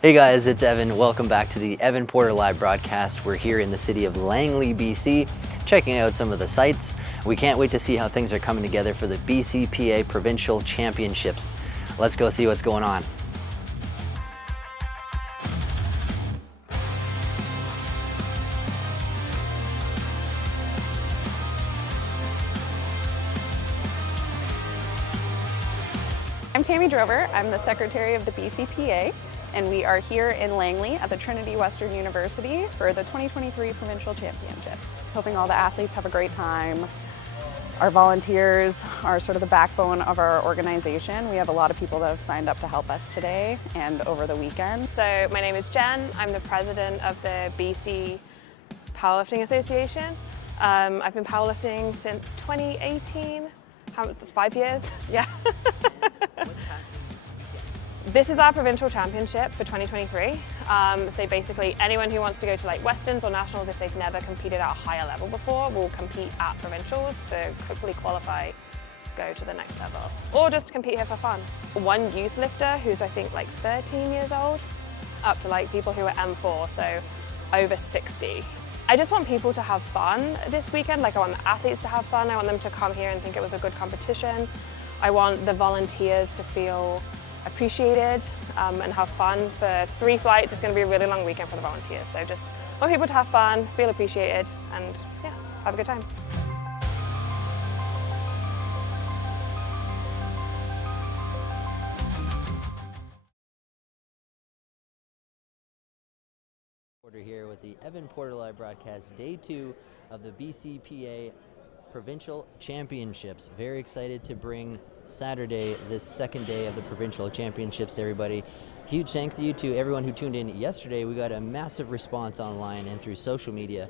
Hey guys, it's Evan. Welcome back to the Evan Porter Live broadcast. We're here in the city of Langley, BC, checking out some of the sites. We can't wait to see how things are coming together for the Bcpa Provincial Championships. Let's go see what's going on. I'm Tammy Drover. I'm the secretary of the Bcpa, and we are here in Langley at the Trinity Western University for the 2023 Provincial Championships. Hoping all the athletes have a great time. Our volunteers are sort of the backbone of our organization. We have a lot of people that have signed up to help us today and over the weekend. So my name is Jen. I'm the president of the BC Powerlifting Association. I've been powerlifting since 2018. That's 5 years. Yeah. This is our provincial championship for 2023. So basically anyone who wants to go to like Westerns or Nationals, if they've never competed at a higher level before, will compete at Provincials to hopefully qualify, go to the next level, or just compete here for fun. One youth lifter who's I think like 13 years old, up to like people who are M4, so over 60. I just want people to have fun this weekend. Like I want the athletes to have fun. I want them to come here and think it was a good competition. I want the volunteers to feel appreciated and have fun. For 3 flights, it's going to be a really long weekend for the volunteers. So just want people to have fun, feel appreciated, and yeah, have a good time. Here with the Evan Porter Live broadcast, day 2 of the BCPA Provincial Championships. Very excited to bring Saturday, this second day of the Provincial Championships, to everybody. Huge thank you to everyone who tuned in yesterday. We got a massive response online and through social media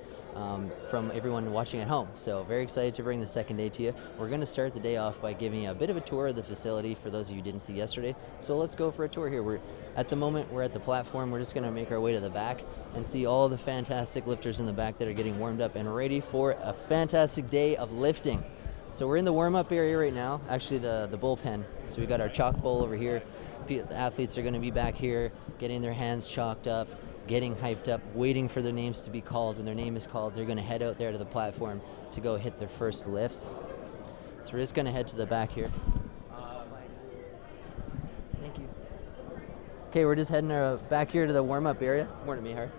from everyone watching at home. So very excited to bring the second day to you. We're going to start the day off by giving you a bit of a tour of the facility for those of you who didn't see yesterday. So let's go for a tour here. At the moment, we're at the platform. We're just going to make our way to the back and see all the fantastic lifters in the back that are getting warmed up and ready for a fantastic day of lifting. So we're in the warm-up area right now, actually the bullpen. So we got our chalk bowl over here. The athletes are going to be back here getting their hands chalked up, getting hyped up, waiting for their names to be called. When their name is called, they're going to head out there to the platform to go hit their first lifts. So we're just going to head to the back here. Thank you. Okay, we're just heading back here to the warm-up area. Morning, Mihar.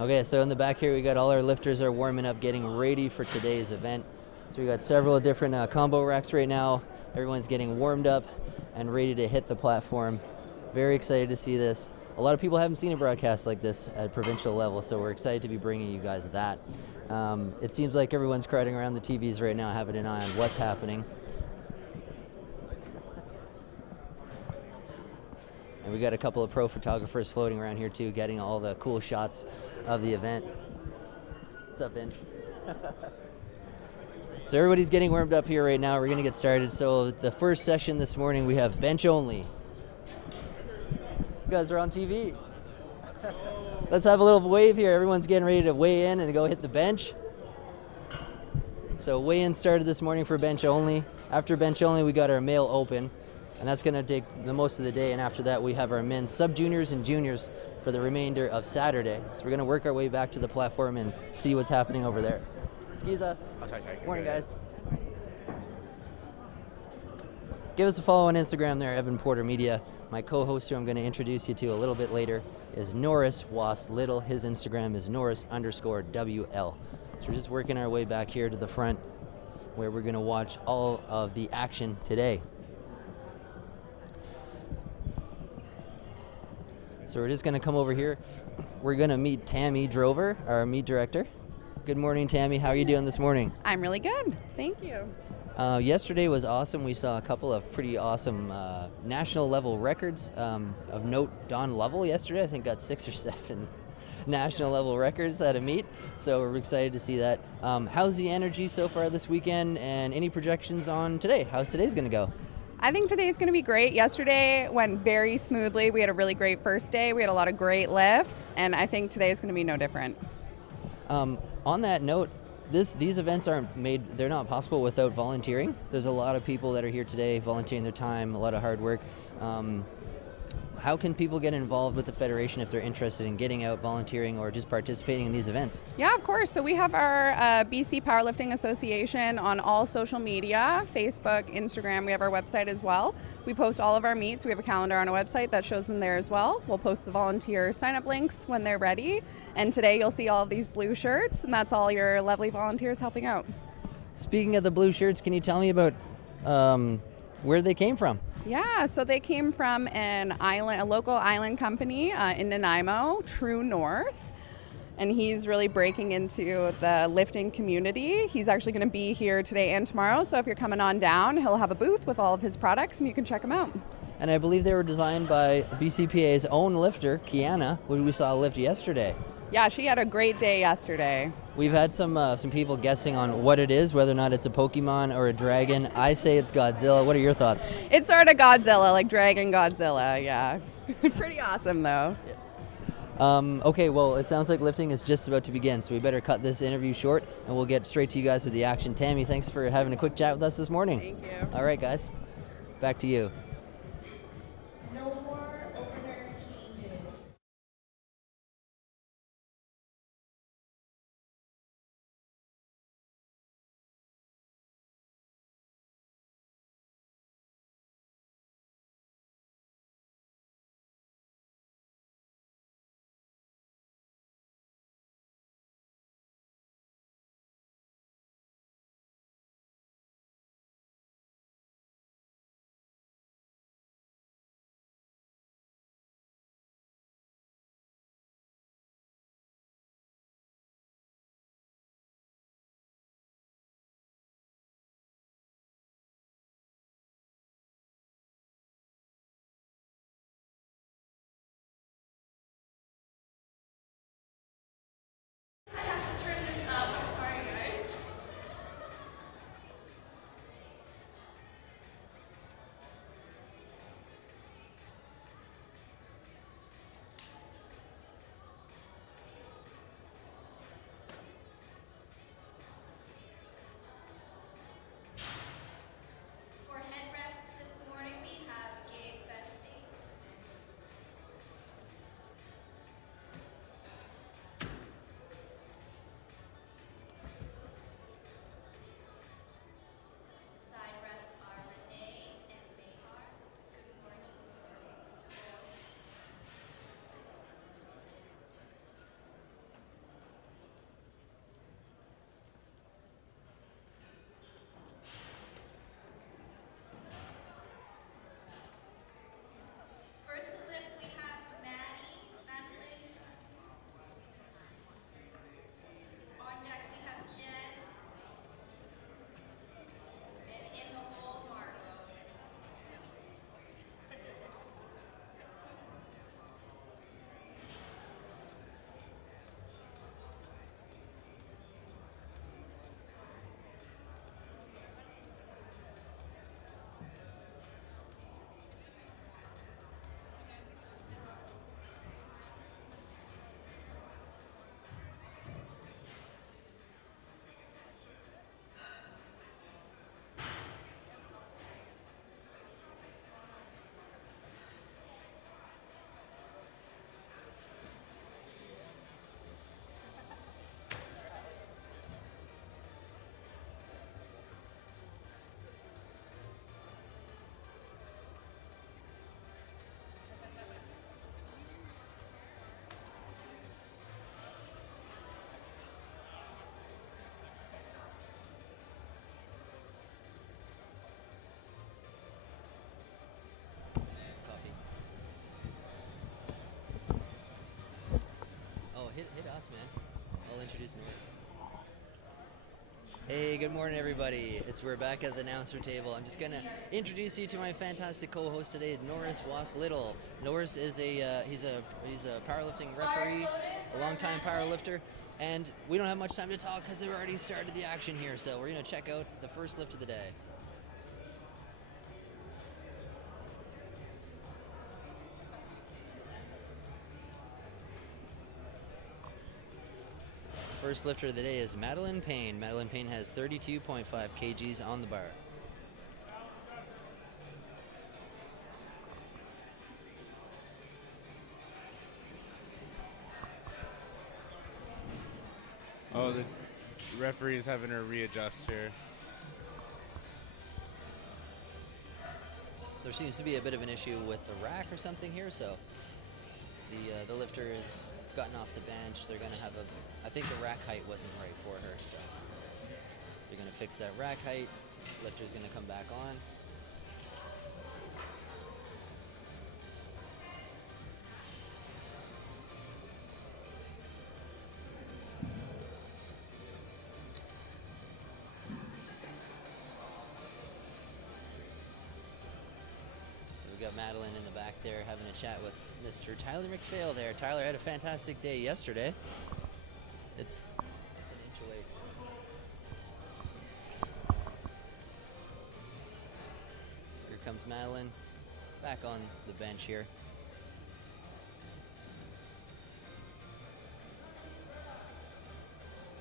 Okay, so in the back here, we got all our lifters are warming up, getting ready for today's event. So we got several different combo racks right now. Everyone's getting warmed up and ready to hit the platform. Very excited to see this. A lot of people haven't seen a broadcast like this at provincial level, so we're excited to be bringing you guys that. It seems like everyone's crowding around the TVs right now, having an eye on what's happening. And we got a couple of pro photographers floating around here too, getting all the cool shots of the event. What's up, Ben? So everybody's getting warmed up here right now. We're gonna get started. So the first session this morning, we have bench only. You guys are on TV. Let's have a little wave here. Everyone's getting ready to weigh in and go hit the bench. So weigh-in started this morning for bench only. After bench only, we got our male open, and that's gonna take the most of the day. And after that, we have our men's sub-juniors and juniors for the remainder of Saturday. So we're gonna work our way back to the platform and see what's happening over there. Excuse us. Sorry. Morning, guys. Give us a follow on Instagram there, Evan Porter Media. My co-host, who I'm going to introduce you to a little bit later, is Norris Was Little. His Instagram is Norris_WL. So we're just working our way back here to the front, where we're going to watch all of the action today. So we're just going to come over here. We're going to meet Tammy Drover, our meet director. Good morning, Tammy. How are you doing this morning? I'm really good. Thank you. Yesterday was awesome. We saw a couple of pretty awesome national level records. Of note, Don Lovell yesterday, I think, got 6 or 7 national level records at a meet. So we're excited to see that. How's the energy so far this weekend, and any projections on today? How's today's going to go? I think today's going to be great. Yesterday went very smoothly. We had a really great first day. We had a lot of great lifts, and I think today's going to be no different. On that note, these events aren't made, they're not possible without volunteering. There's a lot of people that are here today volunteering their time, a lot of hard work. How can people get involved with the Federation if they're interested in getting out, volunteering, or just participating in these events? Yeah, of course. So we have our BC Powerlifting Association on all social media, Facebook, Instagram. We have our website as well. We post all of our meets. We have a calendar on a website that shows them there as well. We'll post the volunteer sign-up links when they're ready. And today you'll see all of these blue shirts, and that's all your lovely volunteers helping out. Speaking of the blue shirts, can you tell me about where they came from? Yeah, so they came from a local island company in Nanaimo, True North, and he's really breaking into the lifting community. He's actually going to be here today and tomorrow, so if you're coming on down, he'll have a booth with all of his products, and you can check them out. And I believe they were designed by BCPA's own lifter, Kiana, who we saw lift yesterday. Yeah, she had a great day yesterday. We've had some people guessing on what it is, whether or not it's a Pokemon or a dragon. I say it's Godzilla. What are your thoughts? It's sort of Godzilla, like Dragon Godzilla, yeah. Pretty awesome, though. Okay, well, it sounds like lifting is just about to begin, so we better cut this interview short, and we'll get straight to you guys with the action. Tammy, thanks for having a quick chat with us this morning. Thank you. All right, guys, back to you. Hit us, man. I'll introduce Norris. Hey, good morning, everybody. We're back at the announcer table. I'm just gonna introduce you to my fantastic co-host today, Norris Was-Little. Norris is he's a powerlifting referee, a longtime powerlifter, and we don't have much time to talk because we've already started the action here. So we're gonna check out the first lift of the day. First lifter of the day is Madeline Payne. Madeline Payne has 32.5 kgs on the bar. Oh, the referee is having her readjust here. There seems to be a bit of an issue with the rack or something here, so the lifter has gotten off the bench. They're going to have I think the rack height wasn't right for her, so they're going to fix that rack height. Lifter's going to come back on. We got Madeline in the back there having a chat with Mr. Tyler McPhail there. Tyler had a fantastic day yesterday. It's an inch away. Here comes Madeline back on the bench here.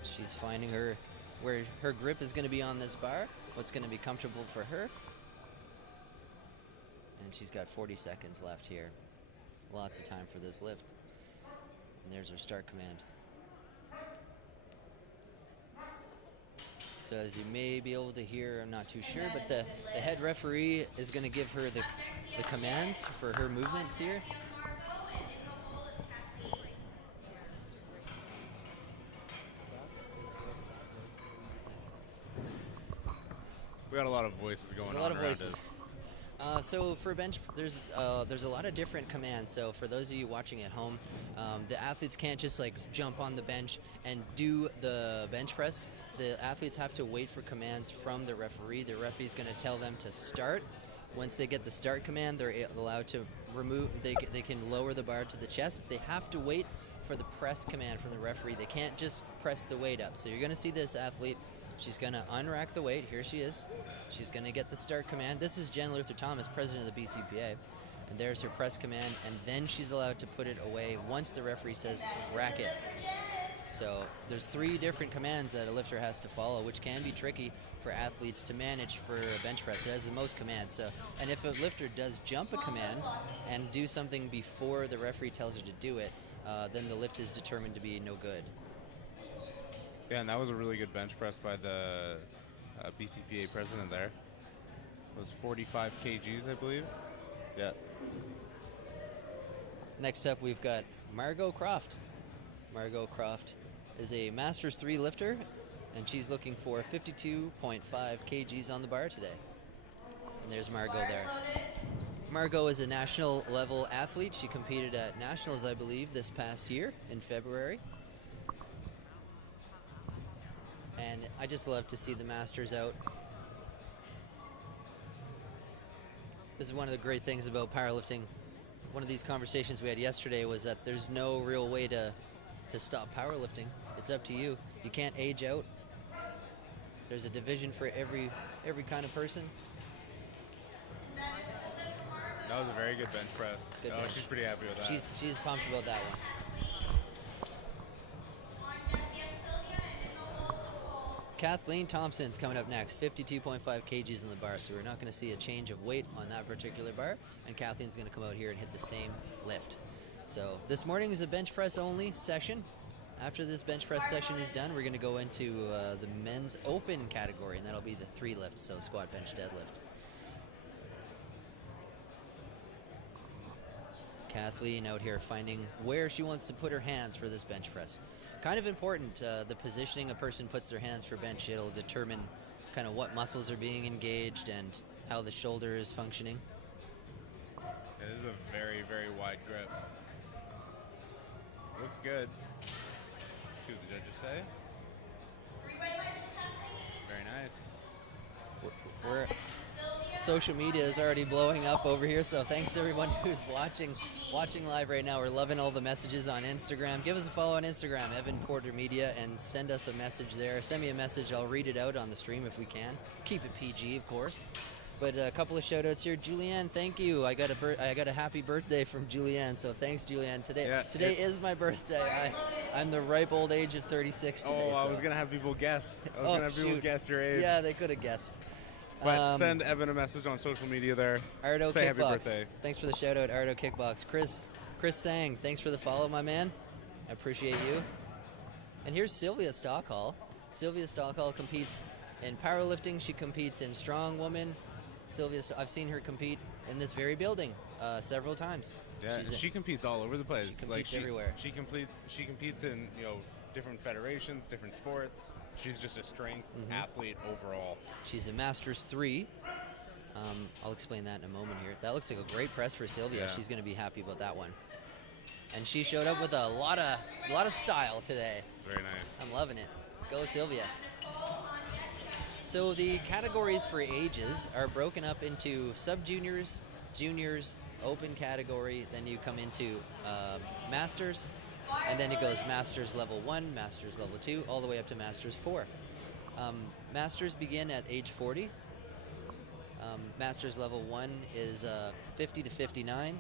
She's finding where her grip is going to be on this bar, what's going to be comfortable for her. And she's got 40 seconds left here. Lots of time for this lift. And there's her start command. So as you may be able to hear, I'm not too sure, but the head referee is going to give her the commands for her movements here. We got a lot of voices going on. There's a lot of around voices. us. So for bench, there's a lot of different commands. So for those of you watching at home, the athletes can't just like jump on the bench and do the bench press. The athletes have to wait for commands from the referee. The referee is going to tell them to start. Once they get the start command, they're allowed to remove. They can lower the bar to the chest. They have to wait for the press command from the referee. They can't just press the weight up. So you're going to see this athlete. She's going to unrack the weight. Here she is. She's going to get the start command. This is Jen Luther Thomas, president of the Bcpa. And there's her press command. And then she's allowed to put it away once the referee says rack it. So there's 3 different commands that a lifter has to follow, which can be tricky for athletes to manage for a bench press. It has the most commands. So, and if a lifter does jump a command and do something before the referee tells her to do it, then the lift is determined to be no good. Yeah, and that was a really good bench press by the BCPA president there. It was 45 kgs, I believe. Yeah. Next up, we've got Margot Croft. Margot Croft is a Masters 3 lifter, and she's looking for 52.5 kgs on the bar today. And there's Margot there. Margot is a national level athlete. She competed at Nationals, I believe, this past year in February. And I just love to see the Masters out. This is one of the great things about powerlifting. One of these conversations we had yesterday was that there's no real way to stop powerlifting. It's up to you. You can't age out. There's a division for every kind of person. That was a very good bench press. Good bench. She's pretty happy with that. She's pumped about that one. Kathleen Thompson's coming up next, 52.5 kgs on the bar, so we're not going to see a change of weight on that particular bar, and Kathleen's going to come out here and hit the same lift. So this morning is a bench press only session. After this bench press session is done, we're going to go into the men's open category, and that'll be the 3 lifts, so squat, bench, deadlift. Kathleen out here finding where she wants to put her hands for this bench press. Kind of important, the positioning a person puts their hands for bench, it'll determine kind of what muscles are being engaged and how the shoulder is functioning. It is a very, very wide grip. Looks good. See what the judges say. Very nice. Social media is already blowing up over here, so thanks to everyone who's watching live right now. We're loving all the messages on Instagram. Give us a follow on Instagram, Evan Porter Media, and send us a message there. Send me a message. I'll read it out on the stream if we can. Keep it PG, of course. But a couple of shout outs here. Julianne, thank you. I got a happy birthday from Julianne, so thanks, Julianne. Today is my birthday. I'm the ripe old age of 36 today. I was going to have people guess. People guess your age. Yeah, they could have guessed. But send Evan a message on social media there. Ardo Say Kickbox. happy birthday. Thanks for the shout out, Ardo Kickbox. Chris Sang, thanks for the follow, my man. I appreciate you. And here's Sylvia Stockhall. Sylvia Stockhall competes in powerlifting. She competes in strong woman. I've seen her compete in this very building several times. Yeah, she competes all over the place. She competes everywhere. She competes in different federations, different sports. She's just a strength athlete overall. She's a Masters 3. I'll explain that in a moment here. That looks like a great press for Sylvia. Yeah. She's going to be happy about that one. And she showed up with a lot of style today. Very nice. I'm loving it. Go Sylvia. So the categories for ages are broken up into sub-juniors, juniors, open category, then you come into masters, and then it goes masters level 1, masters level 2, all the way up to masters 4. Masters begin at age 40. Masters level 1 is 50 to 59.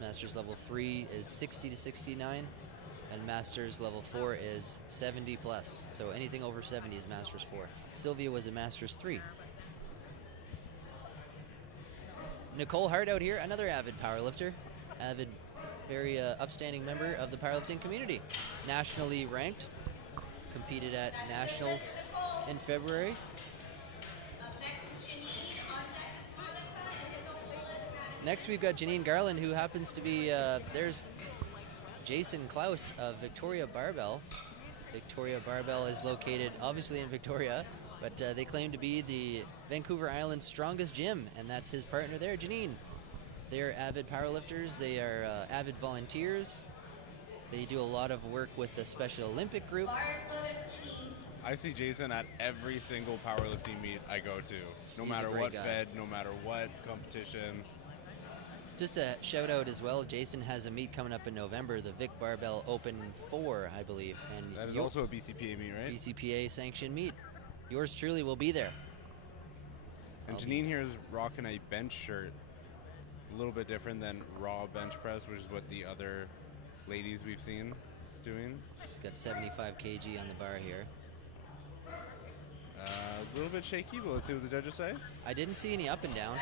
Masters level 3 is 60 to 69. And Masters level 4 is 70 plus. So anything over 70 is Masters 4. Sylvia was a Masters 3. Nicole Hart out here, another avid powerlifter. Very upstanding member of the powerlifting community. Nationally ranked. Competed at Nationals in February. Next we've got Janine Garland, who happens to be, there's Jason Klaus of Victoria Barbell. Victoria Barbell is located obviously in Victoria, but they claim to be the Vancouver Island's strongest gym, and that's his partner there, Janine. They're avid powerlifters. They are avid volunteers. They do a lot of work with the Special Olympic group. I see Jason at every single powerlifting meet I go to. No He's matter a great what guy. fed, no matter what competition. Just a shout out as well, Jason has a meet coming up in November, the Vic Barbell Open 4, I believe. And That is also a BCPA meet, right? BCPA sanctioned meet. Yours truly will be there. And Janine here is rocking a bench shirt. A little bit different than raw bench press, which is what the other ladies we've seen doing. She's got 75 kg on the bar here. A little bit shaky, but let's see what the judges say. I didn't see any up and down.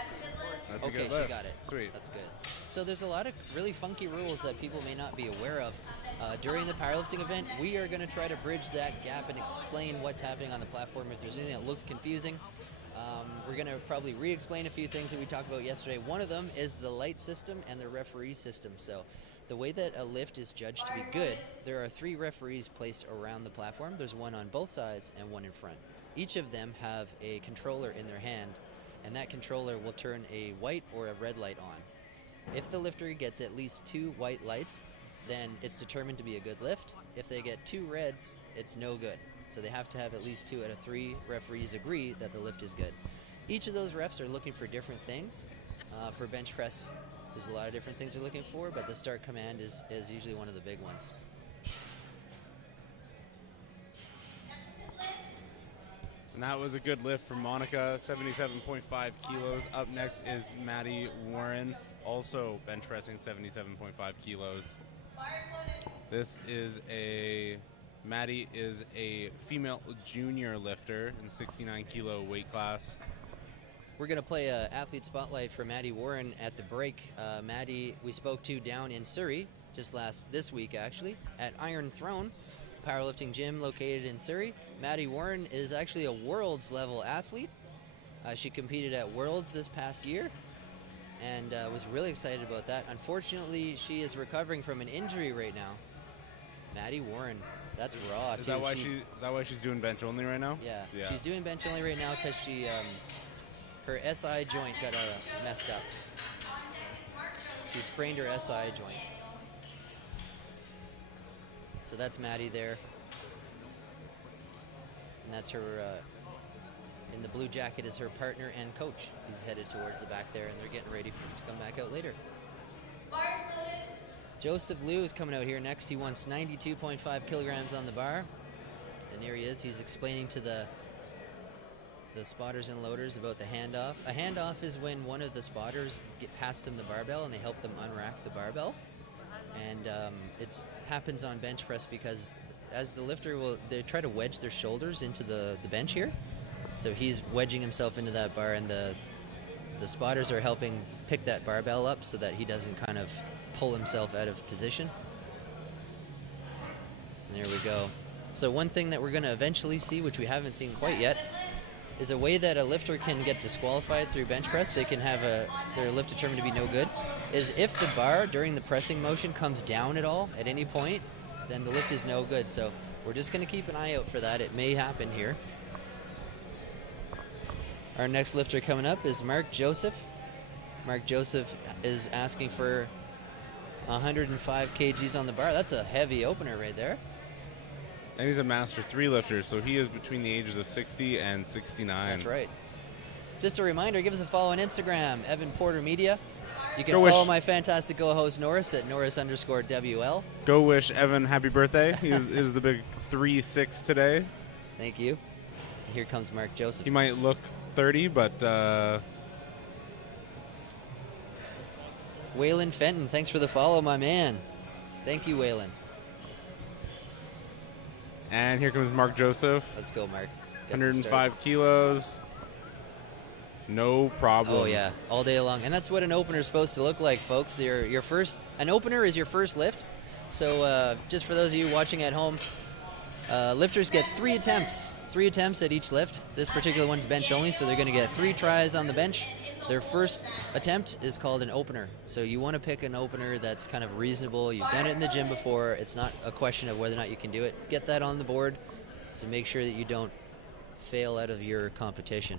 That's a Okay, good lift. she got it. Sweet. That's good. So there's a lot of really funky rules that people may not be aware of. During the powerlifting event, we are going to try to bridge that gap and explain what's happening on the platform. If there's anything that looks confusing, we're going to probably re-explain a few things that we talked about yesterday. One of them is the light system and the referee system. So the way that a lift is judged to be good, there are 3 referees placed around the platform. There's one on both sides and one in front. Each of them have a controller in their hand, and that controller will turn a white or a red light on. If the lifter gets at least 2 white lights, then it's determined to be a good lift. If they get 2 reds, it's no good. So they have to have at least 2 out of 3 referees agree that the lift is good. Each of those refs are looking for different things. For bench press, there's a lot of different things they're looking for, but the start command is usually one of the big ones. And that was a good lift from Monica, 77.5 kilos. Up next is Maddie Warren, also bench pressing 77.5 kilos. Maddie is a female junior lifter in 69 kilo weight class. We're going to play an athlete spotlight for Maddie Warren at the break. Maddie, we spoke to down in Surrey this week actually, at Iron Throne powerlifting gym located in Surrey. Maddie Warren is actually a Worlds level athlete. She competed at Worlds this past year and was really excited about that. Unfortunately, she is recovering from an injury right now. Maddie Warren, that's raw too. Is that why she's doing bench only right now? Yeah. She's doing bench only right now because her SI joint got messed up. She sprained her SI joint. So that's Maddie there. And that's her, in the blue jacket is her partner and coach. He's headed towards the back there, and they're getting ready to come back out later. Joseph Liu is coming out here next. He wants 92.5 kilograms on the bar. And there he is. He's explaining to the the spotters and loaders about the handoff. A handoff is when one of the spotters pass them the barbell and they help them unrack the barbell. And it happens on bench press because as the lifter they try to wedge their shoulders into the bench here. So he's wedging himself into that bar, and the spotters are helping pick that barbell up so that he doesn't kind of pull himself out of position. And there we go. So one thing that we're going to eventually see, which we haven't seen quite yet, is a way that a lifter can get disqualified through bench press. They can have their lift determined to be no good, is if the bar during the pressing motion comes down at all at any point, then the lift is no good. So we're just going to keep an eye out for that. It may happen here. Our next lifter coming up is Mark Joseph. Mark Joseph is asking for 105 kgs on the bar. That's a heavy opener right there. And he's a Master 3 lifter, so he is between the ages of 60 and 69. That's right. Just a reminder, give us a follow on Instagram, Evan Porter Media. You can Go follow wish- my fantastic co-host Norris at Norris_WL. Go wish Evan happy birthday. He is the big 3-6 today. Thank you. Here comes Mark Joseph. He might look 30, but Waylon Fenton, thanks for the follow, my man. Thank you, Waylon. and here comes Mark Joseph. Let's go, Mark. Get this started. 105 kilos. No problem. Oh yeah, all day long, and that's what an opener is supposed to look like, folks. An opener is your first lift. So just for those of you watching at home, lifters get 3 attempts. 3 attempts at each lift. This particular one's bench only, so they're going to get 3 tries on the bench. Their first attempt is called an opener. So you want to pick an opener that's kind of reasonable. You've done it in the gym before. It's not a question of whether or not you can do it. Get that on the board, so make sure that you don't fail out of your competition.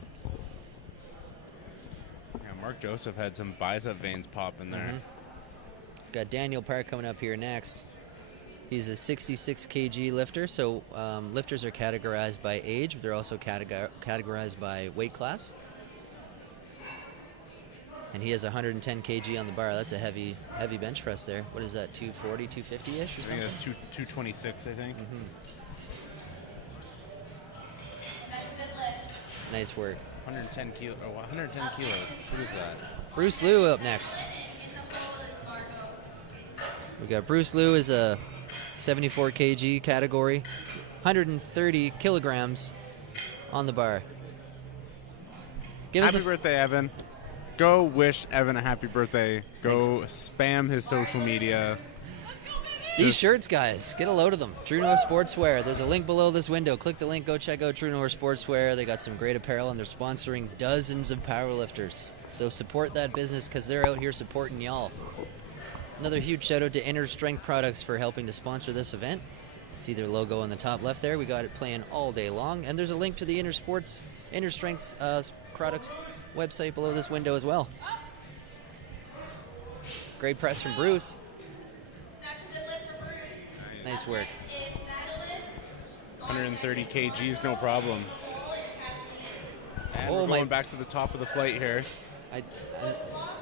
Yeah, Mark Joseph had some bicep veins pop in there. Got Daniel Park coming up here next. He's a 66 kg lifter, so lifters are categorized by age, but they're also categorized by weight class. And he has 110 kg on the bar. That's a heavy bench press there. What is that, 240, 250-ish or I something? think that's 226, I think. Nice work. 110 kilos. What is that? Bruce Liu up next. We got Bruce Liu is a 74 kg category, 130 kilograms on the bar. Give us Happy birthday, Evan. Go wish Evan a happy birthday. Go spam his social media. These shirts, guys, get a load of them. True North Sportswear. There's a link below this window. Click the link. Go check out True North Sportswear. They got some great apparel, and they're sponsoring dozens of powerlifters. So support that business because they're out here supporting y'all. Another huge shout out to Inner Strength Products for helping to sponsor this event. See their logo on the top left there. We got it playing all day long. And there's a link to the Inner Strength Products website below this window as well. Great press from Bruce. Nice work. 130 kgs, no problem. And Oh, we're my- going back to the top of the flight here.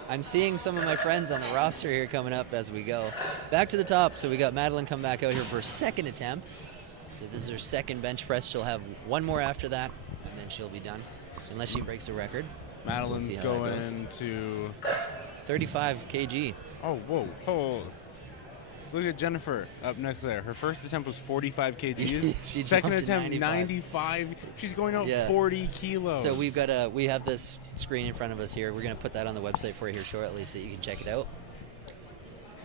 I'm seeing some of my friends on the roster here coming up as we go. Back to the top. So we got Madeline come back out here for a second attempt. So this is her second bench press. She'll have one more after that, and then she'll be done, unless she breaks a record. Madeline's So we'll see how that goes. going to... 35 kg. Oh, whoa. Oh. Look at Jennifer up next there. Her first attempt was 45 kgs. She Second jumped to attempt, 95. She's going up 40 kilos. So we have this screen in front of us here. We're going to put that on the website for you here shortly so you can check it out.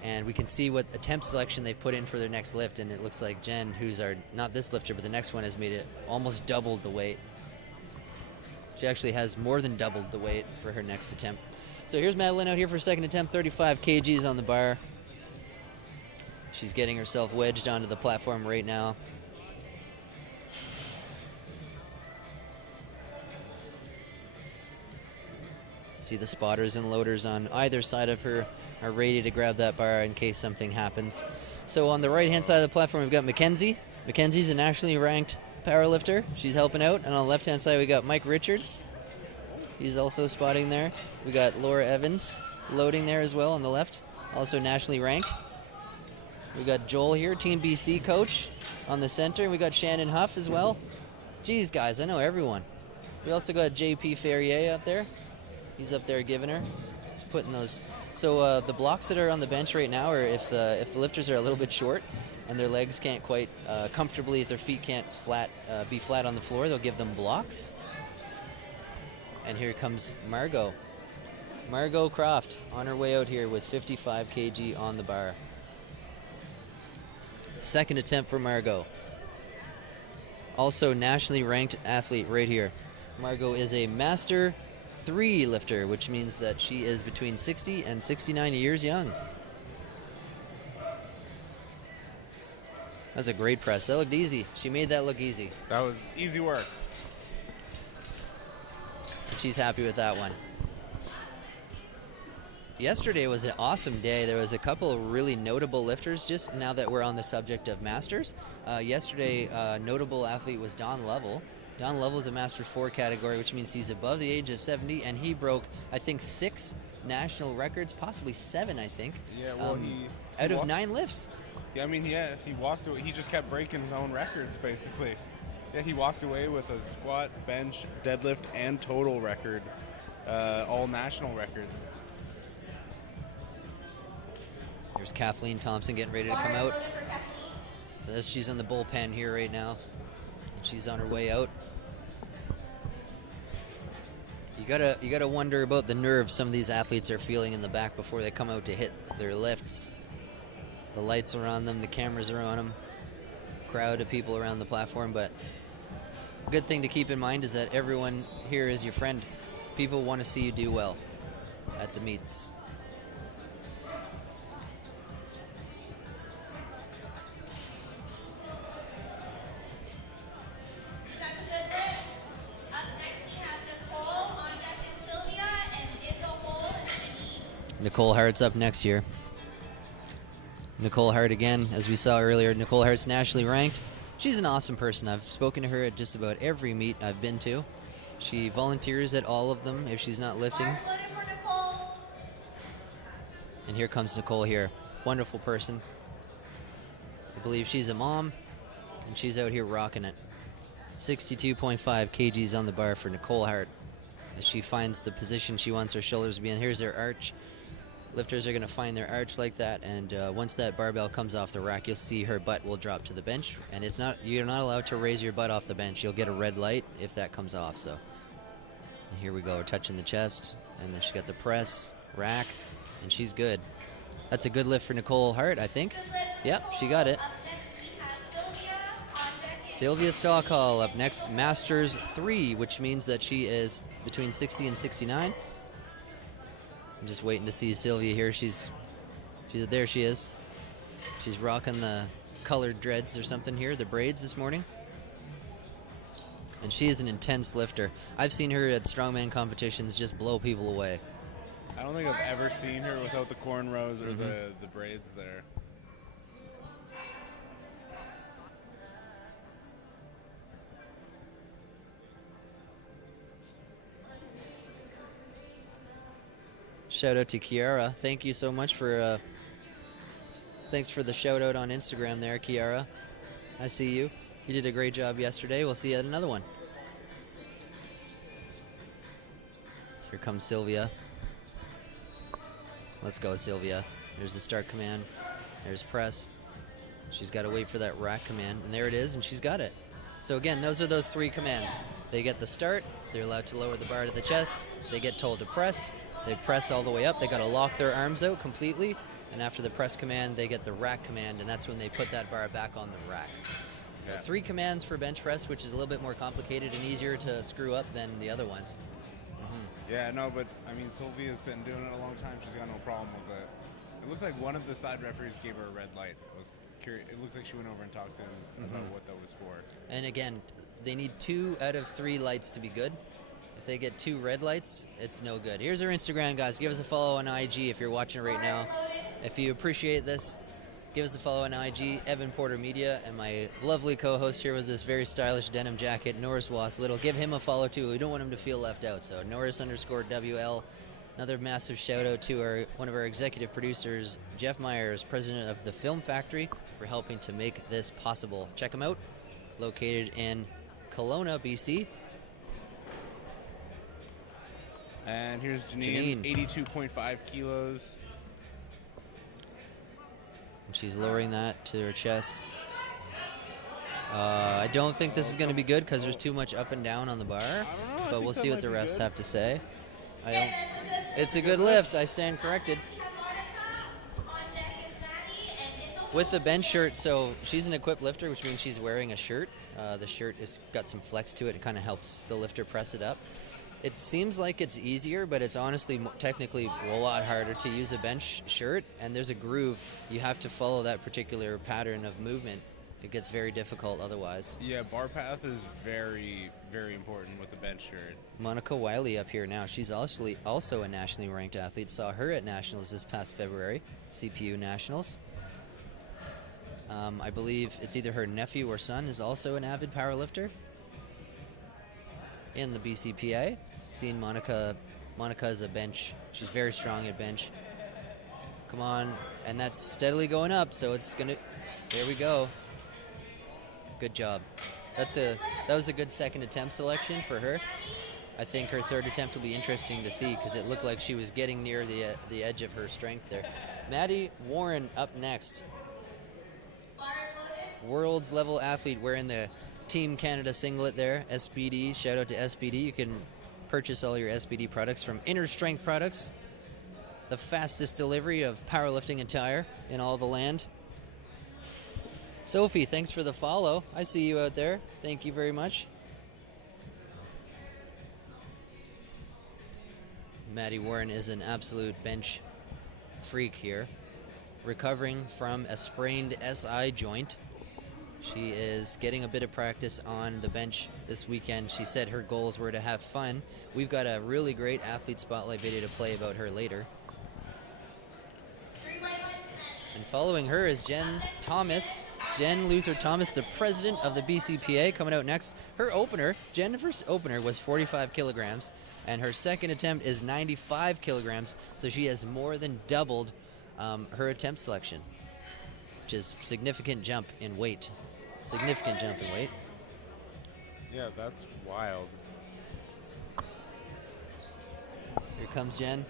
And we can see what attempt selection they put in for their next lift. And it looks like Jen, who's not this lifter, but the next one, has made it almost doubled the weight. She actually has more than doubled the weight for her next attempt. So here's Madeline out here for a second attempt, 35 kgs on the bar. She's getting herself wedged onto the platform right now. See the spotters and loaders on either side of her are ready to grab that bar in case something happens. So on the right-hand side of the platform, we've got Mackenzie. Mackenzie's a nationally ranked powerlifter. She's helping out. And on the left-hand side, we got Mike Richards. He's also spotting there. We got Laura Evans loading there as well on the left, also nationally ranked. We got Joel here, Team BC coach on the center. We got Shannon Huff as well. Geez, guys, I know everyone. We also got JP Ferrier up there. He's up there giving her. He's putting those. So the blocks that are on the bench right now are if the lifters are a little bit short and their legs can't quite comfortably, if their feet can't be flat on the floor, they'll give them blocks. And here comes Margot. Margot Croft on her way out here with 55 kg on the bar. Second attempt for Margot. Also nationally ranked athlete right here. Margot is a Master 3 lifter, which means that she is between 60 and 69 years young. That's a great press. That looked easy. She made that look easy. That was easy work. She's happy with that one. Yesterday was an awesome day. There was a couple of really notable lifters, just now that we're on the subject of Masters. Yesterday, notable athlete was Don Lovell. Don Lovell is a Masters 4 category, which means he's above the age of 70, and he broke, I think, 6 national records, possibly 7, I think. Yeah, well, out of 9 lifts. Yeah, I mean, he walked away. He just kept breaking his own records, basically. Yeah, he walked away with a squat, bench, deadlift, and total record, all national records. Here's Kathleen Thompson getting ready to come out. She's in the bullpen here right now. She's on her way out. You gotta wonder about the nerves some of these athletes are feeling in the back before they come out to hit their lifts. The lights are on them, the cameras are on them, crowd of people around the platform, but a good thing to keep in mind is that everyone here is your friend. People want to see you do well at the meets. That's a good lift. Up next we have Nicole. On deck is Sylvia, and in the hole is Janine. Nicole Hart's up next year. Nicole Hart again, as we saw earlier. Nicole Hart's nationally ranked. She's an awesome person. I've spoken to her at just about every meet I've been to. She volunteers at all of them if she's not lifting. Bars loaded for Nicole. And here comes Nicole here. Wonderful person. I believe she's a mom, and she's out here rocking it. 62.5 kgs on the bar for Nicole Hart as she finds the position she wants her shoulders to be in. Here's her arch. Lifters are going to find their arch like that, and once that barbell comes off the rack, you'll see her butt will drop to the bench, and you're not allowed to raise your butt off the bench. You'll get a red light if that comes off. So and here we go. We're touching the chest, and then she got the press, rack, and she's good. That's a good lift for Nicole Hart, I think. Good lift for Yep, Nicole. she got it. Up next we have Sylvia. On deck is Sylvia Stockhall up next, Masters 3, which means that she is between 60 and 69. I'm just waiting to see Sylvia here. There she is. She's rocking the colored dreads or something here, the braids this morning. And she is an intense lifter. I've seen her at strongman competitions just blow people away. I don't think I've ever seen her without the cornrows or the braids there. Shout out to Kiara. Thank you so much for thanks for the shout out on Instagram there, Kiara. I see you. You did a great job yesterday. We'll see you at another one. Here comes Sylvia. Let's go, Sylvia. There's the start command. There's press. She's got to wait for that rack command, and there it is, and she's got it. So again, those are those 3 commands. They get the start. They're allowed to lower the bar to the chest. They get told to press. They press all the way up. They got to lock their arms out completely. And after the press command, they get the rack command, and that's when they put that bar back on the rack. So 3 commands for bench press, which is a little bit more complicated and easier to screw up than the other ones. Yeah, no, but I mean, Sylvia's been doing it a long time. She's got no problem with it. It looks like one of the side referees gave her a red light. I was curious. It looks like she went over and talked to him about what that was for. And again, they need 2 out of 3 lights to be good. If they get 2 red lights, it's no good. Here's our Instagram, guys. Give us a follow on IG if you're watching right now. If you appreciate this, give us a follow on IG, Evan Porter Media, and my lovely co-host here with this very stylish denim jacket, Norris Wass-Little. Give him a follow too. We don't want him to feel left out. So Norris_WL. Another massive shout out to one of our executive producers, Jeff Myers, president of the Film Factory, for helping to make this possible. Check him out. Located in Kelowna, BC. And here's Janine, 82.5 kilos. And she's lowering that to her chest. I don't think this is going to be good because there's too much up and down on the bar. But we'll see what the refs have to say. It's a good lift. I stand corrected. With the bench shirt, so she's an equipped lifter, which means she's wearing a shirt. The shirt has got some flex to it. It kind of helps the lifter press it up. It seems like it's easier, but it's honestly technically a lot harder to use a bench shirt. And there's a groove. You have to follow that particular pattern of movement. It gets very difficult otherwise. Yeah, bar path is very, very important with the bench shirt. Monica Wiley up here now. She's also a nationally ranked athlete. Saw her at Nationals this past February, CPU Nationals. I believe it's either her nephew or son is also an avid powerlifter in the BCPA. Seen Monica as a bench. She's very strong at bench. Come on, and that's steadily going up, so it's gonna, there we go. Good job. That was a good second attempt selection for her. I think her third attempt will be interesting to see because it looked like she was getting near the edge of her strength there. Maddie Warren up next. World's level athlete wearing the Team Canada singlet there. SBD, shout out to SBD. You can purchase all your SBD products from Inner Strength Products, the fastest delivery of powerlifting attire in all the land. Sophie, thanks for the follow. I see you out there. Thank you very much. Maddie Warren is an absolute bench freak here, recovering from a sprained SI joint. She is getting a bit of practice on the bench this weekend. She said her goals were to have fun. We've got a really great athlete spotlight video to play about her later. And following her is Jen Luther Thomas, the president of the BCPA, coming out next. Jennifer's opener was 45 kilograms, and her second attempt is 95 kilograms, so she has more than doubled her attempt selection, which is significant jump in weight. Significant jump in weight. Yeah, that's wild. Here comes Jen.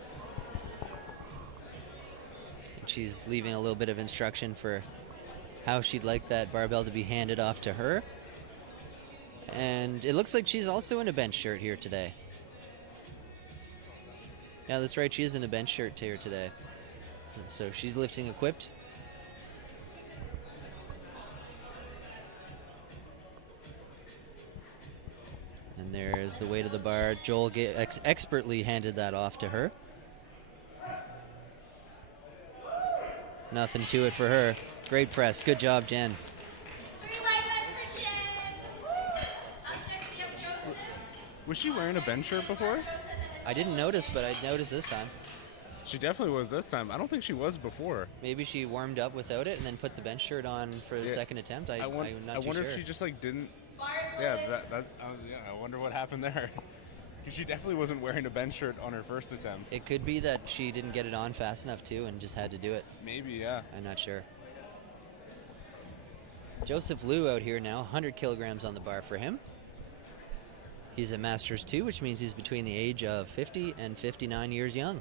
And she's leaving a little bit of instruction for how she'd like that barbell to be handed off to her. And it looks like she's also in a bench shirt here today. Yeah, that's right. She is in a bench shirt here today. So she's lifting equipped. And there's the weight of the bar. Joel expertly handed that off to her. Nothing to it for her. Great press. Good job, Jen. 3 leg lifts for Jen. Up next we have Joseph. Was she wearing a bench shirt before? I didn't notice, but I noticed this time. She definitely was this time. I don't think she was before. Maybe she warmed up without it and then put the bench shirt on for the second attempt. I'm not too I wonder sure. if she just like didn't. Bars Yeah, loaded. I wonder what happened there. Because she definitely wasn't wearing a bench shirt on her first attempt. It could be that she didn't get it on fast enough too and just had to do it. Maybe, yeah. I'm not sure. Joseph Liu out here now, 100 kilograms on the bar for him. He's a Masters 2, which means he's between the age of 50 and 59 years young.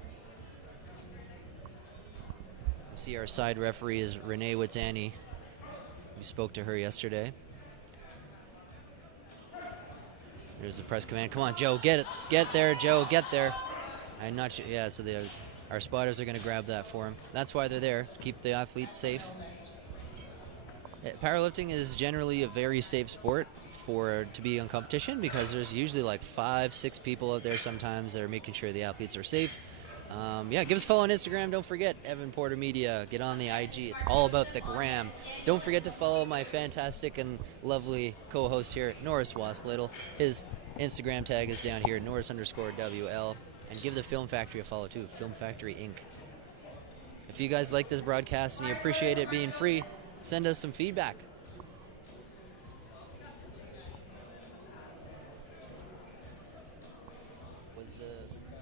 See, our side referee is Renee Witzani. We spoke to her yesterday. There's the press command. Come on, Joe, get it. Get there, Joe, get there. I'm not sure. Yeah, so our spotters are going to grab that for him. That's why they're there, to keep the athletes safe. Powerlifting is generally a very safe sport to be in competition because there's usually like 5-6 people out there sometimes that are making sure the athletes are safe. Yeah, give us a follow on Instagram. Don't forget, Evan Porter Media. Get on the IG. It's all about the gram. Don't forget to follow my fantastic and lovely co-host here, Norris Waslittle. His Instagram tag is down here, Norris_WL. And give the Film Factory a follow too, Film Factory Inc. If you guys like this broadcast and you appreciate it being free, send us some feedback.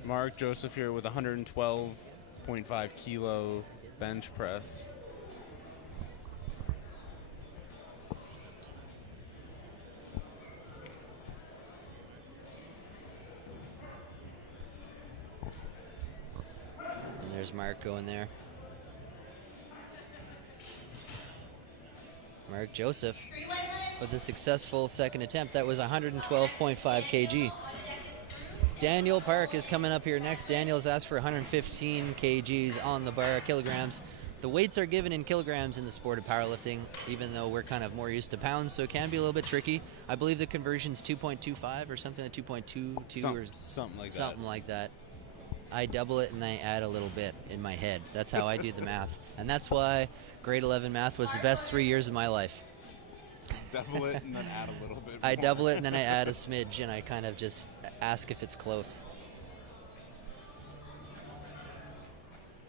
Mark Joseph here with 112.5 kilo bench press. There's Mark going there. Mark Joseph with a successful second attempt. That was 112.5 kg. Daniel Park is coming up here next. Daniel's asked for 115 kgs on the bar, kilograms. The weights are given in kilograms in the sport of powerlifting, even though we're kind of more used to pounds, so it can be a little bit tricky. I believe the conversion's 2.25 or something, 2.22 or something like that. Something like that. I double it and I add a little bit in my head. That's how I do the math. And that's why grade 11 math was the best 3 years of my life. Double it and then add a little bit. I double it and then I add a smidge and I kind of just ask if it's close.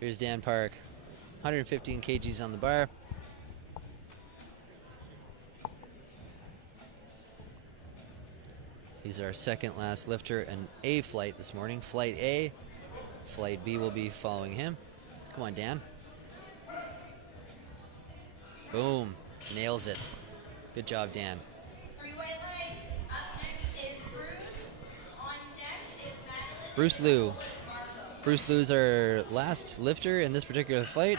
Here's Dan Park, 115 kgs on the bar. He's our second last lifter, an A flight this morning. Flight A, Flight B will be following him. Come on, Dan. Boom, nails it. Good job, Dan. Three white lights. Up next is Bruce. On deck is Madeline. Bruce Liu. Marco. Bruce Liu's our last lifter in this particular fight.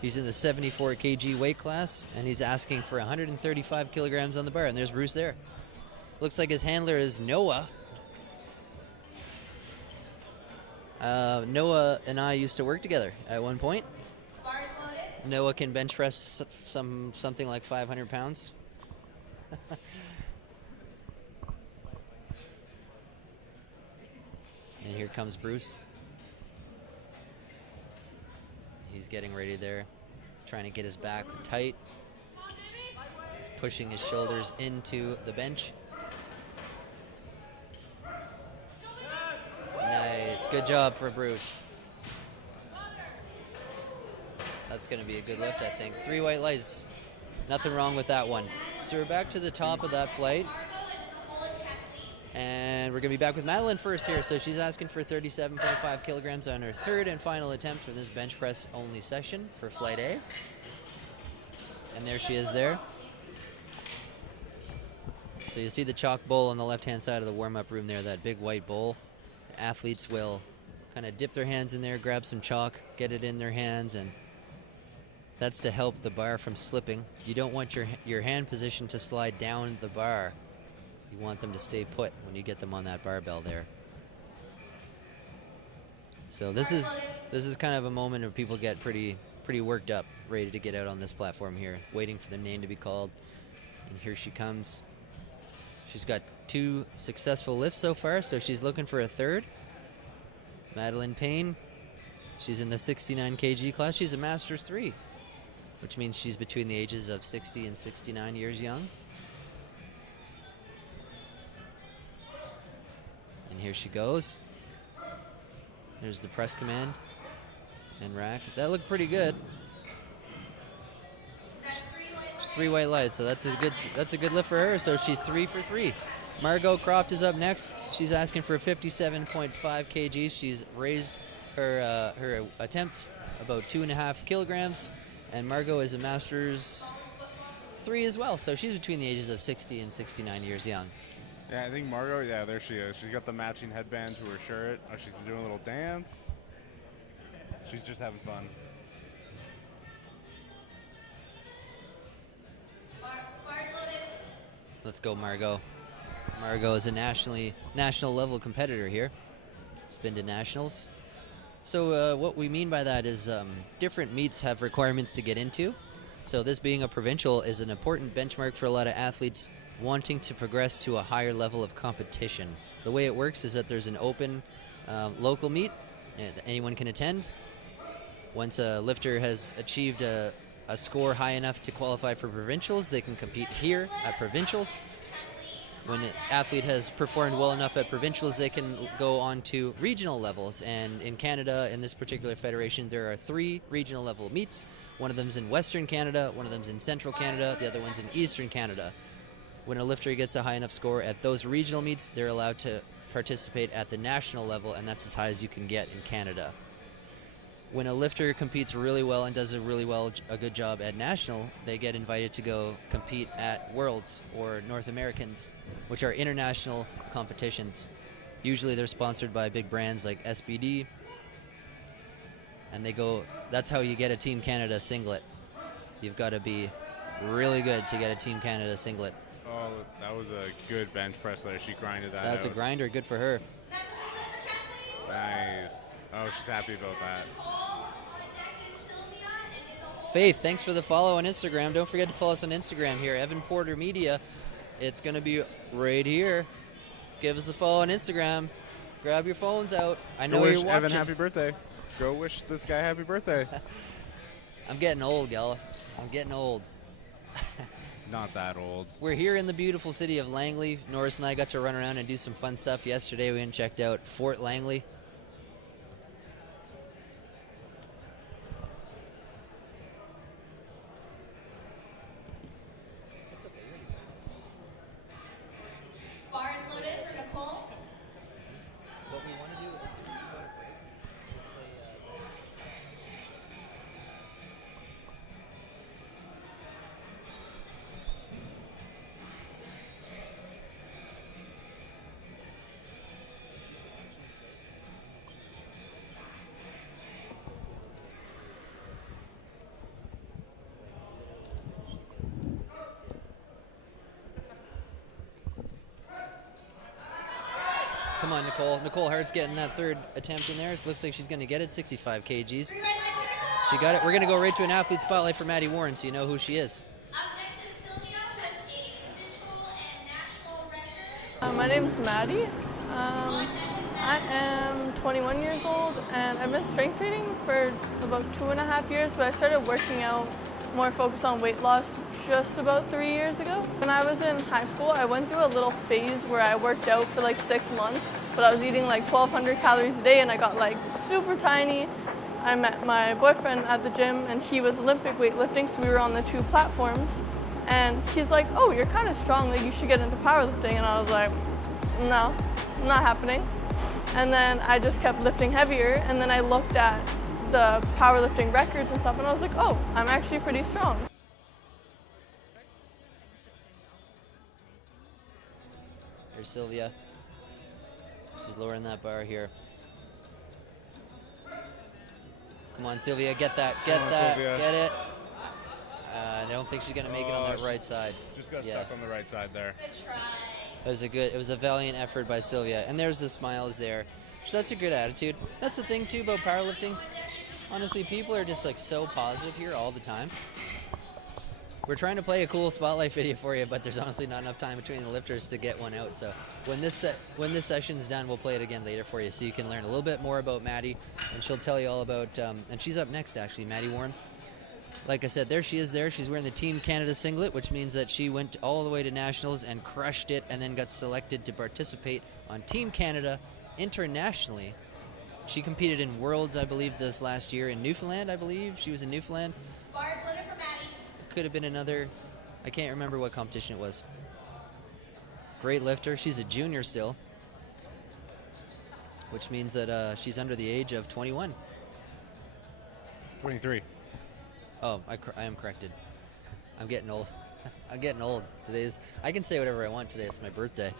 He's in the 74 kg weight class, and he's asking for 135 kilograms on the bar, and there's Bruce there. Looks like his handler is Noah. Noah and I used to work together at one point. Bars loaded. Noah can bench press something like 500 pounds. And here comes Bruce. He's getting ready there. He's trying to get his back tight. He's pushing his shoulders into the bench. Nice. Good job for Bruce. That's going to be a good lift, I think. 3 white lights. Nothing wrong with that one. So we're back to the top of that flight. And we're going to be back with Madeline first here. So she's asking for 37.5 kilograms on her third and final attempt for this bench press only session for Flight A. And there she is there. So you see the chalk bowl on the left-hand side of the warm-up room there, that big white bowl. Athletes will kind of dip their hands in there, grab some chalk, get it in their hands, and that's to help the bar from slipping. You don't want your hand position to slide down the bar. You want them to stay put when you get them on that barbell there. So this is kind of a moment where people get pretty worked up, ready to get out on this platform here, waiting for their name to be called. And here she comes. She's got 2 successful lifts so far, so she's looking for a third. Madeline Payne, she's in the 69 kg class. She's a Masters 3, which means she's between the ages of 60 and 69 years young. And here she goes. There's the press command and rack. That looked pretty good. There's 3 white lights, so that's a good lift for her. So she's 3 for 3. Margot Croft is up next. She's asking for 57.5 kgs. She's raised her attempt about 2.5 kilograms, and Margot is a Masters 3 as well. So she's between the ages of 60 and 69 years young. Yeah, I think Margot, yeah, there she is. She's got the matching headband to her shirt. Oh, she's doing a little dance. She's just having fun. Bars loaded. Let's go, Margot. Margot is a national level competitor here. She's been to nationals. So what we mean by that is different meets have requirements to get into. So this being a provincial is an important benchmark for a lot of athletes wanting to progress to a higher level of competition. The way it works is that there's an open local meet and anyone can attend. Once a lifter has achieved a score high enough to qualify for provincials, they can compete here at provincials. When an athlete has performed well enough at provincials, they can go on to regional levels. And in Canada, in this particular federation, there are 3 regional level meets. One of them's in Western Canada, one of them's in Central Canada, the other one's in Eastern Canada. When a lifter gets a high enough score at those regional meets, they're allowed to participate at the national level, and that's as high as you can get in Canada. When a lifter competes really well and does a good job at national, they get invited to go compete at Worlds or North Americans, which are international competitions. Usually they're sponsored by big brands like SBD. and they go. That's how you get a Team Canada singlet. You've got to be really good to get a Team Canada singlet. Oh, that was a good bench press there. She grinded that out. That's a grinder. Good for her. Nice. Oh, she's happy about that. Faith, thanks for the follow on Instagram. Don't forget to follow us on Instagram here, Evan Porter Media. It's going to be right here. Give us a follow on Instagram. Grab your phones out. I know Go you're wish watching. Evan happy birthday. Go wish this guy happy birthday. I'm getting old, gal. I'm getting old. Not that old. We're here in the beautiful city of Langley. Norris and I got to run around and do some fun stuff yesterday. We went and checked out Fort Langley. Bar is loaded for Nicole. What we want to do is go to break. Is play, Come on, Nicole. Nicole Hart's getting that third attempt in there. It looks like she's going to get it, 65 kgs. She got it. We're going to go right to an athlete spotlight for Maddie Warren so you know who she is. Up next is Sylvia with a provincial and national record. My name's Maddie. I am 21 years old and I've been strength training for about 2.5 years, but I started working out more focused on weight loss just about 3 years ago. When I was in high school, I went through a little phase where I worked out for like 6 months, but I was eating like 1,200 calories a day and I got like super tiny. I met my boyfriend at the gym and he was Olympic weightlifting, so we were on the 2 platforms. And he's like, oh, you're kind of strong, like you should get into powerlifting. And I was like, no, not happening. And then I just kept lifting heavier, and then I looked at the powerlifting records and stuff, and I was like, oh, I'm actually pretty strong. There's Sylvia. She's lowering that bar here. Come on, Sylvia, get that, get that, Sylvia. get it. I don't think she's gonna make it on that right side. Just got stuck on the right side there. Good try. It was a valiant effort by Sylvia. And there's the smiles there. So that's a good attitude. That's the thing too about powerlifting. Honestly, people are just like so positive here all the time. We're trying to play a cool spotlight video for you, but there's honestly not enough time between the lifters to get one out. So when this session's done, we'll play it again later for you, so you can learn a little bit more about Maddie, and she'll tell you all about. And she's up next, actually, Maddie Warren. Like I said, there she is. There, she's wearing the Team Canada singlet, which means that she went all the way to nationals and crushed it, and then got selected to participate on Team Canada internationally. She competed in Worlds, I believe, this last year in Newfoundland. I believe she was in Newfoundland. Bar is loaded for Maddie. Could have been another, I can't remember what competition it was. Great lifter. She's a junior still, which means that she's under the age of 21. 23. Oh, I am corrected. I'm getting old. I'm getting old. I can say whatever I want today. It's my birthday.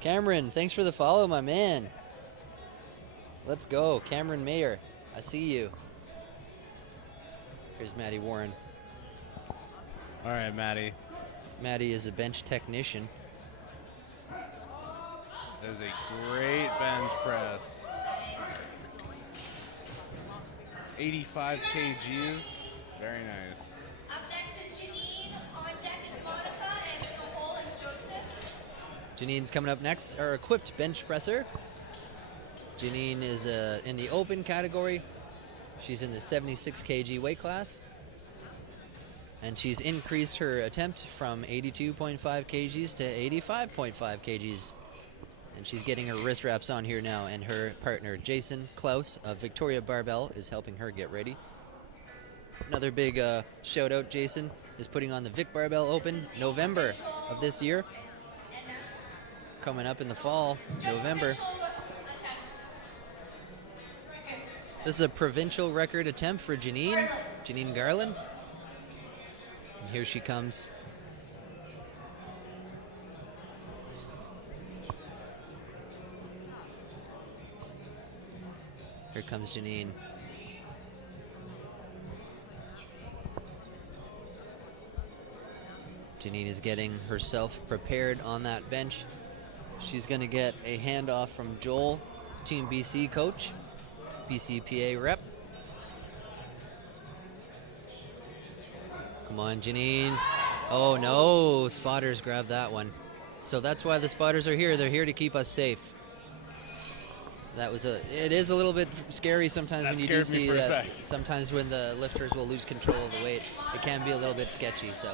Cameron, thanks for the follow, my man. Let's go. Cameron Mayer, I see you. Here's Maddie Warren. All right, Maddie. Maddie is a bench technician. That is a great bench press. 85 kgs. Very nice. Up next is Janine. On deck is Monica, and in the hole is Joseph. Janine's coming up next, our equipped bench presser. Janine is in the open category. She's in the 76 kg weight class. And she's increased her attempt from 82.5 kgs to 85.5 kgs. And she's getting her wrist wraps on here now, and her partner Jason Klaus of Victoria Barbell is helping her get ready. Another big shout out, Jason is putting on the Vic Barbell Open November of this year. Coming up in the fall, November. This is a provincial record attempt for Janine Garland. And here she comes. Here comes Janine. Janine is getting herself prepared on that bench. She's going to get a handoff from Joel, Team BC coach, BCPA rep. Come on, Janine. Oh no, spotters grabbed that one. So that's why the spotters are here. They're here to keep us safe. It is a little bit scary sometimes when you do see that. Sometimes when the lifters will lose control of the weight, it can be a little bit sketchy. So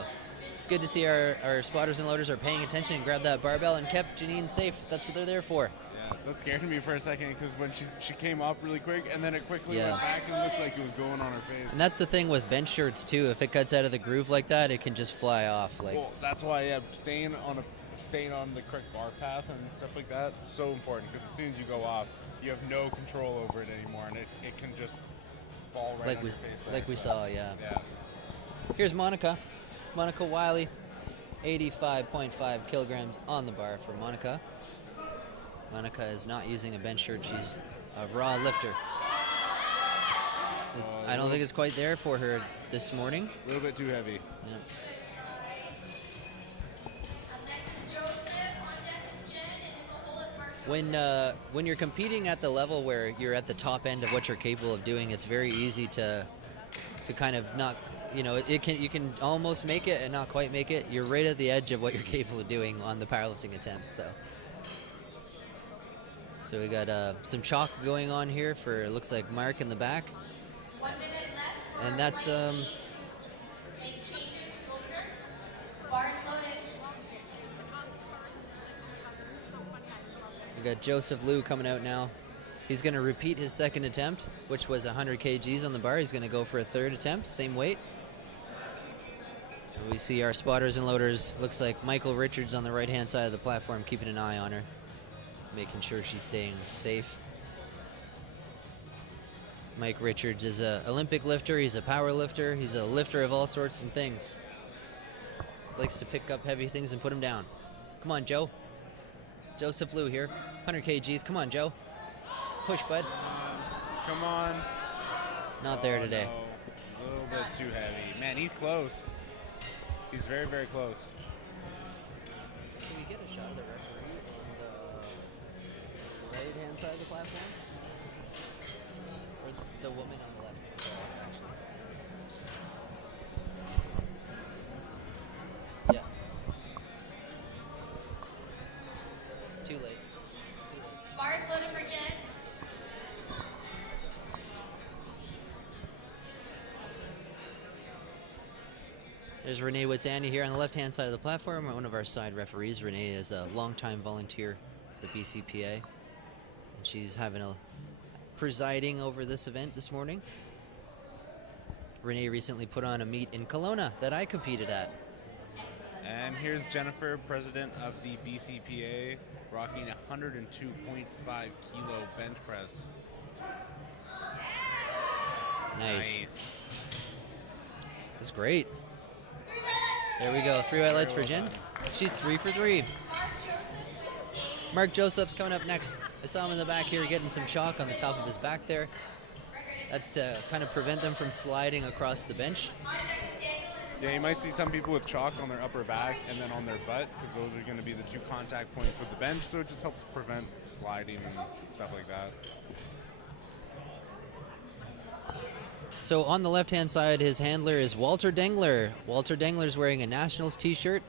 it's good to see our spotters and loaders are paying attention and grabbed that barbell and kept Janine safe. That's what they're there for. Yeah, that scared me for a second because when she came up really quick and then it quickly went back and looked like it was going on her face. And that's the thing with bench shirts too. If it cuts out of the groove like that, it can just fly off. Well, that's why staying on the correct bar path and stuff like that is so important because as soon as you go off, you have no control over it anymore, and it can just fall right on your face. Like we saw, yeah. Here's Monica Wiley, 85.5 kilograms on the bar for Monica. Monica is not using a bench shirt. She's a raw lifter. I don't think it's quite there for her this morning. A little bit too heavy. Yeah. When you're competing at the level where you're at the top end of what you're capable of doing, it's very easy to kind of not, you can almost make it and not quite make it. You're right at the edge of what you're capable of doing on the powerlifting attempt. So we got some chalk going on here for, it looks like Mark in the back. 1 minute left. And that's Make changes to openers. Bars loaded. we got Joseph Liu coming out now. He's going to repeat his second attempt, which was 100 kgs on the bar. He's going to go for a third attempt, same weight. And we see our spotters and loaders. Looks like Michael Richards on the right-hand side of the platform, keeping an eye on her, making sure she's staying safe. Mike Richards is an Olympic lifter. He's a power lifter. He's a lifter of all sorts and things. Likes to pick up heavy things and put them down. Come on, Joe. Joseph Liu here. 100 kgs. Come on, Joe. Push, bud. Come on. Not there today. No. A little bit too heavy. Man, he's close. He's very, very close. Can we get a shot of the referee on the right-hand side of the platform? Or the woman on the left side, actually. Yeah. Too late. Bars loaded for Jen. There's Renee Witzandy here on the left-hand side of the platform, one of our side referees. Renee is a longtime volunteer at the BCPA, and she's presiding over this event this morning. Renee recently put on a meet in Kelowna that I competed at. And here's Jennifer, president of the BCPA, rocking 102.5 kilo bench press. Nice. That's great. There we go. 3 highlights for Jen. She's 3 for 3. Mark Joseph's coming up next. I saw him in the back here getting some chalk on the top of his back there. That's to kind of prevent them from sliding across the bench. Yeah, you might see some people with chalk on their upper back and then on their butt, because those are going to be the 2 contact points with the bench, so it just helps prevent sliding and stuff like that. So on the left-hand side, his handler is Walter Dengler. Walter Dengler's wearing a Nationals t-shirt.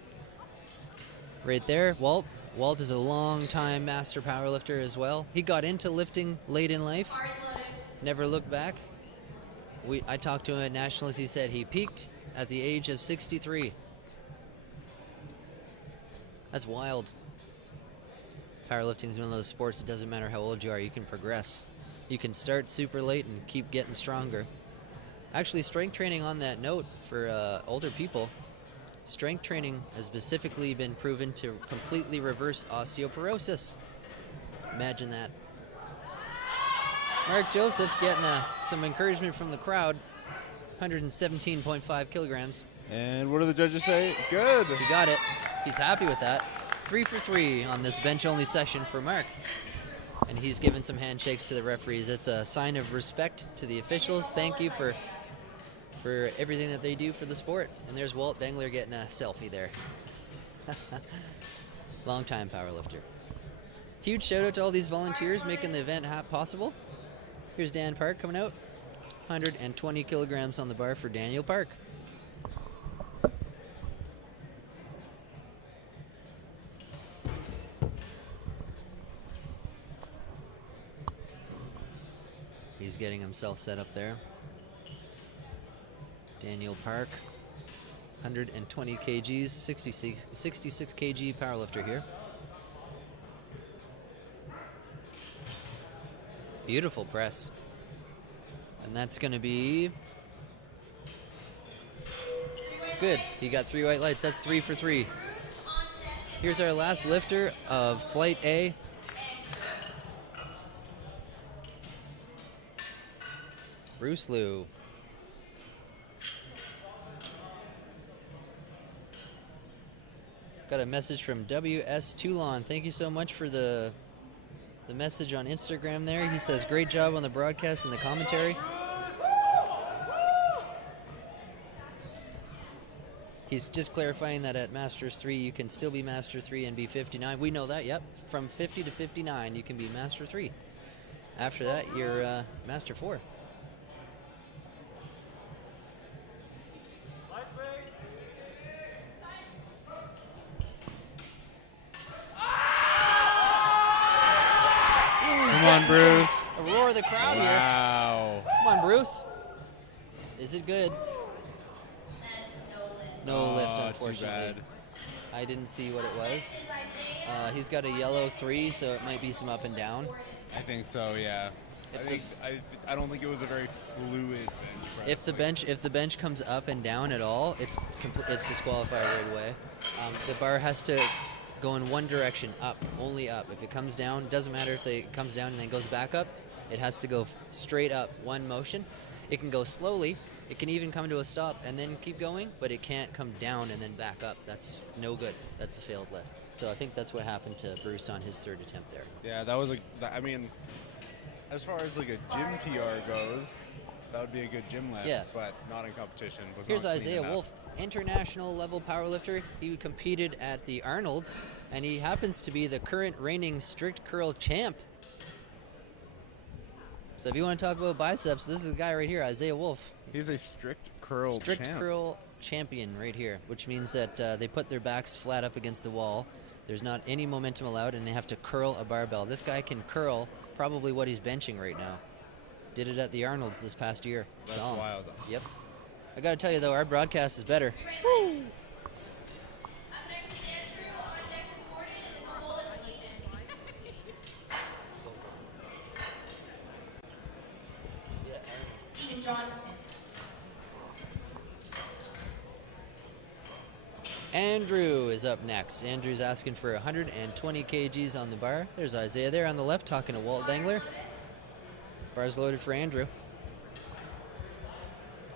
Right there, Walt. Walt is a long-time master powerlifter as well. He got into lifting late in life, never looked back. I talked to him at Nationals. He said he peaked at the age of 63. That's wild. Powerlifting is one of those sports, it doesn't matter how old you are, you can progress. You can start super late and keep getting stronger. Actually, strength training on that note for older people, strength training has specifically been proven to completely reverse osteoporosis. Imagine that. Mark Joseph's getting some encouragement from the crowd. 117.5 kilograms. And what do the judges say? Good. He got it. He's happy with that. 3 for 3 on this bench-only session for Mark. And he's given some handshakes to the referees. It's a sign of respect to the officials. Thank you for everything that they do for the sport. And there's Walt Dengler getting a selfie there. Long-time powerlifter. Huge shout out to all these volunteers making the event possible. Here's Dan Park coming out. 120 kilograms on the bar for Daniel Park. He's getting himself set up there. Daniel Park, 120 kgs, 66 kg powerlifter here. Beautiful press. And that's going to be good. He got 3 white lights. That's 3 for 3. Here's our last lifter of Flight A. Bruce Liu. Got a message from WS Toulon. Thank you so much for the message on Instagram there. He says, great job on the broadcast and the commentary. He's just clarifying that at Masters 3, you can still be Master 3 and be 59. We know that, yep. From 50 to 59, you can be Master 3. After that, you're Master 4. Come on, Bruce. A roar of the crowd here. Wow. Come on, Bruce. Is it good? No lift, unfortunately. Too bad. I didn't see what it was. He's got a yellow 3, so it might be some up and down. I think so, yeah. I don't think it was a very fluid bench press. If the bench comes up and down at all, it's disqualified right away. The bar has to go in one direction, up, only up. If it comes down, doesn't matter if it comes down and then goes back up. It has to go straight up, one motion. It can go slowly. It can even come to a stop and then keep going, but it can't come down and then back up. That's no good. That's a failed lift. So I think that's what happened to Bruce on his 3rd attempt there. Yeah, that was I mean, as far as like a gym PR goes, that would be a good gym lift, Yeah. but not in competition. Here's Isaiah Wolf, international level powerlifter. He competed at the Arnold's, and he happens to be the current reigning strict curl champ. So if you want to talk about biceps, this is the guy right here, Isaiah Wolf. He's a strict curl curl champion right here, which means that they put their backs flat up against the wall. There's not any momentum allowed, and they have to curl a barbell. This guy can curl probably what he's benching right now. Did it at the Arnold's this past year. That's Saw him. wild. Yep. I got to tell you, though, our broadcast is better. Up next is Andrew. On deck is Gordon, and in the hole is Steven Johnson. Andrew is up next. Andrew's asking for 120 kgs on the bar. There's Isaiah there on the left talking to Walt Dengler. Bar's loaded for Andrew.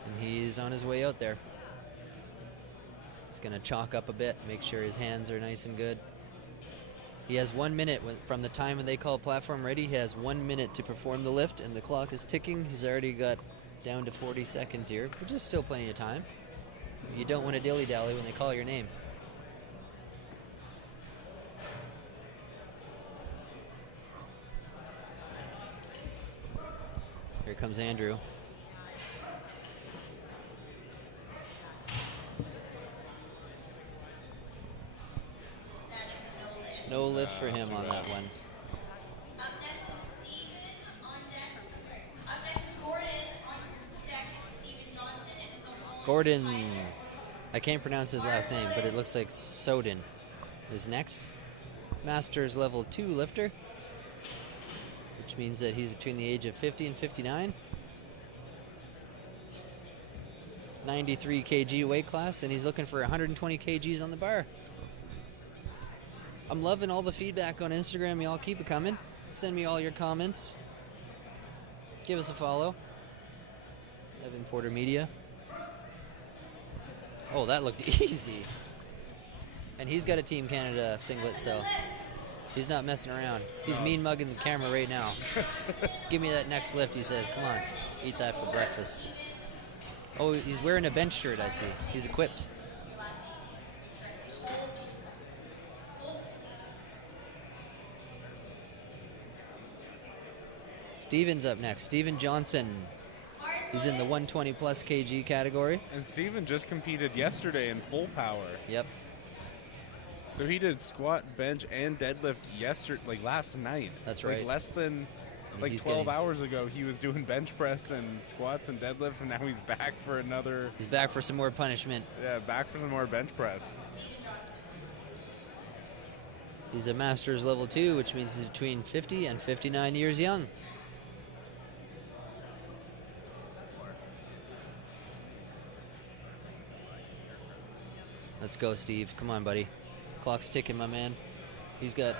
And he's on his way out there. He's going to chalk up a bit, make sure his hands are nice and good. He has 1 minute from the time when they call platform ready. He has 1 minute to perform the lift, and the clock is ticking. He's already got down to 40 seconds here, which is still plenty of time. You don't want to dilly-dally when they call your name. Here comes Andrew. No lift for him on that one. Up next is Steven on deck. Sorry. Up next is Gordon. On deck is Steven Johnson, and in the hole Gordon, I can't pronounce his last name, but it looks like Soden is next. Masters level 2 lifter, which means that he's between the age of 50 and 59. 93 kg weight class, and he's looking for 120 kgs on the bar. I'm loving all the feedback on Instagram. Y'all keep it coming. Send me all your comments. Give us a follow. Evan Porter Media. Oh, that looked easy. And he's got a Team Canada singlet, so He's not messing around. He's mean mugging the camera right now. Give me that next lift, he says. Come on, eat that for breakfast. Oh, he's wearing a bench shirt, I see. He's equipped. Steven's up next. Steven Johnson. He's in the 120 plus kg category. And Steven just competed yesterday in full power. Yep. So he did squat, bench, and deadlift last night. That's right. Less than He's 12 hours ago, he was doing bench press and squats and deadlifts, and now he's back for another. He's back for some more punishment. Yeah, back for some more bench press. He's a master's level 2, which means he's between 50 and 59 years young. Let's go, Steve. Come on, buddy. Clock's ticking, my man. He's got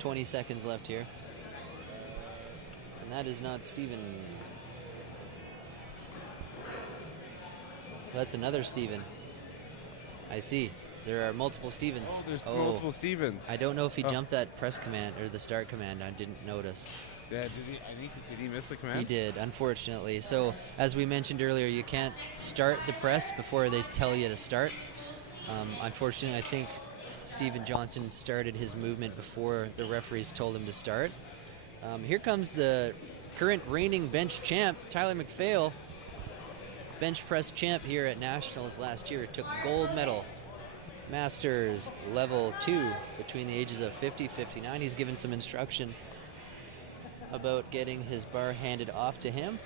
20 seconds left here. And that is not Steven. That's another Steven. I see. There are multiple Stevens. Oh, there's multiple Stevens. I don't know if he jumped that press command or the start command. I didn't notice. Yeah, did he miss the command? He did, unfortunately. So, as we mentioned earlier, you can't start the press before they tell you to start. Unfortunately, I think Steven Johnson started his movement before the referees told him to start. Here comes the current reigning bench champ, Tyler McPhail. Bench press champ here at Nationals last year. Took gold medal. Masters level 2 between the ages of 50-59. He's given some instruction about getting his bar handed off to him.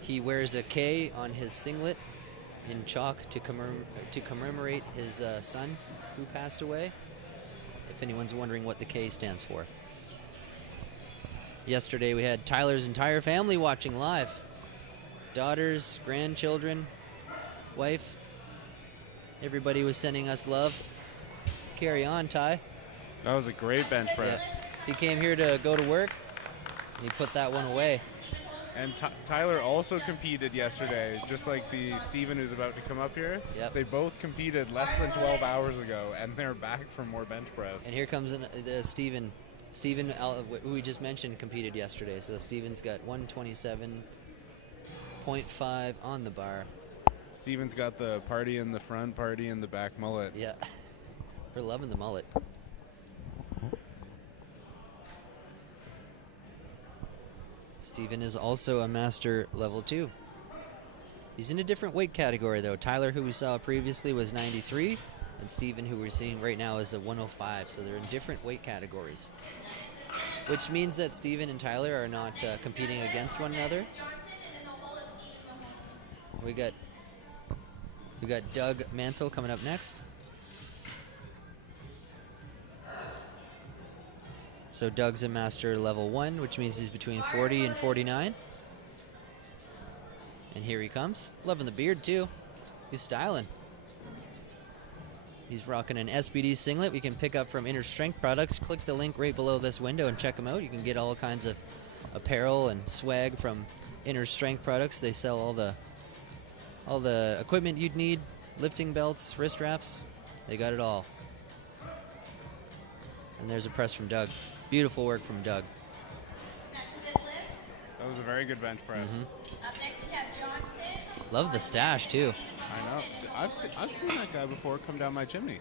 He wears a K on his singlet in chalk to commemorate his son who passed away, if anyone's wondering what the K stands for. Yesterday we had Tyler's entire family watching live. Daughters, grandchildren, wife. Everybody was sending us love. Carry on, Ty. That was a great bench press. Yeah. He came here to go to work, and he put that one away. And Tyler also competed yesterday, just like the Steven who's about to come up here. Yep. They both competed less than 12 hours ago, and they're back for more bench press. And here comes Steven. Steven, who we just mentioned, competed yesterday. So Steven's got 127.5 on the bar. Steven's got the party in the front, party in the back mullet. Yeah. We're loving the mullet. Steven is also a master level 2. He's in a different weight category, though. Tyler, who we saw previously, was 93, and Steven, who we're seeing right now, is a 105. So they're in different weight categories, which means that Steven and Tyler are not competing against one another. We got Doug Mansell coming up next. So Doug's a master level 1, which means he's between 40 and 49. And here he comes. Loving the beard, too. He's styling. He's rocking an SBD singlet we can pick up from Inner Strength Products. Click the link right below this window and check them out. You can get all kinds of apparel and swag from Inner Strength Products. They sell all the equipment you'd need, lifting belts, wrist wraps. They got it all. And there's a press from Doug. Beautiful work from Doug. That's a good lift. That was a very good bench press. Up next we have Johnson. Love the stash, too. I know. I've seen that guy before come down my chimney.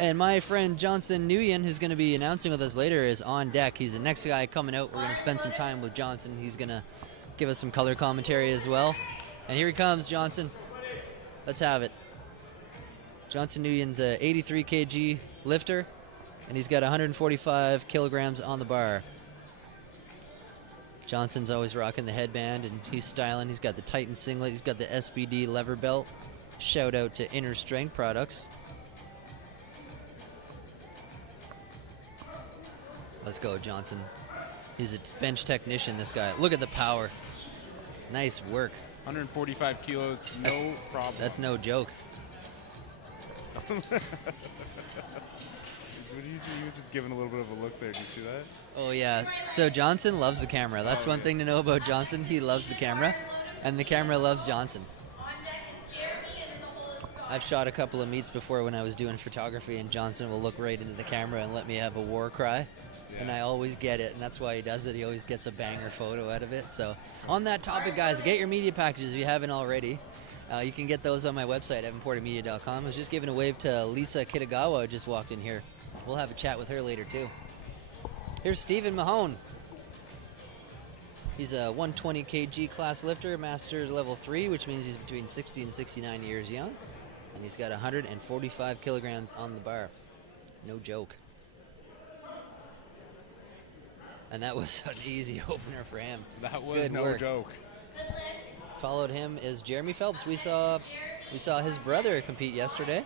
And my friend Johnson Nguyen, who's going to be announcing with us later, is on deck. He's the next guy coming out. We're going to spend some time with Johnson. He's going to give us some color commentary as well. And here he comes, Johnson. Let's have it. Johnson Nguyen's a 83 kg lifter, and he's got 145 kilograms on the bar. Johnson's always rocking the headband, and he's styling. He's got the Titan singlet. He's got the SBD lever belt. Shout out to Inner Strength Products. Let's go, Johnson. He's a bench technician, this guy. Look at the power. Nice work. 145 kilos, no problem. That's no joke. What did you do? You were just giving a little bit of a look there. Did you see that? Oh, yeah. So Johnson loves the camera. That's one thing to know about Johnson. He loves the camera, and the camera loves Johnson. On deck is Jeremy, and in the hole is Scott. I've shot a couple of meets before when I was doing photography, and Johnson will look right into the camera and let me have a war cry. And I always get it, and that's why he does it. He always gets a banger photo out of it. So on that topic, guys, get your media packages if you haven't already. You can get those on my website, evanportermedia.com. I was just giving a wave to Lisa Kitagawa, who just walked in here. We'll have a chat with her later, too. Here's Stephen Mahone. He's a 120 kg class lifter, master's level 3, which means he's between 60 and 69 years young. And he's got 145 kilograms on the bar. No joke. And that was an easy opener for him. That was Good no work. joke. Followed him is Jeremy Phelps. We saw his brother compete yesterday.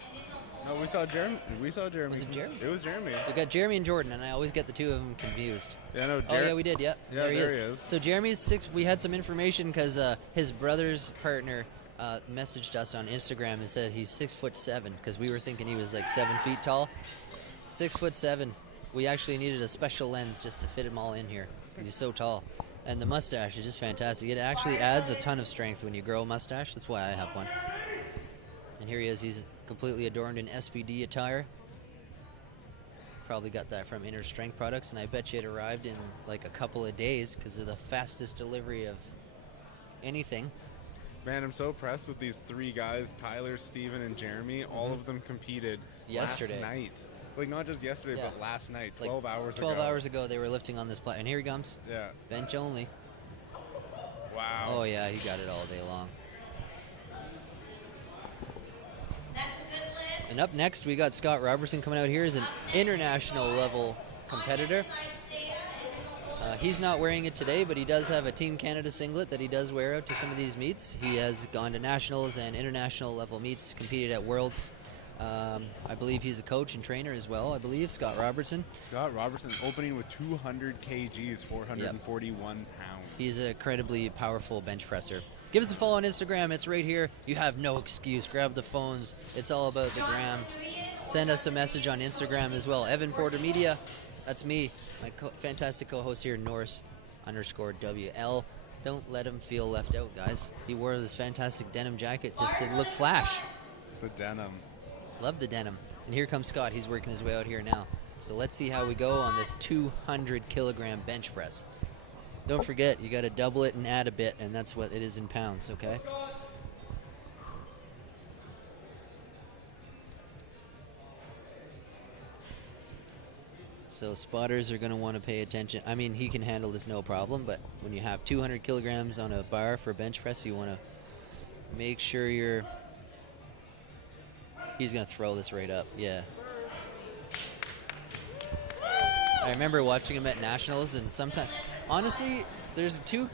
No, we saw Jeremy. Was it Jeremy? It was Jeremy. We got Jeremy and Jordan, and I always get the two of them confused. Yeah, no. Oh yeah, we did. Yeah, Yeah, there he there is. he is. So Jeremy's 6. We had some information because his brother's partner messaged us on Instagram and said he's 6'7", because we were thinking he was like 7 feet tall. 6'7". We actually needed a special lens just to fit him all in here because he's so tall. And the mustache is just fantastic. It actually adds a ton of strength when you grow a mustache. That's why I have one. And here he is. He's completely adorned in SPD attire. Probably got that from Inner Strength Products, and I bet you it arrived in like a couple of days because of the fastest delivery of anything. Man, I'm so impressed with these 3 guys, Tyler, Steven, and Jeremy. All of them competed Yesterday. last night. Like, not just yesterday, Yeah. but last night, Like 12 hours 12 ago. hours ago, they were lifting on this platform. And here he comes. Yeah. Bench only. Wow. Oh, yeah, he got it all day long. That's a good lift. And up next, we got Scott Robertson coming out here as an international level competitor. He's not wearing it today, but he does have a Team Canada singlet that he does wear out to some of these meets. He has gone to nationals and international level meets, competed at Worlds. I believe he's a coach and trainer as well, I believe, Scott Robertson. Scott Robertson opening with 200 kgs, 441 pounds. He's an incredibly powerful bench presser. Give us a follow on Instagram. It's right here. You have no excuse. Grab the phones. It's all about the gram. Send us a message on Instagram as well. Evan Porter Media. That's me. My fantastic co-host here, Norris_WL. Don't let him feel left out, guys. He wore this fantastic denim jacket just to look flash. The denim. Love the denim. And here comes Scott. He's working his way out here now. So let's see how we go on this 200 kilogram bench press. Don't forget, you got to double it and add a bit, and that's what it is in pounds, okay? So spotters are going to want to pay attention. I mean, he can handle this no problem, but when you have 200 kilograms on a bar for bench press, you want to make sure you're... He's going to throw this right up, yeah. I remember watching him at nationals, and sometimes, honestly, there's two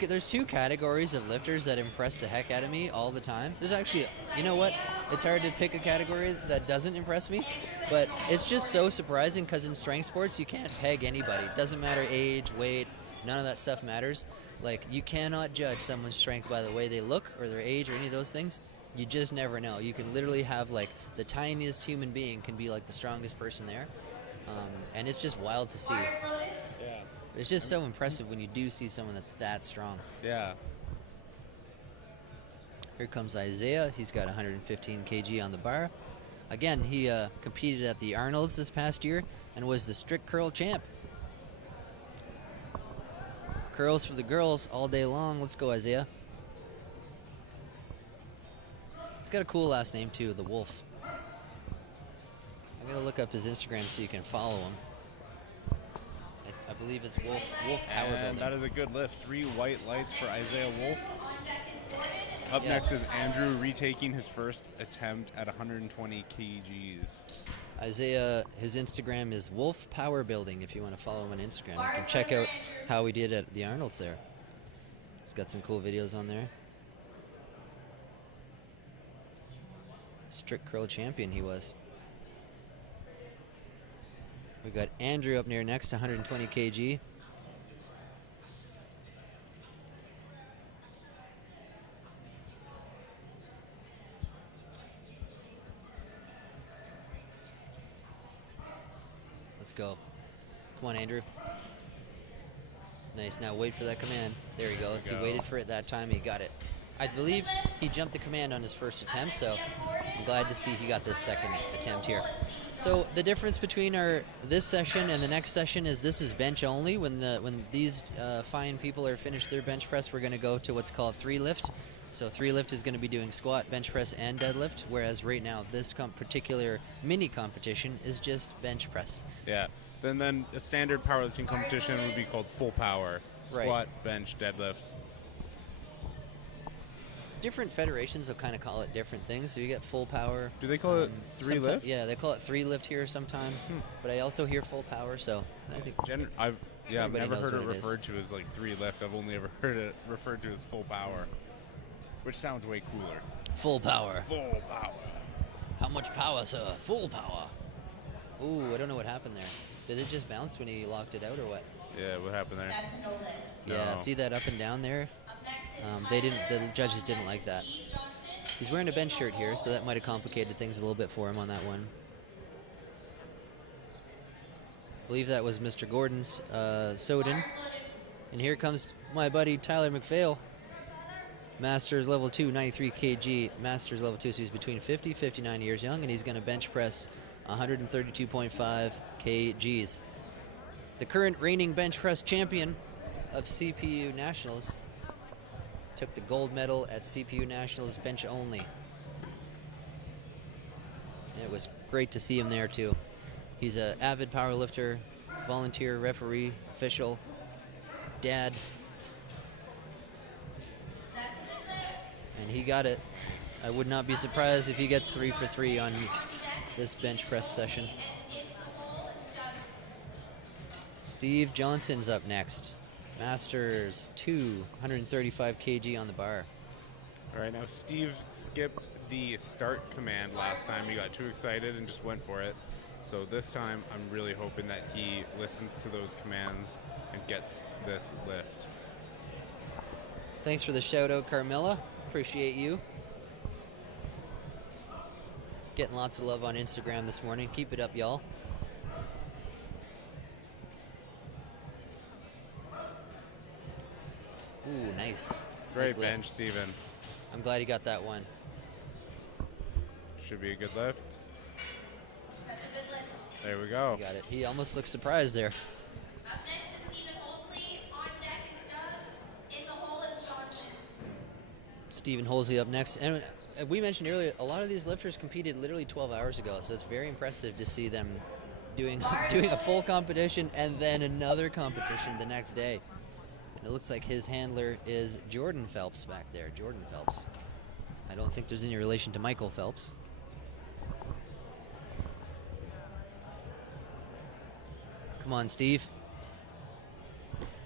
categories of lifters that impress the heck out of me all the time. There's actually, you know what? It's hard to pick a category that doesn't impress me, but it's just so surprising because in strength sports, you can't peg anybody. It doesn't matter age, weight, none of that stuff matters. Like, you cannot judge someone's strength by the way they look or their age or any of those things. You just never know. You can literally have, like, the tiniest human being can be, like, the strongest person there. And it's just wild to see. Yeah. It's just so impressive when you do see someone that's that strong. Yeah. Here comes Isaiah. He's got 115 kg on the bar. Again, he competed at the Arnold's this past year and was the strict curl champ. Curls for the girls all day long. Let's go, Isaiah. He's got a cool last name, too, the Wolf. I'm going to look up his Instagram so you can follow him. I believe it's Wolf Power And Building. that is a good lift. 3 white lights for Isaiah Wolf. Up Yeah. next is Andrew retaking his first attempt at 120 kgs. Isaiah, his Instagram is Wolf Power Building if you want to follow him on Instagram. You can check out how he did at the Arnold's there. He's got some cool videos on there. Strict curl champion he was. We got Andrew up near next, 120 kg. Let's go. Come on, Andrew. Nice. Now wait for that command. There he goes. He waited for it that time. He got it. I believe he jumped the command on his first attempt, so I'm glad to see he got this second attempt here. So the difference between this session and the next session is this is bench only. When these fine people are finished their bench press, we're going to go to what's called 3-lift. So 3-lift is going to be doing squat, bench press, and deadlift, whereas right now this particular mini competition is just bench press. Yeah. Then a standard powerlifting competition would be called full power. Squat, Right. bench, deadlifts. Different federations will kind of call it different things. So you get full power. Do they call it 3-lift? Yeah, they call it 3-lift here sometimes. But I also hear full power, so I think I've Everybody never knows heard it what it is. referred to as like 3-lift. I've only ever heard it referred to as full power, which sounds way cooler. full power. Full power. How much power, sir? Full power. Ooh, I don't know what happened there. Did it just bounce when he locked it out or what? Yeah, what happened there? That's no lift. Yeah, No. see that up and down there? Up next is They didn't. The judges didn't like that. Steve Johnson. He's wearing a bench shirt here, so that might have complicated things a little bit for him on that one. I believe that was Mr. Gordon's Soden. And here comes my buddy Tyler McPhail. Masters level 2, 93 kg. Masters level 2, so he's between 50, 59 years young, and he's going to bench press 132.5 kgs. The current reigning bench press champion of CPU Nationals took the gold medal at CPU Nationals bench only. It was great to see him there too. He's an avid powerlifter, volunteer, referee, official, dad, That's a good lift. and he got it. I would not be surprised if he gets 3 for 3 on this bench press session. And in the hole is done. Steve Johnson's up next. Masters 2, 135 kg on the bar. All right, now Steve skipped the start command last time. He got too excited and just went for it. So this time, I'm really hoping that he listens to those commands and gets this lift. Thanks for the shout out, Carmilla. Appreciate you. Getting lots of love on Instagram this morning. Keep it up, y'all. Ooh, nice. Great Nice lift. bench, Steven. I'm glad he got that one. Should be a good lift. That's a good lift. There we go. He got it. He almost looked surprised there. Up next is Stephen Holsley. On deck is Doug. In the hole is Johnson. Stephen Holsey up next. And we mentioned earlier, a lot of these lifters competed literally 12 hours ago, so it's very impressive to see them doing a full competition and then another competition the next day. And it looks like his handler is Jordan Phelps back there. Jordan Phelps. I don't think there's any relation to Michael Phelps. Come on, Steve.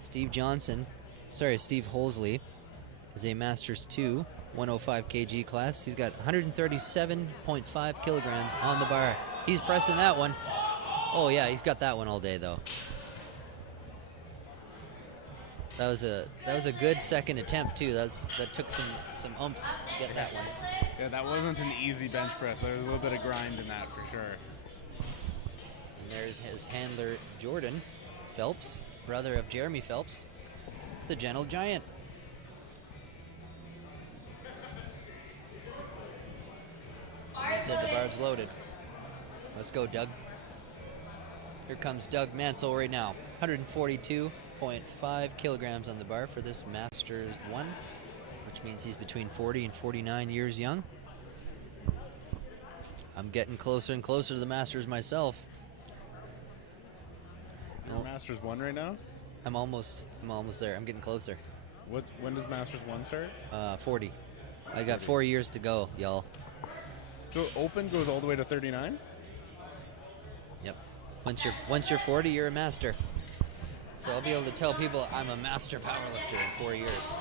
Steve Johnson. Sorry, Steve Holsley is a Masters 2, 105 kg class. He's got 137.5 kilograms on the bar. He's pressing that one. Oh yeah, he's got that one all day though. That was a good second attempt too. That took some oomph to get that one. Yeah, that wasn't an easy bench press. There was a little bit of grind in that for sure. And there's his handler Jordan Phelps, brother of Jeremy Phelps, the Gentle Giant. He said the barb's loaded. Let's go, Doug. Here comes Doug Mansell right now. 142.5 kilograms on the bar for this Masters 1, which means he's between 40 and 49 years young. I'm getting closer and closer to the Masters myself. You're Masters 1 right now? I'm almost there. I'm getting closer. When does Masters 1 start? 40. I got 4 years to go, y'all. So Open goes all the way to 39? Yep. Once you're 40, you're a master. So I'll be able to tell people I'm a master powerlifter in 4 years.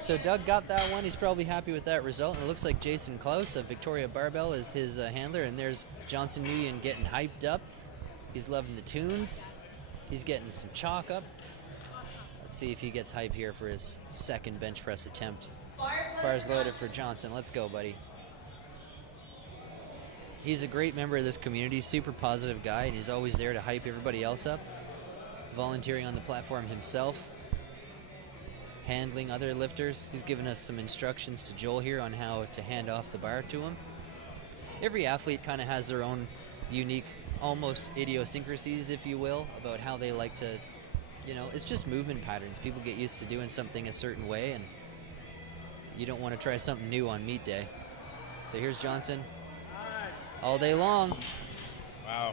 So Doug got that one. He's probably happy with that result. And it looks like Jason Klaus of Victoria Barbell is his handler. And there's Johnson Nguyen getting hyped up. He's loving the tunes. He's getting some chalk up. Let's see if he gets hype here for his second bench press attempt. Bars loaded for Johnson. Let's go, buddy. He's a great member of this community, super positive guy, and he's always there to hype everybody else up. Volunteering on the platform himself. handling other lifters. He's given us some instructions to Joel here on how to hand off the bar to him. Every athlete kind of has their own unique, almost idiosyncrasies, if you will, about how they like to, it's just movement patterns. People get used to doing something a certain way, and you don't want to try something new on meet day. So here's Johnson all day long. Wow,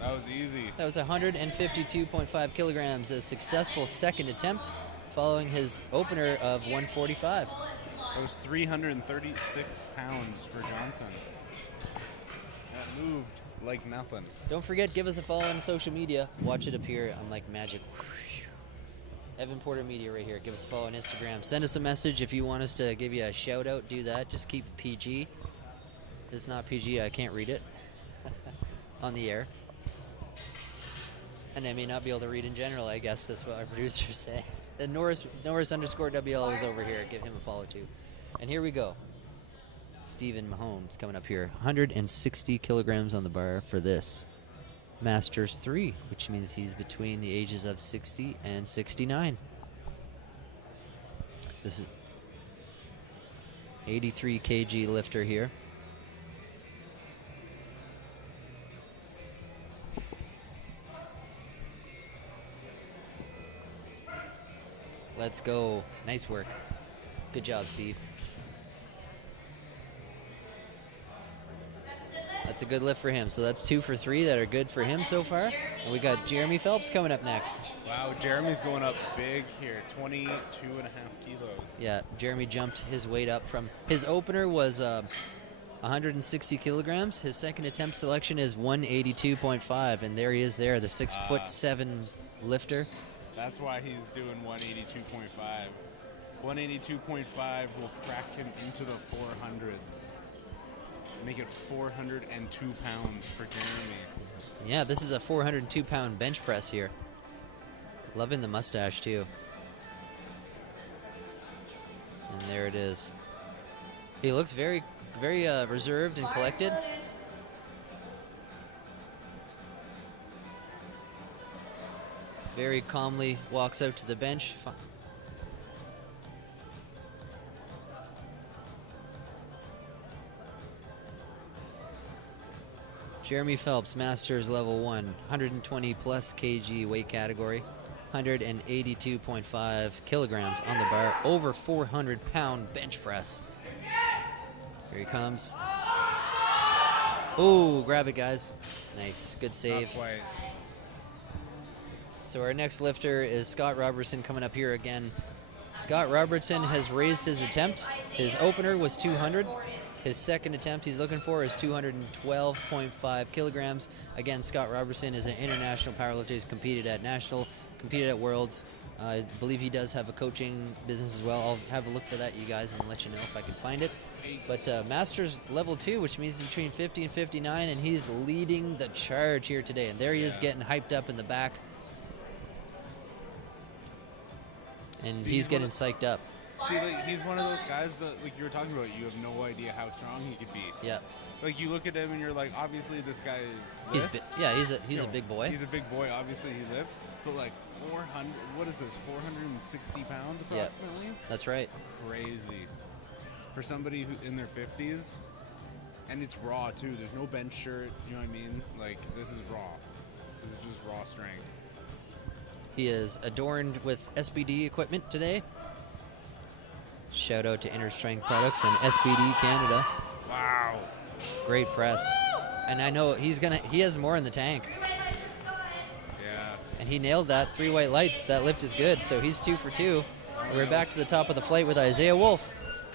that was easy. That was 152.5 kilograms, a successful second attempt following his opener of 145. That was 336 pounds for Johnson. That moved like nothing. Don't forget, give us a follow on social media. Watch it appear on like magic. Evan Porter Media right here. Give us a follow on Instagram. Send us a message if you want us to give you a shout out. Do that. Just keep it PG. If it's not PG, I can't read it on the air. And I may not be able to read in general, I guess. That's what our producers say. The Norris _WL is over here. Give him a follow too. And here we go. Stephen Mahomes coming up here. 160 kilograms on the bar for this Masters 3, which means he's between the ages of 60 and 69. This is 83 kg lifter here. Let's go. Nice work. Good job, Steve. That's a good lift for him. So that's 2 for 3 that are good for him so far. And we got Jeremy Phelps coming up next. Wow, Jeremy's going up big here. 22.5 kilos. Yeah, Jeremy jumped his weight up from his opener was 160 kilograms. His second attempt selection is 182.5, and there he is there, the 6'7" lifter. That's why he's doing 182.5. 182.5 will crack him into the 400s. Make it 402 pounds for Jeremy. Yeah, this is a 402-pound bench press here. Loving the mustache, too. And there it is. He looks very, very reserved and collected. Very calmly walks out to the bench. Jeremy Phelps, Masters Level 1, 120 plus kg weight category, 182.5 kilograms on the bar, over 400-pound bench press. Here he comes. Oh, grab it, guys. Nice, good save. Not quite. So our next lifter is Scott Robertson coming up here again. Scott Robertson has raised his attempt. His opener was 200. His second attempt he's looking for is 212.5 kilograms. Again, Scott Robertson is an international powerlifter. He's competed at national, competed at worlds. I believe he does have a coaching business as well. I'll have a look for that, you guys, and let you know if I can find it. But Masters Level 2, which means between 50 and 59, and he's leading the charge here today. And there he is getting hyped up in the back. And he's getting psyched up. See, like, he's one of those guys that, like you were talking about, you have no idea how strong he could be. Yeah. Like, you look at him and you're like, obviously this guy lifts. He's a big boy. He's a big boy, obviously he lifts. But like 400, what is this, 460 pounds approximately? Yeah, that's right. Crazy. For somebody who in their 50s, and it's raw too. There's no bench shirt, you know what I mean? Like, this is raw. This is just raw strength. He is adorned with SBD equipment today. Shout out to Inner Strength Products and SBD Canada. Wow. Great press. And I know he has more in the tank. Yeah. And he nailed that. 3 white lights. That lift is good. So he's 2 for 2. We're back to the top of the flight with Isaiah Wolf,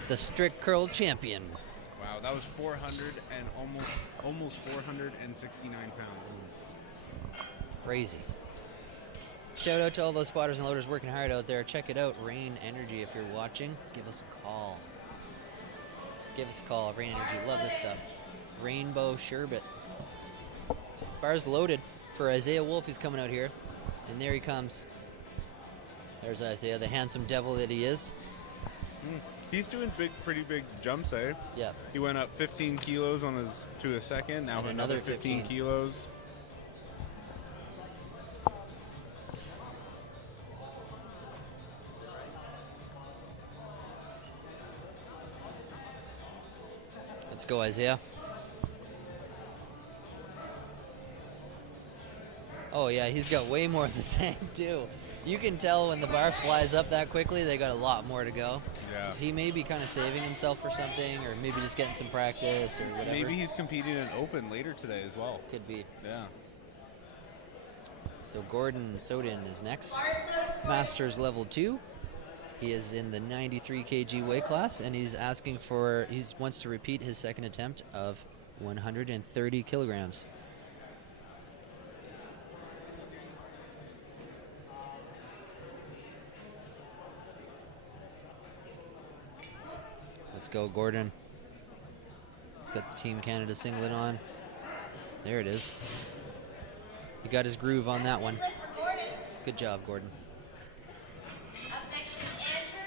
the strict curl champion. Wow, that was 400 and almost 469 pounds. Crazy. Shout out to all those spotters and loaders working hard out there. Check it out, Rain Energy. If you're watching, give us a call. Give us a call, Rain Energy. Love this stuff. Rainbow Sherbet. Bar's loaded for Isaiah Wolf. He's coming out here. And there he comes. There's Isaiah, the handsome devil that he is. He's doing pretty big jumps, eh? Yeah. He went up 15 kilos to his second. Now And another 15 kilos. Let's go, Isaiah. Oh yeah, he's got way more in the tank too. You can tell when the bar flies up that quickly, they got a lot more to go. Yeah. He may be kind of saving himself for something, or maybe just getting some practice or whatever. Maybe he's competing in Open later today as well. Could be. Yeah. So Gordon Sodin is next. Masters level 2. He is in the 93 kg weight class, and he's asking for, he wants to repeat his second attempt of 130 kilograms. Let's go, Gordon. He's got the Team Canada singlet on. There it is. He got his groove on that one. Good job, Gordon. Up next is Andrew.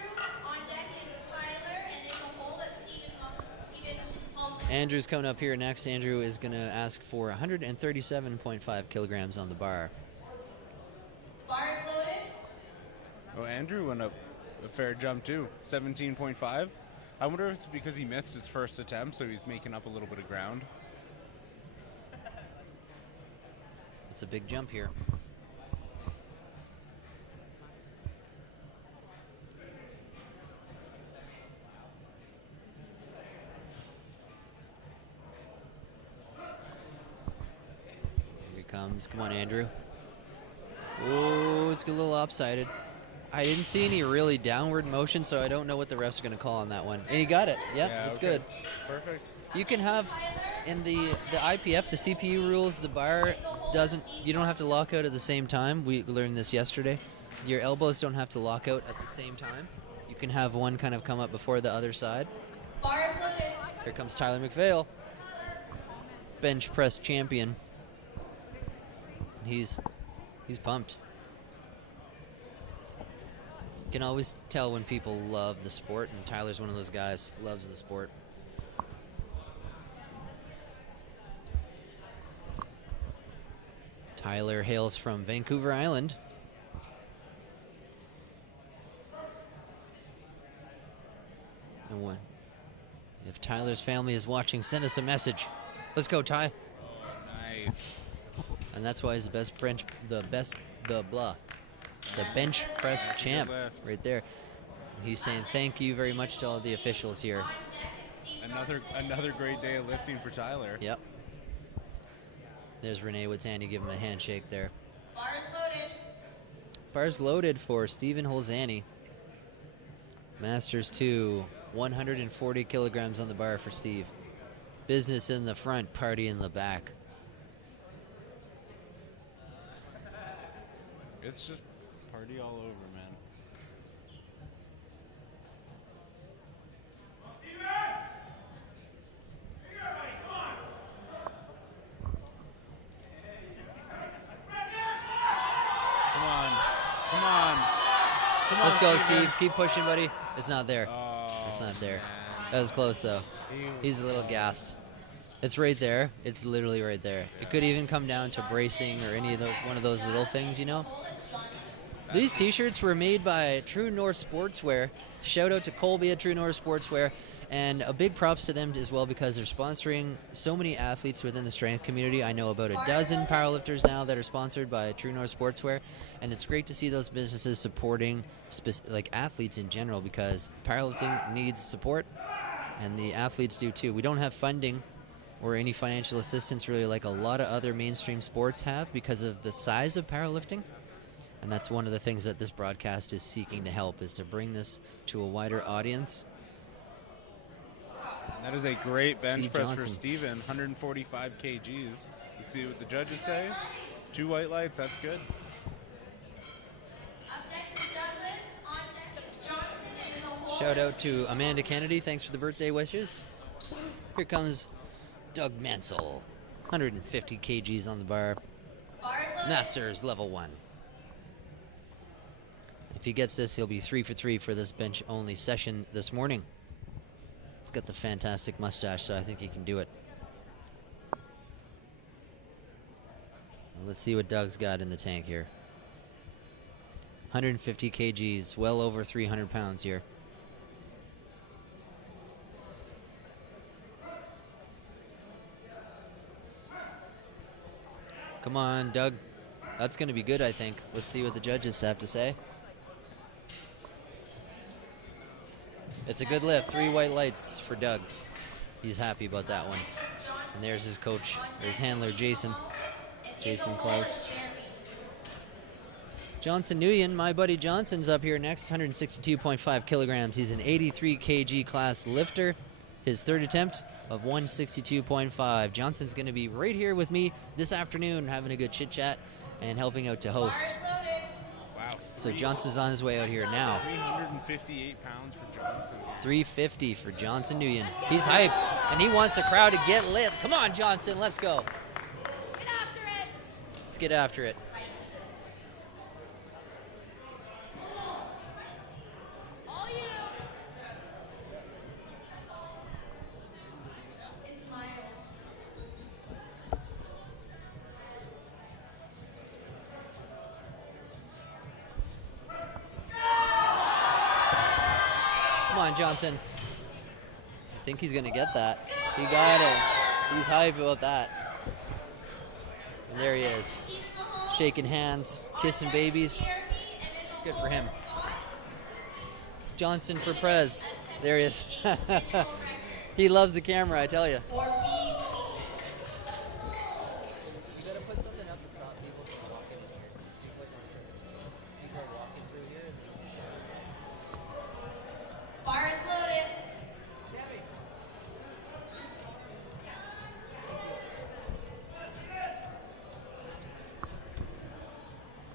On deck is Tyler, and in the hole is Steven Paulson. Andrew's coming up here next. Andrew is going to ask for 137.5 kilograms on the bar. Bar is loaded. Oh, Andrew went up a fair jump too. 17.5. I wonder if it's because he missed his first attempt, so he's making up a little bit of ground. It's a big jump here. Here he comes. Come on, Andrew. Oh, it's a little lopsided. I didn't see any really downward motion, so I don't know what the refs are going to call on that one. And he got it. Yep, Yeah, it's okay. good. Perfect. You can have, in the IPF, the CPU rules, the bar doesn't, you don't have to lock out at the same time. We learned this yesterday. Your elbows don't have to lock out at the same time. You can have one kind of come up before the other side. Bar is loaded. Here comes Tyler McPhail, bench press champion. He's pumped. You can always tell when people love the sport, and Tyler's one of those guys, loves the sport. Tyler hails from Vancouver Island. And one. If Tyler's family is watching, send us a message. Let's go, Ty. Nice. And that's why he's the bench press champ lift. right there. He's saying thank you very much to all the officials here. Another great day of lifting for Tyler. Yep. There's Renee Witzani, give him a handshake there. Bar is loaded. Bar's loaded for Stephen Holzani. Masters 2, 140 kilograms on the bar for Steve. Business in the front, party in the back. It's just party all over, man. Come on. Come on. Come on, Let's go, Steven. Steve. Keep pushing, buddy. It's not there. Oh, It's not there. man. That was close, though. He was He's a little gassed. It's right there. It's literally right there. It could even come down to bracing or any of those, one of those little things, you know? These t-shirts were made by True North Sportswear. Shout out to Colby at True North Sportswear. And a big props to them as well because they're sponsoring so many athletes within the strength community. I know about a dozen powerlifters now that are sponsored by True North Sportswear. And it's great to see those businesses supporting like athletes in general because powerlifting needs support and the athletes do too. We don't have funding or any financial assistance really like a lot of other mainstream sports have because of the size of powerlifting. And that's one of the things that this broadcast is seeking to help is to bring this to a wider audience. That is a great bench Steve press Johnson. for Steven, 145 kgs. Let's see what the judges say. 2 white lights, that's good. Up next is Douglas. On deck is Johnson, and in the hole Shout is out to Amanda Kennedy. Thanks for the birthday wishes. Here comes Doug Mansell. 150 kgs on the bar. Bar is loaded. Masters level 1. If he gets this, he'll be 3 for 3 for this bench only session this morning. He's got the fantastic mustache, so I think he can do it. Well, let's see what Doug's got in the tank here. 150 kgs, well over 300 pounds here. Come on, Doug. That's going to be good, I think. Let's see what the judges have to say. It's a good lift. 3 white lights for Doug. He's happy about that one. And there's his coach, or his handler, Jason Klaus. Johnson Nguyen, my buddy Johnson's up here next, 162.5 kilograms. He's an 83 kg class lifter. His third attempt of 162.5. Johnson's going to be right here with me this afternoon having a good chit chat and helping out to host. Wow. So Johnson's on his way out here now. 358 pounds for Johnson. 350 for Johnson Nguyen. He's hype, and he wants the crowd to get lit. Come on, Johnson, let's go. Get after it. Let's get after it. All you. Come on, Johnson. I think he's going to get that. He got it. He's hype about that. And there he is. Shaking hands, kissing babies. Good for him. Johnson for Prez. There he is. He loves the camera, I tell you. You gotta put something up to stop people from walking in here. People are walking through here. Bar is loaded.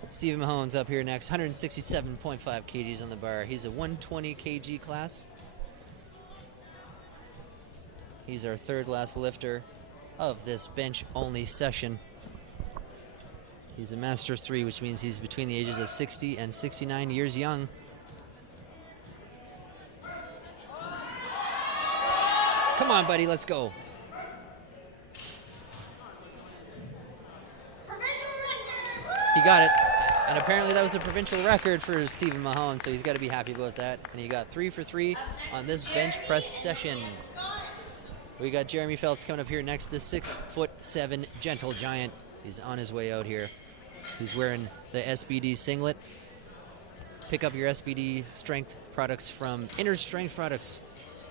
Stephen Mahone's up here next, 167.5 kgs on the bar. He's a 120 kg class. He's our third last lifter of this bench-only session. He's a Masters 3, which means he's between the ages of 60 and 69 years young. Come on, buddy, let's go. He got it. And apparently that was a provincial record for Stephen Mahone, so he's got to be happy about that. And he got 3 for 3 on this bench press session. We got Jeremy Feltz coming up here next, the 6'7" gentle giant. He's on his way out here. He's wearing the SBD singlet. Pick up your SBD strength products from Inner Strength Products.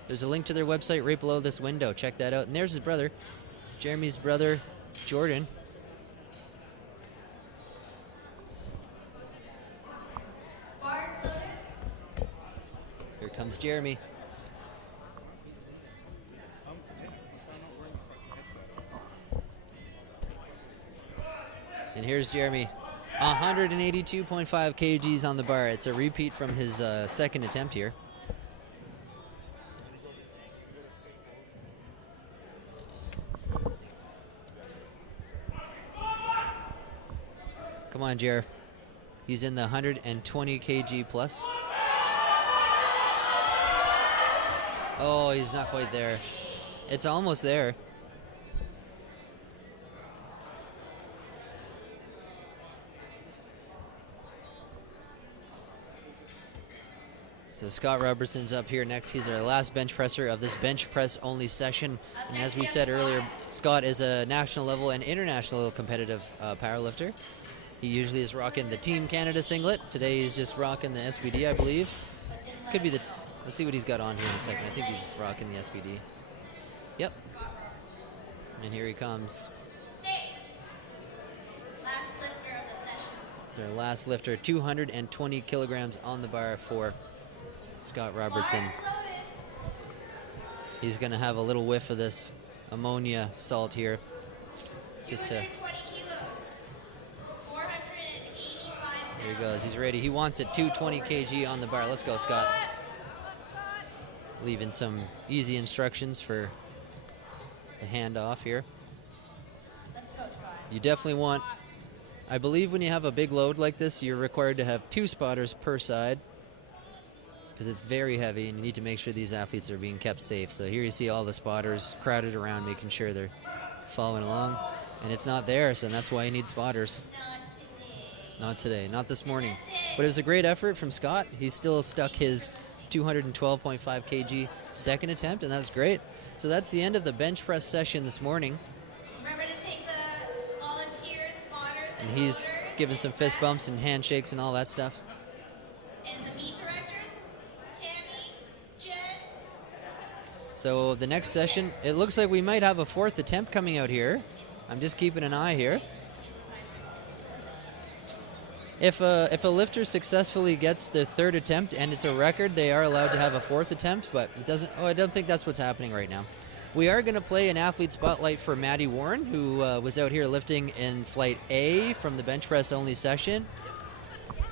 There's a link to their website right below this window. Check that out. And there's his brother, Jeremy's brother, Jordan. Here comes Jeremy. And here's Jeremy. 182.5 kgs on the bar. It's a repeat from his second attempt here. Come on, Jer. He's in the 120 kg plus. Oh, he's not quite there. It's almost there. So Scott Robertson's up here next. He's our last bench presser of this bench press only session. And as we said earlier, Scott is a national level and international competitive powerlifter. He usually is rocking the Team Canada singlet. Today he's just rocking the SBD, I believe. Could be the, let's see what he's got on here in a second. I think he's rocking the SBD. Yep. And here he comes. Last lifter of the session. It's our last lifter, 220 kilograms on the bar for Scott Robertson. Bar is loaded. He's gonna have a little whiff of this ammonia salt here. Just to, 220 kilos. 485 pounds. there he goes, he's ready. He wants it, 220 kg on the bar. Let's go, Scott. Leaving some easy instructions for the handoff here. Let's go, Scott. You definitely want, I believe when you have a big load like this, you're required to have 2 spotters per side because it's very heavy and you need to make sure these athletes are being kept safe. So here you see all the spotters crowded around making sure they're following along, and it's not there, so that's why you need spotters. Not today, not this morning. But it was a great effort from Scott. He still stuck his 212.5 kg second attempt, and that's great. So that's the end of the bench press session this morning. Remember to thank the volunteers, and he's giving some fist bumps and handshakes and all that stuff. And the meet directors, Tammy, Jen. So the next session, it looks like we might have a fourth attempt coming out here. I'm just keeping an eye here. If a lifter successfully gets their third attempt and it's a record, they are allowed to have a fourth attempt, but it doesn't. Oh, I don't think that's what's happening right now. We are going to play an athlete spotlight for Maddie Warren, who was out here lifting in flight A from the bench press only session.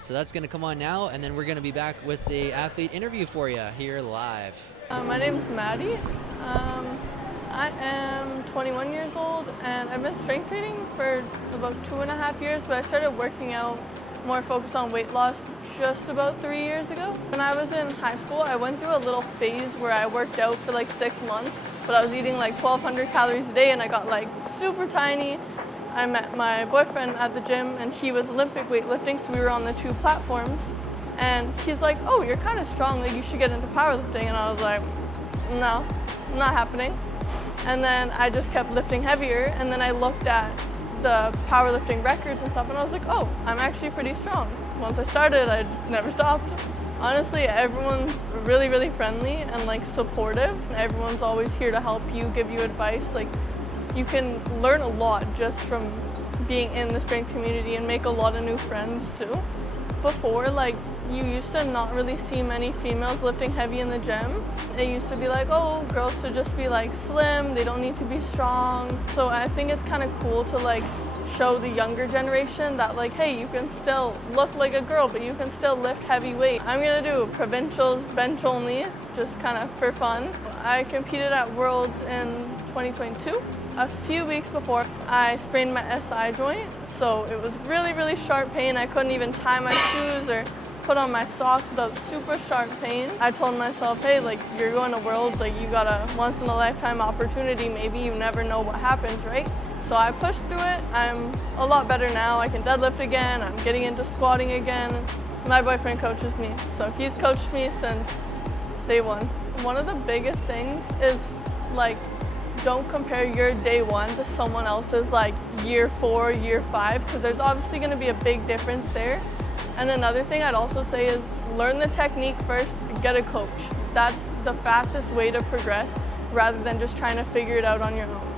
So that's going to come on now, and then we're going to be back with the athlete interview for you here live. My name's Maddie. I am 21 years old, and I've been strength training for about 2.5 years, but I started working out more focused on weight loss just about 3 years ago. When I was in high school, I went through a little phase where I worked out for like 6 months, but I was eating like 1,200 calories a day, and I got like super tiny. I met my boyfriend at the gym, and he was Olympic weightlifting, so we were on the 2 platforms. And he's like, "Oh, you're kind of strong, like you should get into powerlifting." And I was like, "No, not happening." And then I just kept lifting heavier, and then I looked at the powerlifting records and stuff, and I was like, "Oh, I'm actually pretty strong." Once I started, I never stopped. Honestly, everyone's really, really friendly and like supportive. Everyone's always here to help you, give you advice. Like, you can learn a lot just from being in the strength community and make a lot of new friends too. Before, like, you used to not really see many females lifting heavy in the gym. It used to be like, oh, girls should just be like slim, they don't need to be strong. So I think it's kind of cool to like show the younger generation that like, hey, you can still look like a girl, but you can still lift heavy weight. I'm gonna do Provincials bench only, just kind of for fun. I competed at Worlds in 2022. A few weeks before, I sprained my SI joint, so it was really, really sharp pain. I couldn't even tie my shoes or put on my socks without super sharp pain. I told myself, hey, like, you're going to Worlds, like, you got a once-in-a-lifetime opportunity. Maybe you never know what happens, right? So I pushed through it. I'm a lot better now. I can deadlift again. I'm getting into squatting again. My boyfriend coaches me, so he's coached me since day one. One of the biggest things is, like, don't compare your day one to someone else's like year 4, year 5, because there's obviously going to be a big difference there. And another thing I'd also say is learn the technique first, get a coach. That's the fastest way to progress rather than just trying to figure it out on your own.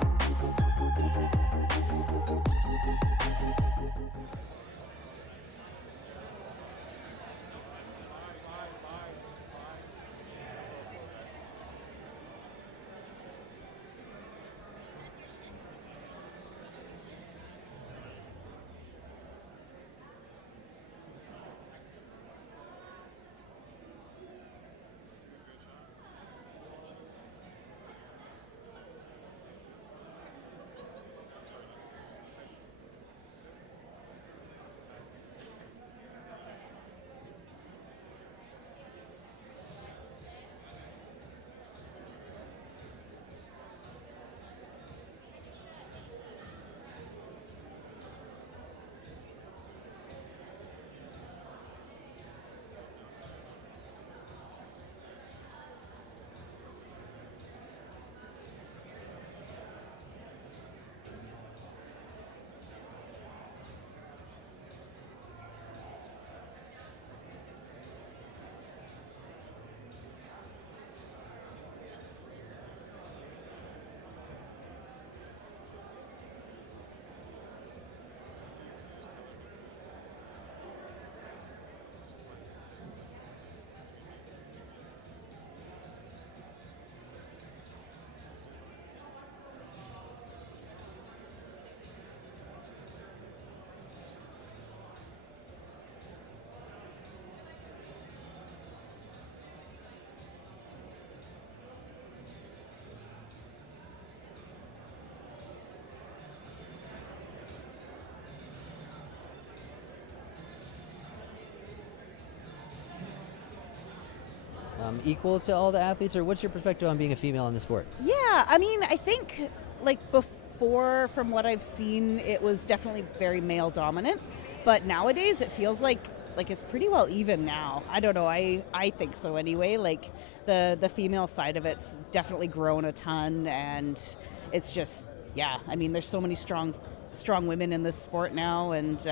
Equal to all the athletes, or what's your perspective on being a female in the sport? Yeah, I mean, I think like before, from what I've seen, it was definitely very male dominant, but nowadays it feels like it's pretty well even now. I don't know, I think so anyway. Like the female side of it's definitely grown a ton, and it's just, yeah, I mean, there's so many strong strong women in this sport now, and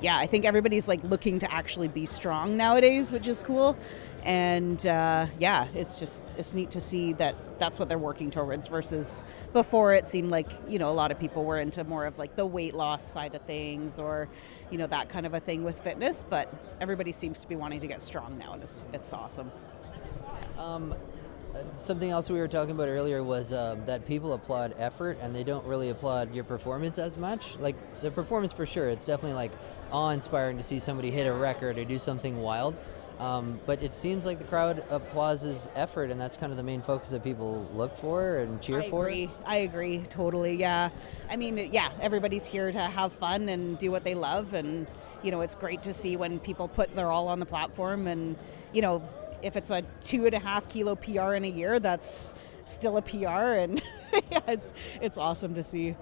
yeah, I think everybody's like looking to actually be strong nowadays, which is cool. And yeah, it's neat to see that that's what they're working towards, versus before it seemed like, you know, a lot of people were into more of like the weight loss side of things, or, you know, that kind of a thing with fitness, but everybody seems to be wanting to get strong now, and it's awesome. Something else we were talking about earlier was that people applaud effort and they don't really applaud your performance as much. Like the performance for sure, it's definitely like awe-inspiring to see somebody hit a record or do something wild. But it seems like the crowd applauses effort, and that's kind of the main focus that people look for and cheer for. I agree, totally, yeah. I mean, yeah, everybody's here to have fun and do what they love, and, you know, it's great to see when people put their all on the platform, and, you know, if it's a 2.5 kilo PR in a year, that's still a PR, and yeah, it's awesome to see.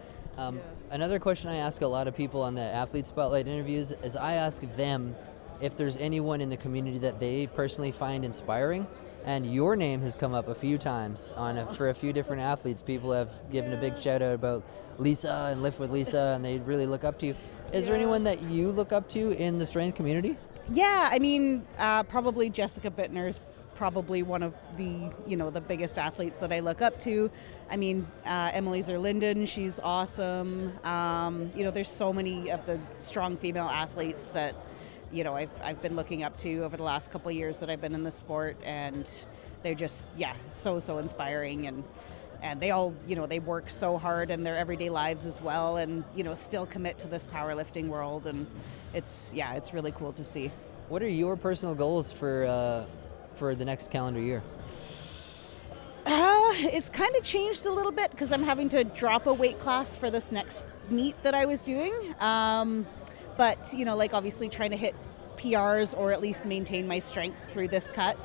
Another question I ask a lot of people on the Athlete Spotlight interviews is I ask them if there's anyone in the community that they personally find inspiring, and your name has come up a few times for a few different athletes. People have given a big shout out about Lisa and Lift with Lisa, and they really look up to you. Is there anyone that you look up to in the strength community? Yeah, I mean, probably Jessica Bittner's probably one of the, you know, the biggest athletes that I look up to. I mean, Emily Zerlinden, she's awesome. You know, there's so many of the strong female athletes that, you know, I've been looking up to over the last couple of years that I've been in the sport, and they're just, yeah, so inspiring, and they all, you know, they work so hard in their everyday lives as well, and, you know, still commit to this powerlifting world, and it's really cool to see. What are your personal goals for the next calendar year? It's kind of changed a little bit because I'm having to drop a weight class for this next meet that I was doing. But, you know, like obviously trying to hit PRs or at least maintain my strength through this cut.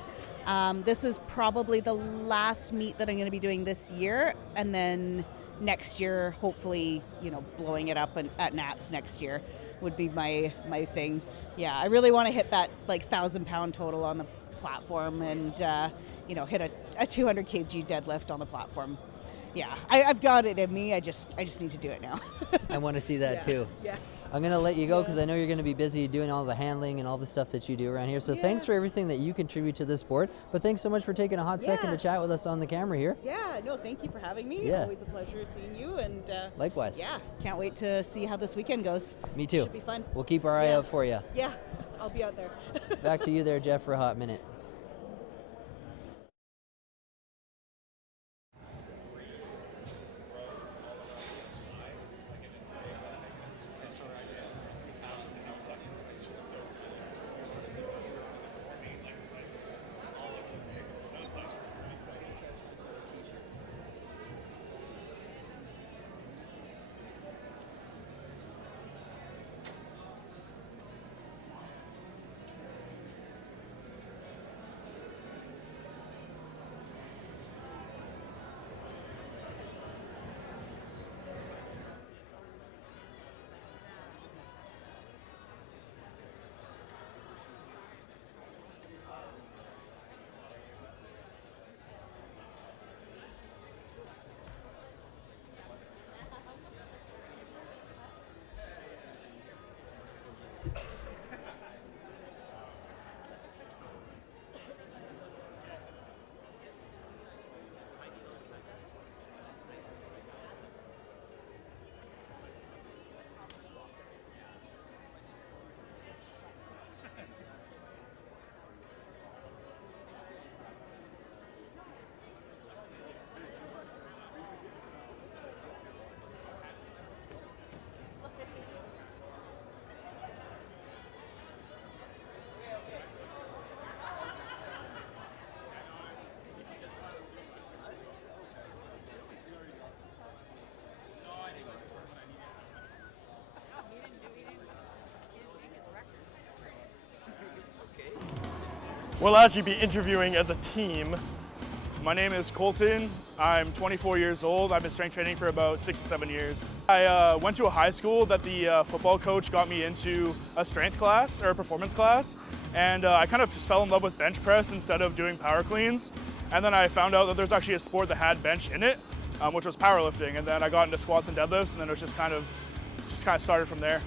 This is probably the last meet that I'm going to be doing this year. And then next year, hopefully, you know, blowing it up at Nats next year would be my thing. Yeah, I really want to hit that like 1,000-pound total on the platform, and, you know, hit a 200 kg deadlift on the platform. Yeah, I've got it in me. I just need to do it now. I want to see that too. Yeah. I'm going to let you go because I know you're going to be busy doing all the handling and all the stuff that you do around here. So thanks for everything that you contribute to this sport. But thanks so much for taking a hot second to chat with us on the camera here. Yeah, no, thank you for having me. Yeah. Always a pleasure seeing you. And likewise. Yeah, can't wait to see how this weekend goes. Me too. Should be fun. We'll keep our eye out for you. Yeah, I'll be out there. Back to you there, Jeff, for a hot minute. We'll actually be interviewing as a team. My name is Colton. I'm 24 years old. I've been strength training for about 6 to 7 years. I went to a high school that the football coach got me into a strength class or a performance class, and I kind of just fell in love with bench press instead of doing power cleans. And then I found out that there's actually a sport that had bench in it, which was powerlifting. And then I got into squats and deadlifts, and then it was just kind of just kind of started from there.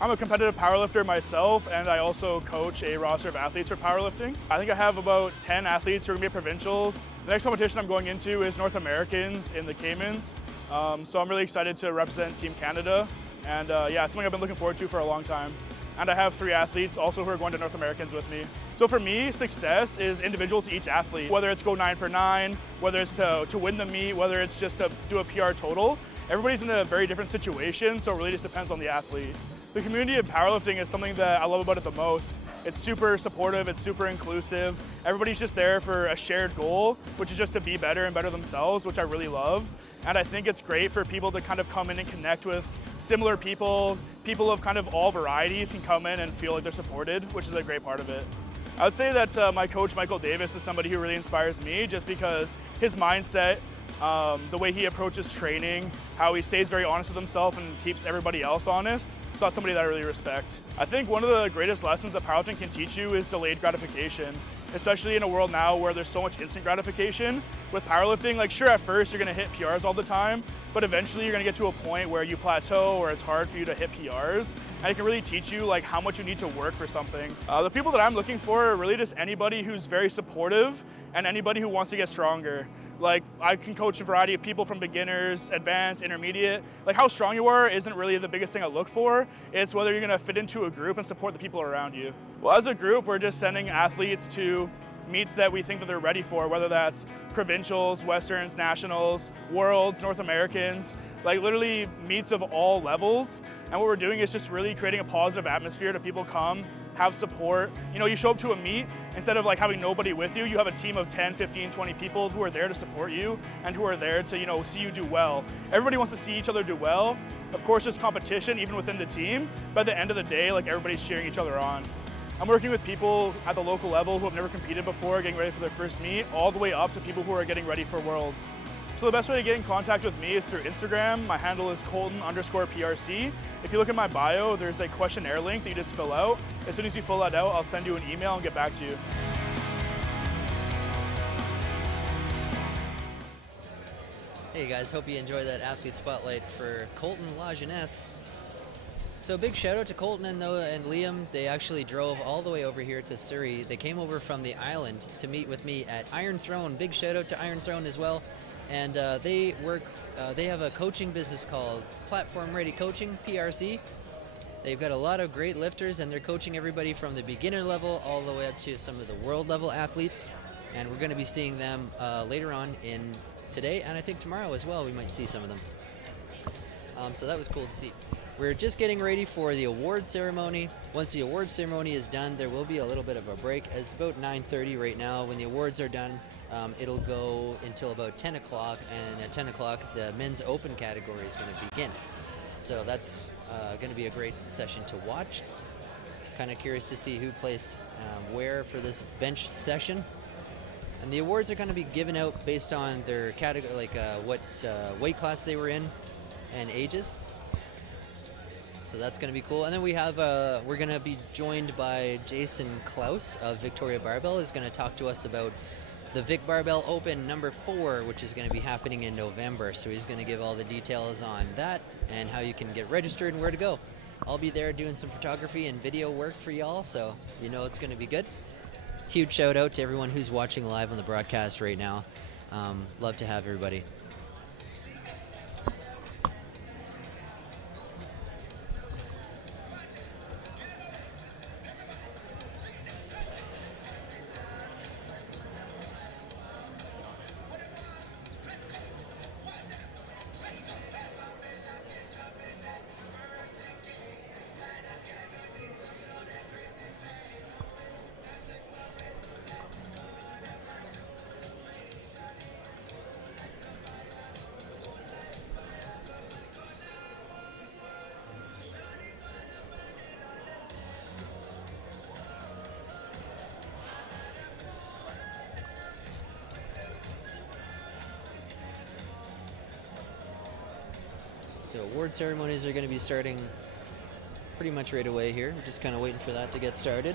I'm a competitive powerlifter myself, and I also coach a roster of athletes for powerlifting. I think I have about 10 athletes who are going to be at provincials. The next competition I'm going into is North Americans in the Caymans. So I'm really excited to represent Team Canada. And yeah, it's something I've been looking forward to for a long time. And I have 3 athletes also who are going to North Americans with me. So for me, success is individual to each athlete. Whether it's go 9 for 9, whether it's to win the meet, whether it's just to do a PR total. Everybody's in a very different situation, so it really just depends on the athlete. The community of powerlifting is something that I love about it the most. It's super supportive, it's super inclusive. Everybody's just there for a shared goal, which is just to be better and better themselves, which I really love. And I think it's great for people to kind of come in and connect with similar people. People of kind of all varieties can come in and feel like they're supported, which is a great part of it. I would say that my coach, Michael Davis, is somebody who really inspires me just because his mindset, the way he approaches training, how he stays very honest with himself and keeps everybody else honest. So that's somebody that I really respect. I think one of the greatest lessons that powerlifting can teach you is delayed gratification, especially in a world now where there's so much instant gratification. With powerlifting, like sure, at first you're gonna hit PRs all the time, but eventually you're gonna get to a point where you plateau or it's hard for you to hit PRs, and it can really teach you like how much you need to work for something. The people that I'm looking for are really just anybody who's very supportive and anybody who wants to get stronger. Like I can coach a variety of people from beginners, advanced, intermediate. Like how strong you are isn't really the biggest thing I look for. It's whether you're gonna fit into a group and support the people around you. Well, as a group, we're just sending athletes to meets that we think that they're ready for, whether that's provincials, westerns, nationals, worlds, North Americans, like literally meets of all levels. And what we're doing is just really creating a positive atmosphere to people come, have support. You know, you show up to a meet, instead of like having nobody with you, you have a team of 10, 15, 20 people who are there to support you and who are there to, you know, see you do well. Everybody wants to see each other do well. Of course, there's competition even within the team, but at the end of the day, like everybody's cheering each other on. I'm working with people at the local level who have never competed before, getting ready for their first meet, all the way up to people who are getting ready for Worlds. So the best way to get in contact with me is through Instagram. My handle is Colton_PRC. If you look at my bio, there's a questionnaire link that you just fill out. As soon as you fill that out, I'll send you an email and get back to you. Hey guys, hope you enjoyed that athlete spotlight for Colton Lajeunesse. So big shout out to Colton and Liam. They actually drove all the way over here to Surrey. They came over from the island to meet with me at Iron Throne. Big shout out to Iron Throne as well. And they have a coaching business called Platform Ready Coaching, PRC. They've got a lot of great lifters, and they're coaching everybody from the beginner level all the way up to some of the world level athletes. And we're going to be seeing them later on in today, and I think tomorrow as well we might see some of them. So that was cool to see. We're just getting ready for the award ceremony. Once the award ceremony is done, there will be a little bit of a break. It's about 9:30 right now. When the awards are done, it'll go until about 10 o'clock, and at 10 o'clock, the men's open category is going to begin. So that's going to be a great session to watch. Kind of curious to see who plays where for this bench session. And the awards are going to be given out based on their category, like what weight class they were in and ages. So that's going to be cool. And then we have, we're going to be joined by Jason Klaus of Victoria Barbell, is going to talk to us about the Vic Barbell Open number 4, which is going to be happening in November. So he's going to give all the details on that and how you can get registered and where to go. I'll be there doing some photography and video work for y'all, so you know it's going to be good. Huge shout out to everyone who's watching live on the broadcast right now. Love to have everybody. So award ceremonies are going to be starting pretty much right away here. We're just kind of waiting for that to get started.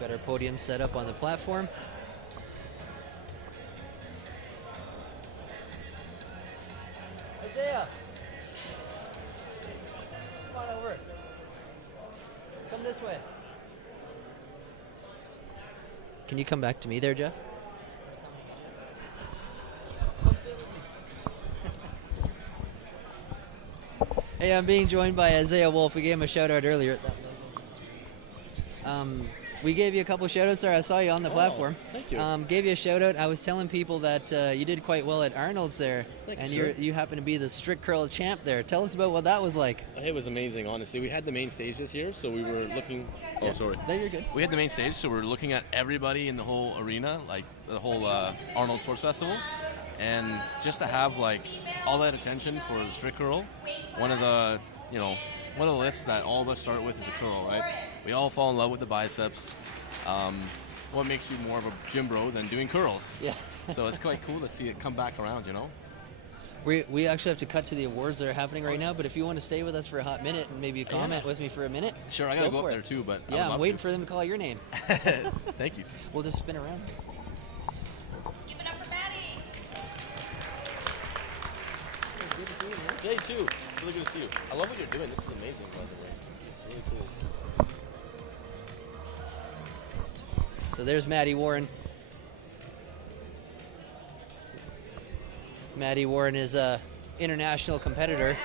Got our podium set up on the platform. Isaiah! Come on this way. Can you come back to me there, Jeff? Hey, I'm being joined by Isaiah Wolf. We gave him a shout out earlier. We gave you a couple shout outs there. I saw you on the platform. Thank you. Gave you a shout out. I was telling people that you did quite well at Arnold's there. Thank and you, sir. you happen to be the strict curl champ there. Tell us about what that was like. It was amazing, honestly. We had the main stage this year, so we were looking. Oh, sorry. No, you're good. We had the main stage, so we were looking at everybody in the whole arena, like the whole Arnold Sports Festival, and just to have like all that attention for the strict curl. One of the lifts that all of us start with is a curl, right? We all fall in love with the biceps. What makes you more of a gym bro than doing curls? Yeah. So it's quite cool to see it come back around, you know? We actually have to cut to the awards that are happening right now, but if you want to stay with us for a hot minute and maybe comment with me for a minute. Sure, I gotta go up for there it. too, but yeah, I'm waiting for them to call your name. Thank you. We'll just spin around. Let's give it up for Maddie. It's good to see you, man. Yeah, you too. It's really good to see you. I love what you're doing. This is amazing, by the way. It's really cool. So there's Maddie Warren. Maddie Warren is a international competitor.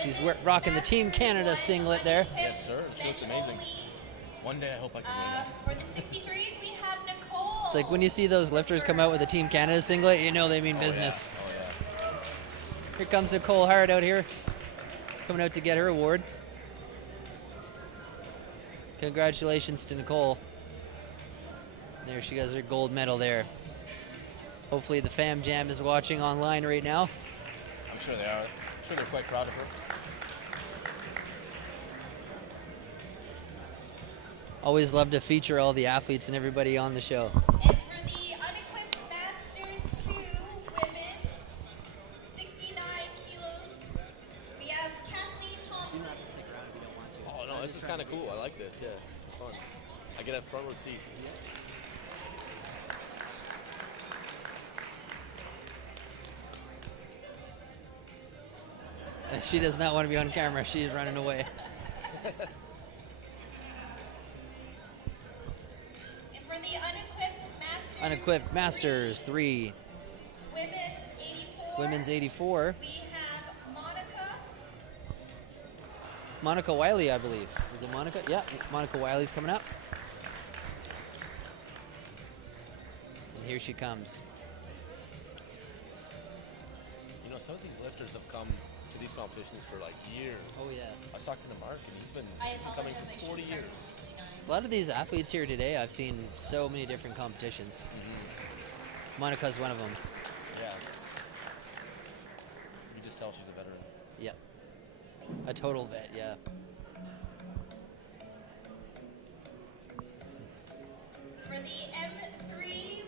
She's rocking the Team Canada singlet there. Yes, sir. She looks amazing. One day I hope I can win that. For the 63s, we have Nicole. It's like when you see those lifters come out with a Team Canada singlet, you know they mean business. Oh, yeah. Here comes Nicole Hart out here, coming out to get her award. Congratulations to Nicole. There she has her gold medal there. Hopefully the Fam Jam is watching online right now. I'm sure they are. I'm sure they're quite proud of her. Always love to feature all the athletes and everybody on the show. And for the unequipped Masters 2 women's 69 kilos, we have Kathleen Thompson. Oh, no, this is kind of cool. I like this. Yeah, this is fun. I get a front row seat. She does not want to be on camera. She's running away. And for the unequipped Masters, Unequipped Masters 3, women's 84, Women's 84. we have Monica. Monica Wiley, I believe. Is it Monica? Yeah, Monica Wiley's coming up. And here she comes. You know, some of these lifters have come to these competitions for like years. Oh, yeah. I was talking to Mark, and he's been I coming apologize. for 40 years. 69. A lot of these athletes here today, I've seen so many different competitions. Monica's one of them. Yeah. You can just tell she's a veteran. Yep. A total vet, yeah. For the M3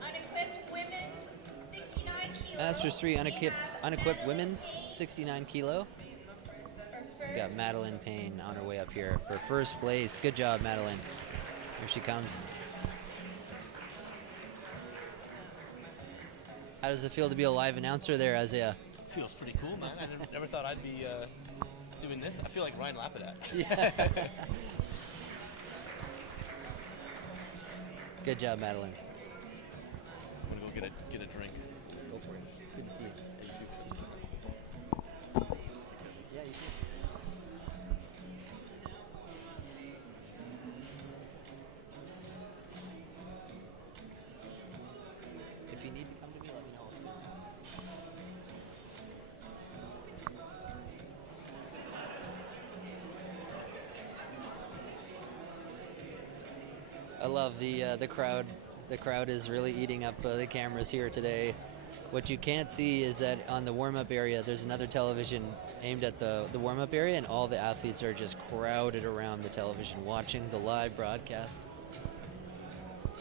unequipped women's 69 kilos. Masters 3 we unequipped have Madeline women's, Payne 69 kilo. for We got first. Madeline Payne on her way up here for first place. Good job, Madeline. Here she comes. How does it feel to be a live announcer there, Isaiah? Feels pretty cool, man. I never thought I'd be doing this. I feel like Ryan Lapidat. Yeah. Good job, Madeline. I'm gonna go get a drink. Go for it. Good to see you. Yeah, you too. If you need to come to me, let me know. I'll spin. I love the crowd. The crowd is really eating up the cameras here today. What you can't see is that on the warm-up area, there's another television aimed at the warm-up area, and all the athletes are just crowded around the television watching the live broadcast.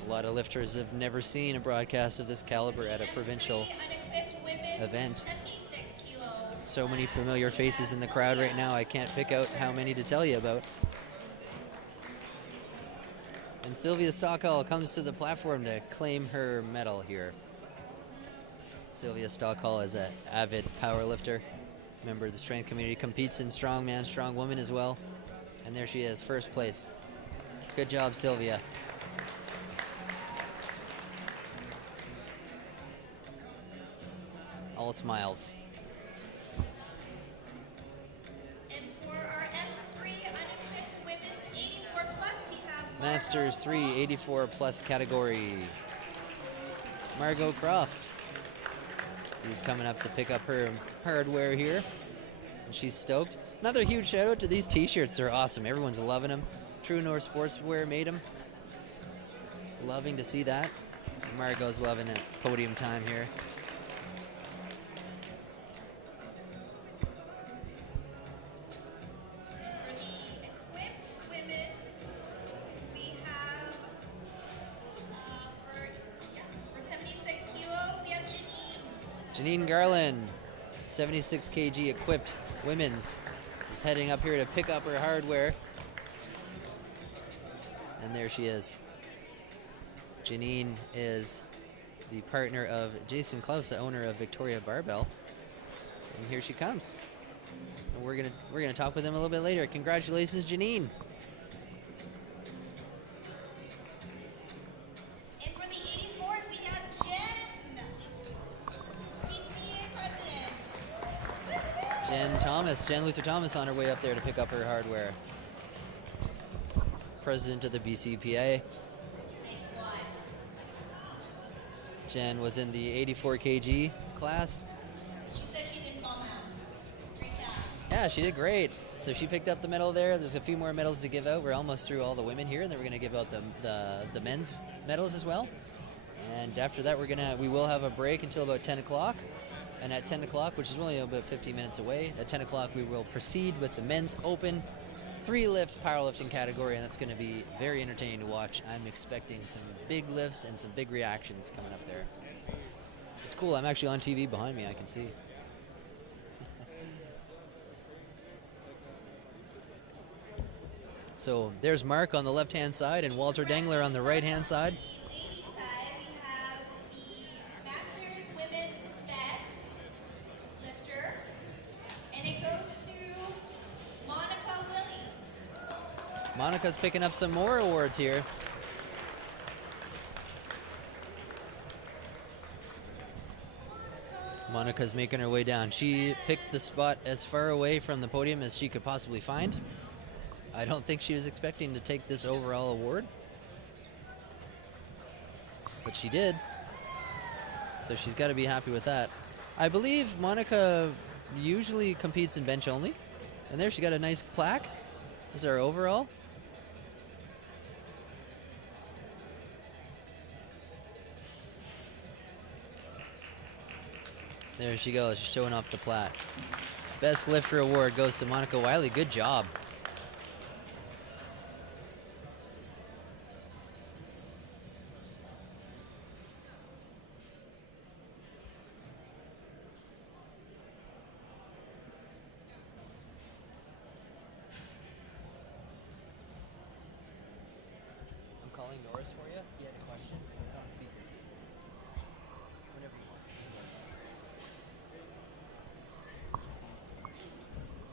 A lot of lifters have never seen a broadcast of this caliber at a provincial Unequipped women's event. 76 kilos. So many familiar faces in the crowd right now, I can't pick out how many to tell you about. And Sylvia Stockhall comes to the platform to claim her medal here. Sylvia Stockhall is an avid powerlifter, member of the strength community, competes in strongman, strongwoman as well. And there she is, first place. Good job, Sylvia. All smiles. And for our M3 unequipped women's 84 plus, we have Masters 3 84 plus category. Margot Croft. She's coming up to pick up her hardware here. And she's stoked. Another huge shout out to these t-shirts. They're awesome. Everyone's loving them. True North Sportswear made them. Loving to see that. Margot's loving it. Podium time here. For the equipped women's, we have for 76 kilo, we have Janine. Janine Garland, 76 kg equipped women's, is heading up here to pick up her hardware. And there she is. Janine is the partner of Jason Klaus, the owner of Victoria Barbell. And here she comes. And we're gonna talk with him a little bit later. Congratulations, Janine. And for the 84s, we have Jen, BCPA president. Jen Thomas, Jen Luther Thomas on her way up there to pick up her hardware. President of the BCPA. Nice squad. Jen was in the 84 kg class. She said she didn't fall down. Great job. Yeah, she did great. So she picked up the medal there. There's a few more medals to give out. We're almost through all the women here, and then we're going to give out the men's medals as well. And after that, we will have a break until about 10 o'clock. And at 10 o'clock, which is only about 15 minutes away, at 10 o'clock we will proceed with the men's open 3-lift powerlifting category, and that's going to be very entertaining to watch. I'm expecting some big lifts and some big reactions coming up there. It's cool. I'm actually on TV behind me. I can see. So there's Mark on the left-hand side and Walter Dengler on the right-hand side. The ladies' side, we have the Masters Women's Best Lifter, and it goes to Monica Willie. Monica's picking up some more awards here. Monica's making her way down. She picked the spot as far away from the podium as she could possibly find. I don't think she was expecting to take this overall award, but she did. So she's got to be happy with that. I believe Monica usually competes in bench only. And there she got a nice plaque. There's our overall. There she goes, showing off the plaque. Best lifter award goes to Monica Wiley. Good job. I'm calling Norris for you. You had a question? It's on speaker. Whenever you want.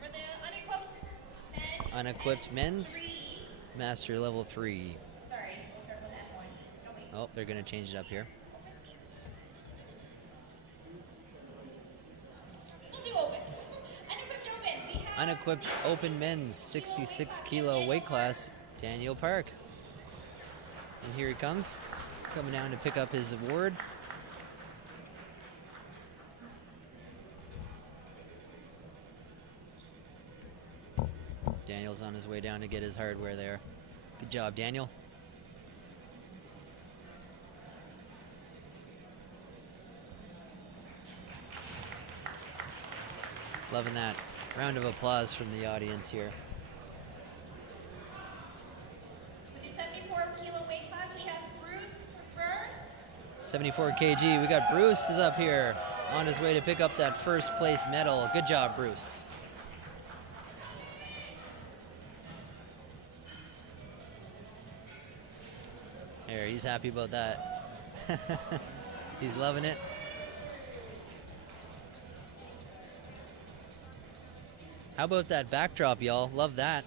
For the unequipped men. Unequipped men's, Three. master level 3. Sorry, we'll start with that one. No, wait. Oh, they're going to change it up here. We'll do open. Unequipped open. We have Unequipped open men's 66 kilo weight class, Daniel Park. And here he comes, coming down to pick up his award. Daniel's on his way down to get his hardware there. Good job, Daniel. Loving that. Round of applause from the audience here. For the 74 kilo weight class, we have Bruce for first. 74 kg, we got Bruce is up here on his way to pick up that first place medal. Good job, Bruce. There, he's happy about that. He's loving it. How about that backdrop, y'all? Love that.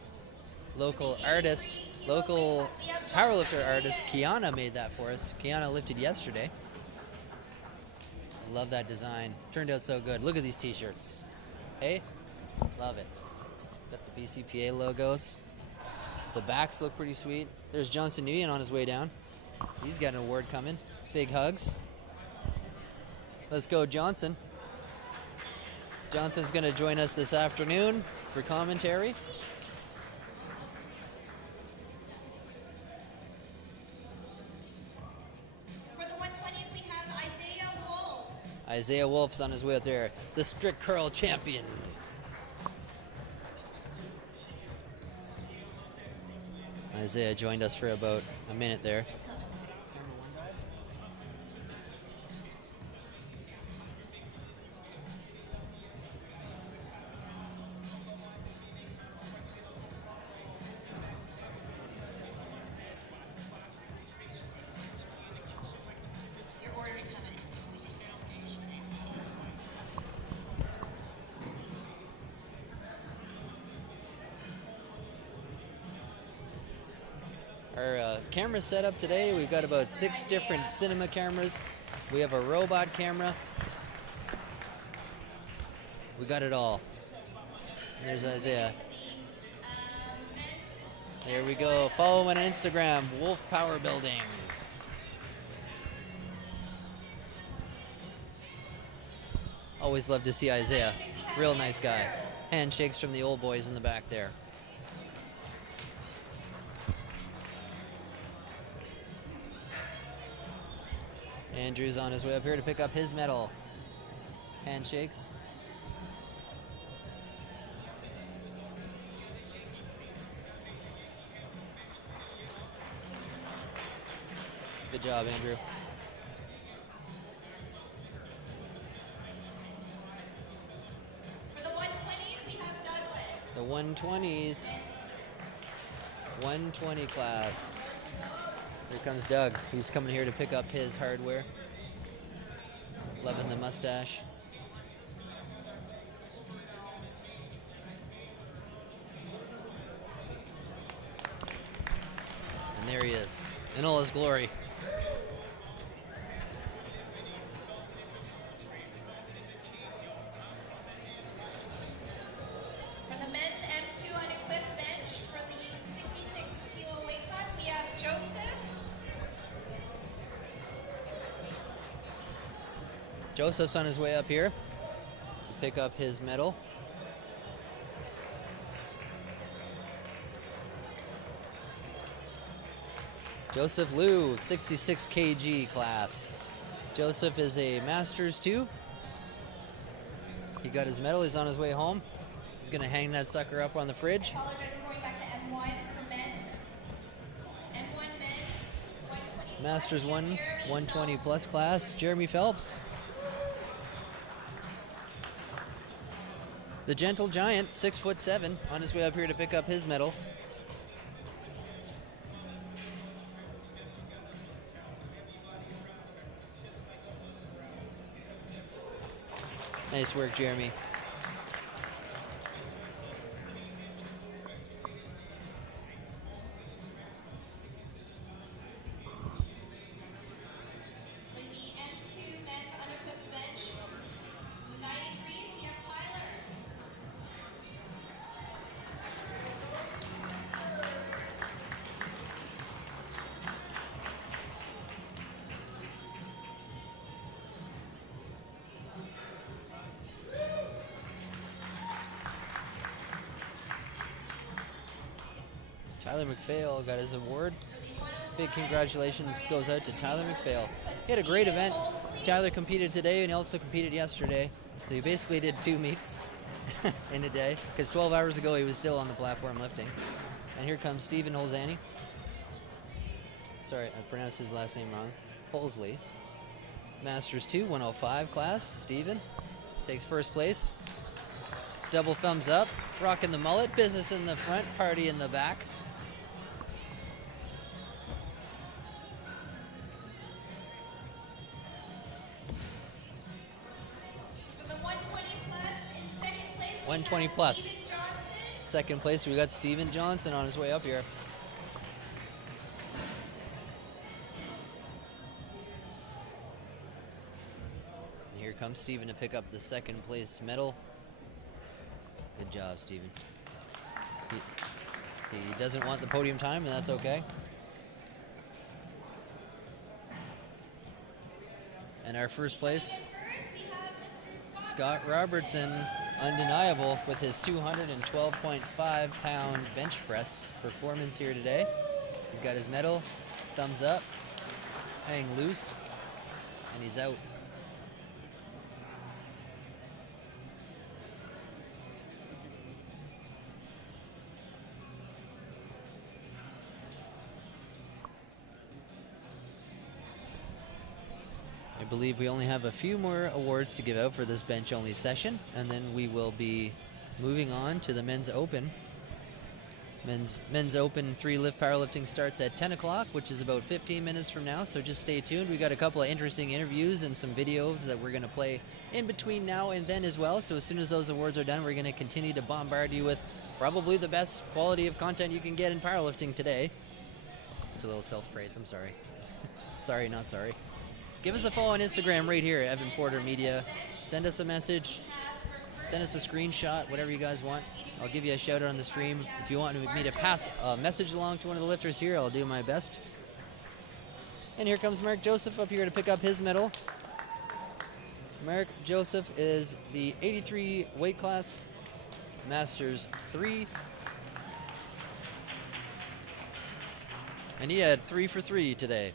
local artist, local powerlifter artist, Kiana made that for us. Kiana lifted yesterday. Love that design. Turned out so good. Look at these t-shirts. Hey, love it. Got the BCPA logos. The backs look pretty sweet. There's Johnson Nguyen on his way down. He's got an award coming. Big hugs. Let's go, Johnson. Johnson's going to join us this afternoon for commentary. For the 120s, we have Isaiah Wolf. Isaiah Wolf's on his way up there. The strict curl champion. Isaiah joined us for about a minute there. Your order's coming. Our camera setup today, we've got about 6 different cinema cameras. We have a robot camera. We got it all. There's Isaiah. There we go. Follow him on Instagram, Wolf Power Building. Always love to see Isaiah. Real nice guy. Handshakes from the old boys in the back there. Andrew's on his way up here to pick up his medal. Handshakes. Good job, Andrew. For the 120s, we have Douglas. The 120s. 120 class. Here comes Doug. He's coming here to pick up his hardware. Loving the mustache. And there he is, in all his glory. For the men's M2 unequipped bench, for the 66 kilo weight class, we have Joseph. Joseph's on his way up here to pick up his medal. Joseph Liu, 66 kg class. Joseph is a Masters 2. He got his medal. He's on his way home. He's going to hang that sucker up on the fridge. I apologize, we're going back to M1 for men's. M1 men's, 120 Masters 1, Jeremy 120 Phelps. plus class, Jeremy Phelps. The Gentle Giant, 6'7", on his way up here to pick up his medal. Nice work, Jeremy. For the M2 men's unequipped bench, the 93s, we have Tyler. Tyler McPhail got his award. Big congratulations goes out to Tyler McPhail. He had a great event. Tyler competed today and he also competed yesterday. So he basically did 2 meets in a day, because 12 hours ago he was still on the platform lifting. And here comes Stephen Holzani. Sorry, I pronounced his last name wrong. Holsley. Masters 2, 105 class. Stephen takes first place. Double thumbs up. Rocking the mullet. Business in the front, party in the back. For the 120 plus, in second place, we 120 have plus. Steven Johnson. second place. We got Steven Johnson on his way up here. And here comes Steven to pick up the second place medal. Good job, Steven. He doesn't want the podium time, and that's okay. And our first place, Scott Robertson, undeniable with his 212.5 pound bench press performance here today. He's got his medal, thumbs up, hang loose, and he's out. I believe we only have a few more awards to give out for this bench-only session, and then we will be moving on to the men's open. Men's open 3-lift powerlifting starts at 10 o'clock, which is about 15 minutes from now, so just stay tuned. We got a couple of interesting interviews and some videos that we're going to play in between now and then as well, so as soon as those awards are done, we're going to continue to bombard you with probably the best quality of content you can get in powerlifting today. It's a little self-praise, I'm sorry. Sorry, not sorry. Give us a follow on Instagram right here, Evan Porter Media. Send us a message, send us a screenshot, whatever you guys want. I'll give you a shout out on the stream. If you want me to pass a message along to one of the lifters here, I'll do my best. And here comes Mark Joseph up here to pick up his medal. Mark Joseph is the 83 weight class, Masters 3. And he had 3 for 3 today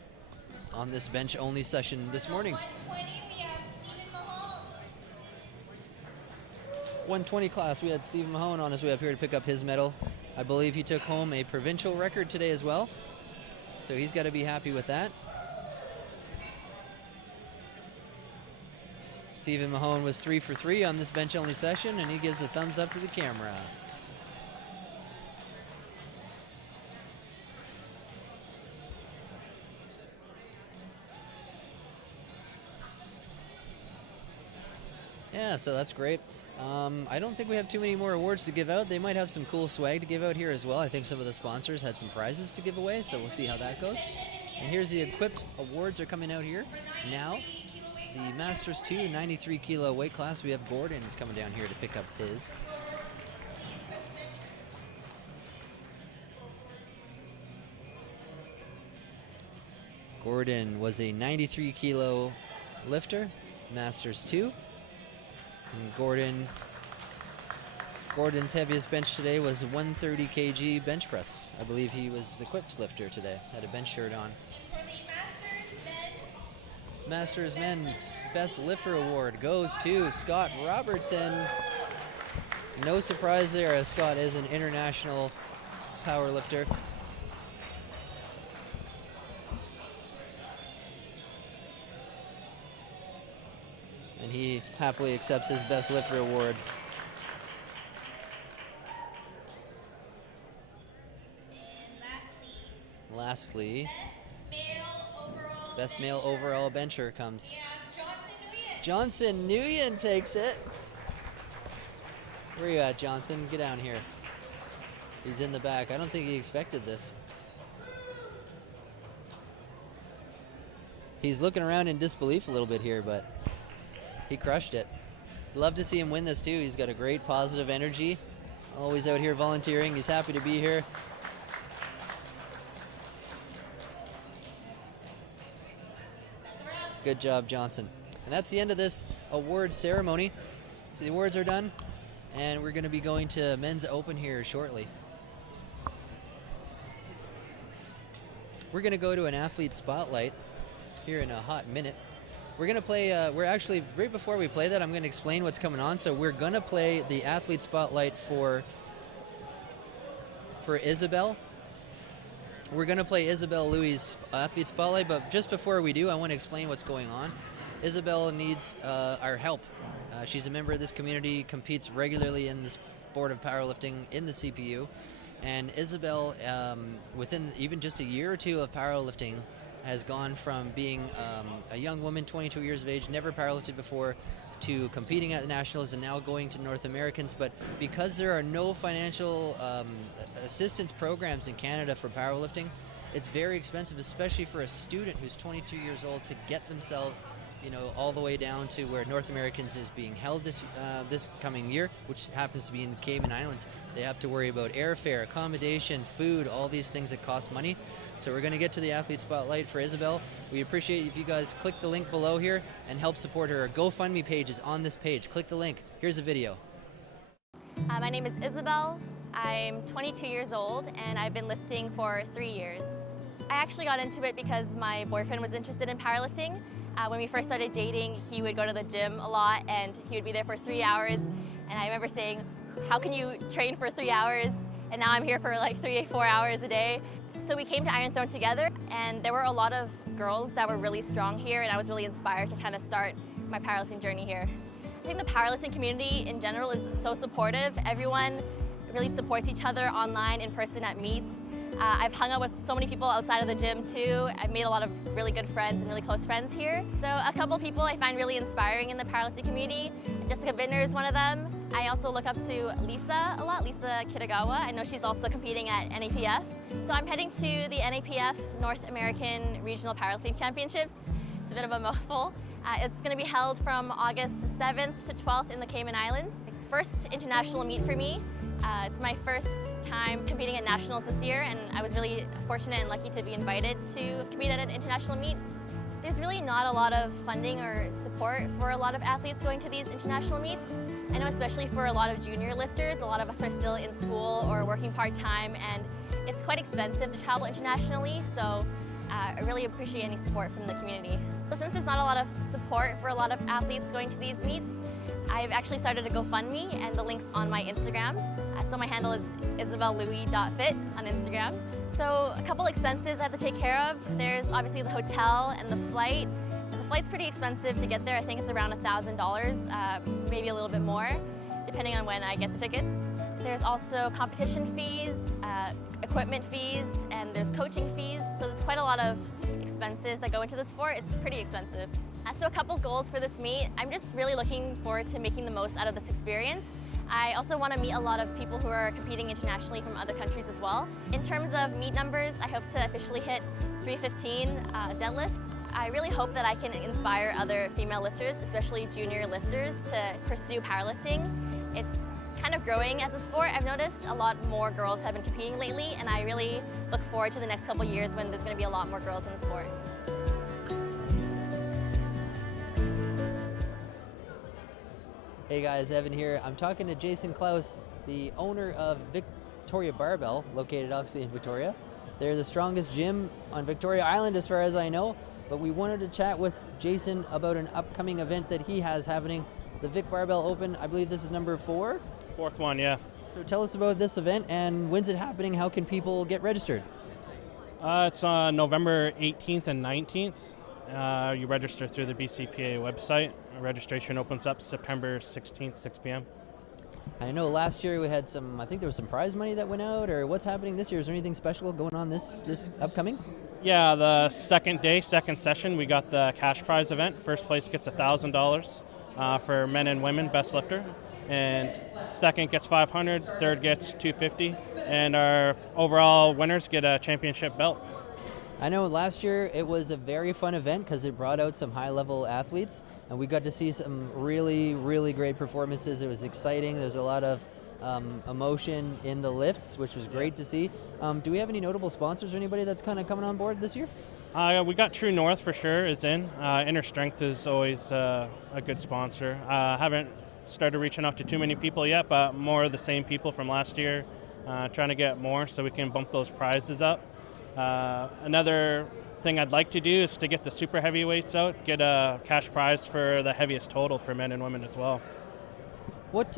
on this bench-only session this morning. 120 class, we had Stephen Mahone on his way up here to pick up his medal. I believe he took home a provincial record today as well, so he's got to be happy with that. Stephen Mahone was 3 for 3 on this bench-only session, and he gives a thumbs up to the camera. Yeah, so that's great. I don't think we have too many more awards to give out. They might have some cool swag to give out here as well. I think some of the sponsors had some prizes to give away, so we'll see how that goes. And here's the equipped awards are coming out here. Now, the Masters 2 93 kilo weight class, we have Gordon is coming down here to pick up his. Gordon was a 93 kilo lifter, Masters 2. And Gordon's heaviest bench today was 130 kg bench press. I believe he was the equipped lifter today, had a bench shirt on. And for the Masters Men's Best Lifter Award goes to Scott Robertson. No surprise there, as Scott is an international power lifter. And he happily accepts his Best Lifter Award. and Lastly, best male overall bencher comes. We have Johnson Nguyen takes it. Where you at, Johnson? Get down here. He's in the back. I don't think he expected this. He's looking around in disbelief a little bit here, but he crushed it. Love to see him win this too. He's got a great positive energy. Always out here volunteering. He's happy to be here. Good job, Johnson. And that's the end of this award ceremony. So the awards are done, and we're going to be going to men's open here shortly. We're going to go to an athlete spotlight here in a hot minute. We're going to play, we're actually, right before we play that, I'm going to explain what's coming on. So we're going to play the athlete spotlight for Isabel. We're going to play Isabel Louis' athlete spotlight, but just before we do, I want to explain what's going on. Isabel needs our help. She's a member of this community, competes regularly in the sport of powerlifting in the CPU. And Isabel, within even just a year or two of powerlifting, has gone from being a young woman, 22 years of age, never powerlifted before, to competing at the Nationals and now going to North Americans. But because there are no financial assistance programs in Canada for powerlifting, it's very expensive, especially for a student who's 22 years old, to get themselves, you know, all the way down to where North Americans is being held this coming year, which happens to be in the Cayman Islands. They have to worry about airfare, accommodation, food, all these things that cost money. So we're going to get to the athlete spotlight for Isabel. We appreciate if you guys click the link below here and help support her. Her GoFundMe page is on this page. Click the link. Here's a video. My name is Isabel. I'm 22 years old and I've been lifting for 3 years. I actually got into it because my boyfriend was interested in powerlifting. When we first started dating, he would go to the gym a lot and he would be there for 3 hours. And I remember saying, how can you train for 3 hours? And now I'm here for like 3-4 hours a day. So we came to Iron Throne together, and there were a lot of girls that were really strong here, and I was really inspired to kind of start my powerlifting journey here. I think the powerlifting community in general is so supportive. Everyone really supports each other online, in person, at meets. I've hung out with so many people outside of the gym too. I've made a lot of really good friends and really close friends here. So a couple people I find really inspiring in the powerlifting community. Jessica Bittner is one of them. I also look up to Lisa a lot, Lisa Kitagawa. I know she's also competing at NAPF. So I'm heading to the NAPF North American Regional Powerlifting Championships. It's a bit of a mouthful. It's going to be held from August 7th to 12th in the Cayman Islands. First international meet for me. It's my first time competing at nationals this year, and I was really fortunate and lucky to be invited to compete at an international meet. There's really not a lot of funding or support for a lot of athletes going to these international meets. I know especially for a lot of junior lifters, a lot of us are still in school or working part-time, and it's quite expensive to travel internationally, so I really appreciate any support from the community. So since there's not a lot of support for a lot of athletes going to these meets, I've actually started a GoFundMe, and the link's on my Instagram. So my handle is isabellouis.fit on Instagram. So a couple expenses I have to take care of. There's obviously the hotel and the flight. The flight's pretty expensive to get there. I think it's around $1,000, maybe a little bit more, depending on when I get the tickets. There's also competition fees, equipment fees, and there's coaching fees. So there's quite a lot of expenses that go into the sport. It's pretty expensive. So a couple goals for this meet. I'm just really looking forward to making the most out of this experience. I also want to meet a lot of people who are competing internationally from other countries as well. In terms of meet numbers, I hope to officially hit 315 deadlift. I really hope that I can inspire other female lifters, especially junior lifters, to pursue powerlifting. It's kind of growing as a sport. I've noticed a lot more girls have been competing lately, and I really look forward to the next couple years when there's going to be a lot more girls in the sport. Hey guys, Evan here. I'm talking to Jason Klaus, the owner of Victoria Barbell, located obviously in Victoria. They're the strongest gym on Victoria Island as far as I know, but we wanted to chat with Jason about an upcoming event that he has happening, the Vic Barbell Open. I believe this is number 4? Fourth one, yeah. So tell us about this event and when's it happening? How can people get registered? It's on November 18th and 19th. You register through the Bcpa website. Registration opens up September 16th, 6 p.m. I know last year we had some, I think there was some prize money that went out, or what's happening this year? Is there anything special going on this upcoming? Yeah, the second day, second session, we got the cash prize event. First place gets $1,000 for men and women, best lifter. And second gets $500, third gets $250, and our overall winners get a championship belt. I know last year it was a very fun event because it brought out some high-level athletes, and we got to see some really, really great performances. It was exciting. There's a lot of emotion in the lifts, which was great to see. Do we have any notable sponsors or anybody that's kind of coming on board this year? We got True North for sure is in. Inner Strength is always a good sponsor. Haven't started reaching out to too many people yet, but more of the same people from last year, trying to get more so we can bump those prizes up. Another thing I'd like to do is to get the super heavyweights out, get a cash prize for the heaviest total for men and women as well. What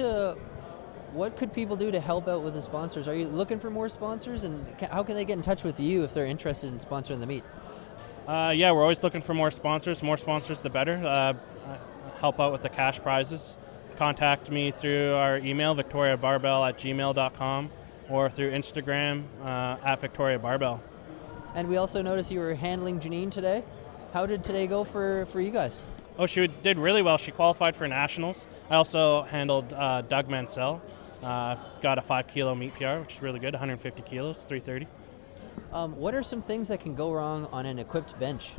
could people do to help out with the sponsors? Are you looking for more sponsors, and how can they get in touch with you if they're interested in sponsoring the meet? Yeah, we're always looking for more sponsors. More sponsors, the better. Help out with the cash prizes. Contact me through our email, victoriabarbell@gmail.com, or through Instagram @victoriabarbell. And we also noticed you were handling Janine today. How did today go for you guys? Oh, she did really well. She qualified for nationals. I also handled Doug Mansell. Got a 5 kilo meet PR, which is really good, 150 kilos, 330. What are some things that can go wrong on an equipped bench?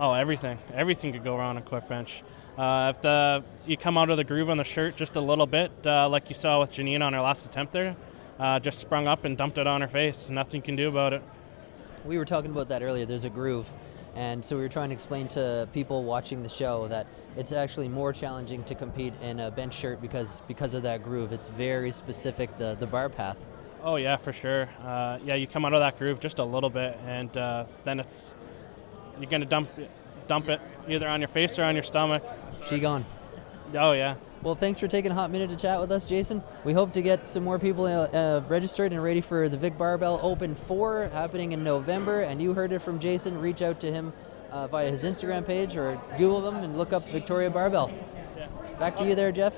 Oh, everything. Everything could go wrong on a equipped bench. If you come out of the groove on the shirt just a little bit, like you saw with Janine on her last attempt there, just sprung up and dumped it on her face. Nothing you can do about it. We were talking about that earlier. There's a groove. And so we were trying to explain to people watching the show that it's actually more challenging to compete in a bench shirt because of that groove. It's very specific, the bar path. Oh yeah, for sure. Yeah, you come out of that groove just a little bit, and then you're gonna dump it either on your face or on your stomach. She gone. Oh yeah. Well, thanks for taking a hot minute to chat with us, Jason. We hope to get some more people registered and ready for the Vic Barbell Open 4 happening in November. And you heard it from Jason. Reach out to him via his Instagram page or Google them and look up Victoria Barbell. Yeah. Back to you there, Jeff.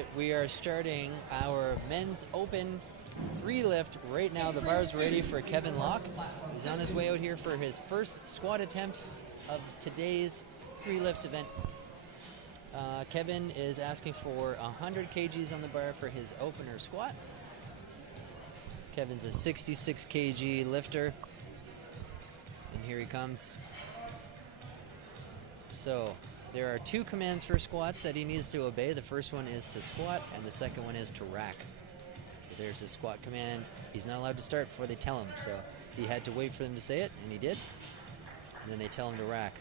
right, we are starting our men's open 3 lift right now. The bar's ready for Kevin Locke. He's on his way out here for his first squat attempt of today's 3 lift event. Kevin is asking for 100 kgs on the bar for his opener squat. Kevin's a 66 kg lifter. And here he comes. So there are 2 commands for squats that he needs to obey. The first one is to squat, and the second one is to rack. So there's his squat command. He's not allowed to start before they tell him. So he had to wait for them to say it, and he did. And then they tell him to rack.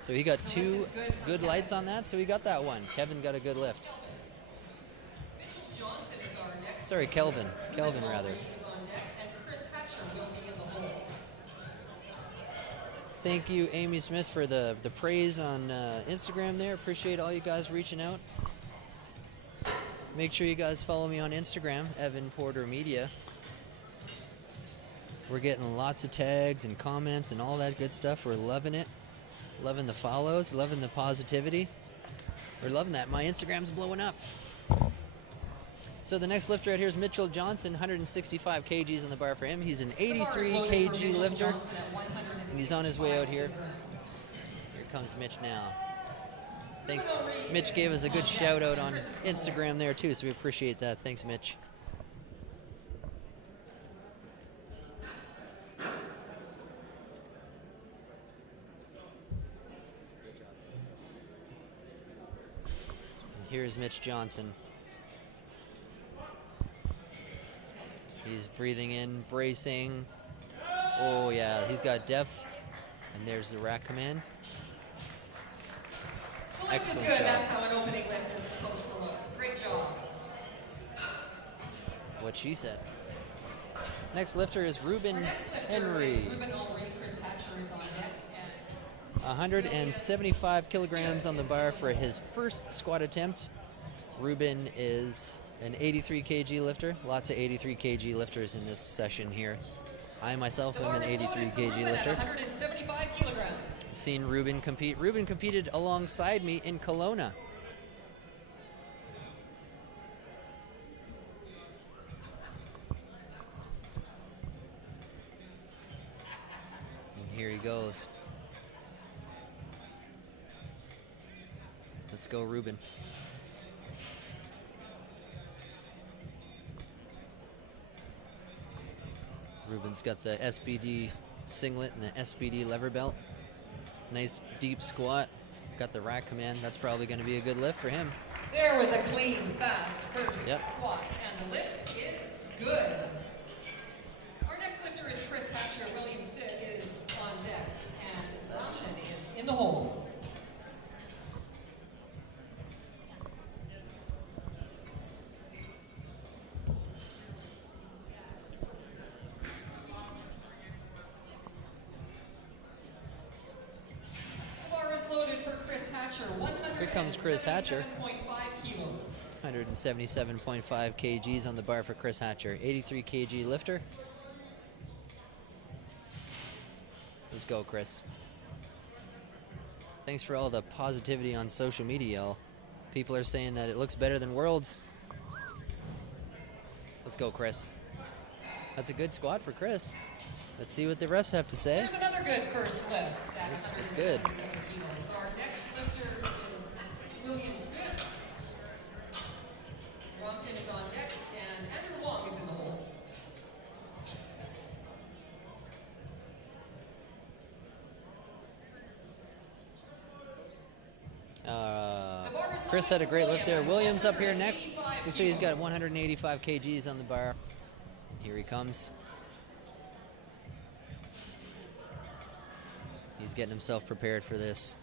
So he got 2 good lights on that, so he got that one. Kevin got a good lift. Sorry, Kelvin. Kelvin, rather. Thank you, Amy Smith, for the praise on Instagram there. Appreciate all you guys reaching out. Make sure you guys follow me on Instagram, Evan Porter Media. We're getting lots of tags and comments and all that good stuff. We're loving it. Loving the follows, loving the positivity. We're loving that. My Instagram's blowing up. So the next lifter right here is Mitchell Johnson, 165 kgs on the bar for him. He's an 83 kg lifter, and he's on his way out here. Here comes Mitch now. Thanks. Mitch gave us a good shout out on Instagram there too, so we appreciate that. Thanks, Mitch. Here's Mitch Johnson. He's breathing in, bracing. Oh yeah, he's got depth. And there's the rack command. Excellent job. That's how an opening lift is supposed to look. Great job. What she said. Next lifter is Ruben Henry. 175 kilograms on the bar for his first squat attempt. Ruben is an 83 kg lifter. Lots of 83 kg lifters in this session here. I myself am an 83 kg lifter. 175 kilograms. I've seen Ruben compete. Ruben competed alongside me in Kelowna. And here he goes. Let's go, Ruben. Ruben's got the SBD singlet and the SBD lever belt. Nice deep squat. Got the rack command. That's probably going to be a good lift for him. There was a clean, fast first squat, and the lift is good. Our next lifter is Chris Hatcher. William Sid is on deck, and Mountain is in the hole. Here comes Chris Hatcher. 177.5 kgs on the bar for Chris Hatcher. 83 kg lifter. Let's go, Chris. Thanks for all the positivity on social media. People are saying that it looks better than Worlds. Let's go, Chris. That's a good squat for Chris. Let's see what the refs have to say. There's another good first lift. It's good. Our next lifter is William Sid. Rompton is on deck, and Andrew Wong is in the hole. Chris had a great lift there. Williams up here next. We see he's got 185 kgs on the bar. Here he comes. He's getting himself prepared for this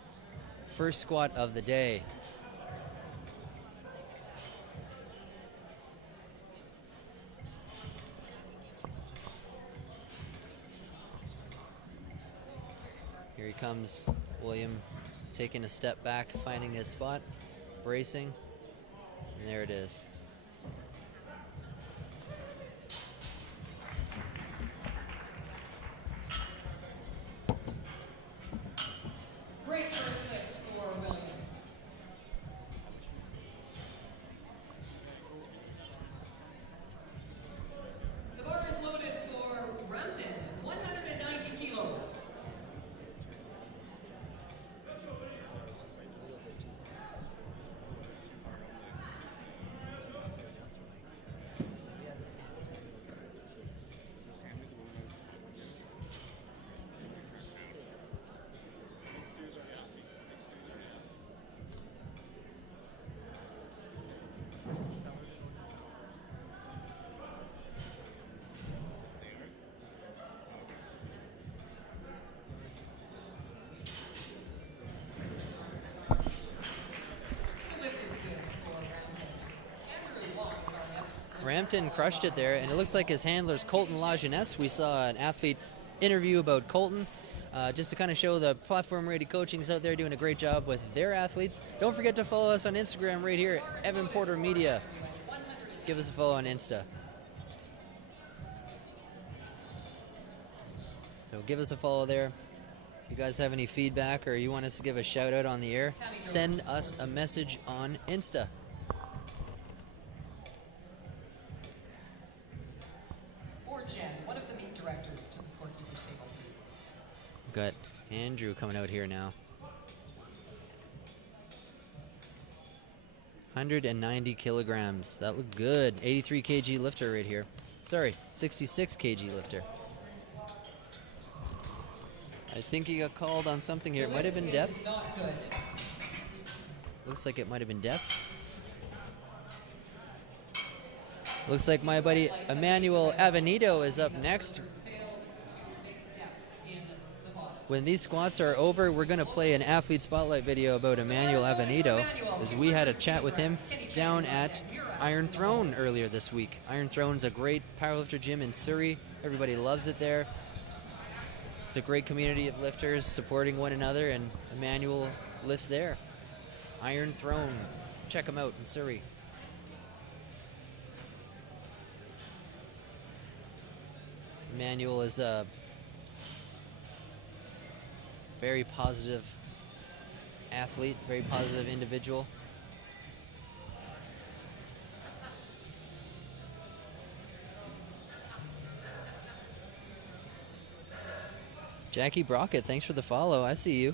first squat of the day. Here he comes, William taking a step back, finding his spot, bracing, and there it is. Great first lift for William. Rampton crushed it there, and it looks like his handler's Colton Lajeunesse. We saw an athlete interview about Colton, just to kind of show the platform-ready coaching's out there doing a great job with their athletes. Don't forget to follow us on Instagram right here at Evan Porter Media. Give us a follow on Insta. So give us a follow there. If you guys have any feedback or you want us to give a shout out on the air, send us a message on Insta. Or Jen, one of the meet directors, to the scorekeeper's table, please. Got Andrew coming out here now. 190 kilograms. That looked good. 83 kg lifter right here. Sorry, 66 kg lifter. I think he got called on something here. It might have been depth. Looks like it might have been depth. Looks like my buddy Emmanuel Avenido is up next. When these squats are over, we're going to play an athlete spotlight video about Emmanuel Avenido, as we had a chat with him down at Iron Throne earlier this week. Iron Throne's a great powerlifter gym in Surrey. Everybody loves it there. It's a great community of lifters supporting one another, and Emmanuel lifts there. Iron Throne. Check him out in Surrey. Emmanuel is a very positive athlete, very positive individual. Jackie Brockett, thanks for the follow. I see you.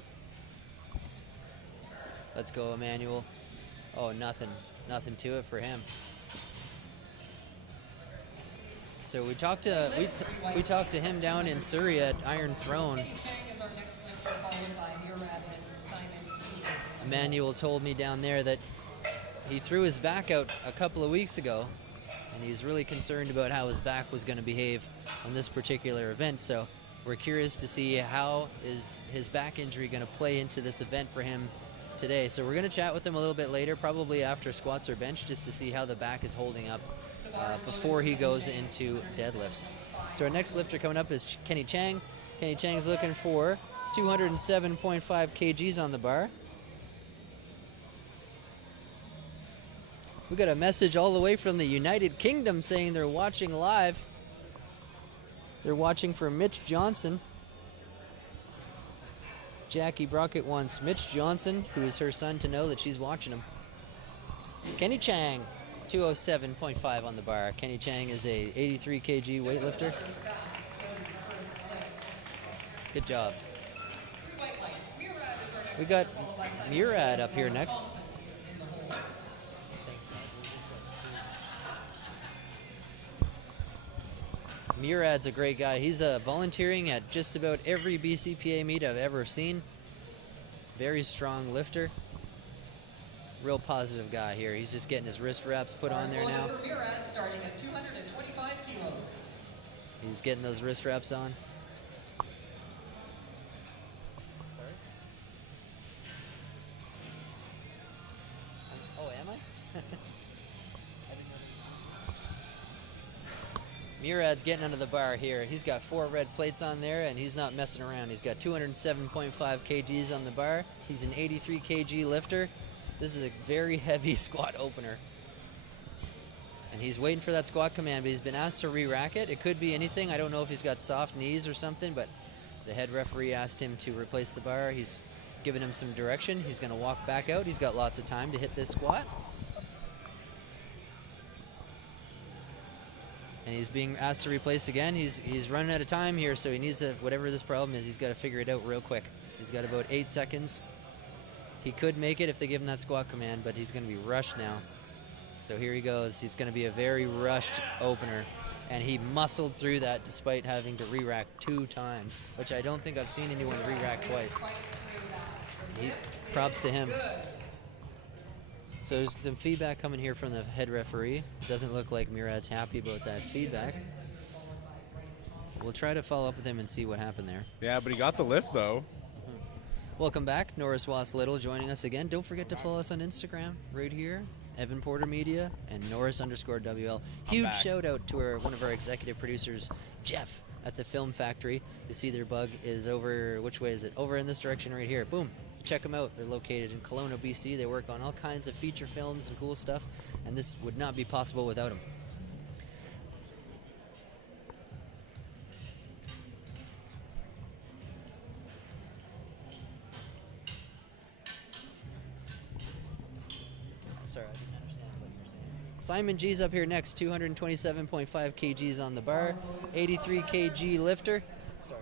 Let's go, Emmanuel. Oh, nothing to it for him. So we talked to him down in Surrey at Iron Throne. Emmanuel told me down there that he threw his back out a couple of weeks ago, and he's really concerned about how his back was going to behave on this particular event. So we're curious to see how is his back injury going to play into this event for him today. So we're going to chat with him a little bit later, probably after squats or bench, just to see how the back is holding up before he goes into deadlifts. So our next lifter coming up is Kenny Chang. Kenny Chang's looking for 207.5 kgs on the bar. We got a message all the way from the United Kingdom saying they're watching live. They're watching for Mitch Johnson. Jackie Brockett wants Mitch Johnson, who is her son, to know that she's watching him. Kenny Chang, 207.5 on the bar. Kenny Chang is a 83 kg weightlifter. Good job. We got Murad up here next. Murad's a great guy. He's volunteering at just about every BCPA meet I've ever seen. Very strong lifter. Real positive guy here. He's just getting his wrist wraps put on there now. Murad starting at 225 kilos. He's getting those wrist wraps on. Oh, am I? Murad's getting under the bar here. He's got 4 red plates on there, and he's not messing around. He's got 207.5 kgs on the bar. He's an 83 kg lifter. This is a very heavy squat opener. And he's waiting for that squat command, but he's been asked to re-rack it. It could be anything. I don't know if he's got soft knees or something, but the head referee asked him to replace the bar. He's given him some direction. He's going to walk back out. He's got lots of time to hit this squat. And he's being asked to replace again. He's running out of time here, so he needs to, whatever this problem is, he's got to figure it out real quick. He's got about 8 seconds. He could make it if they give him that squat command, but he's going to be rushed now. So here he goes. He's going to be a very rushed opener. And he muscled through that despite having to re-rack 2 times, which I don't think I've seen anyone re-rack twice. Props to him. So there's some feedback coming here from the head referee. Doesn't look like Murad's happy about that feedback. We'll try to follow up with him and see what happened there. Yeah, but he got the lift, though. Welcome back, Norris Wass Little joining us again. Don't forget to follow us on Instagram right here Evan Porter Media, and Norris_WL. Huge shout out to one of our executive producers, Jeff, at the Film Factory. The See Their Bug is over, which way is it? Over in this direction right here. Boom. Check them out. They're located in Kelowna, BC. They work on all kinds of feature films and cool stuff, and this would not be possible without them. Sorry, I didn't understand what you were saying. Simon G's up here next, 227.5 kgs on the bar, 83 kg lifter. Sorry.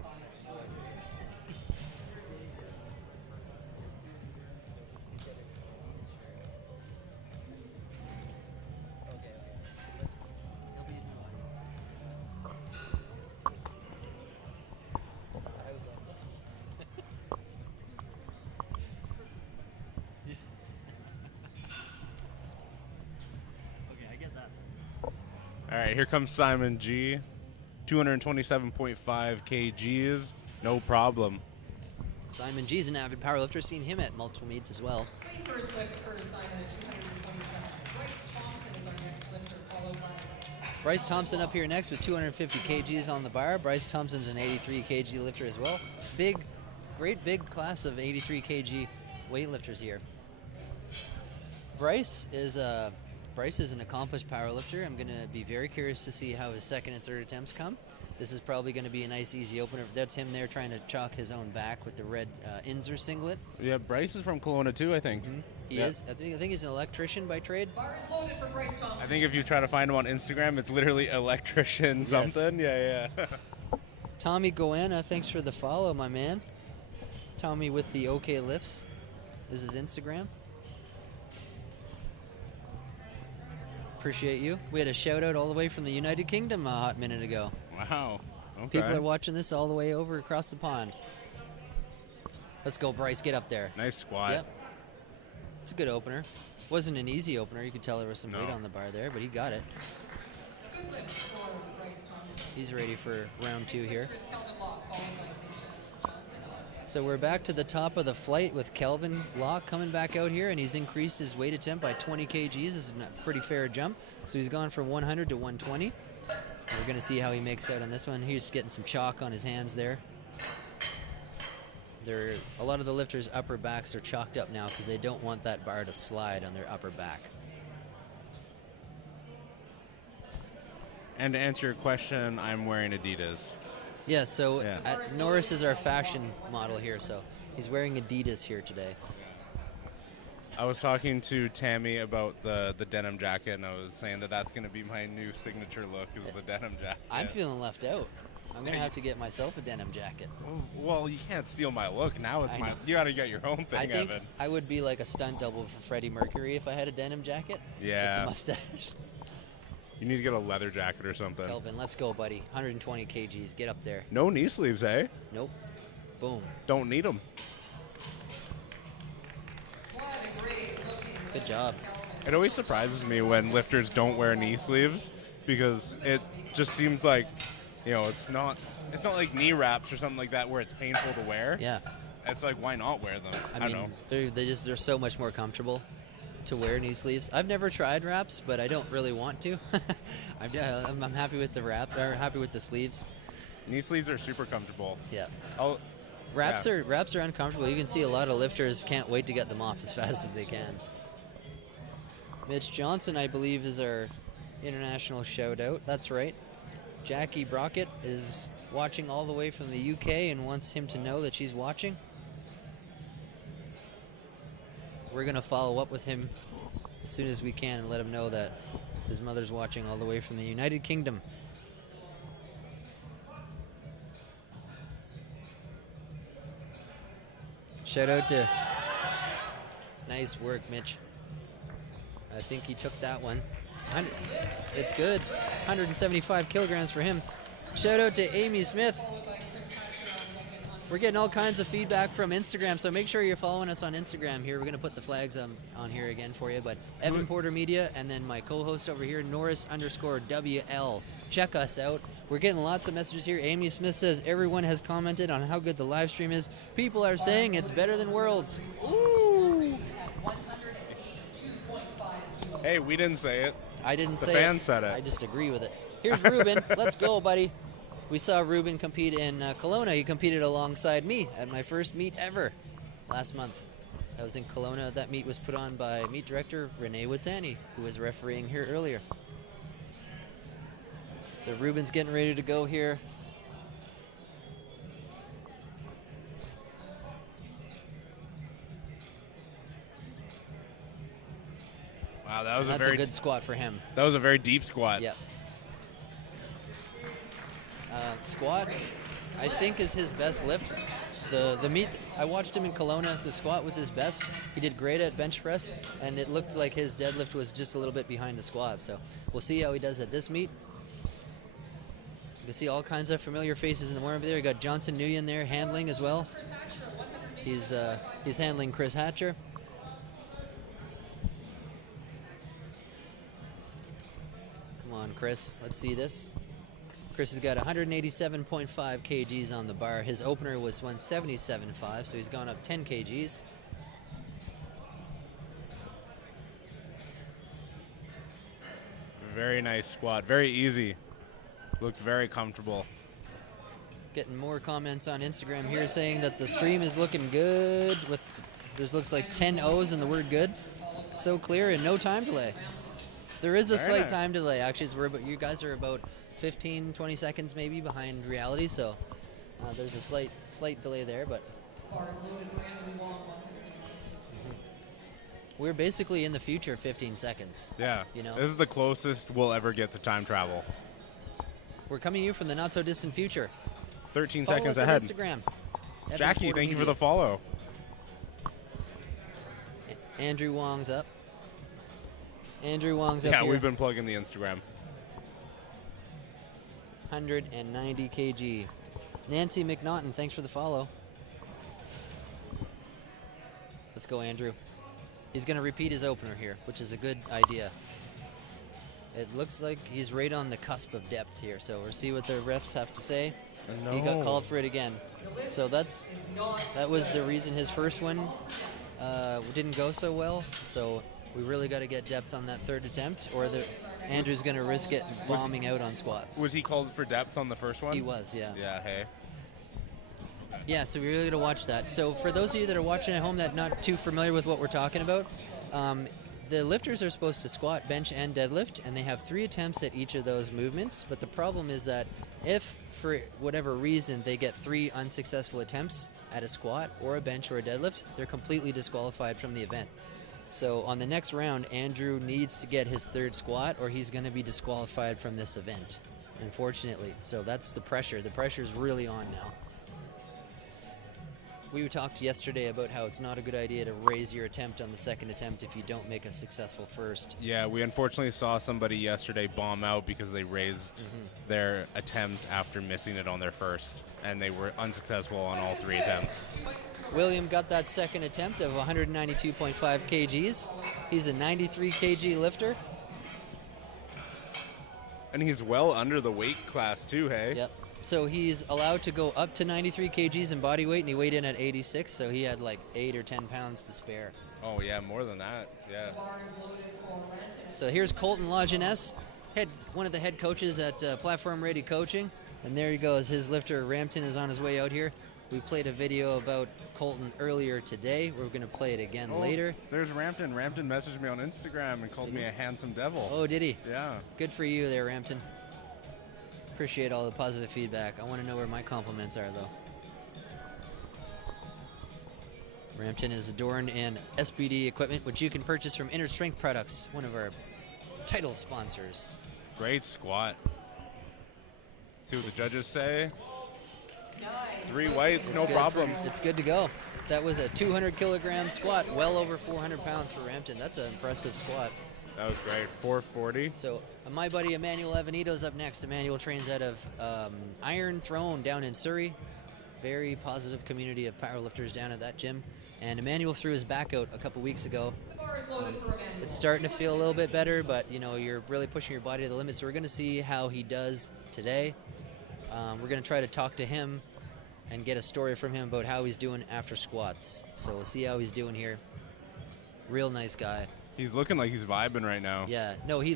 All right, here comes Simon G. 227.5 kgs, no problem. Simon G's an avid powerlifter. Seen him at multiple meets as well. First lift for Simon at 227. Bryce Thompson is our next lifter, followed by Bryce Thompson up here next with 250 kgs on the bar. Bryce Thompson's an 83 kg lifter as well. Great big class of 83 kg weightlifters here. Bryce is an accomplished powerlifter. I'm going to be very curious to see how his second and third attempts come. This is probably going to be a nice, easy opener. That's him there trying to chalk his own back with the red Inzer singlet. Yeah, Bryce is from Kelowna too, I think. Mm-hmm. He is. I think he's an electrician by trade. bar is loaded for Bryce Thompson. I think if you try to find him on Instagram, it's literally electrician something. Yeah. Tommy Goanna, thanks for the follow, my man. Tommy with the OK Lifts is his Instagram. Appreciate you. We had a shout out all the way from the United Kingdom a hot minute ago. Wow. Okay. People are watching this all the way over across the pond. Let's go, Bryce. Get up there. Nice squat. Yep. It's a good opener. Wasn't an easy opener. You could tell there was some weight on the bar there, but he got it. Good lift for Bryce Thompson. He's ready for round 2 here. Chris Calvin Locke, followed by Johnson on deck. So we're back to the top of the flight with Kelvin Locke coming back out here, and he's increased his weight attempt by 20 kgs. This is a pretty fair jump. So he's gone from 100 to 120. We're going to see how he makes out on this one. He's getting some chalk on his hands there. A lot of the lifters' upper backs are chalked up now because they don't want that bar to slide on their upper back. And to answer your question, I'm wearing Adidas. Yeah, so Norris is our fashion model here, so he's wearing Adidas here today. I was talking to Tammy about the denim jacket, and I was saying that that's going to be my new signature look, is the denim jacket. I'm feeling left out. I'm going to have to get myself a denim jacket. Well, you can't steal my look. Now it's my... You got to get your own thing, I think Evan. I would be like a stunt double for Freddie Mercury if I had a denim jacket. Yeah. With the mustache. You need to get a leather jacket or something. Kelvin, let's go, buddy. 120 kgs. Get up there. No knee sleeves, eh? Nope. Boom. Don't need them. Good job. It always surprises me when lifters don't wear knee sleeves because it just seems like, it's not like knee wraps or something like that where it's painful to wear. Yeah. It's like, why not wear them? I don't know. They're so much more comfortable to wear knee sleeves. I've never tried wraps, but I don't really want to. I'm happy with the wrap, or happy with the sleeves. Knee sleeves are super comfortable. Yeah. Wraps are uncomfortable. You can see a lot of lifters can't wait to get them off as fast as they can. Mitch Johnson, I believe, is our international shout-out. That's right. Jackie Brockett is watching all the way from the UK and wants him to know that she's watching. We're going to follow up with him as soon as we can and let him know that his mother's watching all the way from the United Kingdom. Shout out to... Nice work, Mitch. I think he took that one. It's good. 175 kilograms for him. Shout out to Amy Smith. We're getting all kinds of feedback from Instagram, so make sure you're following us on Instagram here. We're going to put the flags on here again for you. But Evan Porter Media and then my co-host over here, Norris_WL. Check us out. We're getting lots of messages here. Amy Smith says everyone has commented on how good the live stream is. People are saying it's better than Worlds. Ooh. Hey, Hey, we didn't say it. I didn't The say it. fans said it. I just agree with it. Here's Ruben. Let's go, buddy. We saw Ruben compete in Kelowna. He competed alongside me at my first meet ever last month. That was in Kelowna. That meet was put on by meet director Renee Woodsani, who was refereeing here earlier. So Ruben's getting ready to go here. Wow, that was That's a good squat for him. That was a very deep squat. Yep. Squat, I think, is his best lift. The meet, I watched him in Kelowna. The squat was his best. He did great at bench press, and it looked like his deadlift was just a little bit behind the squat. So we'll see how he does at this meet. You can see all kinds of familiar faces in the warm-up there. We got Johnson Nguyen there handling as well. He's handling Chris Hatcher. Come on, Chris. Let's see this. Chris has got 187.5 kgs on the bar. His opener was 177.5, so he's gone up 10 kgs. Very nice squat. Very easy. Looked very comfortable. Getting more comments on Instagram here saying that the stream is looking good. With there's looks like 10 O's in the word good. So clear and no time delay. There is a slight time delay actually. So you guys are about 15, 20 seconds maybe behind reality, so there's a slight delay there, but we're basically in the future 15 seconds. Yeah, you know, this is the closest we'll ever get to time travel. We're coming to you from the not so distant future. 13 Follow seconds us ahead. on Instagram. Jackie, thank you for the follow. Andrew Wong's up. Andrew Wong's up Yeah, here. we've been plugging the Instagram. 190 kg. Nancy McNaughton, thanks for the follow. Let's go, Andrew. He's going to repeat his opener here, which is a good idea. It looks like he's right on the cusp of depth here, so we'll see what the refs have to say. No. He got called for it again. So that was the reason his first one didn't go so well. So we really got to get depth on that third attempt, or Andrew's going to risk it bombing out on squats. Was he called for depth on the first one? He was, yeah. Yeah, hey. Yeah, so we really got to watch that. So for those of you that are watching at home that not too familiar with what we're talking about, the lifters are supposed to squat, bench, and deadlift, and they have 3 attempts at each of those movements. But the problem is that if, for whatever reason, they get 3 unsuccessful attempts at a squat or a bench or a deadlift, they're completely disqualified from the event. So on the next round, Andrew needs to get his 3rd squat, or he's going to be disqualified from this event, unfortunately. So that's the pressure. The pressure is really on now. We talked yesterday about how it's not a good idea to raise your attempt on the 2nd attempt if you don't make a successful first. Yeah, we unfortunately saw somebody yesterday bomb out because they raised their attempt after missing it on their first, and they were unsuccessful on all 3 attempts. William got that 2nd attempt of 192.5 kgs. He's a 93 kg lifter. And he's well under the weight class too, hey? Yep. So he's allowed to go up to 93 kgs in body weight, and he weighed in at 86, so he had like 8 or 10 pounds to spare. Oh yeah, more than that, yeah. So here's Colton Lajeunesse, one of the head coaches at Platform Ready Coaching. And there he goes, his lifter Rampton is on his way out here. We played a video about Colton earlier today. We're going to play it again later. There's Rampton. Rampton messaged me on Instagram and called me a handsome devil. Oh, did he? Yeah. Good for you there, Rampton. Appreciate all the positive feedback. I want to know where my compliments are, though. Rampton is adorned in SBD equipment, which you can purchase from Inner Strength Products, one of our title sponsors. Great squat. See what the judges say. 3 whites, no problem. It's good to go. That was a 200 kilogram squat, well over 400 pounds for Rampton. That's an impressive squat. That was great. 440. So my buddy Emmanuel Avenito's up next. Emmanuel trains out of Iron Throne down in Surrey. Very positive community of powerlifters down at that gym. And Emmanuel threw his back out a couple weeks ago. It's starting to feel a little bit better, but you know, you're really pushing your body to the limit. So we're going to see how he does today. We're going to try to talk to him and get a story from him about how he's doing after squats. So we'll see how he's doing here. Real nice guy. He's looking like he's vibing right now. Yeah, no, he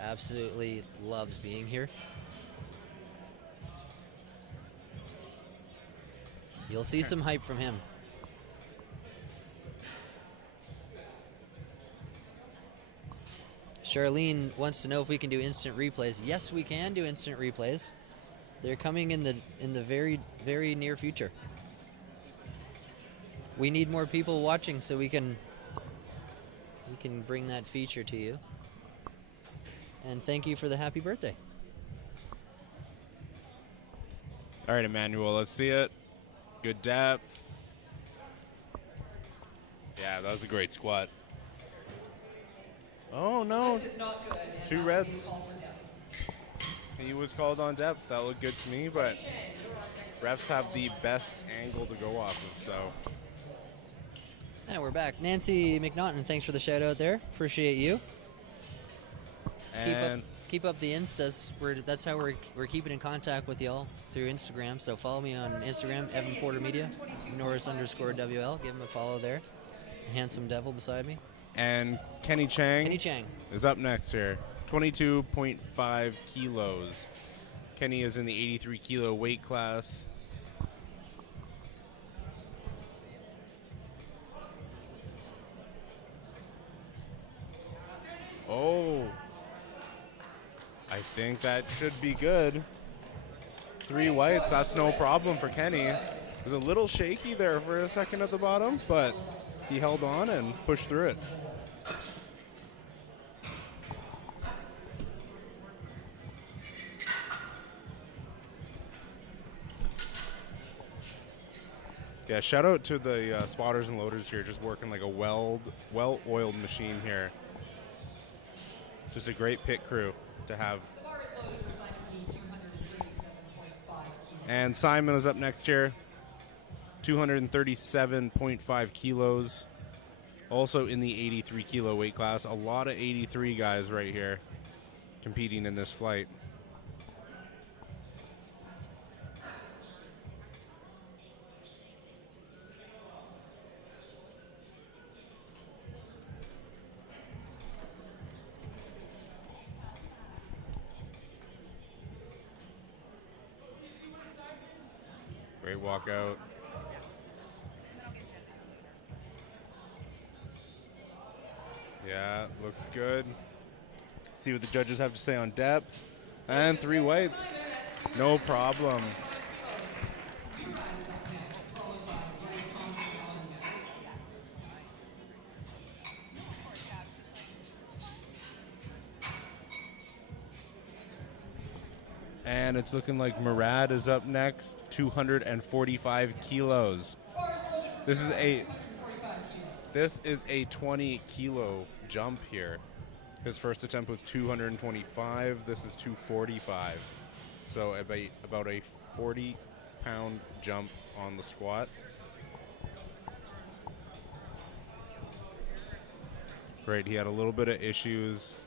absolutely loves being here. You'll see some hype from him. Charlene wants to know if we can do instant replays. Yes, we can do instant replays. They're coming in the very, very near future. We need more people watching so we can bring that feature to you. And thank you for the happy birthday. All right, Emmanuel, let's see it. Good depth. Yeah, that was a great squat. Oh, no. Two reds. He was called on depth. That looked good to me, but refs have the best angle to go off of, so. And we're back. Nancy McNaughton, thanks for the shout out there. Appreciate you. And keep up the Instas. That's how we're keeping in contact with y'all through Instagram. So follow me on Instagram, Evan Porter Media, Norris_WL. Give him a follow there. A handsome devil beside me. And Kenny Chang. Kenny Chang is up next here. 22.5 kilos. Kenny is in the 83 kilo weight class. Oh, I think that should be good. 3 whites, that's no problem for Kenny. It was a little shaky there for a second at the bottom, but he held on and pushed through it. Yeah, shout out to the spotters and loaders here, just working like a well-oiled machine here. Just a great pit crew to have. And Simon is up next here, 237.5 kilos, also in the 83 kilo weight class. A lot of 83 guys right here competing in this flight. Great walkout. Yeah, looks good. See what the judges have to say on depth. And 3 whites. No problem. And it's looking like Murad is up next, 245 kilos. This is a 20 kilo jump here. His first attempt was 225. This is 245. So about a 40-pound jump on the squat. Great. He had a little bit of issues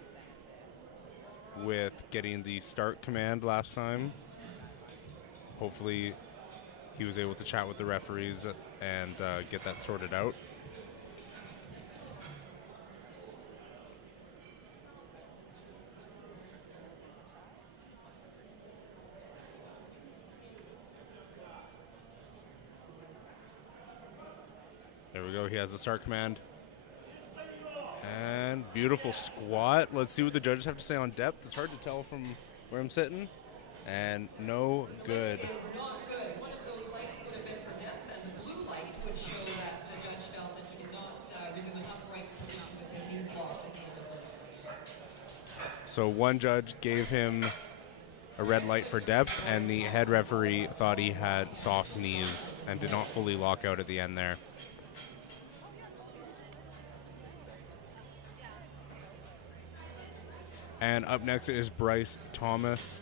with getting the start command last time. Hopefully he was able to chat with the referees and get that sorted out. There we go. He has the start command. And beautiful squat. Let's see what the judges have to say on depth. It's hard to tell from where I'm sitting. And no good. Is not good. One of those lights would have been for depth, and the blue light would show that the judge felt that he did not resume an upright position with his knees locked at the end of the round. So one judge gave him a red light for depth, and the head referee thought he had soft knees and did not fully lock out at the end there. And up next is Bryce Thompson,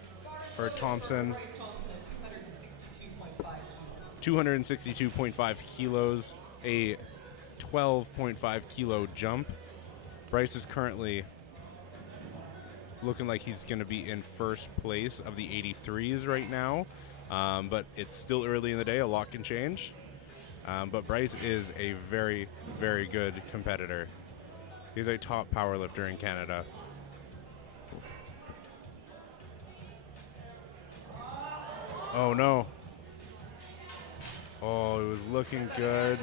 262.5 kilos, a 12.5 kilo jump. Bryce is currently looking like he's going to be in first place of the 83s right now, but it's still early in the day. A lot can change, but Bryce is a very, very good competitor. He's a top power lifter in Canada. Oh no. Oh, it was looking good.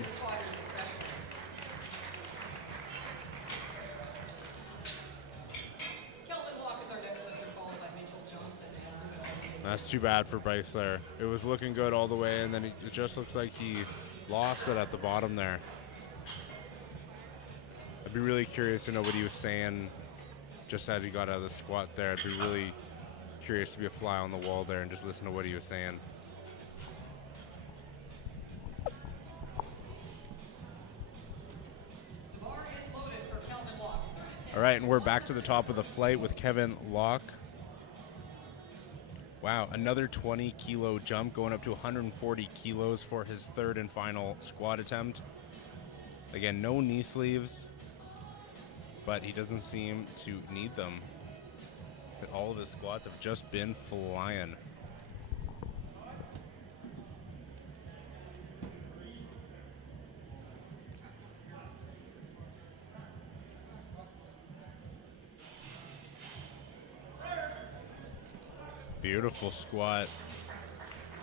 That's too bad for Bryce there. It was looking good all the way, and then it just looks like he lost it at the bottom there. I'd be really curious to know what he was saying just as he got out of the squat there. I'd be really curious to be a fly on the wall there and just listen to what he was saying. All right, and we're back to the top of the flight with Kevin Locke. Wow, another 20-kilo jump, going up to 140 kilos for his third and final squat attempt. Again, no knee sleeves, but he doesn't seem to need them. But all of his squats have just been flying. Beautiful squat.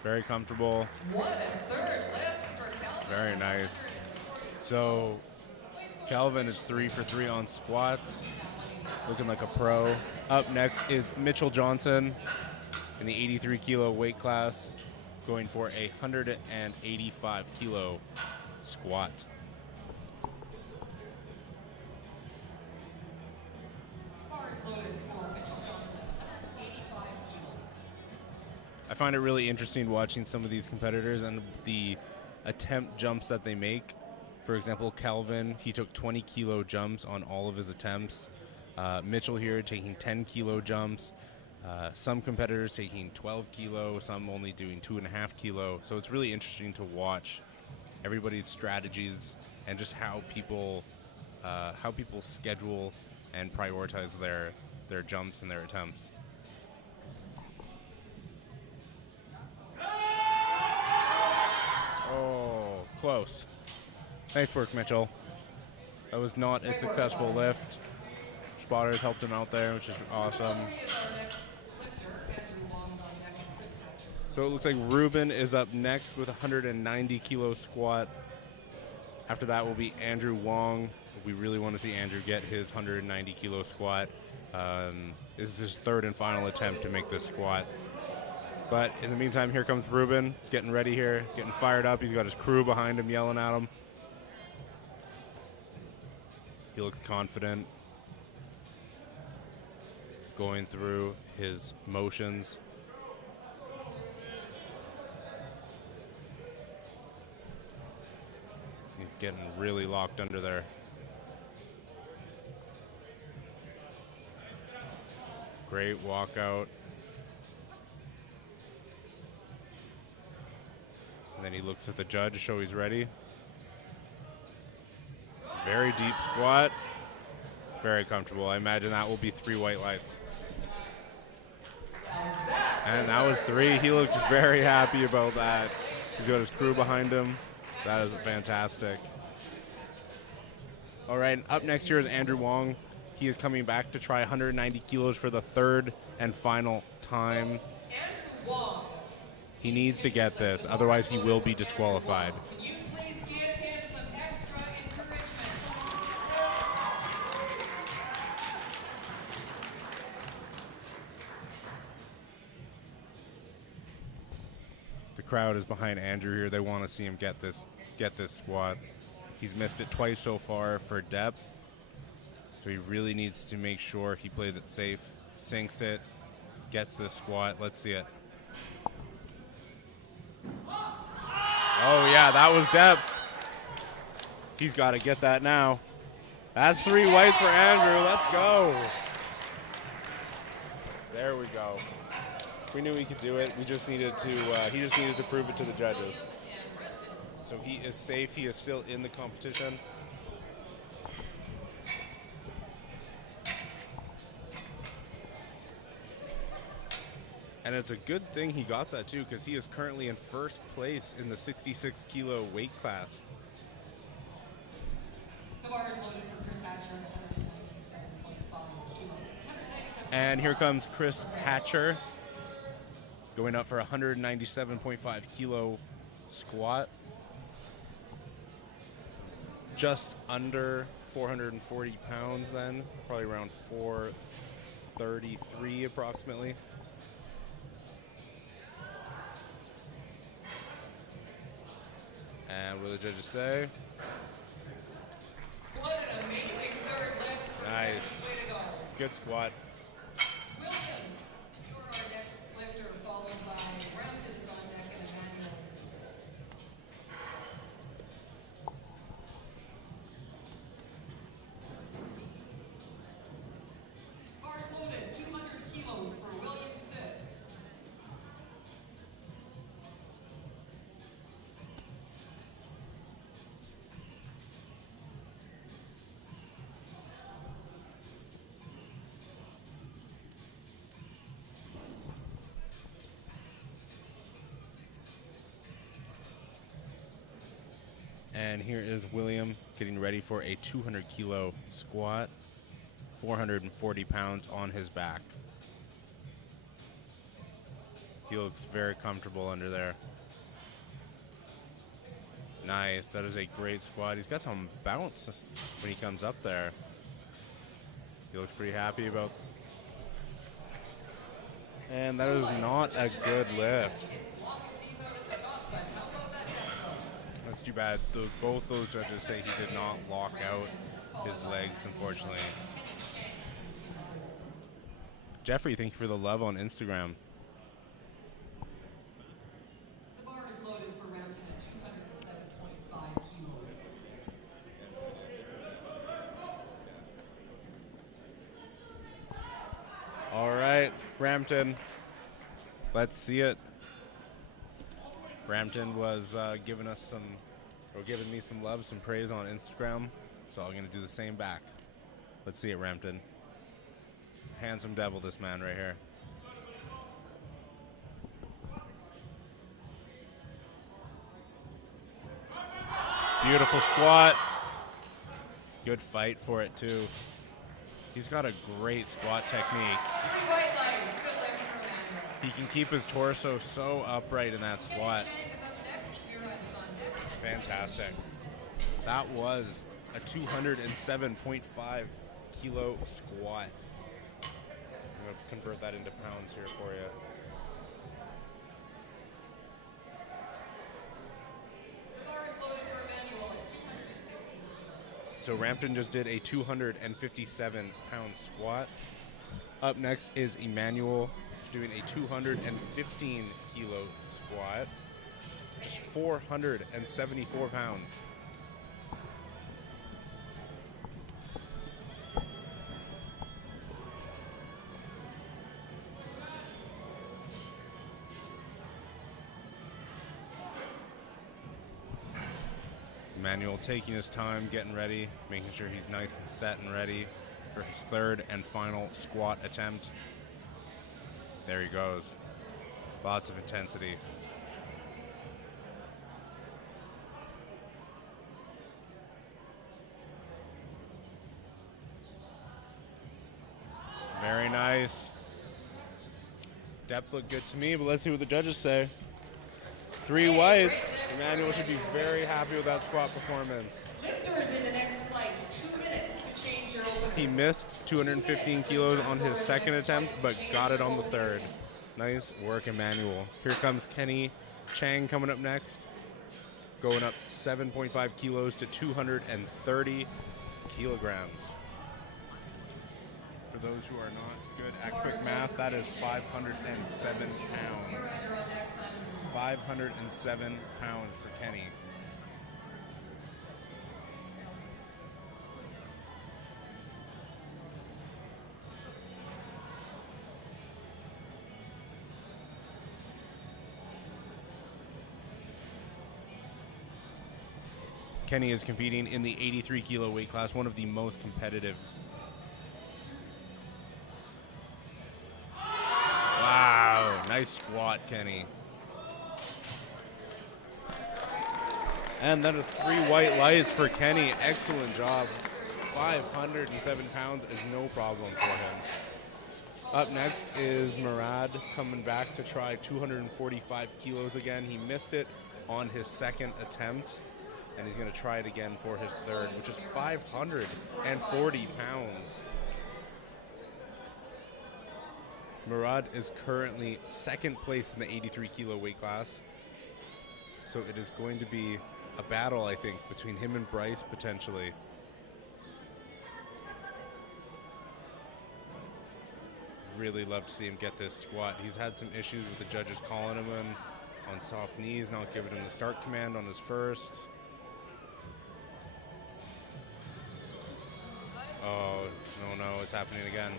Very comfortable. What a third lift for Calvin. Very nice. So Calvin is 3 for 3 on squats, looking like a pro. Up next is Mitchell Johnson in the 83 kilo weight class, going for a 185 kilo squat. I find it really interesting watching some of these competitors and the attempt jumps that they make. For example, Calvin, he took 20 kilo jumps on all of his attempts. Mitchell here taking 10 kilo jumps. Some competitors taking 12 kilo, some only doing 2.5 kilo. So it's really interesting to watch everybody's strategies and just how people schedule and prioritize their jumps and their attempts. Oh, close. Nice work, Mitchell. That was not a successful lift. Spotters helped him out there, which is awesome. So it looks like Ruben is up next with a 190 kilo squat. After that will be Andrew Wong. We really want to see Andrew get his 190 kilo squat. This is his third and final attempt to make this squat. But in the meantime, here comes Ruben, getting ready here, getting fired up. He's got his crew behind him yelling at him. He looks confident. He's going through his motions. He's getting really locked under there. Great walkout. And then he looks at the judge to show he's ready. Very deep squat. Very comfortable. I imagine that will be 3 white lights. And that was 3. He looks very happy about that. He's got his crew behind him. That is fantastic. All right, up next here is Andrew Wong. He is coming back to try 190 kilos for the third and final time. Andrew Wong. He needs to get this, otherwise he will be disqualified. Can you please give him some extra encouragement? The crowd is behind Andrew here. They want to see him get this squat. He's missed it twice so far for depth, so he really needs to make sure he plays it safe, sinks it, gets this squat. Let's see it. Oh yeah, that was depth. He's got to get that now. That's 3 whites for Andrew. Let's go. There we go. We knew he could do it. We just needed to. He just needed to prove it to the judges. So he is safe. He is still in the competition. And it's a good thing he got that too, because he is currently in first place in the 66 kilo weight class. The bar is loaded for Chris Hatcher. And here comes Chris Hatcher going up for a 197.5 kilo squat. Just under 440 pounds then, probably around 433 approximately. And what do the judges say? What an amazing third lift. Nice. Way to go. Good squat. William, you're our next lifter, followed by Brampton's on deck and Emmanuel. Bars loaded, 200 kilos for William Sid. And here is William getting ready for a 200 kilo squat, 440 pounds on his back. He looks very comfortable under there. Nice, that is a great squat. He's got some bounce when he comes up there. He looks pretty happy about. And that is not a good lift. That's too bad. Both those judges say he did not lock out his legs, unfortunately. Jeffrey, thank you for the love on Instagram. The bar is loaded for Brampton at 207.5 kilos. All right, Brampton. Let's see it. Brampton was giving me some love, some praise on Instagram, so I'm gonna do the same back. Let's see it, Brampton. Handsome devil, this man right here. Beautiful squat. Good fight for it too. He's got a great squat technique. He can keep his torso so upright in that squat. Fantastic. That was a 207.5 kilo squat. I'm going to convert that into pounds here for you. So Rampton just did a 257-pound squat. Up next is Emmanuel doing a 215-kilo squat, just 474 pounds. Emmanuel taking his time, getting ready, making sure he's nice and set and ready for his third and final squat attempt. There he goes. Lots of intensity. Very nice. Depth looked good to me, but let's see what the judges say. 3 whites. Emmanuel should be very happy with that squat performance. Lifters in the next flight, 2 minutes to change your opener. He missed 215 kilos on his second attempt, but got it on the third. Nice work, Emmanuel. Here comes Kenny Chang coming up next, going up 7.5 kilos to 230 kilograms. For those who are not good at quick math, that is 507 pounds. 507 pounds for Kenny. Kenny is competing in the 83 kilo weight class, one of the most competitive. Wow, nice squat, Kenny. And then 3 white lights for Kenny. Excellent job. 507 pounds is no problem for him. Up next is Murad coming back to try 245 kilos again. He missed it on his second attempt, and he's going to try it again for his third, which is 540 pounds. Murad is currently second place in the 83 kilo weight class. So it is going to be a battle, I think, between him and Bryce potentially. Really love to see him get this squat. He's had some issues with the judges calling him in on soft knees, not giving him the start command on his first. Oh, no, it's happening again.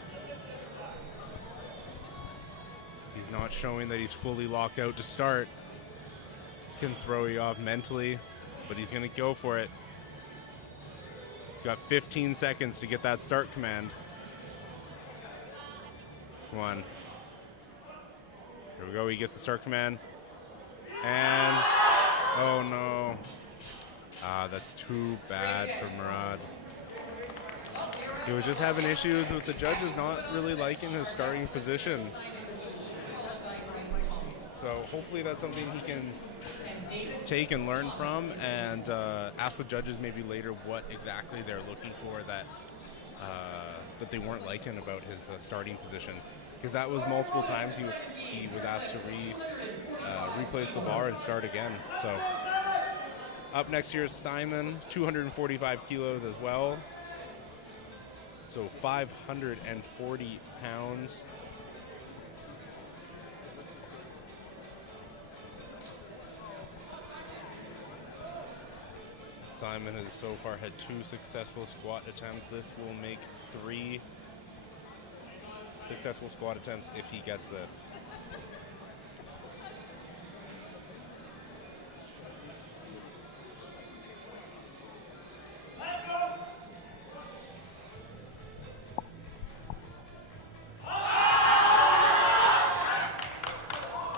He's not showing that he's fully locked out to start. This can throw you off mentally, but he's going to go for it. He's got 15 seconds to get that start command. Come on. Here we go. He gets the start command. And, oh no. That's too bad for Murad. He was just having issues with the judges not really liking his starting position. So hopefully that's something he can take and learn from, and ask the judges maybe later what exactly they're looking for that they weren't liking about his starting position. Because that was multiple times he was asked to replace the bar and start again. So up next here is Simon, 245 kilos as well. So 540 pounds. Simon has so far had 2 successful squat attempts. This will make 3 successful squat attempts if he gets this.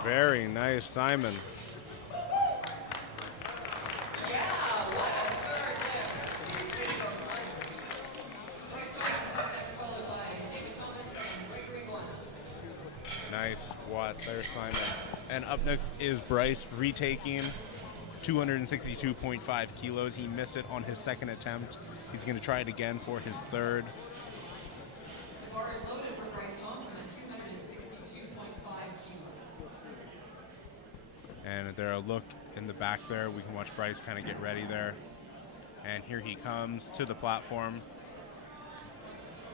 Very nice, Simon. Nice squat there, Simon. And up next is Bryce, retaking 262.5 kilos. He missed it on his second attempt. He's going to try it again for his third. And there, a look in the back there. We can watch Bryce kind of get ready there. And here he comes to the platform,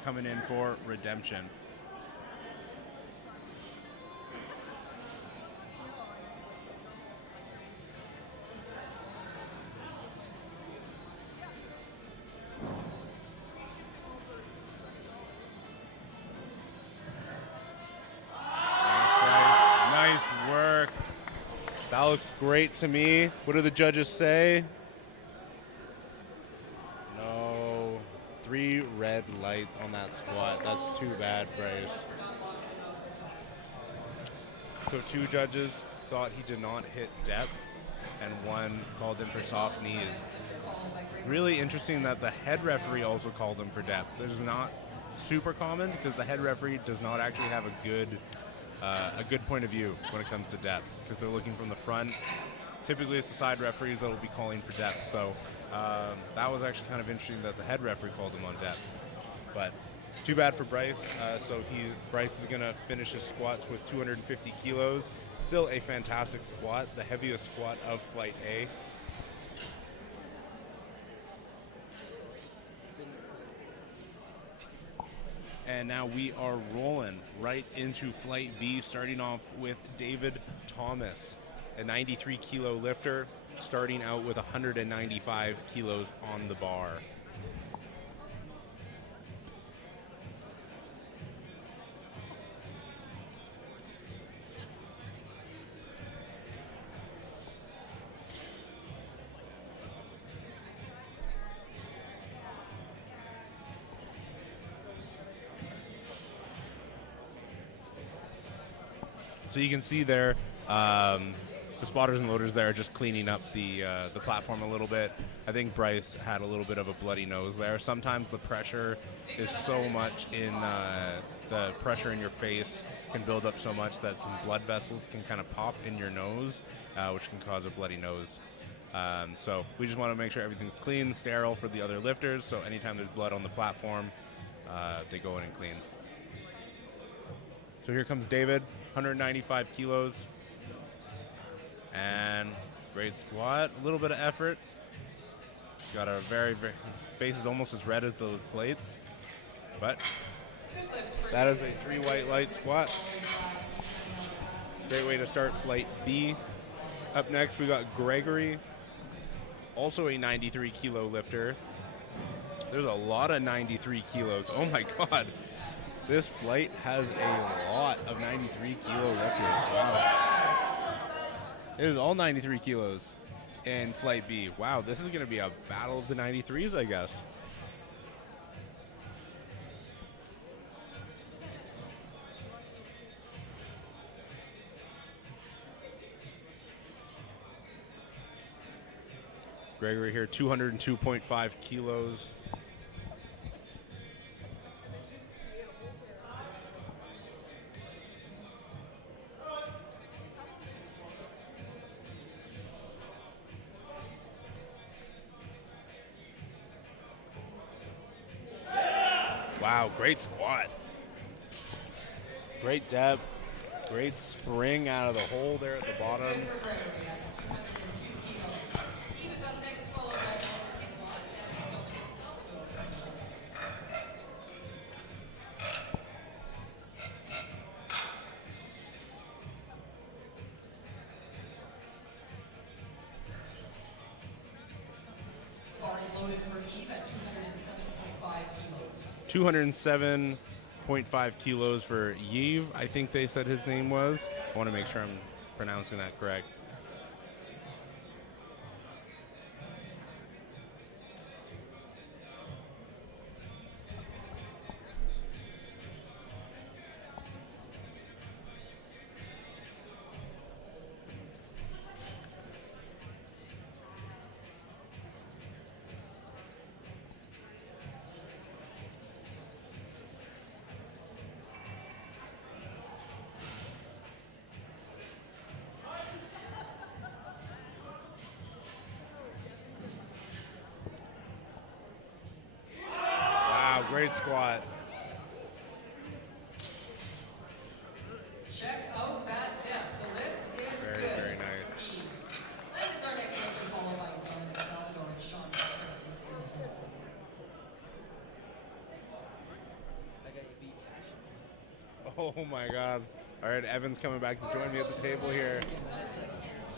coming in for redemption. That looks great to me. What do the judges say? No. 3 red lights on that squat. That's too bad, Bryce. So 2 judges thought he did not hit depth, and 1 called him for soft knees. Really interesting that the head referee also called him for depth. This is not super common because the head referee does not actually have a good point of view when it comes to depth, because they're looking from the front. Typically it's the side referees that will be calling for depth, so that was actually kind of interesting that the head referee called him on depth. But too bad for Bryce. Bryce is going to finish his squats with 250 kilos. Still a fantastic squat, the heaviest squat of Flight A. And now we are rolling right into Flight B, starting off with David Thomas, a 93 kilo lifter, starting out with 195 kilos on the bar. So you can see there, the spotters and loaders there are just cleaning up the platform a little bit. I think Bryce had a little bit of a bloody nose there. Sometimes the pressure is so much in the pressure in your face can build up so much that some blood vessels can kind of pop in your nose, which can cause a bloody nose. So we just want to make sure everything's clean, sterile for the other lifters. So anytime there's blood on the platform, they go in and clean. So here comes David, 195 kilos. And great squat, a little bit of effort. Got a very, face is almost as red as those plates. But that is a 3 white light squat. Great way to start flight B. Up next, we got Gregory, also a 93 kilo lifter. There's a lot of 93 kilos. Oh my God. This flight has a lot of 93 kilo lifters. Wow. It is all 93 kilos in flight B. Wow, this is going to be a battle of the 93s, I guess. Gregory here, 202.5 kilos. Wow, great squat. Great depth. Great spring out of the hole there at the bottom. Bar is loaded for Eve at 207.5 kilos. 207.5 kilos for Yves, I think they said his name was. I want to make sure I'm pronouncing that correct. Great squat. Check out that depth. The lift is Very, good. very nice. That is our next lift, followed by Dominic Salvador and Sean Tucker is in the hole. Oh my God. All right, Evan's coming back to join me at the table here.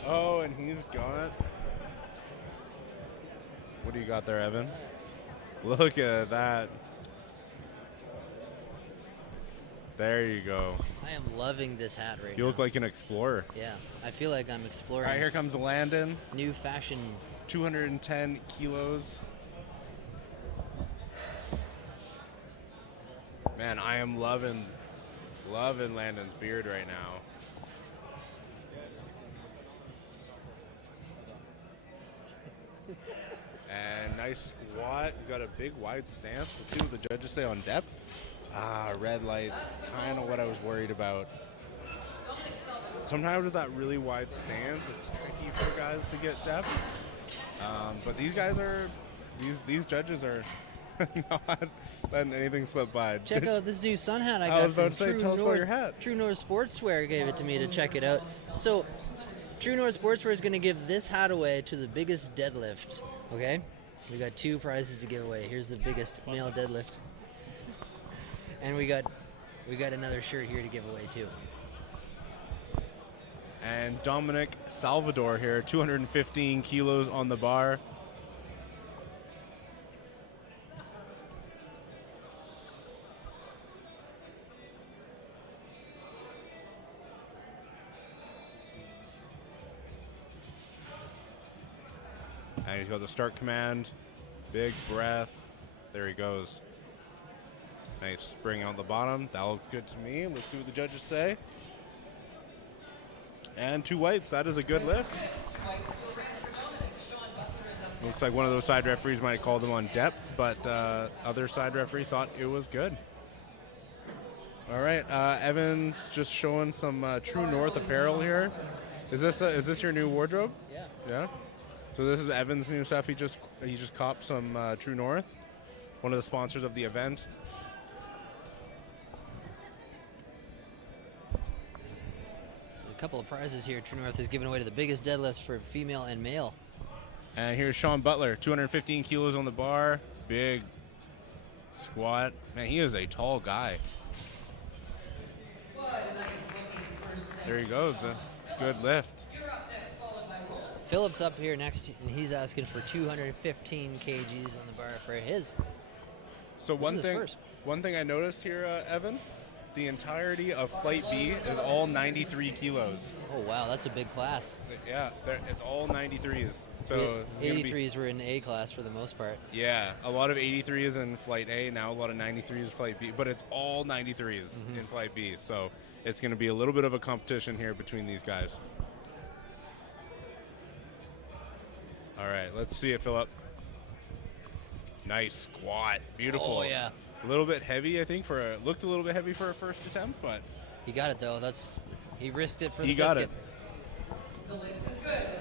Oh, and he's got... What do you got there, Evan? Look at that. There you go. I am loving this hat right now. You look like an explorer. Yeah, I feel like I'm exploring. All right, here comes Landon. New fashion. 210 kilos. Man, I am loving Landon's beard right now. And nice squat. He's got a big wide stance. Let's see what the judges say on depth. Ah, red lights. Kind of what I was worried about. Sometimes with that really wide stance, it's tricky for guys to get depth. But these guys are, these judges are not letting anything slip by. Check out this new sun hat I I got was about from to say, True tell us about North. your hat. True North Sportswear gave it to me to check it out. So, True North Sportswear is going to give this hat away to the biggest deadlift. Okay, we got 2 prizes to give away. Here's the biggest male deadlift, and we got another shirt here to give away too. And Dominic Salvador here, 215 kilos on the bar. And he's got the start command, big breath. There he goes. Nice spring on the bottom. That looks good to me. Let's see what the judges say. And 2 whites. That is a good lift. Looks like one of those side referees might have called him on depth, but other side referee thought it was good. All right, Evan's just showing some True North apparel here. Is this your new wardrobe? Yeah. Yeah. So this is Evan's new stuff. He just copped some True North, one of the sponsors of the event. A couple of prizes here. True North is giving away to the biggest deadlifts for female and male. And here's Sean Butler, 215 kilos on the bar, big squat. Man, he is a tall guy. There he goes, a good lift. Philip's up here next, and he's asking for 215 kgs on the bar for his. So one thing I noticed here, Evan, the entirety of Flight B is all 93 kilos. Oh wow, that's a big class. Yeah, it's all 93s. So 83s were in A class for the most part. Yeah, a lot of 83s in Flight A, now a lot of 93s Flight B, but it's all 93s in Flight B. So it's going to be a little bit of a competition here between these guys. All right, let's see it, Philip. Nice squat, beautiful. Oh yeah. A little bit heavy, I think, looked a little bit heavy for a first attempt, but he got it though. He risked it for the biscuit. He got it.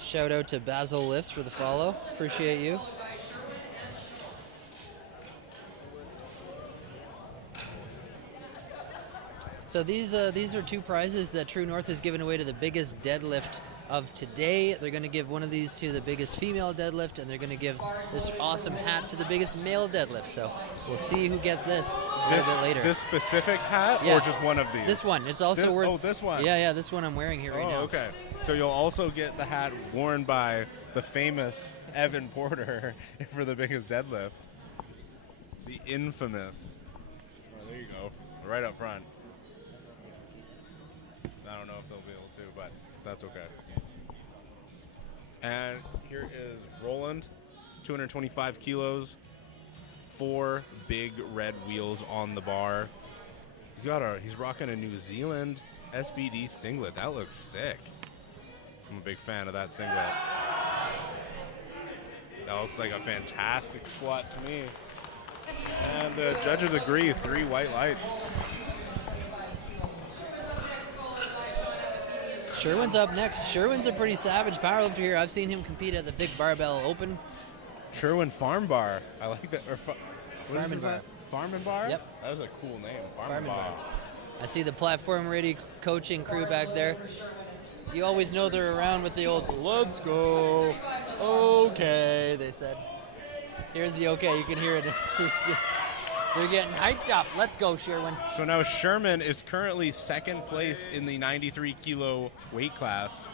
Shout out to Basil Lifts for the follow. Appreciate you. So these are 2 prizes that True North is giving away to the biggest deadlift of today. They're going to give one of these to the biggest female deadlift, and they're going to give this awesome hat to the biggest male deadlift. So we'll see who gets this a little bit later. This specific hat, or just one of these? This one. It's also worth. Oh, this one. Yeah, this one I'm wearing here right now. Okay. So you'll also get the hat worn by the famous Evan Porter for the biggest deadlift. The infamous. Oh, there you go. Right up front. I don't know if they'll be able to, but that's okay. And here is Roland, 225 kilos, 4 big red wheels on the bar. He's rocking a New Zealand SBD singlet. That looks sick. I'm a big fan of that singlet. That looks like a fantastic squat to me. And the judges agree, 3 white lights. Sherwin's up next. Sherwin's a pretty savage powerlifter here. I've seen him compete at the Big Barbell Open. Sherwin Farm Bar. I like that. Farm and Bar. Farm and Bar? Yep. That was a cool name. Farm and Bar. I see the Platform Ready coaching crew back there. You always know they're around with the old, let's go. Okay, they said. Here's the okay. You can hear it. They're getting hyped up. Let's go, Sherwin. So now Sherman is currently 2nd place in the 93 kilo weight class.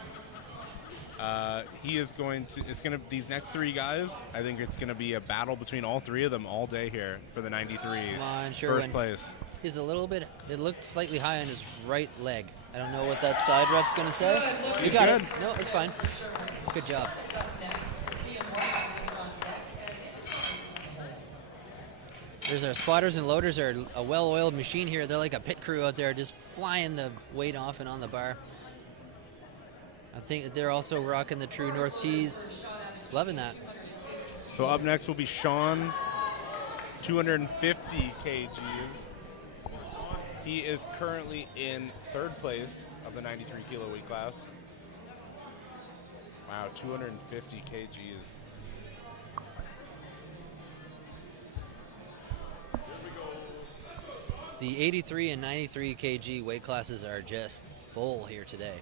He is these next 3 guys, I think it's going to be a battle between all 3 of them all day here for the 93 Come on, Sherwin. first place. He's a little bit, it looked slightly high on his right leg. I don't know what that side rep's going to say. You got it. No, it's fine. Good job. There's our spotters and loaders are a well-oiled machine here. They're like a pit crew out there just flying the weight off and on the bar. I think that they're also rocking the True North tees. Loving that. So up next will be Sean, 250 kgs. He is currently in 3rd place of the 93 kilo weight class. Wow, 250 kgs. The 83 and 93 kg weight classes are just full here today.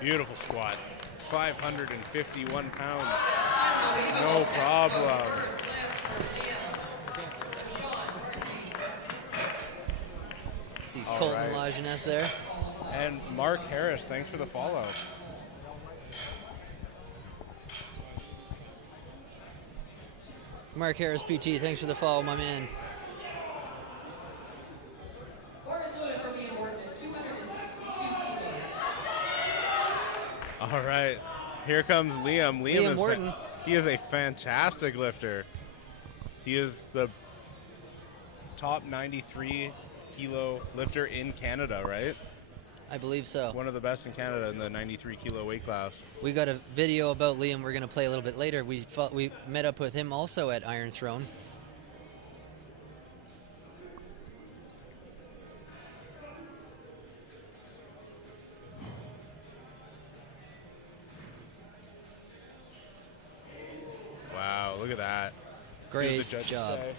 Beautiful squat. 551 pounds. No problem. See Colton Lajeunesse there. And Mark Harris, thanks for the follow. Mark Harris PT, thanks for the follow, my man. Bar is loaded for being awarded at 262 All right, here comes Liam. Liam Wharton. He is a fantastic lifter. He is the top 93 kilo lifter in Canada, right? I believe so. One of the best in Canada in the 93 kilo weight class. We got a video about Liam we're going to play a little bit later. We met up with him also at Iron Throne. Wow, look at that. Great See what the judges job. say?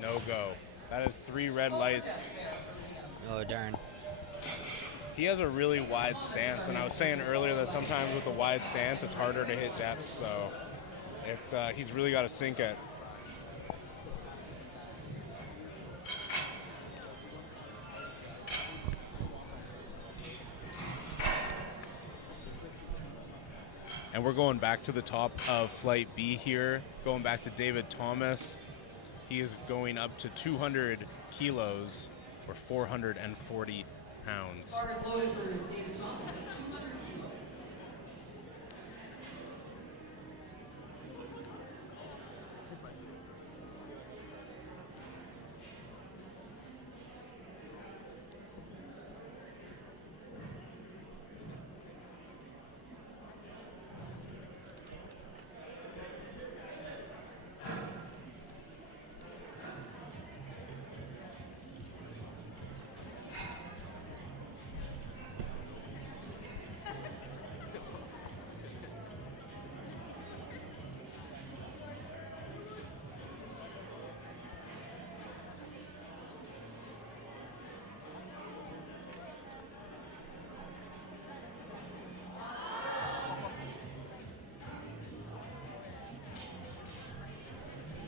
No go. That is 3 red lights. Oh, darn. He has a really wide stance, and I was saying earlier that sometimes with a wide stance, it's harder to hit depth, so he's really got to sink it. And we're going back to the top of Flight B here, going back to David Thomas. He is going up to 200 kilos, or 440 pounds. Bar is loaded for David Thomas at 200 kilos.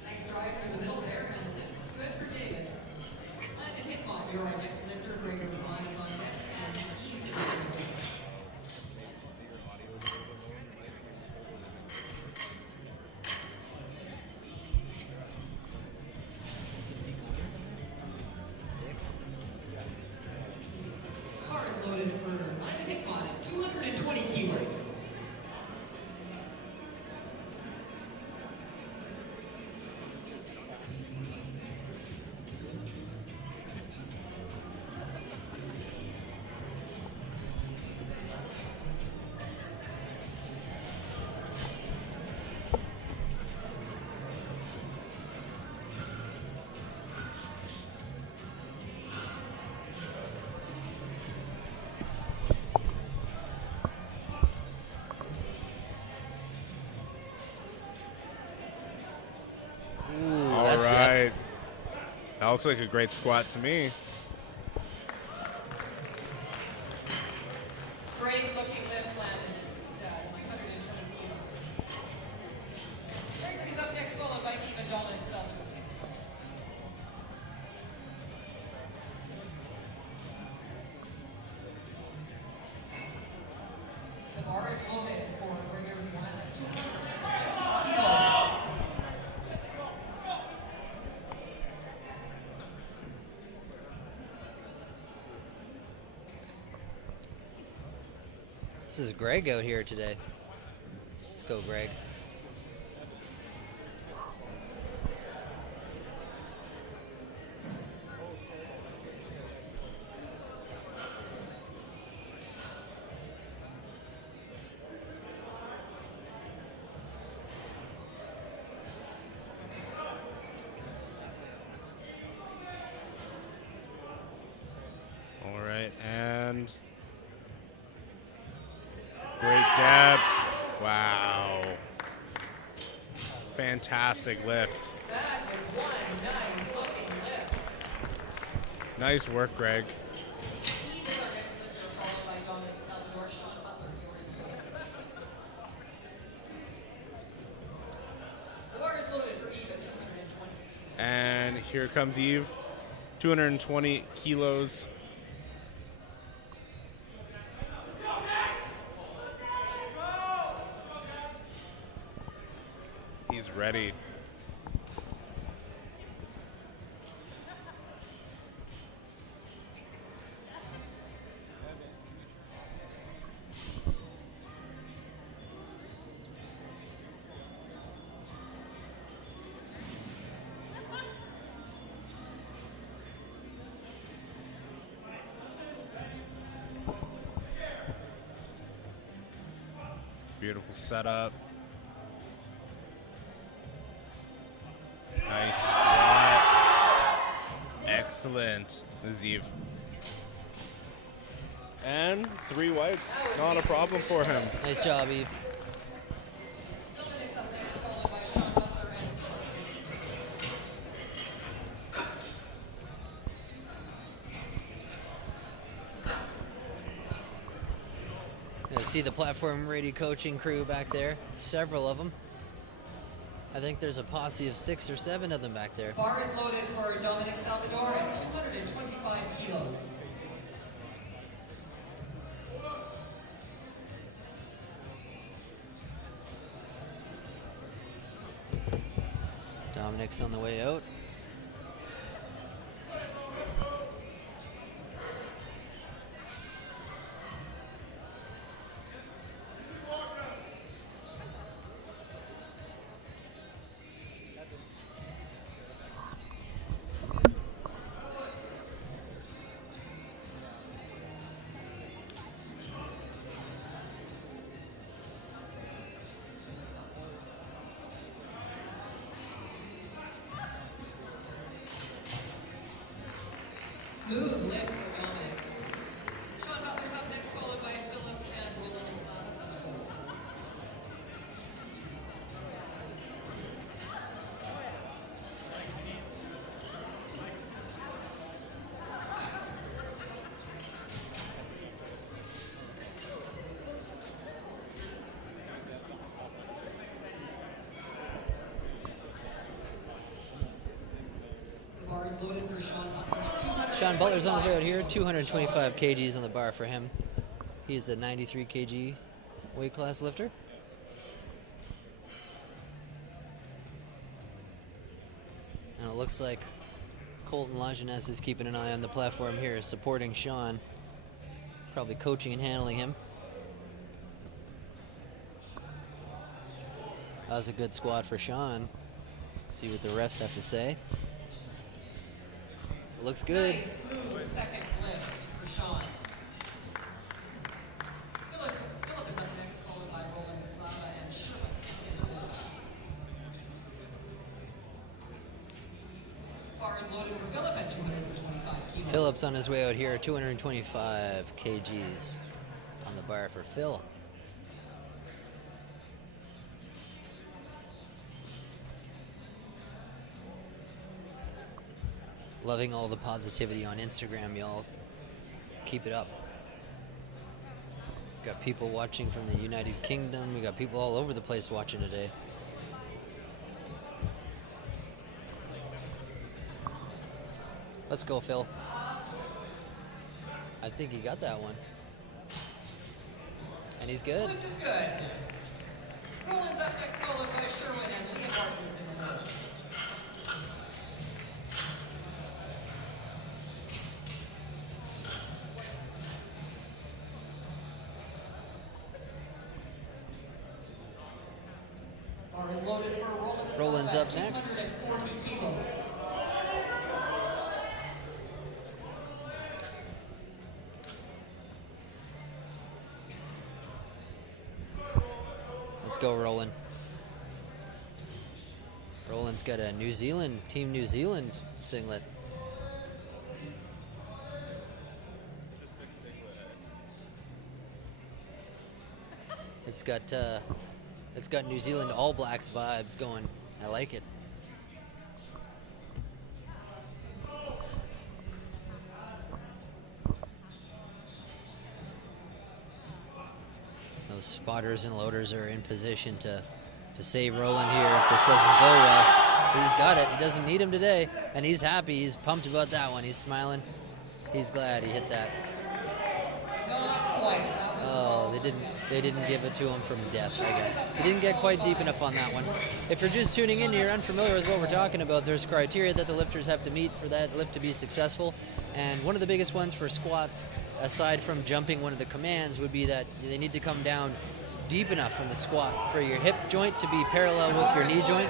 Nice drive through the middle there, and the lift was good for David. Landon Hickmott, you're our next lifter. Gregor Vaughn is on deck, and Eve is on deck. Car is loaded for Landon Hickmott at 220 kilos. All that's right. That looks like a great squat to me. Great looking lift, Landon, at 220 kilos. Gregory's up next, followed by Eve and Dominic Sutherland. The bar is loaded for Gregory Vaughn at 220 kilos. This is Greg out here today. Let's go, Greg. All right, and great depth. Wow. Fantastic lift. That was one nice looking lift. Nice work, Greg. Eve is our next lifter, followed by Dominic Salvador. Sean Butler, you're in the middle. The bar is loaded for Eve at 220. And here comes Eve, 220 kilos. He's ready. beautiful setup. Nice squat. Excellent, Nazeev. And 3 whites, not a problem for him. Nice job, Eve. See the platform ready coaching crew back there, several of them. I think there's a posse of 6 or 7 of them back there. Bar is loaded for Dominic Salvador at 225 kilos. Dominic's on the way out. Smooth lift for Dominic. Sean Butler's up next, followed by Philip and Roland Slavis on the hold. The bar is loaded for Sean Butler. Sean Butler's on his way out here, 225 kgs on the bar for him. He is a 93 kg weight class lifter. And it looks like Colton Lajeunesse is keeping an eye on the platform here, supporting Sean, probably coaching and handling him. That was a good squat for Sean. See what the refs have to say. Looks good. Nice, smooth second lift for Sean. Philip is up next, followed by Roland Slava and Sherman. Bar is loaded for Philip at 225 kilos. Philip's on his way out here, 225 kgs on the bar for Phil. Loving all the positivity on Instagram, y'all. Keep it up. Got people watching from the United Kingdom. We got people all over the place watching today. Let's go, Phil. I think he got that one. And he's good. Lift is good. Roland's up next, followed by Sherwin and Liam Parsons in the hold. Bar is loaded for Roland. Roland's up next. 240 kilos. Let's go, Roland. Roland's got a Team New Zealand singlet. It's got New Zealand All Blacks vibes going. I like it. Those spotters and loaders are in position to save Roland here if this doesn't go well. He's got it. He doesn't need him today, and he's happy. He's pumped about that one. He's smiling. He's glad he hit that. Not quite. That was Oh, they didn't give it to him from death, I guess. He didn't get quite deep enough on that one. If you're just tuning in, you're unfamiliar with what we're talking about, there's criteria that the lifters have to meet for that lift to be successful. And one of the biggest ones for squats, aside from jumping one of the commands, would be that they need to come down deep enough from the squat for your hip joint to be parallel with your knee joint.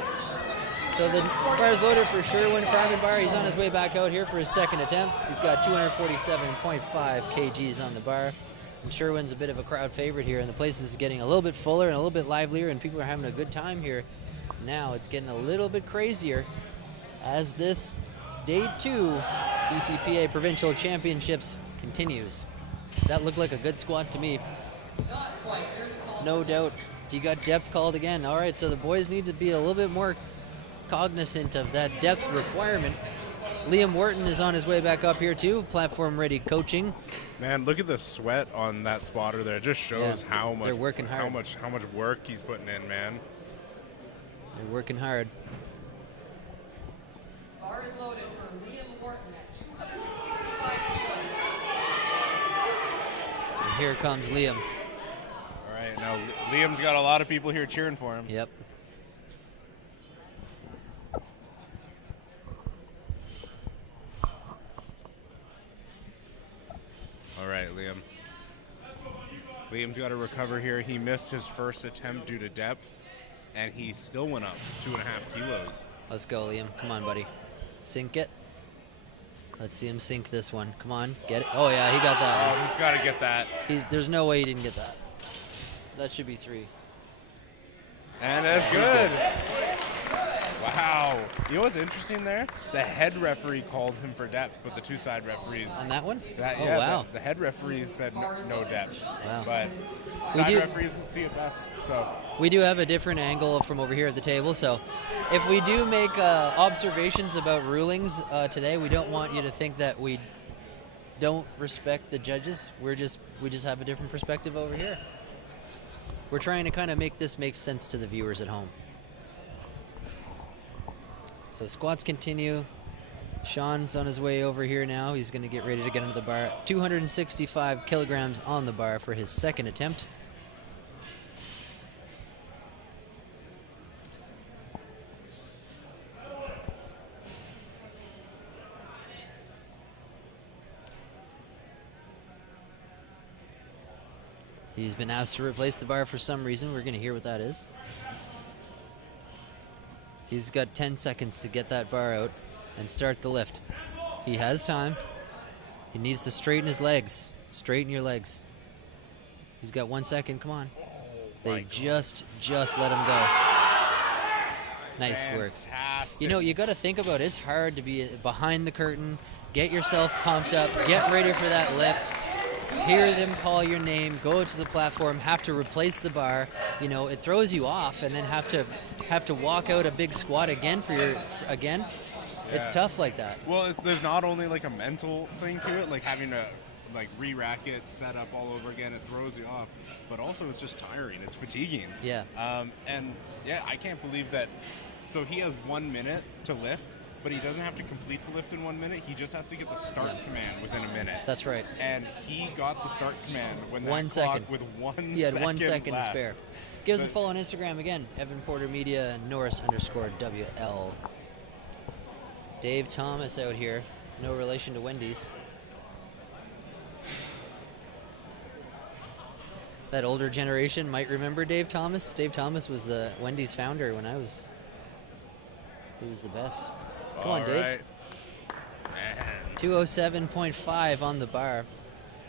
So the bar is loaded for Sherwin Farmanbar. He's on his way back out here for his second attempt. He's got 247.5 kgs on the bar. And Sherwin's a bit of a crowd favorite here, and the place is getting a little bit fuller and a little bit livelier, and people are having a good time here. Now it's getting a little bit crazier as this Day 2 BCPA Provincial Championships continues. That looked like a good squat to me. No doubt. You got depth called again. All right, so the boys need to be a little bit more cognizant of that depth requirement. Liam Wharton is on his way back up here too, platform ready coaching. Man, look at the sweat on that spotter there. It just shows how much they're working hard. How much work he's putting in, man. They're working hard. Bar is loaded for Liam Wharton at 265 kilos. And here comes Liam. All right, now Liam's got a lot of people here cheering for him. Yep. All right, Liam. Liam's got to recover here. He missed his first attempt due to depth, and he still went up 2.5 kilos. Let's go, Liam. Come on, buddy. Sink it. Let's see him sink this one. Come on, get it. Oh, yeah, he got that one. He's got to get that. There's no way he didn't get that. That should be 3. And that's good. Wow. You know what's interesting there? The head referee called him for depth, but the 2 side referees... On that one? Wow. The head referees said no depth. Wow. But side referees will see it best. So we do have a different angle from over here at the table, so if we do make observations about rulings today, we don't want you to think that we don't respect the judges. We just have a different perspective over here. We're trying to kind of make this make sense to the viewers at home. So squats continue. Sean's on his way over here now. He's going to get ready to get into the bar. 265 kilograms on the bar for his second attempt. He's been asked to replace the bar for some reason. We're going to hear what that is. He's got 10 seconds to get that bar out and start the lift. He has time. He needs to straighten his legs. Straighten your legs. He's got 1 second. Come on. They just let him go. Nice work. You know, you got to think about it. It's hard to be behind the curtain, get yourself pumped up, get ready for that lift. Hear them call your name, go to the platform, have to replace the bar. You know, it throws you off, and then have to walk out a big squat again again. Yeah. It's tough like that. Well, there's not only like a mental thing to it, like having to like re-rack it, set up all over again. It throws you off, but also it's just tiring. It's fatiguing. Yeah. And yeah, I can't believe that. So he has 1 minute to lift. But he doesn't have to complete the lift in 1 minute. He just has to get the start command within a minute. That's right. And he got the start command when that 1 second. With 1 second He had 1 second left. to spare. Give us a follow on Instagram again. Evan Porter Media, Norris_WL. Dave Thomas out here. No relation to Wendy's. That older generation might remember Dave Thomas. Dave Thomas was the Wendy's founder when he was the best. Come on, Dave. Right. 207.5 on the bar.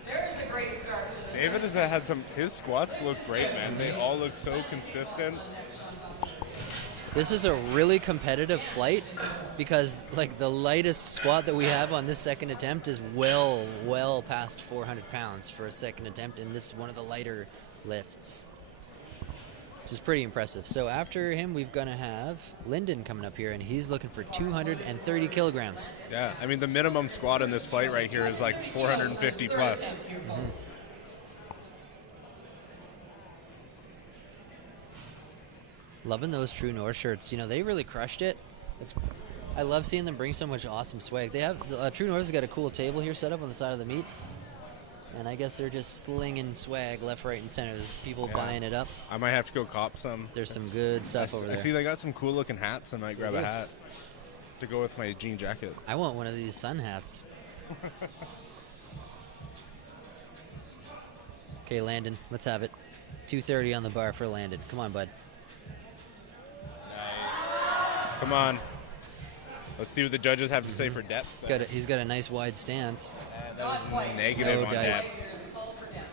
There's a great start to the David has had his squats look great, man. They all look so consistent. This is a really competitive flight because like the lightest squat that we have on this second attempt is well past 400 pounds for a second attempt, and this is one of the lighter lifts, which is pretty impressive. So after him, we're going to have Lyndon coming up here, and he's looking for 230 kilograms. Yeah, I mean, the minimum squat in this flight right here is like 450 plus. Mm-hmm. Loving those True North shirts. You know, they really crushed it. I love seeing them bring so much awesome swag. They have True North's got a cool table here set up on the side of the meet. And I guess they're just slinging swag left, right, and center. There's people buying it up. I might have to go cop some. There's some good stuff over there. I see they got some cool looking hats. I might grab a hat to go with my jean jacket. I want one of these sun hats. Okay, Landon, let's have it. 230 on the bar for Landon. Come on, bud. Nice. Come on. Let's see what the judges have to say for depth. He's got a nice wide stance. That was negative on dice. depth.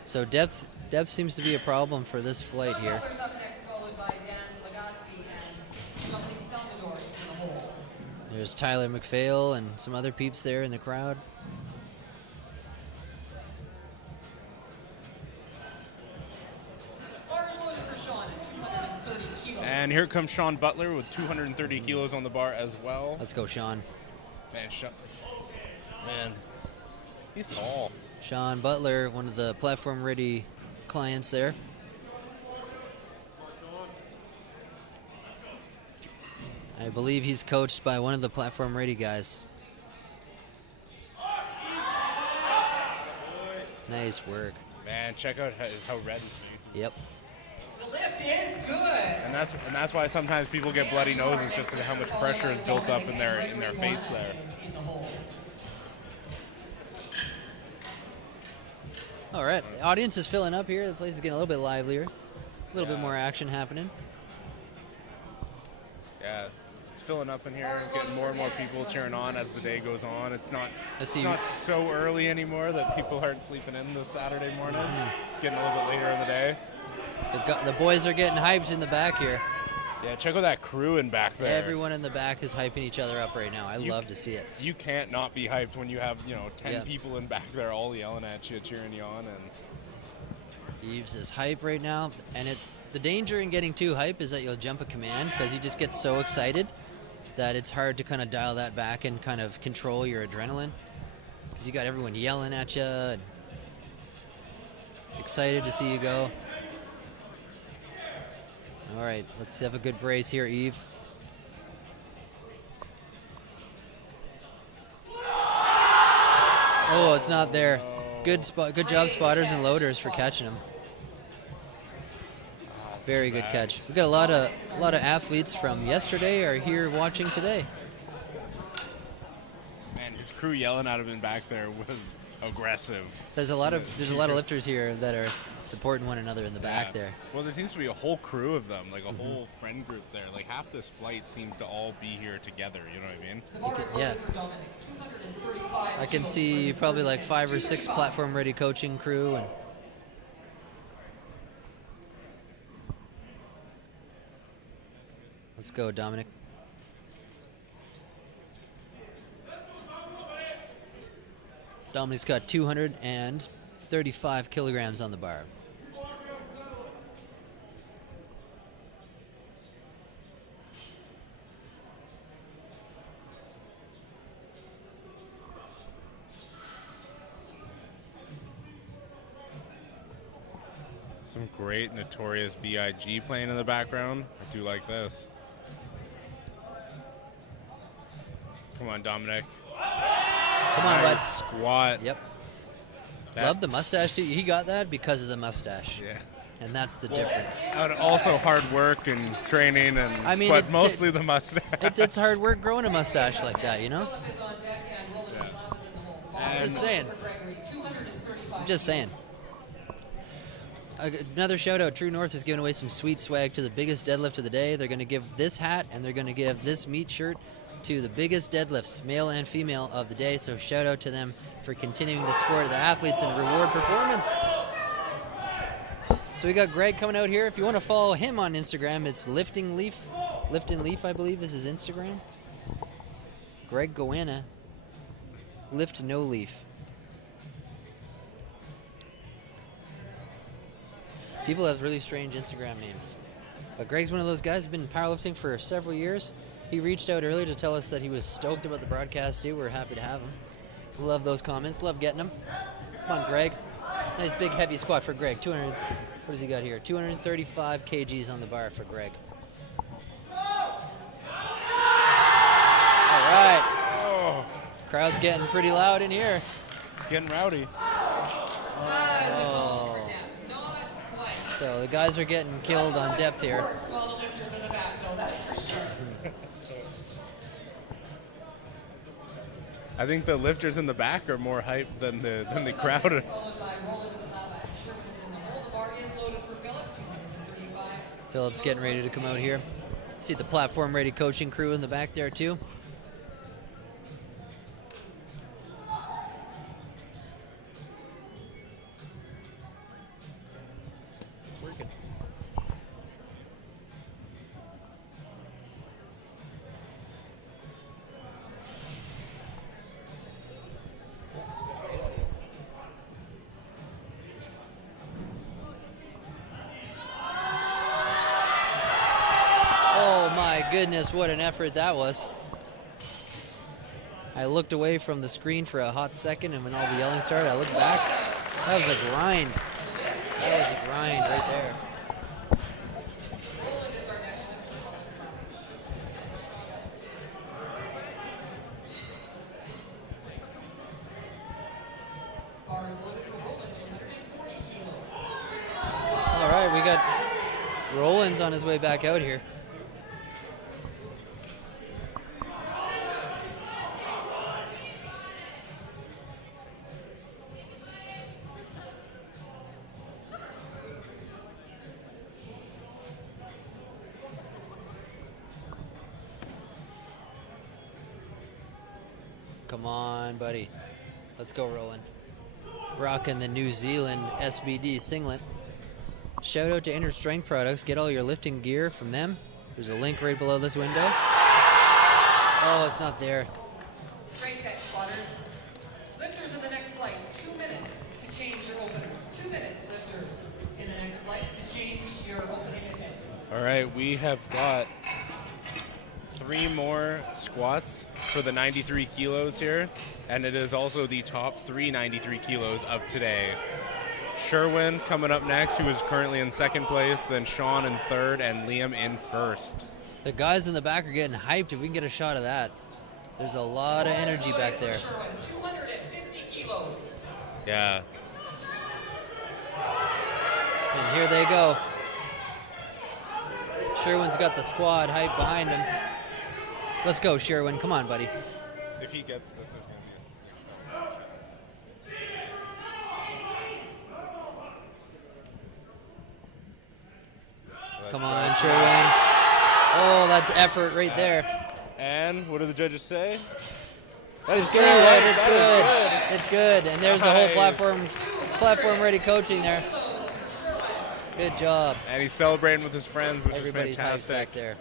So depth seems to be a problem for this flight here. Butler's up next, followed by Dan Lagoski and Dominic Salvador in the hole. There's Tyler McPhail and some other peeps there in the crowd. Bar is loaded for Sean at 230 kilos. And here comes Sean Butler with 230 kilos on the bar as well. Let's go, Sean. Man, he's tall. Sean Butler, one of the platform ready clients there. I believe he's coached by one of the platform ready guys. Nice work. Man, check out how red his face is. Yep. The lift is good. And that's why sometimes people get bloody noses, just because how much pressure is built up in their face there. In the hole. All right, the audience is filling up here. The place is getting a little bit livelier. A little bit more action happening. Yeah, it's filling up in here, getting more and more people cheering on as the day goes on. It's not so early anymore that people aren't sleeping in this Saturday morning. It's getting a little bit later in the day. The boys are getting hyped in the back here. Yeah, check out that crew in back there. Everyone in the back is hyping each other up right now. I love to see it. You can't not be hyped when you have 10 people in back there all yelling at you, cheering you on. And Eves is hype right now, and the danger in getting too hype is that you'll jump a command because you just get so excited that it's hard to kind of dial that back and kind of control your adrenaline because you got everyone yelling at you and excited to see you go. All right, let's have a good brace here, Eve. Oh, it's not there. Good job, spotters and loaders, for catching him. Very good catch. We've got a lot of athletes from yesterday are here watching today. man, his crew yelling at him in back there was aggressive. There's a lot of lifters here that are supporting one another in the back there. Well, there seems to be a whole crew of them, like a whole friend group there. Like half this flight seems to all be here together. You know what I mean? Yeah. I can see probably like 5 or 6 platform-ready coaching crew. And let's go, Dominic. Dominic's got 235 kilograms on the bar. Some great Notorious B.I.G. playing in the background. I do like this. Come on, Dominic. Come on, bud. Squat. Yep. Love the mustache. He got that because of the mustache. Yeah. And that's the difference. And also hard work and training, and I mean, but mostly the mustache. It's hard work growing a mustache like that, you know? Just saying. Just saying. Another shout out, True North is giving away some sweet swag to the biggest deadlift of the day. They're going to give this hat and they're going to give this meat shirt to the biggest deadlifts, male and female, of the day. So shout out to them for continuing to support the athletes and reward performance. So we got Greg coming out here. If you want to follow him on Instagram, it's Lifting Leaf. Lifting Leaf, I believe, is his Instagram. Greg Goanna. Lift No Leaf. People have really strange Instagram names. But Greg's one of those guys who's been powerlifting for several years. He reached out earlier to tell us that he was stoked about the broadcast too. We're happy to have him. Love those comments. Love getting them. Come on, Greg. Nice big heavy squat for Greg. 200. What does he got here? 235 kgs on the bar for Greg. All right. Oh. Crowd's getting pretty loud in here. It's getting rowdy. Oh. So the guys are getting killed on depth here. Well, the lifters in the back, though, that's for sure. I think the lifters in the back are more hyped than the crowd. Followed by Roland Eslava and Sherman is in the hole. The bar is loaded for Philip, 235. Philip's getting ready to come out here. See the platform-ready coaching crew in the back there too. goodness, what an effort that was. I looked away from the screen for a hot second, and when all the yelling started, I looked back. That was a grind. That was a grind right there. All right, we got Roland's on his way back out here. Come on, buddy. Let's go, Roland. Rocking the New Zealand SBD singlet. Shout out to Inner Strength Products. Get all your lifting gear from them. There's a link right below this window. Oh, it's not there. Great catch, spotters. Lifters in the next flight, 2 minutes to change your openers. 2 minutes, lifters in the next flight to change your opening attendance. All right, we have got 3 more squats for the 93 kilos here, and it is also the top 3 93 kilos of today. Sherwin coming up next, who is currently in 2nd place, then Sean in 3rd, and Liam in 1st. The guys in the back are getting hyped if we can get a shot of that. There's a lot of energy back there. 250 kilos. Yeah. And here they go. Sherwin's got the squad hype behind him. Let's go, Sherwin. Come on, buddy. If he gets this, it's going to be a 6-7 Come on, Sherwin. Oh, that's effort right there. And what do the judges say? It's good. It's good. It's good. And there's the whole platform ready coaching there. Good job. And he's celebrating with his friends, which Everybody's is fantastic. hyped back there.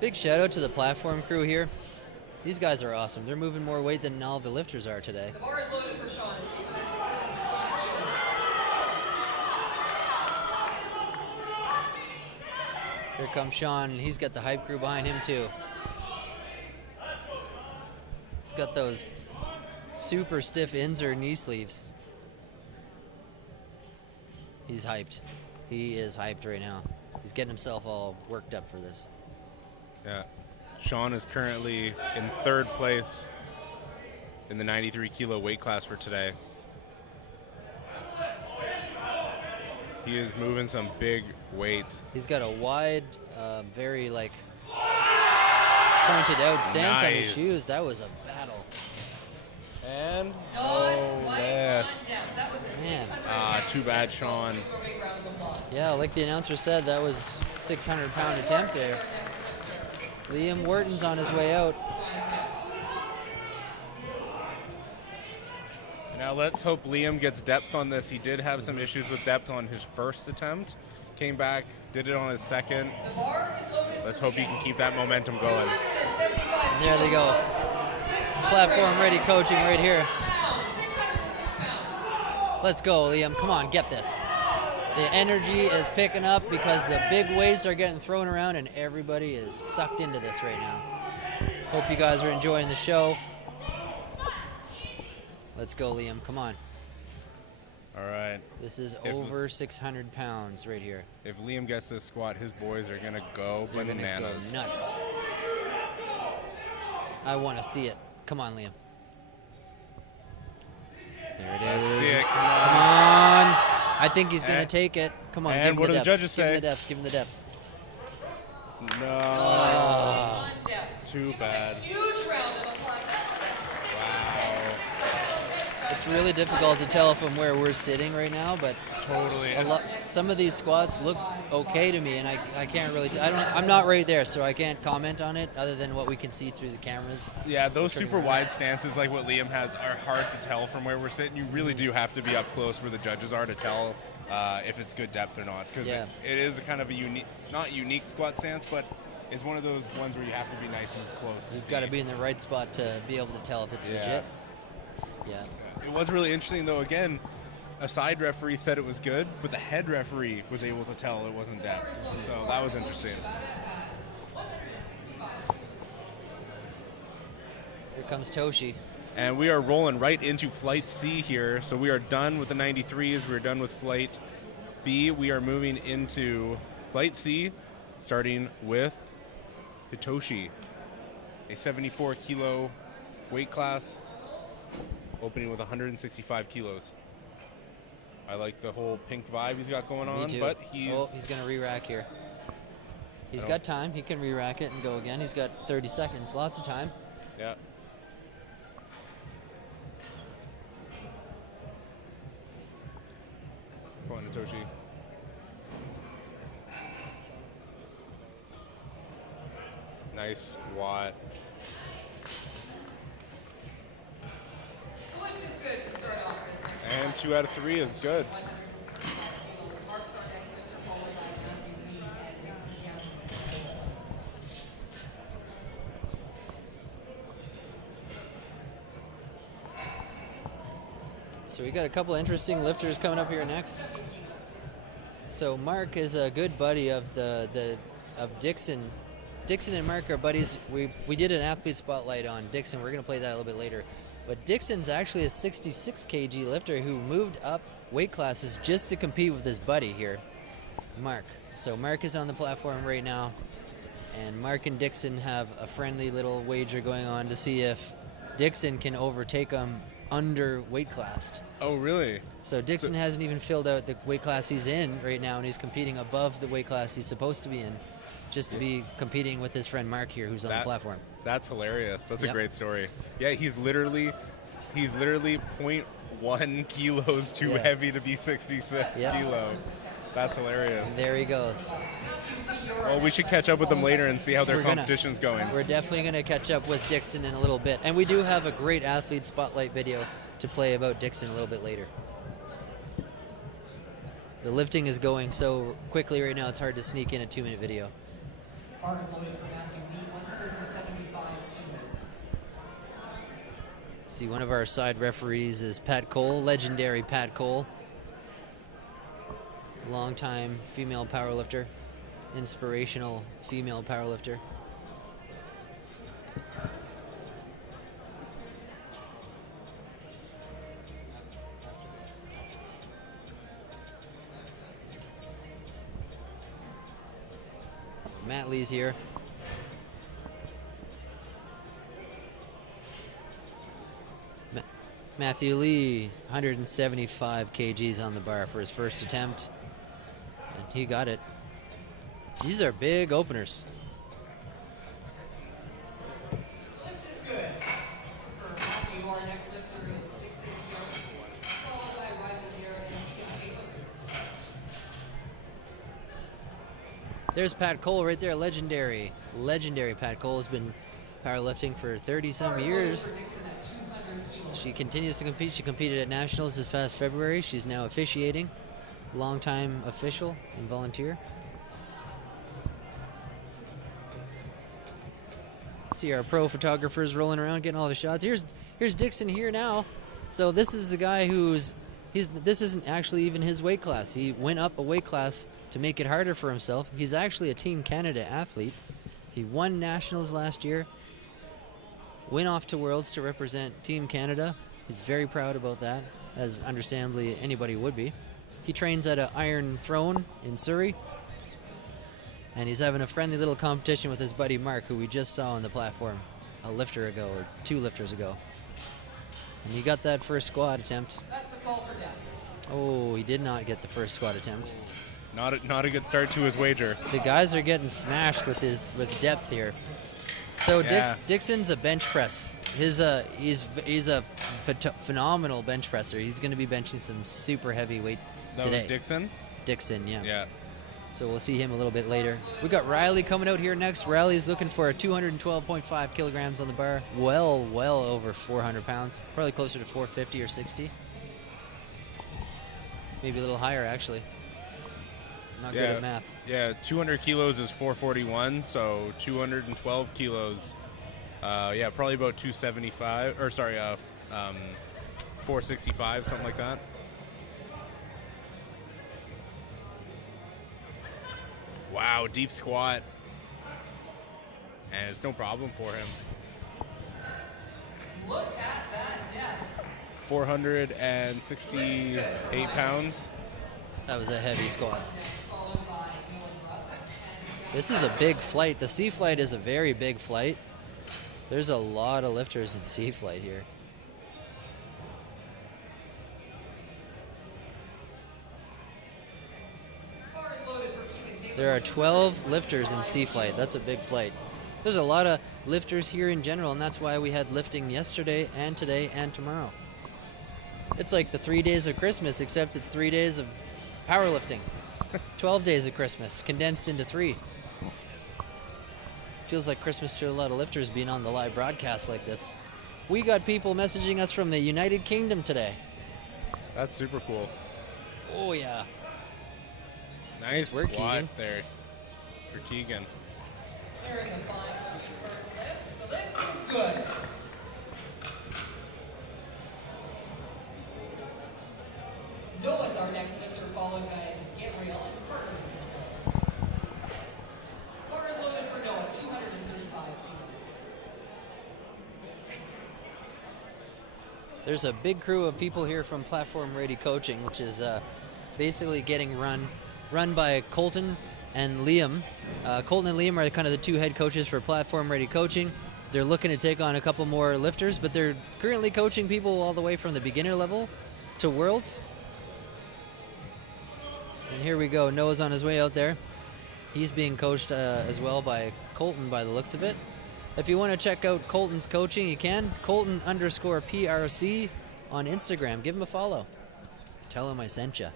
Big shout out to the platform crew here. These guys are awesome. They're moving more weight than all the lifters are today. The bar is loaded for Sean. Here comes Sean, and he's got the hype crew behind him too. He's got those super stiff insert knee sleeves. He's hyped. He is hyped right now. He's getting himself all worked up for this. Yeah. Sean is currently in 3rd place in the 93 kilo weight class for today. He is moving some big weight. He's got a wide, very pointed out stance on his shoes. That was a battle. And man. Too bad, Sean. Yeah, like the announcer said, that was 600-pound attempt there. Liam Wharton's on his way out. Now let's hope Liam gets depth on this. He did have some issues with depth on his first attempt. Came back, did it on his second. Let's hope he can keep that momentum going. And there they go. Platform ready coaching right here. Let's go, Liam. Come on, get this. The energy is picking up because the big weights are getting thrown around and everybody is sucked into this right now. Hope you guys are enjoying the show. Let's go, Liam. Come on. All right. This is over 600 pounds right here. If Liam gets this squat, his boys are going to go bananas. They're going to go nuts. I want to see it. Come on, Liam. There it is. Let's see it. Come on. I think he's going to take it. Come on, and give him what the do depth. the judges say? Give him the depth. Give him the depth. No. Oh. Too bad. It's really difficult to tell from where we're sitting right now, but totally. Some of these squats look okay to me, and I can't really. I'm not right there, so I can't comment on it other than what we can see through the cameras. Yeah, those super wide stances like what Liam has are hard to tell from where we're sitting. You really do have to be up close where the judges are to tell if it's good depth or not, because it is kind of a unique, not unique squat stance, but it's one of those ones where you have to be nice and close. You've got to be in the right spot to be able to tell if it's legit. Yeah. It was really interesting, though. Again, a side referee said it was good, but the head referee was able to tell it wasn't depth. So that was interesting. Here comes Toshi. And we are rolling right into Flight C here. So we are done with the 93s. We're done with Flight B. We are moving into Flight C, starting with Hitoshi, a 74 kilo weight class, opening with 165 kilos. I like the whole pink vibe he's got going on. Me too. But he's going to re-rack here. He's got time. He can re-rack it and go again. He's got 30 seconds. Lots of time. Yeah. Come on, Hitoshi. Nice squat. And 2 out of 3 is good. So we got a couple interesting lifters coming up here next. So Mark is a good buddy of of Dixon. Dixon and Mark are buddies. We did an athlete spotlight on Dixon. We're going to play that a little bit later. But Dixon's actually a 66 kg lifter who moved up weight classes just to compete with his buddy here, Mark. So Mark is on the platform right now, and Mark and Dixon have a friendly little wager going on to see if Dixon can overtake him under weight classed. Oh, really? So Dixon hasn't even filled out the weight class he's in right now, and he's competing above the weight class he's supposed to be in, just to be competing with his friend Mark here, who's on the platform. That's hilarious. That's a great story. Yeah, he's literally 0.1 kilos too heavy to be 66 kilos. That's hilarious. And there he goes. Well, we should catch up with them later and see how their competition's going. We're definitely going to catch up with Dixon in a little bit. And we do have a great athlete spotlight video to play about Dixon a little bit later. The lifting is going so quickly right now, it's hard to sneak in a 2-minute video. Bar is loaded for Matthew Lee, 175 kilos. See, one of our side referees is Pat Cole, legendary Pat Cole. Longtime female powerlifter, inspirational female powerlifter. Matt Lee's here. Matthew Lee, 175 kgs on the bar for his first attempt, and he got it. These are big openers. Lift is good. For Matthew, our next lifter is Dixon Jones, followed by Riley Garrett and Ethan Jacob. There's Pat Cole right there, legendary. Legendary Pat Cole has been powerlifting for 30-some years. She continues to compete. She competed at Nationals this past February. She's now officiating. Longtime official and volunteer. See our pro photographers rolling around getting all the shots. Here's Dixon here now. So this is the guy this isn't actually even his weight class. He went up a weight class to make it harder for himself. He's actually a Team Canada athlete. He won Nationals last year. Went off to Worlds to represent Team Canada. He's very proud about that, as understandably anybody would be. He trains at an Iron Throne in Surrey. And he's having a friendly little competition with his buddy Mark, who we just saw on the platform a lifter ago, or 2 lifters ago. And he got that first squat attempt. That's a call for death. Oh, he did not get the first squat attempt. Not a good start to his wager. The guys are getting smashed with depth here. So Dixon's a bench press. He's a phenomenal bench presser. He's going to be benching some super heavy weight today. That was Dixon? Dixon, yeah. Yeah. So we'll see him a little bit later. We got Riley coming out here next. Riley's looking for a 212.5 kilograms on the bar. Well over 400 pounds. Probably closer to 450 or 60. Maybe a little higher, actually. Not good at math. Yeah, 200 kilos is 441, so 212 kilos, probably about 275, or sorry, 465, something like that. Wow, deep squat. And it's no problem for him. Look at that depth. 468 pounds. That was a heavy squat. This is a big flight. The C flight is a very big flight. There's a lot of lifters in C flight here. There are 12 lifters in C flight. That's a big flight. There's a lot of lifters here in general, and that's why we had lifting yesterday and today and tomorrow. It's like the 3 days of Christmas, except it's 3 days of powerlifting. 12 days of Christmas condensed into 3. Feels like Christmas to a lot of lifters being on the live broadcast like this. We got people messaging us from the United Kingdom today. That's super cool. Oh yeah. Nice work, squat Keegan. there for Keegan. There is a 5 first lift. The lift is good. Noah's our next lifter, followed by Gabriel and Carter. Bar is loaded for Noah, 235 kilos. There's a big crew of people here from Platform Ready Coaching, which is basically getting run by Colton and Liam. Colton and Liam are kind of the 2 head coaches for Platform Ready Coaching. They're looking to take on a couple more lifters, but they're currently coaching people all the way from the beginner level to Worlds. And here we go. Noah's on his way out there. He's being coached as well by Colton by the looks of it. If you want to check out Colton's coaching, you can. Colton_PRC on Instagram. Give him a follow. Tell him I sent you.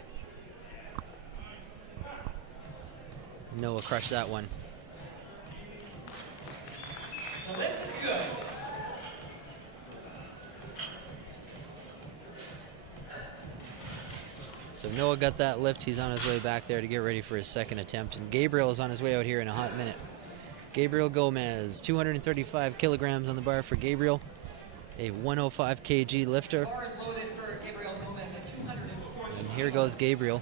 Noah crushed that one. The lift is good. So Noah got that lift. He's on his way back there to get ready for his second attempt. And Gabriel is on his way out here in a hot minute. Gabriel Gomez, 235 kilograms on the bar for Gabriel. A 105 kg lifter. Bar is loaded for Gabriel Gomez at 240. And here goes Gabriel.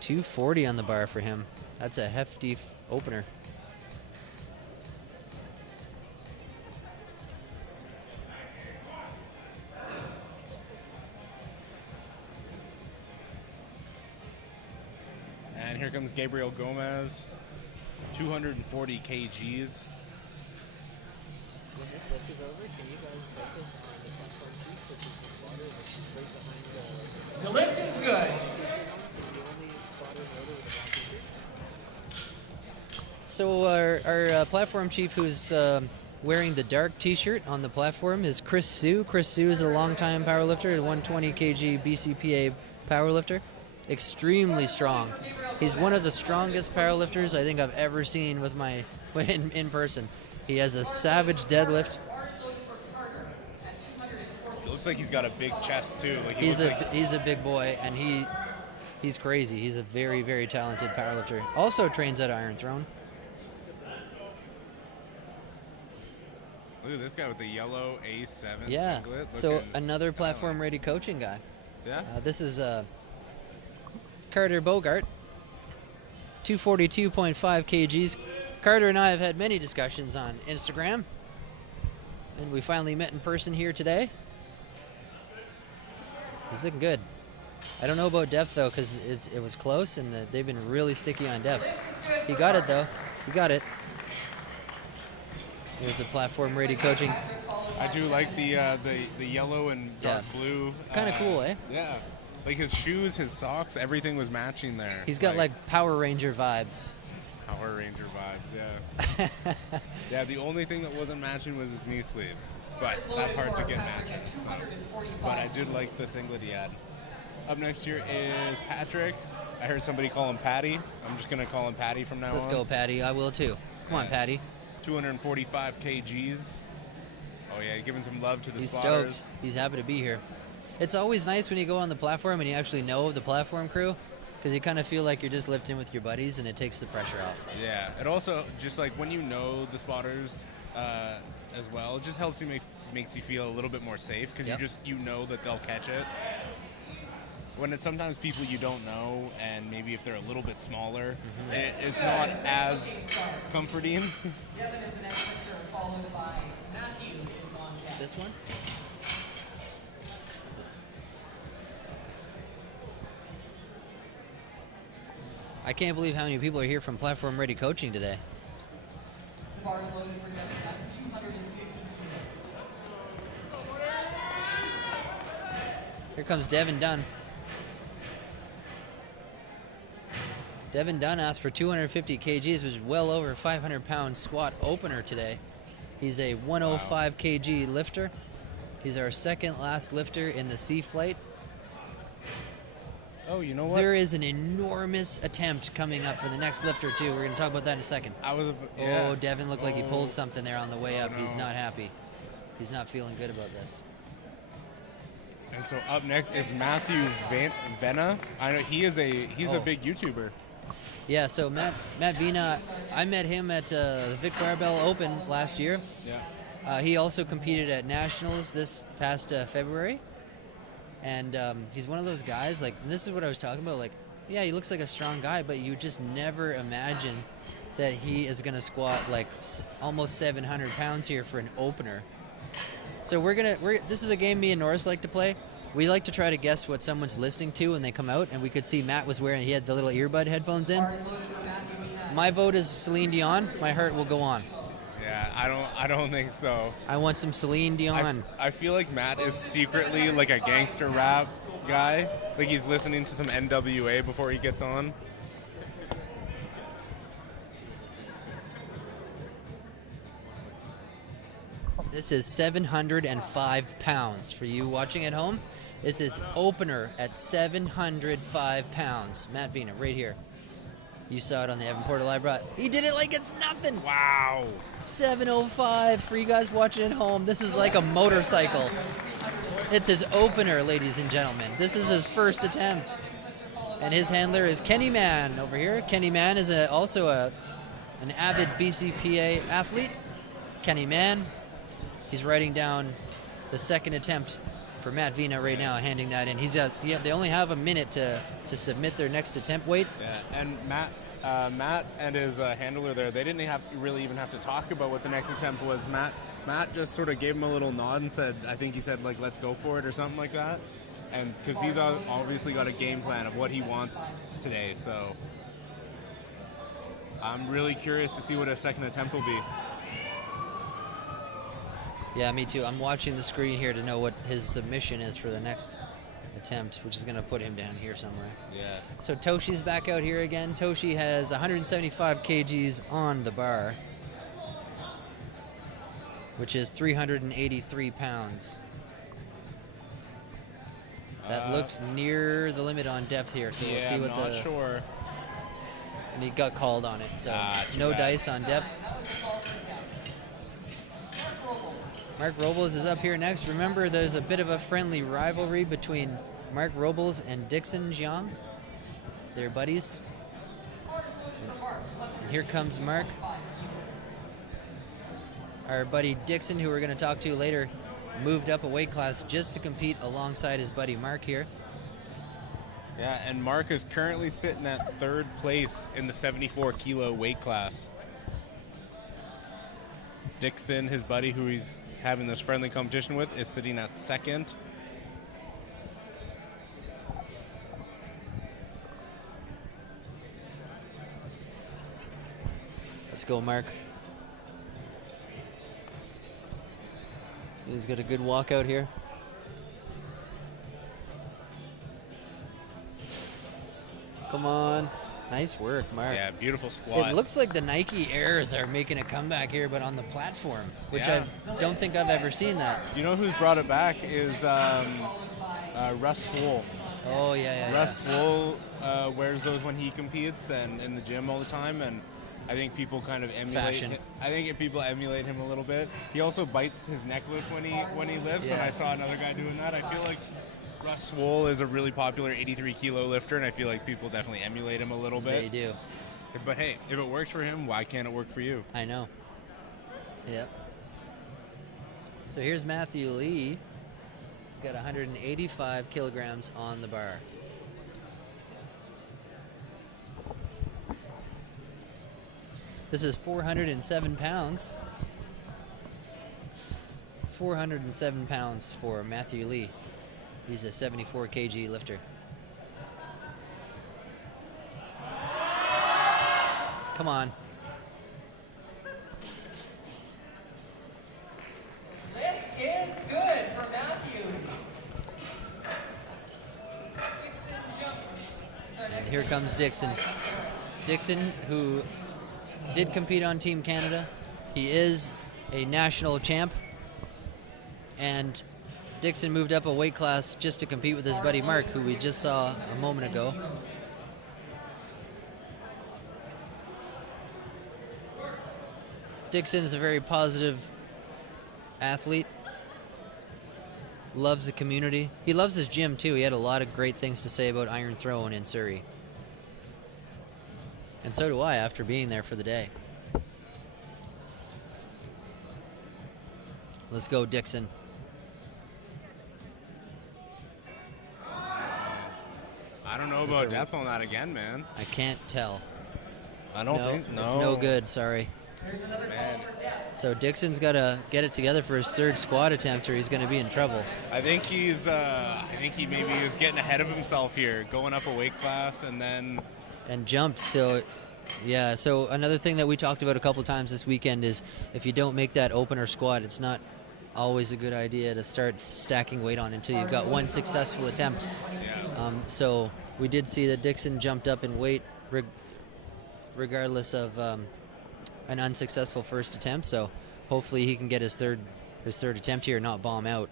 240 on the bar for him. That's a hefty opener. And here comes Gabriel Gomez, 240 kgs. When this lift is over, can you guys focus on the platform chief, which is the spotter that's right behind The lift is good. So our platform chief who's wearing the dark t-shirt on the platform is Chris Sue. Chris Sue is a longtime powerlifter, a 120 kg Bcpa powerlifter. Extremely strong. He's one of the strongest powerlifters I think I've ever seen with my in person. He has a savage deadlift. It looks like he's got a big chest too. Like He's a big boy, and he's crazy. He's a very, very talented powerlifter. Also trains at Iron Throne. Look at this guy with the yellow A7 Yeah. singlet. So looking another stylish. platform ready coaching guy. Yeah. This is Carter Bogart, 242.5 kgs. Carter and I have had many discussions on Instagram, and we finally met in person here today. He's looking good. I don't know about depth though, because it was close, and they've been really sticky on depth. He got it though. He got it. Here's the platform ready coaching. I do like the yellow and dark blue. Kind of cool, eh? Yeah. Like his shoes, his socks, everything was matching there. He's got like Power Ranger vibes. Power Ranger vibes, yeah. Yeah, the only thing that wasn't matching was his knee sleeves. But that's hard to get matching. So. But I did like the singlet he had. Up next here is Patrick. I heard somebody call him Patty. I'm just going to call him Patty from now on. Let's go, Patty. I will too. Come on, Patty. 245 kgs. Oh yeah, giving some love to the He's spotters. stoked. He's happy to be here. It's always nice when you go on the platform and you actually know the platform crew, because you kind of feel like you're just lifting with your buddies, and it takes the pressure off. Yeah, it also just like when you know the spotters as well, it just helps you makes you feel a little bit more safe because Yep. you know that they'll catch it. When it's sometimes people you don't know, and maybe if they're a little bit smaller, it's not as comforting. Devin is the next lifter, followed by Matthew is on deck. This one? I can't believe how many people are here from Platform Ready Coaching today. The bar is loaded for Devin Dunn, 250 kilos. Here comes Devin Dunn. Devin Dunn asked for 250 kgs, which is well over 500-pound squat opener today. He's a 105 kg lifter. He's our second last lifter in the C flight. Oh, you know what? There is an enormous attempt coming up for the next lifter, too. We're going to talk about that in a second. Yeah. Oh, Devin looked like he pulled something there on the way up. no. He's not happy. He's not feeling good about this. And so up next is Matthew Vena. I know he's a big YouTuber. Yeah, so Matt Vina, I met him at the Vic Barbell Open last year. Yeah. He also competed at Nationals this past February. And he's one of those guys, like, and this is what I was talking about, like, yeah, he looks like a strong guy, but you just never imagine that he is going to squat, like, almost 700 pounds here for an opener. So this is a game me and Norris like to play. We like to try to guess what someone's listening to when they come out, and we could see Matt was he had the little earbud headphones in. My vote is Celine Dion. My heart will go on. Yeah, I don't think so. I want some Celine Dion. I feel like Matt is secretly like a gangster rap guy. Like he's listening to some NWA before he gets on. This is 705 pounds. For you watching at home, this is opener at 705 pounds. Matt Vina, right here. You saw it on the Evan Porter Live Broad. He did it like it's nothing. Wow. 705 for you guys watching at home. This is like a motorcycle. It's his opener, ladies and gentlemen. This is his first attempt. And his handler is Kenny Mann over here. Kenny Mann is also an avid BCPA athlete. Kenny Mann, he's writing down the second attempt for Matt Vina right now, handing that in. They only have a minute to submit their next attempt weight. Yeah, and Matt and his handler there, they didn't really even have to talk about what the next attempt was. Matt just sort of gave him a little nod and said, I think he said, like, let's go for it or something like that. And because he's obviously got a game plan of what he wants today, so I'm really curious to see what a second attempt will be. Yeah, me too. I'm watching the screen here to know what his submission is for the next attempt, which is going to put him down here somewhere. Yeah. So Toshi's back out here again. Toshi has 175 kgs on the bar, which is 383 pounds. That looked near the limit on depth here, so we'll see what I'm not sure. And he got called on it, so too bad. dice on depth. Mark Robles is up here next. Remember, there's a bit of a friendly rivalry between Mark Robles and Dixon Jiang. They're buddies. And here comes Mark. Our buddy Dixon, who we're going to talk to later, moved up a weight class just to compete alongside his buddy Mark here. Yeah, and Mark is currently sitting at third place in the 74 kilo weight class. Dixon, his buddy who he's having this friendly competition with, is sitting at second. Let's go, Mark. He's got a good walkout here. Come on. Nice work, Mark. Yeah, beautiful squat. It looks like the Nike Airs are making a comeback here, but on the platform, which Yeah. I don't think I've ever seen that. You know who's brought it back is Russ Swoll. Oh, yeah. Russ Swoll wears those when he competes and in the gym all the time, and I think people kind of emulate. Fashion. I think people emulate him a little bit. He also bites his necklace when he lifts, and Yeah. I saw another guy doing that. I feel like Russ Swoll is a really popular 83 kilo lifter, and I feel like people definitely emulate him a little bit. They do. But hey, if it works for him, why can't it work for you? I know. Yep. So here's Matthew Lee. He's got 185 kilograms on the bar. This is 407 pounds. 407 pounds for Matthew Lee. He's a 74 kg lifter. Come on. Lift is good for Matthew. Dixon jumps. And here comes Dixon. Dixon, who did compete on Team Canada. He is a national champ. And Dixon moved up a weight class just to compete with his buddy Mark, who we just saw a moment ago. Dixon is a very positive athlete. Loves the community. He loves his gym too. He had a lot of great things to say about Iron Throne in Surrey. And so do I after being there for the day. Let's go, Dixon. I don't know about depth on that again, man. I can't tell. I don't think. No. It's no good, sorry. There's another call for depth. So Dixon's got to get it together for his third squat attempt or he's going to be in trouble. I think he maybe was getting ahead of himself here, going up a weight class and then... And jumped, so yeah. So another thing that we talked about a couple times this weekend is if you don't make that opener squat, it's not always a good idea to start stacking weight on until you've got one successful attempt. So we did see that Dixon jumped up in weight regardless of an unsuccessful first attempt. So hopefully he can get his third attempt here and not bomb out.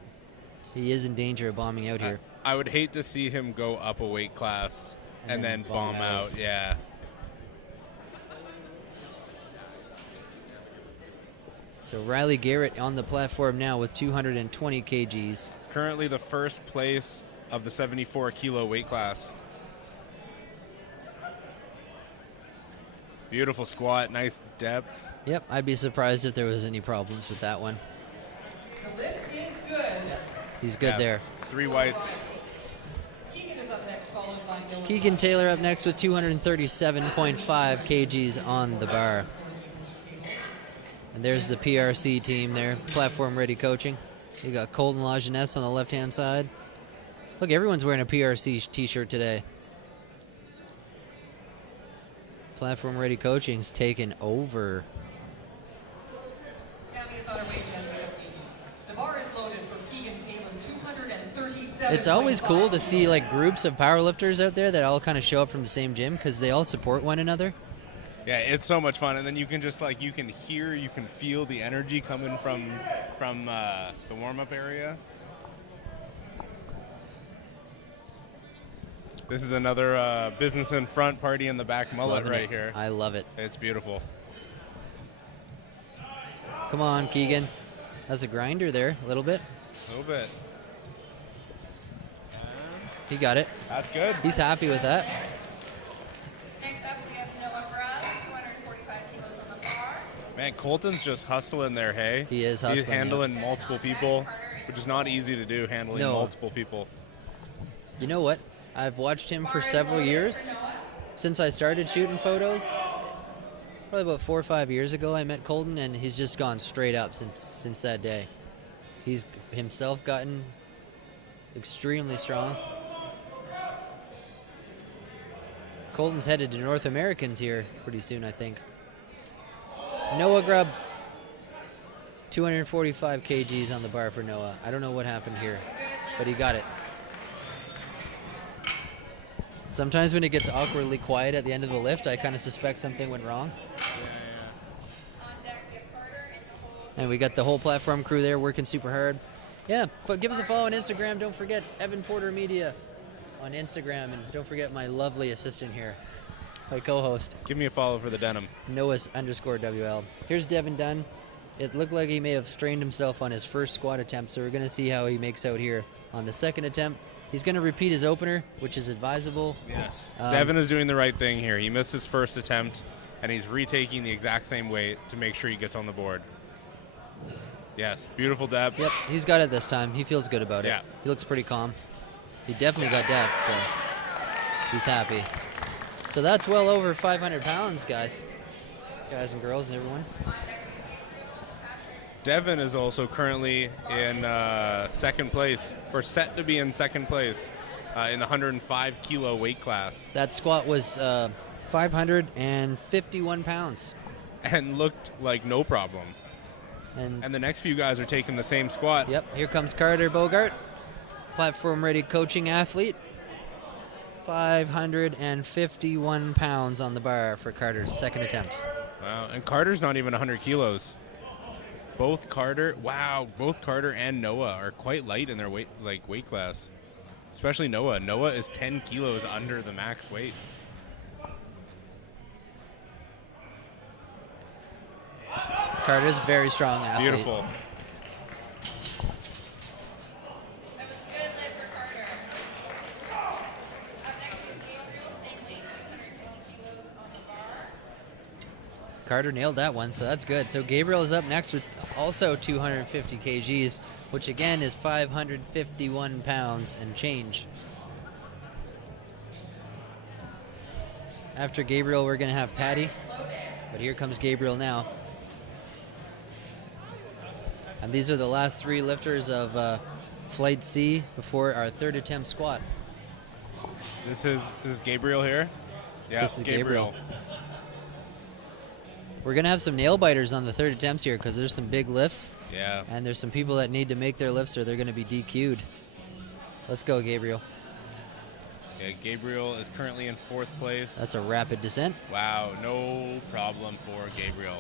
He is in danger of bombing out here. I would hate to see him go up a weight class and then bomb out. Yeah. So Riley Garrett on the platform now with 220 kgs. Currently the first place of the 74 kilo weight class. Beautiful squat, nice depth. Yep, I'd be surprised if there was any problems with that one. The lift is good. He's good there. 3 whites. Keegan is up next, followed by Dylan. Keegan Taylor up next with 237.5 kgs on the bar. And there's the PRC team there, platform ready coaching. You got Colton Lajeunesse on the left-hand side. Look, everyone's wearing a PRC t-shirt today. Platform ready coaching's taken over. Tammy is on her way to the bar is loaded for Keegan Taylor, 237. It's always cool to see like groups of powerlifters out there that all kind of show up from the same gym because they all support one another. Yeah, it's so much fun, and then you can just you can hear, you can feel the energy coming from the warm-up area. This is another business in front, party in the back mullet right here. I love it. It's beautiful. Come on, Keegan. That's a grinder there, a little bit. A little bit. He got it. That's good. He's happy with that. Next up, we have Noah Grubb, 245 kilos on the bar. Man, Colton's just hustling there, hey? He is hustling. He's handling multiple people, which is not easy to do, handling multiple people. You know what? I've watched him for several years. Since I started shooting photos, probably about 4 or 5 years ago, I met Colton, and he's just gone straight up since that day. He's himself gotten extremely strong. Colton's headed to North Americans here pretty soon, I think. Noah Grubb, 245 kgs on the bar for Noah. I don't know what happened here, but he got it. Sometimes when it gets awkwardly quiet at the end of the lift, I kind of suspect something went wrong. And we got the whole platform crew there working super hard. Yeah, give us a follow on Instagram. Don't forget Evan Porter Media on Instagram. And don't forget my lovely assistant here, my co-host. Give me a follow for the denim. Noahs_WL. Here's Devin Dunn. It looked like he may have strained himself on his first squat attempt, so we're going to see how he makes out here on the second attempt. He's going to repeat his opener, which is advisable. Yes. Devin is doing the right thing here. He missed his first attempt, and he's retaking the exact same weight to make sure he gets on the board. Yes, beautiful depth. Yep, he's got it this time. He feels good about it. Yeah. He looks pretty calm. He definitely got depth, so he's happy. So that's well over 500 pounds, guys and girls and everyone. Devin is also currently in second place, or set to be in second place in the 105 kilo weight class. That squat was 551 pounds. And looked like no problem. And the next few guys are taking the same squat. Yep, here comes Carter Bogart, platform-ready coaching athlete. 551 pounds on the bar for Carter's second attempt. Wow, and Carter's not even 100 kilos. Both Carter and Noah are quite light in their weight class. Especially Noah. Noah is 10 kilos under the max weight. Carter's a very strong athlete. Beautiful. Carter nailed that one, so that's good. So Gabriel is up next with also 250 kgs, which again is 551 pounds and change. After Gabriel, we're going to have Patty, but here comes Gabriel now. And these are the last three lifters of Flight C before our third attempt squat. This is Gabriel here? Yeah, this is Gabriel. We're going to have some nail biters on the third attempts here because there's some big lifts. Yeah. And there's some people that need to make their lifts or they're going to be DQ'd. Let's go, Gabriel. Yeah, Gabriel is currently in fourth place. That's a rapid descent. Wow, no problem for Gabriel.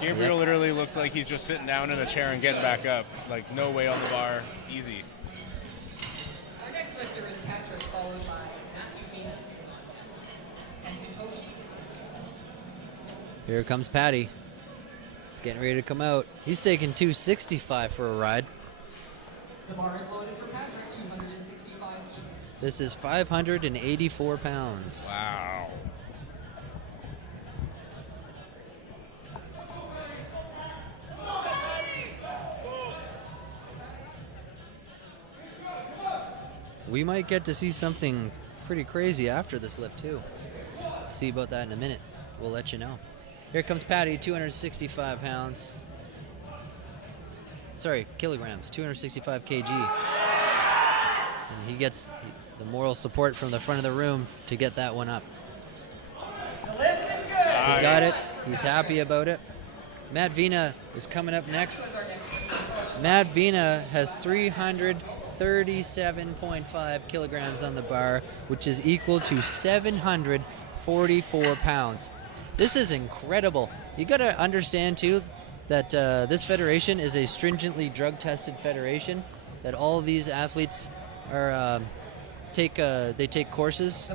Gabriel literally looked like he's just sitting down in a chair and getting back up. Like, no way on the bar. Easy. Our next lifter is Patrick, followed by Matthew Beeman and Hitoshi. Here comes Patty. He's getting ready to come out. He's taking 265 for a ride. The bar is loaded for Patrick, 265 kilos. This is 584 pounds. Wow. We might get to see something pretty crazy after this lift, too. See about that in a minute. We'll let you know. Here comes Patty, 265 pounds. Sorry, kilograms, 265 kg. And he gets the moral support from the front of the room to get that one up. The lift is good. He got it. He's happy about it. Matt Vina is coming up next. Matt Vina has 337.5 kilograms on the bar, which is equal to 744 pounds. This is incredible. You got to understand, too, that this federation is a stringently drug-tested federation, that all of these athletes are take courses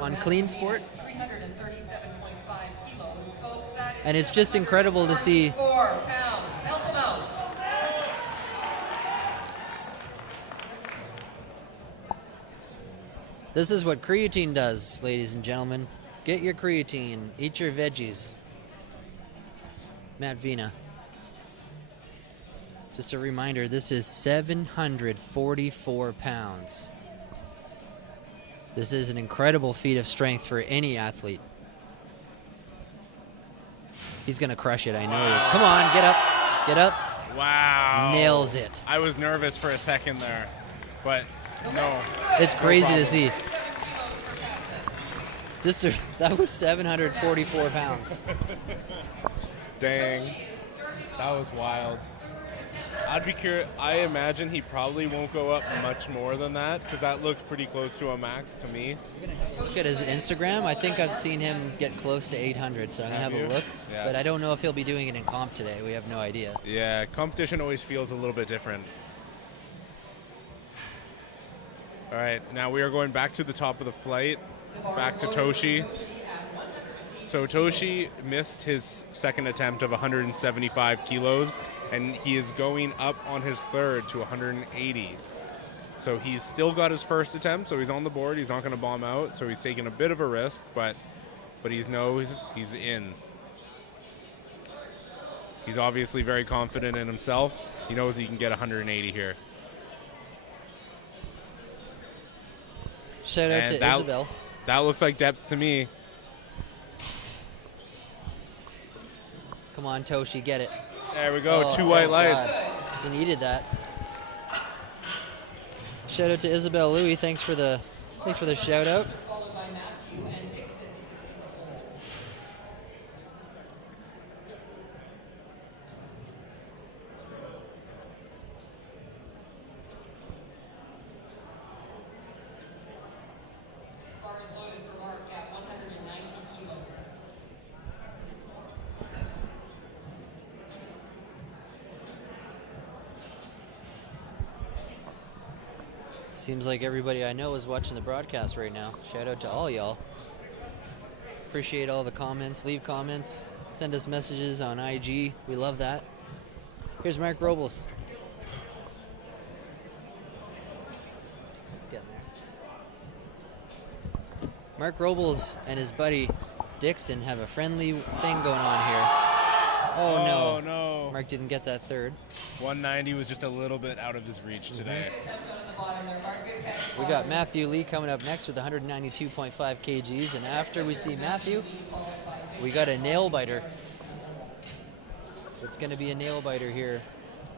on clean sport. 337.5 kilos, folks. That is And it's just incredible to see. 4 pounds. Help them out. This is what creatine does, ladies and gentlemen. Get your creatine. Eat your veggies. Matt Vina. Just a reminder, this is 744 pounds. This is an incredible feat of strength for any athlete. He's going to crush it, I know he is. Come on, get up. Get up. Wow. Nails it. I was nervous for a second there, but no. It's crazy to see. That was 744 pounds. Dang. That was wild. I'd be curious. I imagine he probably won't go up much more than that because that looked pretty close to a max to me. We're going to have a look at his Instagram. I think I've seen him get close to 800, so I'm going to have a look. Yeah. But I don't know if he'll be doing it in comp today. We have no idea. Yeah, competition always feels a little bit different. All right, now we are going back to the top of the flight, back to Toshi. So Toshi missed his second attempt of 175 kilos, and he is going up on his third to 180. So he's still got his first attempt, so he's on the board. He's not going to bomb out, so he's taking a bit of a risk, but he's in. He's obviously very confident in himself. He knows he can get 180 here. Shout out to Isabel. That looks like depth to me. Come on, Toshi, get it. There we go, Oh, 2 white thank lights. God. He needed that. Shout out to Isabel Louie. Thanks for the shout out. Followed by Matthew and Dixon in the hole. Bar is loaded for Mark at 190 kilos. Seems like everybody I know is watching the broadcast right now. Shout out to all y'all. Appreciate all the comments. Leave comments. Send us messages on IG. We love that. Here's Mark Robles. Let's get in there. Mark Robles and his buddy Dixon have a friendly thing going on here. Oh no. Mark didn't get that third. 190 was just a little bit out of his reach today. We got Matthew Lee coming up next with 192.5 kgs, and after we see Matthew, we got a nail biter. It's going to be a nail biter here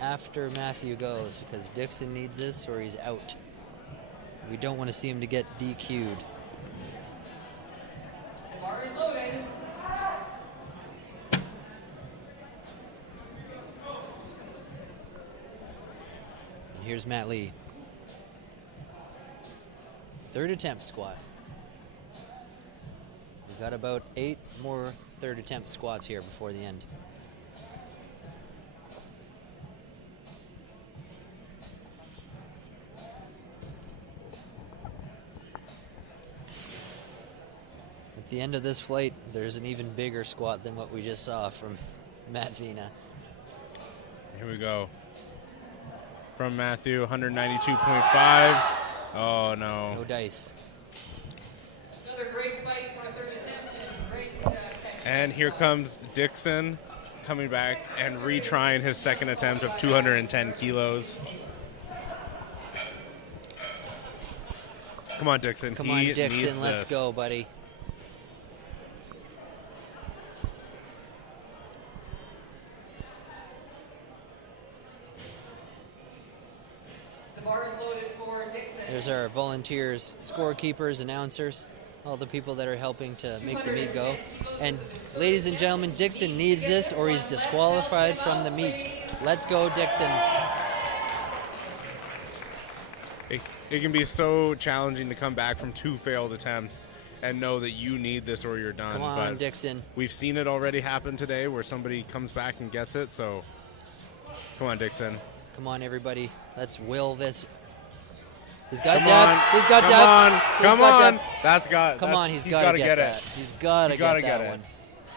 after Matthew goes, because Dixon needs this or he's out. We don't want to see him to get DQ'd. Bar is loaded. And here's Matt Lee. Third attempt squat. We've got about 8 more third attempt squats here before the end. At the end of this flight, there's an even bigger squat than what we just saw from Matt Vina. Here we go. From Matthew, 192.5. Oh, no. No dice. Another great fight for a third attempt and great catch. And here comes Dixon coming back and retrying his second attempt of 210 kilos. Come on, Dixon. Come He on, needs Dixon, let's this. go, buddy. The bar is loaded for Dixon. There's our volunteers, scorekeepers, announcers, all the people that are helping to make the meet go. And ladies and gentlemen, Dixon needs this or he's disqualified from the meet. Let's go, Dixon. It can be so challenging to come back from 2 failed attempts and know that you need this or you're done. Come on, but Dixon. We've seen it already happen today where somebody comes back and gets it, so come on, Dixon. Come on, everybody. Let's will this. He's got Come depth. on. He's got Come depth. on. He's Come got on. depth. That's got. Come that's, on, he's he's got to get it. that. He's got to He's gotta get get that it. one.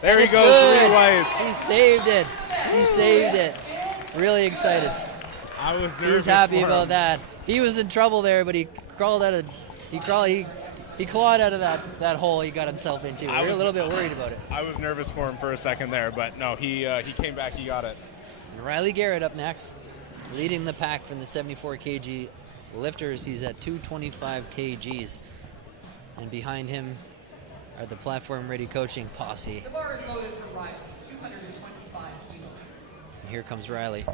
There And he it's goes, good. 3 whites. He saved it. He saved it. Really excited. I was nervous. He's happy for about him. that. He was in trouble there, but he crawled out of. He clawed out of that hole he got himself into. We were a little bit worried about it. I was nervous for him for a second there, but no, he came back. He got it. Riley Garrett up next, leading the pack from the 74 kg lifters. He's at 225 kgs. And behind him are the Platform Ready Coaching posse. The bar is loaded for Riley, 225 kilos. And here comes Riley.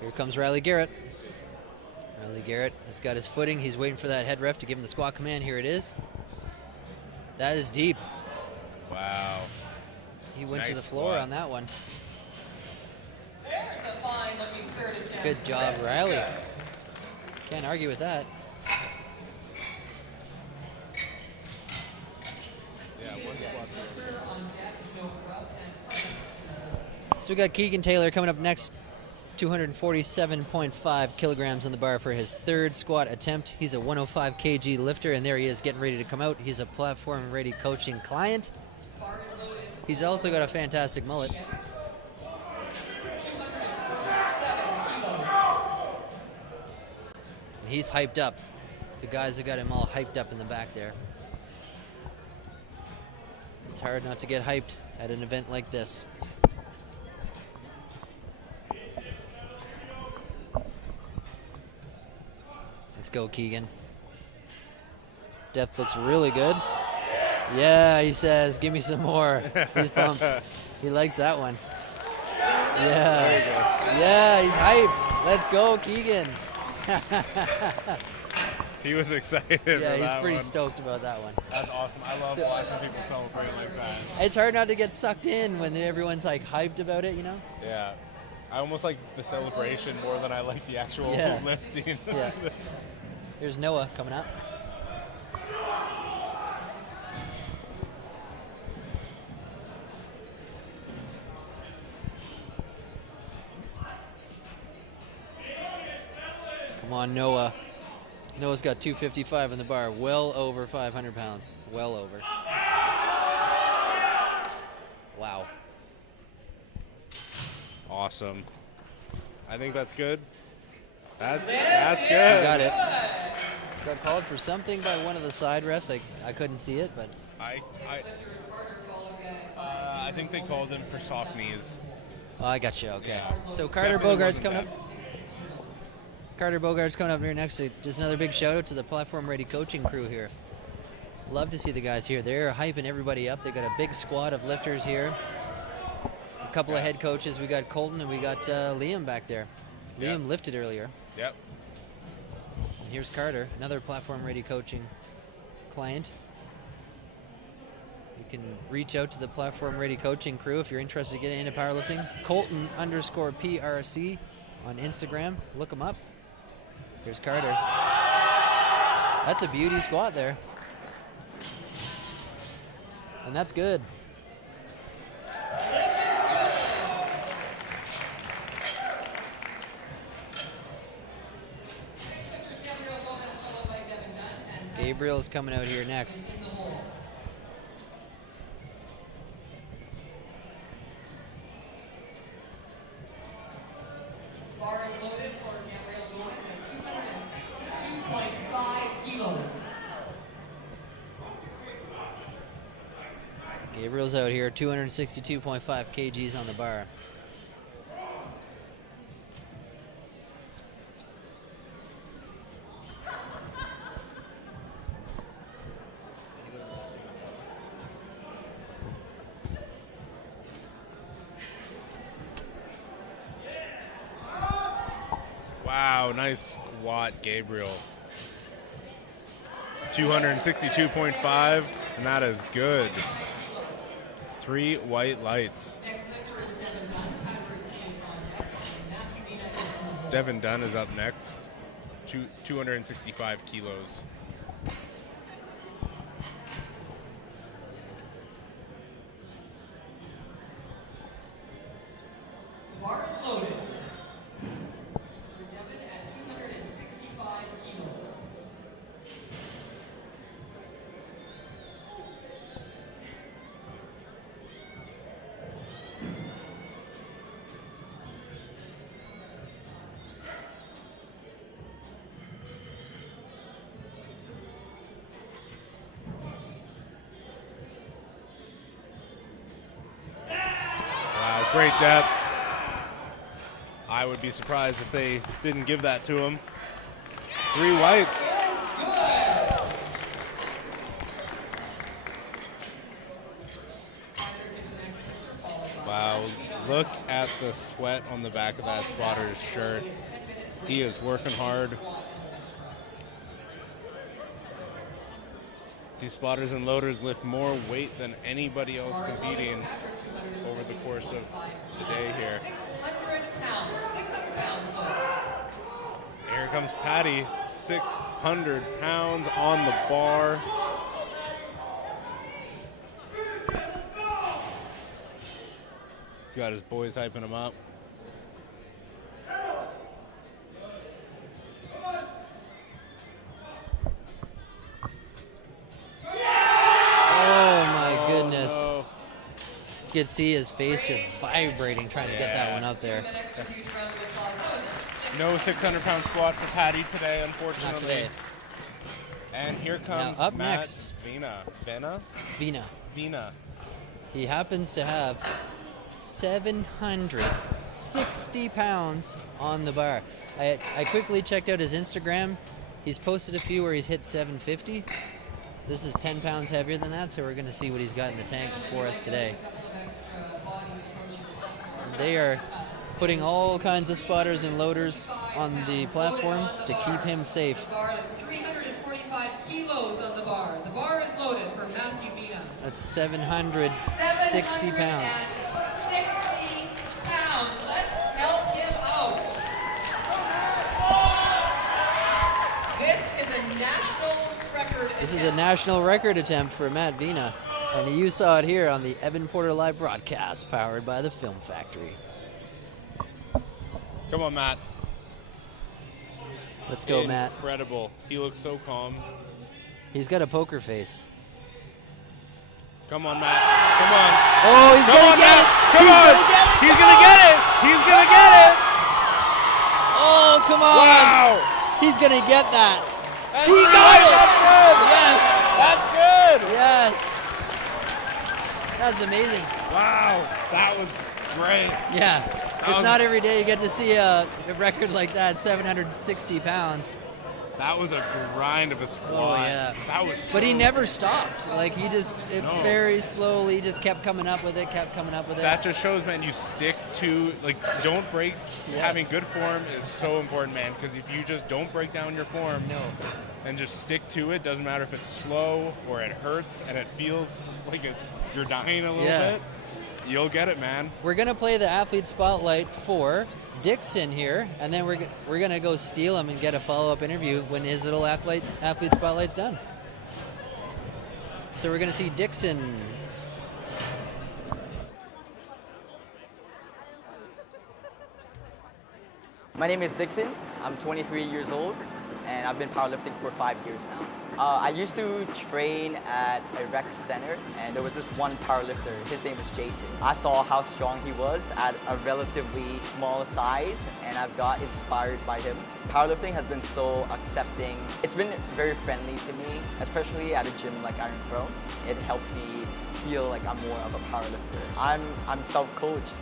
Here comes Riley Garrett. Riley Garrett has got his footing. He's waiting for that head ref to give him the squat command. Here it is. That is deep. Wow. He went to Nice the floor squat. on that one. There's a fine looking third attempt. Good job, Riley. Can't argue with that. So we got Keegan Taylor coming up next. 247.5 kilograms on the bar for his third squat attempt. He's a 105 kg lifter, and there he is getting ready to come out. He's a Platform Ready Coaching client. Bar He's also got a fantastic mullet. And he's hyped up. The guys have got him all hyped up in the back there. It's hard not to get hyped at an event like this. Let's go, Keegan. Depth looks really good. Yeah, he says, give me some more. He's pumped. He likes that one. Yeah. Yeah, he's hyped. Let's go, Keegan. He was excited for Yeah, he's that pretty one. stoked about that one. That's awesome. I love watching people celebrate like that. It's hard not to get sucked in when everyone's like hyped about it, you know? Yeah. I almost like the celebration more than I like the actual Yeah. lifting. Yeah. Here's Noah coming up. Come on, Noah. Noah's got 255 in the bar, well over 500 pounds. Well over. Wow. Awesome. I think that's good. That's good. You got it. Got called for something by one of the side refs. I couldn't see it, but I think they called him for soft knees. oh, I got you. Okay. Yeah. So Carter Definitely Bogart's wasn't coming that. up. Carter Bogart's coming up here next. Just another big shout out to the Platform Ready coaching crew here. Love to see the guys here. They're hyping everybody up. They got a big squad of lifters here. A couple of head coaches. We got Colton and we got Liam back there. Liam lifted earlier. Yep. And here's Carter, another Platform Ready coaching client. You can reach out to the Platform Ready coaching crew if you're interested in getting into powerlifting. Colton_PRC on Instagram. Look them up. Here's Carter. That's a beauty squat there. And that's good. Gabriel's coming out here next. Bar is loaded for Gabriel Gomez at 262.5 kilos. Gabriel's out here, 262.5 kgs on the bar. Wow, nice squat, Gabriel. 262.5, and that is good. 3 white lights. Devin Dunn is up next. 265 kilos. The bar is loaded. For Devin at 265 kilos. Wow, great depth. I would be surprised if they didn't give that to him. 3 whites. Wow, look at the sweat on the back of that spotter's shirt. He is working hard. These spotters and loaders lift more weight than anybody else competing over the course of the day here. 600 pounds. 600 pounds folks. Here comes Patty, 600 pounds on the bar. He's got his boys hyping him up. Oh my goodness. no. could see his face just vibrating trying to get that one up there. No 600-pound squat for Patty today, unfortunately. Not today. And here comes up Matt next. Vina. He happens to have 760 pounds on the bar. I quickly checked out his Instagram. He's posted a few where he's hit 750. This is 10 pounds heavier than that, so we're going to see what he's got in the tank for us today. They are putting all kinds of spotters and loaders on the platform to keep him safe. 345 kilos on the bar. The bar is loaded for Matthew Vina. That's 760 pounds. 60 pounds. Let's help him out. This is a national record. This is a national record attempt for Matt Vina, and you saw it here on the Evan Porter Live broadcast, powered by the Film Factory. Come on, Matt. Let's go, Matt. Incredible. He looks so calm. He's got a poker face. Come on, Matt. Come on. Oh, he's gonna get it. Come on. He's gonna get it. He's gonna get it. Oh, come on. Wow. He's gonna get that. That's He got it. That's good. Yes. That's good. Yes. That's amazing. Wow. That was great. Yeah. It's not every day you get to see a record like that, 760 pounds. That was a grind of a squat. Oh, yeah. That was But he so never good. stopped. Like, he just very slowly just kept coming up with it, That just shows, man, you stick to, like, don't break. Having good form is so important, man, because if you just don't break down your form and just stick to it, doesn't matter if it's slow or it hurts and it feels like you're dying a little bit, you'll get it, man. We're going to play the athlete spotlight for Dixon here, and then we're going to go steal him and get a follow-up interview when his little athlete spotlight's done. So we're going to see Dixon. My name is Dixon. I'm 23 years old, and I've been powerlifting for 5 years now. I used to train at a rec center, and there was this one powerlifter. His name was Jason. I saw how strong he was at a relatively small size, and I've got inspired by him. Powerlifting has been so accepting. It's been very friendly to me, especially at a gym like Iron Throne. It helped me feel like I'm more of a powerlifter. I'm self-coached.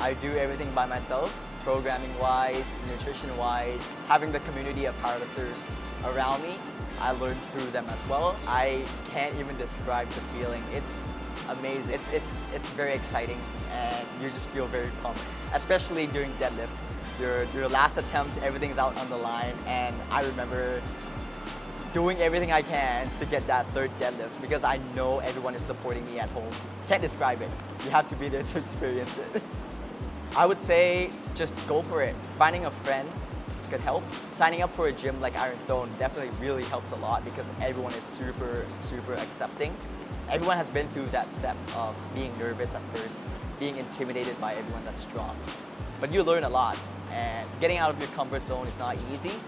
I do everything by myself, programming-wise, nutrition-wise. Having the community of powerlifters around me, I learned through them as well. I can't even describe the feeling. It's amazing. It's very exciting, and you just feel very pumped, especially during deadlift. Your last attempt, everything's out on the line, and I remember doing everything I can to get that third deadlift because I know everyone is supporting me at home. Can't describe it. You have to be there to experience it. I would say just go for it. Finding a friend could help. Signing up for a gym like Iron Throne definitely really helps a lot because everyone is super, super accepting. Everyone has been through that step of being nervous at first, being intimidated by everyone that's strong. But you learn a lot, and getting out of your comfort zone is not easy,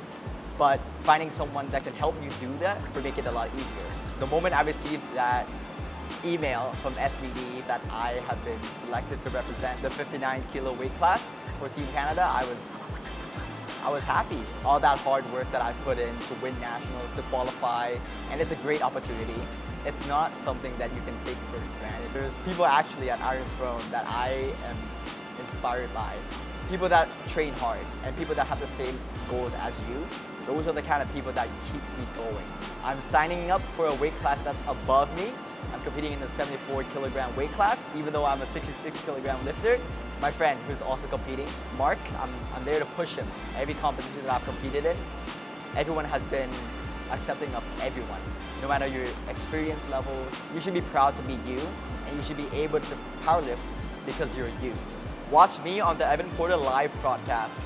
but finding someone that can help you do that will make it a lot easier. The moment I received that email from SBD that I have been selected to represent the 59 kilo weight class for Team Canada, I was happy. All that hard work that I put in to win nationals, to qualify, and it's a great opportunity. It's not something that you can take for granted. There's people actually at Iron Throne that I am inspired by. People that train hard and people that have the same goals as you. Those are the kind of people that keeps me going. I'm signing up for a weight class that's above me. I'm competing in the 74 kilogram weight class, even though I'm a 66 kilogram lifter. My friend who's also competing, Mark, I'm there to push him. Every competition that I've competed in, everyone has been accepting of everyone. No matter your experience levels, you should be proud to be you, and you should be able to powerlift because you're you. Watch me on the Evan Porter Live broadcast.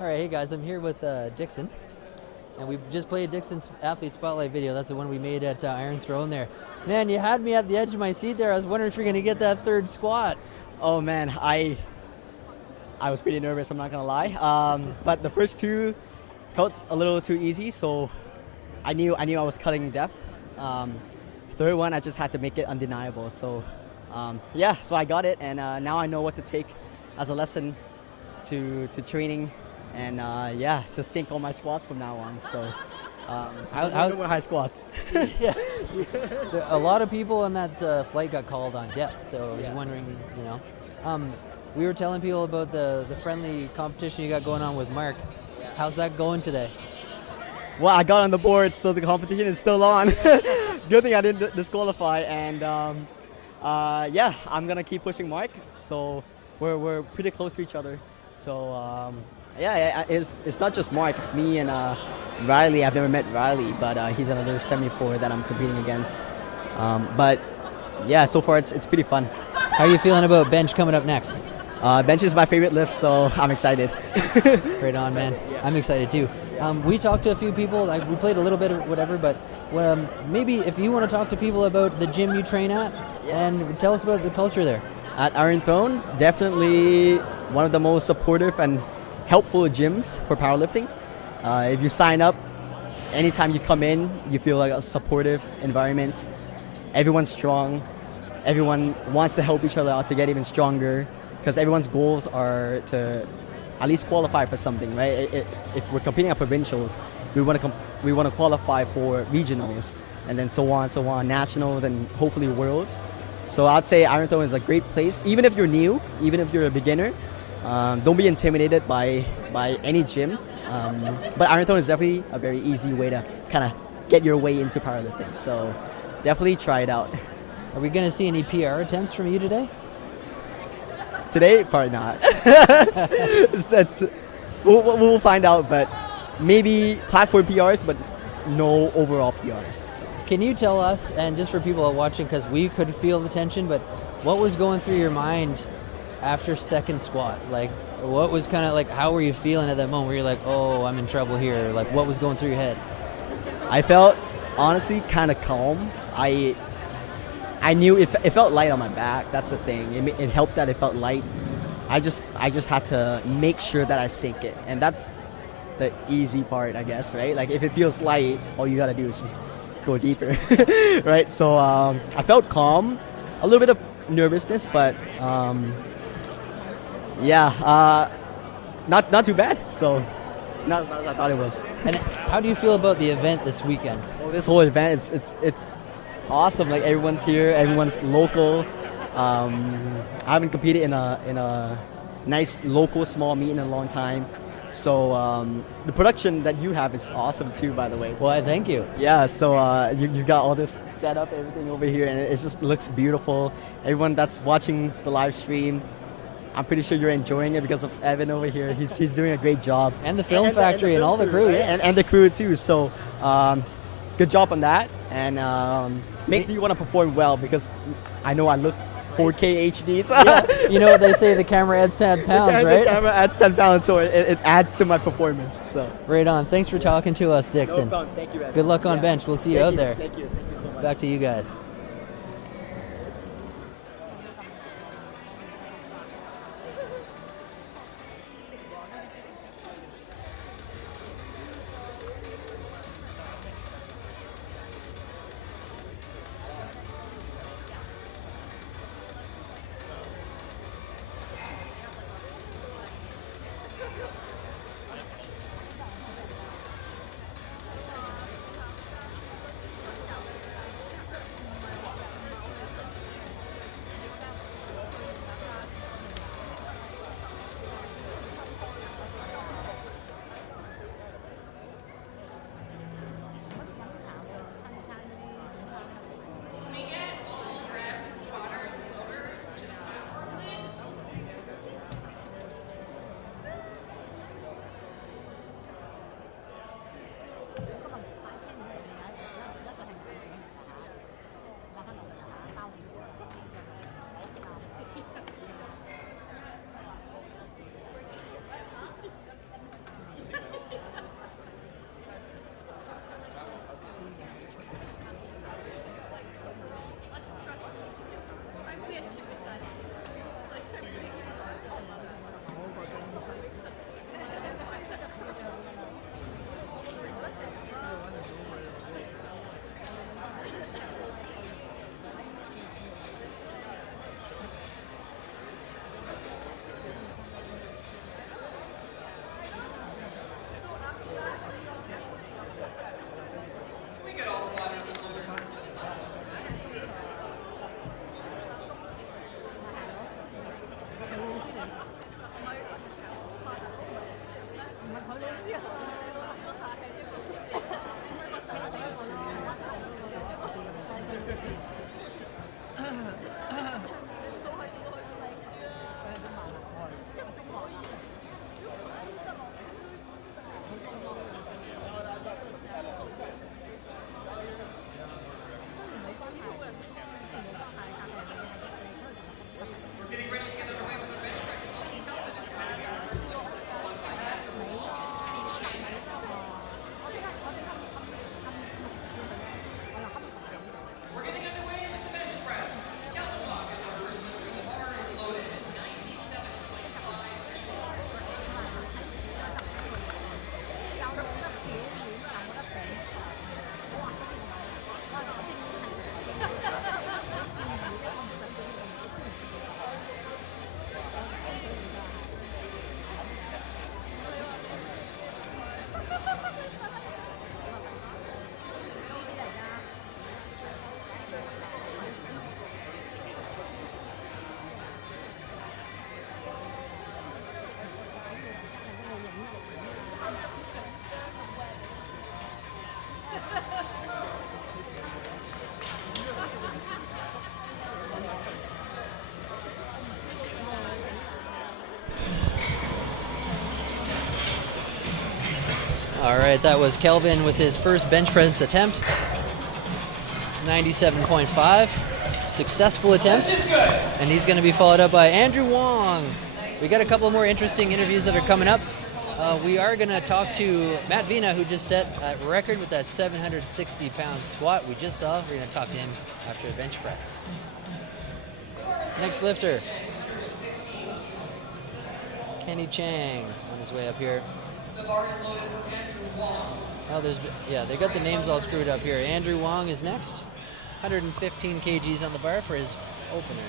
All right, hey guys, I'm here with Dixon, and we just played Dixon's Athlete Spotlight video. That's the one we made at Iron Throne there. Man, you had me at the edge of my seat there. I was wondering if you're going to get that third squat. Oh man, I was pretty nervous, I'm not gonna lie. But the first two felt a little too easy, so I knew I was cutting depth. Third one, I just had to make it undeniable. So yeah, so I got it, and now I know what to take as a lesson to training, and yeah, to sync all my squats from now on. So no more high squats. Yeah. A lot of people on that flight got called on depth, so I was wondering, you know. We were telling people about the friendly competition you got going on with Mark. How's that going today? Well, I got on the board, so the competition is still on. Good thing I didn't disqualify, and yeah, I'm gonna keep pushing Mark. So we're pretty close to each other. So yeah, it's not just Mark, it's me and Riley. I've never met Riley, but he's another 74 that I'm competing against. But yeah, so far it's pretty fun. How are you feeling about bench coming up next? Bench is my favorite lift, so I'm excited. Right on, man. Yeah. I'm excited too. We talked to a few people. We played a little bit of whatever, but maybe if you want to talk to people about the gym you train at, and tell us about the culture there. At Iron Throne, definitely one of the most supportive and helpful gyms for powerlifting. If you sign up, anytime you come in, you feel like a supportive environment. Everyone's strong. Everyone wants to help each other out to get even stronger, because everyone's goals are to at least qualify for something, right? If we're competing at provincials, we want to qualify for regionals, and then so on, nationals, and hopefully worlds. So I'd say Iron Throne is a great place, even if you're new, even if you're a beginner. Don't be intimidated by any gym. But Iron Throne is definitely a very easy way to kind of get your way into powerlifting. So definitely try it out. Are we going to see any PR attempts from you today? Today, probably not. We'll find out, but maybe platform PRs, but no overall PRs. So. Can you tell us, and just for people watching, because we could feel the tension, but what was going through your mind after second squat? Like, what was kind of like, how were you feeling at that moment where you're like, oh, I'm in trouble here? Like, what was going through your head? I felt, honestly, kind of calm. I knew it felt light on my back. That's the thing. It helped that it felt light. I just had to make sure that I sink it, and that's the easy part, I guess, right? Like if it feels light, all you gotta do is just go deeper, right? So I felt calm, a little bit of nervousness, but yeah, not too bad. So not as I thought it was. And how do you feel about the event this weekend? Oh, this whole event, it's awesome. Like everyone's here, everyone's local. I haven't competed in a nice local small meet in a long time. So the production that you have is awesome too, by the way. Well, thank you. Yeah, so you got all this set up, everything over here, and it just looks beautiful. Everyone that's watching the live stream, I'm pretty sure you're enjoying it because of Evan over here. He's doing a great job. And the film factory and all the crew, right? yeah. And the crew too. So good job on that. And makes me want to perform well, because I know I look 4K HD. So yeah, you know what they say, the camera adds 10 pounds, right? The camera adds 10 pounds, so it adds to my performance. So right on. Thanks for talking to us, Dixon. No problem. Thank you, Evan. Good luck on bench. We'll see you out there. Thank you so much. Back to you guys. All right, that was Kelvin with his first bench press attempt. 97.5. Successful attempt. And he's going to be followed up by Andrew Wong. We got a couple more interesting interviews that are coming up. We are going to talk to Matt Vina, who just set a record with that 760-pound squat we just saw. We're going to talk to him after the bench press. Next lifter, Kenny Chang, on his way up here. The bar is loaded for Andrew Wong. Oh, they got the names all screwed up here. Andrew Wong is next. 115 kgs on the bar for his opener.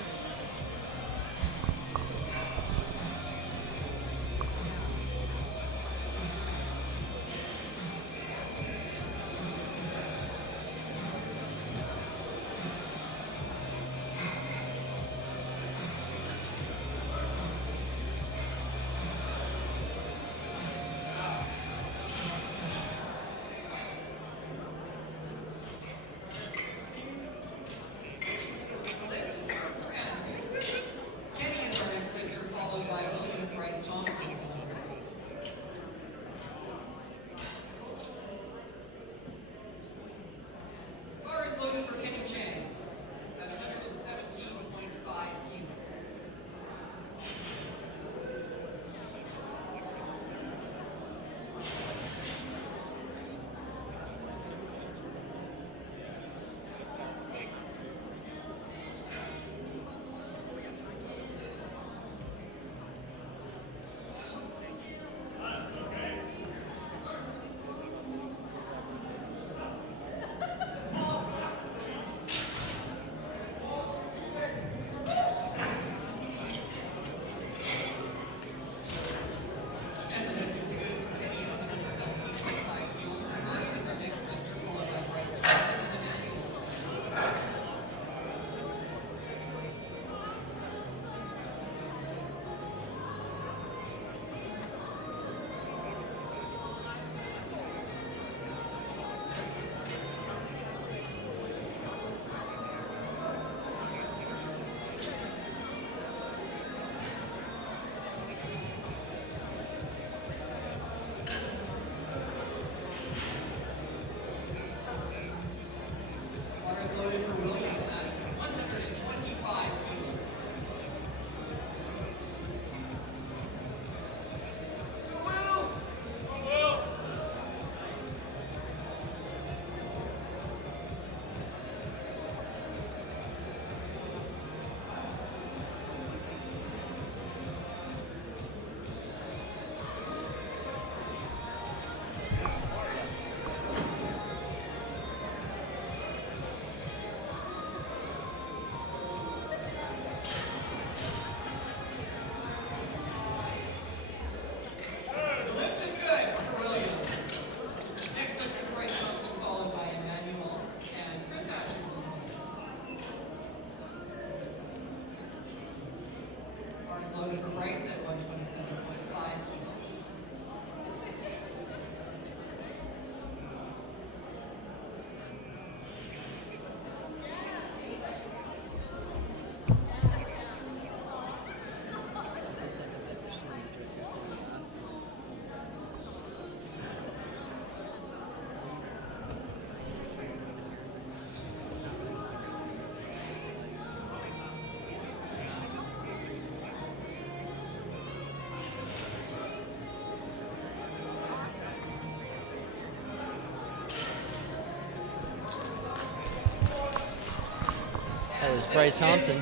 That was Bryce Thompson.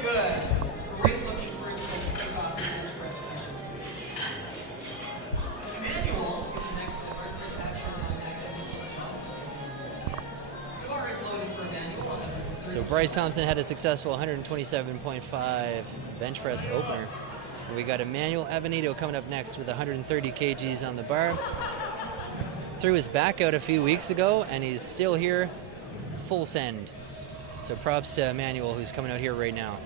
Great looking first set to kick off the bench press session. Emmanuel is the next lifter. Chris Hatcher is on deck and Mitchell Johnson is in the middle. The bar is loaded for Emmanuel. So Bryce Thompson had a successful 127.5 bench press opener. And we got Emmanuel Avenito coming up next with 130 kgs on the bar. Threw his back out a few weeks ago, and he's still here, full send. So props to Emmanuel, who's coming out here right now.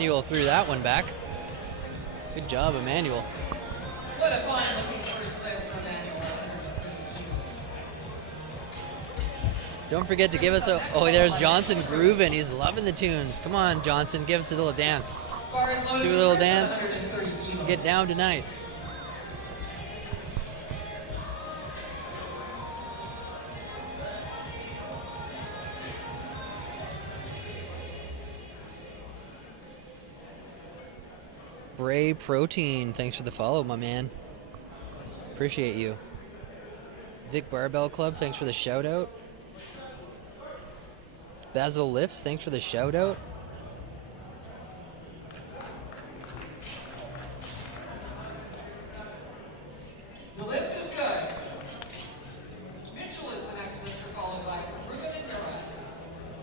Emmanuel threw that one back. Good job, Emmanuel. What a fine looking first lift from Emmanuel. Don't forget to give us a... Oh, there's Johnson grooving. He's loving the tunes. Come on, Johnson, give us a little dance. Do a little dance. Get down tonight. Bray Protein, thanks for the follow, my man. Appreciate you. Vic Barbell Club, thanks for the shout out. Basil Lifts, thanks for the shout out. The lift is good. Mitchell is the next lifter, followed by Ruben and Miller.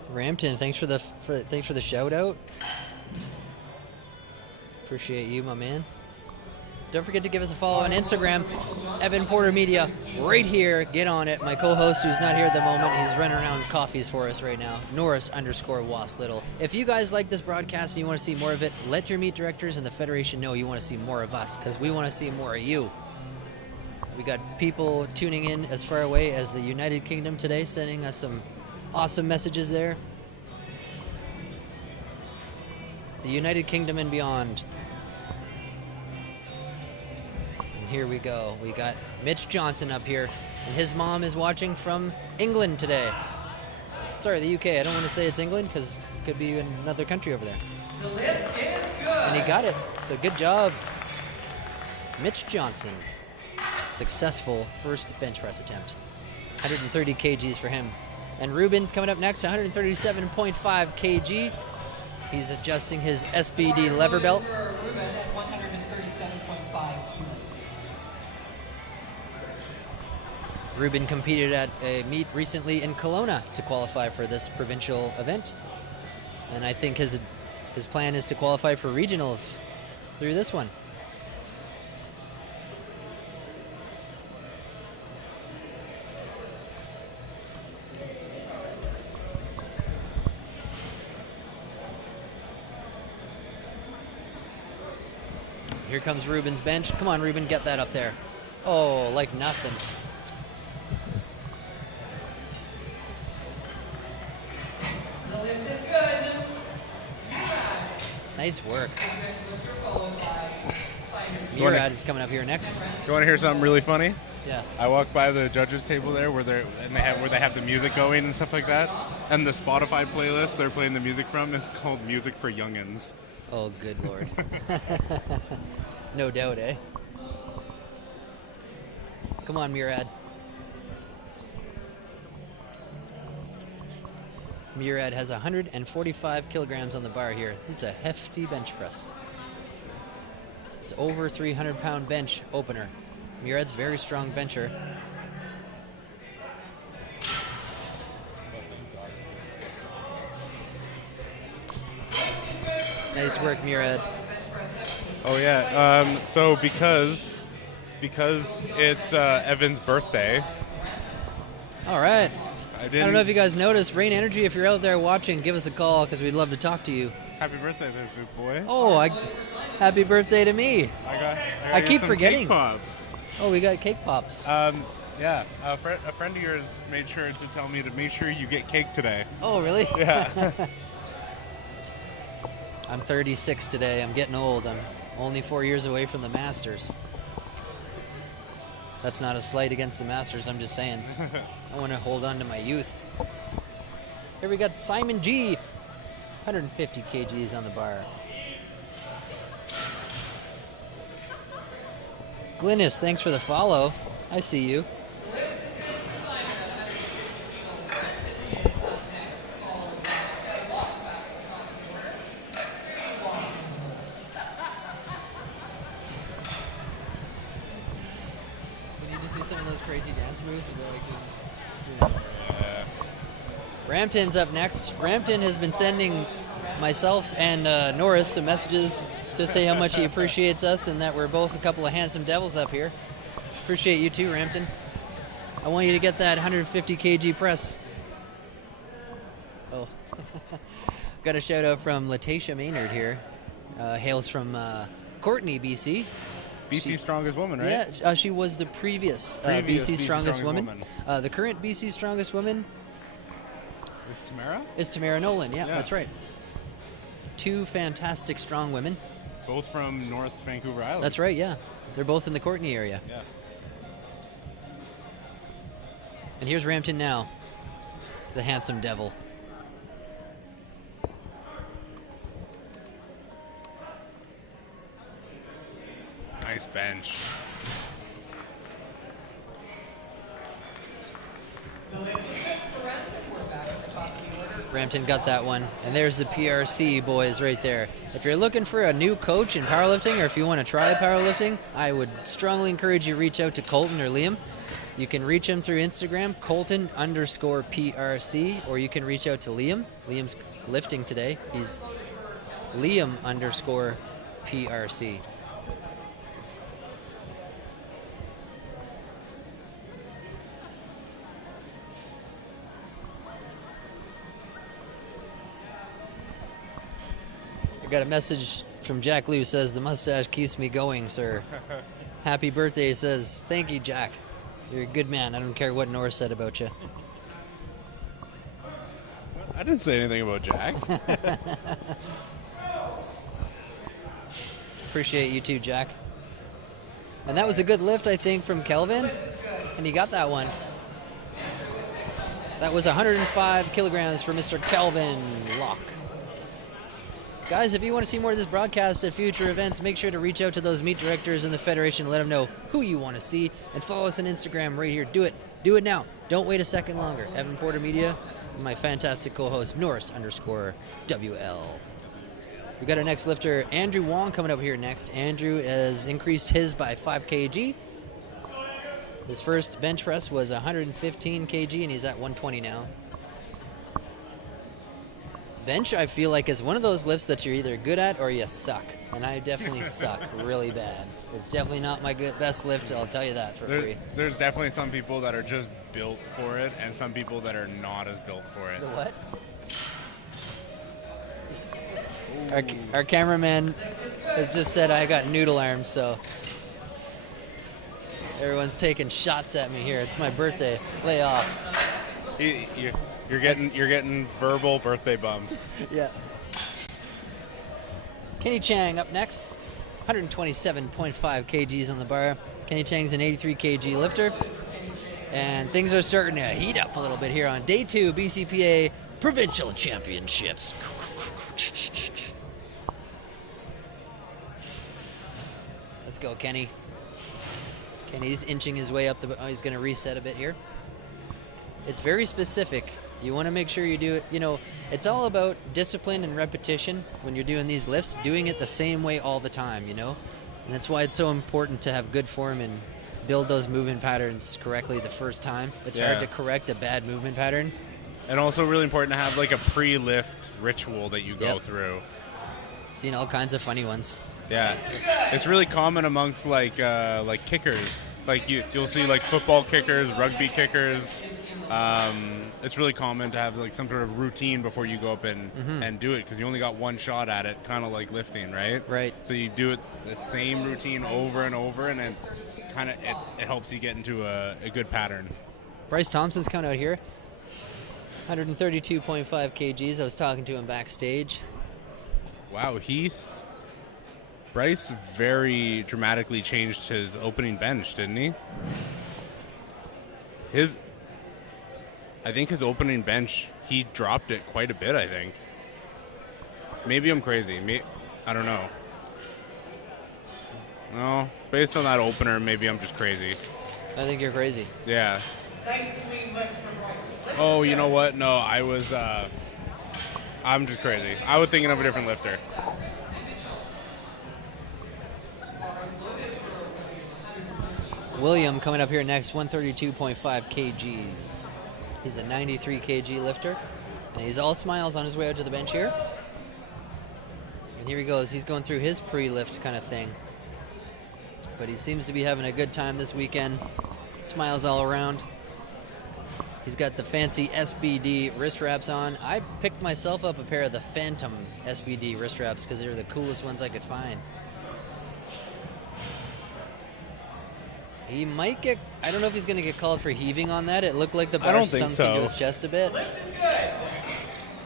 Rampton, thanks for the shout out. Appreciate you, my man. Don't forget to give us a follow on Instagram, Evan Porter Media, right here. Get on it. My co-host, who's not here at the moment, he's running around with coffees for us right now. Norris_Was_Little. If you guys like this broadcast and you want to see more of it, let your meet directors and the Federation know you want to see more of us, because we want to see more of you. We got people tuning in as far away as the United Kingdom today, sending us some awesome messages there. The United Kingdom and beyond. Here we go. We got Mitch Johnson up here, and his mom is watching from England today. Sorry, the UK. I don't want to say it's England because it could be in another country over there. The lift is good. And he got it. So good job, Mitch Johnson. Successful first bench press attempt. 130 kgs for him. And Ruben's coming up next, 137.5 kg. He's adjusting his SBD lever belt. Ruben at 137.5 kilos. Ruben competed at a meet recently in Kelowna to qualify for this provincial event. And I think his plan is to qualify for regionals through this one. Here comes Ruben's bench. Come on, Ruben, get that up there. Oh, like nothing. The lift is good. Nice work. Next lifter, followed by Murad is coming up here next. You want to hear something really funny? Yeah. I walked by the judges' table there where they have the music going and stuff like that, and the Spotify playlist they're playing the music from is called Music for Youngins. Oh, good Lord. No doubt, eh? Come on, Murad. Murad has 145 kilograms on the bar here. It's a hefty bench press. It's over 300-pound bench opener. Murad's very strong bencher. Nice work, Murad. Oh yeah. So because it's Evan's birthday. All right. I don't know if you guys noticed. Rain Energy, if you're out there watching, give us a call because we'd love to talk to you. Happy birthday, there, good boy. Oh, happy birthday to me. I keep some forgetting. Cake pops. Oh, we got cake pops. Yeah. A friend of yours made sure to tell me to make sure you get cake today. Oh, really? Yeah. I'm 36 today. I'm getting old. I'm only 4 years away from the Masters. That's not a slight against the Masters. I'm just saying. I want to hold on to my youth. Here we got Simon G. 150 kgs on the bar. Glynis, thanks for the follow. I see you. We need to see some of those crazy dance moves. Rampton's up next. Rampton has been sending myself and Norris some messages to say how much he appreciates us and that we're both a couple of handsome devils up here. Appreciate you too, Rampton. I want you to get that 150 kg press. Oh. Got a shout out from Latacia Maynard here. hails from Courtenay, BC. BC's strongest woman, right? Yeah, she was the previous BC strongest woman. The current BC strongest woman is Tamara? Is Tamara Nolan, yeah, that's right. 2 fantastic strong women. Both from North Vancouver Island. That's right, yeah. They're both in the Courtenay area. Yeah. And here's Rampton now, the handsome devil. Nice bench. Rampton got that one. And there's the PRC boys right there. If you're looking for a new coach in powerlifting, or if you want to try powerlifting, I would strongly encourage you to reach out to Colton or Liam. You can reach him through Instagram, Colton_PRC, or you can reach out to Liam. Liam's lifting today. He's Liam_PRC. I got a message from Jack Liu, says, the mustache keeps me going, sir. Happy birthday, says, thank you, Jack. You're a good man. I don't care what Norris said about you. I didn't say anything about Jack. Appreciate you too, Jack. And that was a good lift, I think, from Kelvin. And he got that one. That was 105 kilograms for Mr. Kelvin Locke. Guys, if you want to see more of this broadcast at future events, make sure to reach out to those meet directors in the Federation and let them know who you want to see. And follow us on Instagram right here. Do it. Do it now. Don't wait a second longer. Evan Porter Media, and my fantastic co-host, Norris_WL. We got our next lifter, Andrew Wong, coming up here next. Andrew has increased his by 5 kg. His first bench press was 115 kg, and he's at 120 now. Bench, I feel like, is one of those lifts that you're either good at or you suck. And I definitely suck really bad. It's definitely not my best lift, I'll tell you that for free. There's definitely some people that are just built for it and some people that are not as built for it. The what? Our cameraman has just said I got noodle arms, so everyone's taking shots at me here. It's my birthday. Lay off. You're getting verbal birthday bumps. Yeah. Kenny Chang up next. 127.5 kgs on the bar. Kenny Chang's an 83 kg lifter. And things are starting to heat up a little bit here on day 2 BCPA Provincial Championships. Let's go, Kenny. Kenny's inching his way up. He's going to reset a bit here. It's very specific. You want to make sure you do it, it's all about discipline and repetition when you're doing these lifts, doing it the same way all the time, And that's why it's so important to have good form and build those movement patterns correctly the first time. It's hard to correct a bad movement pattern. And also really important to have like a pre-lift ritual that you go through. Seen all kinds of funny ones. Yeah. It's really common amongst like kickers. Like you'll see like football kickers, rugby kickers. It's really common to have like some sort of routine before you go up and do it because you only got one shot at it, kind of like lifting, right? Right. So you do it the same routine over and over, and then kind of it helps you get into a good pattern. Bryce Thompson's coming out here, 132.5 kgs. I was talking to him backstage. Wow, Bryce very dramatically changed his opening bench, didn't he? I think his opening bench, he dropped it quite a bit, I think. Maybe I'm crazy. I don't know. No, based on that opener, maybe I'm just crazy. I think you're crazy. Yeah. Oh, you know what? No, I'm just crazy. I was thinking of a different lifter. William coming up here next, 132.5 kgs. He's a 93 kg lifter, and he's all smiles on his way out to the bench here. And here he goes. He's going through his pre-lift kind of thing. But he seems to be having a good time this weekend. Smiles all around. He's got the fancy SBD wrist wraps on. I picked myself up a pair of the Phantom SBD wrist wraps because they're the coolest ones I could find. He might get, I don't know if he's going to get called for heaving on that. It looked like the bar sunk into his chest a bit.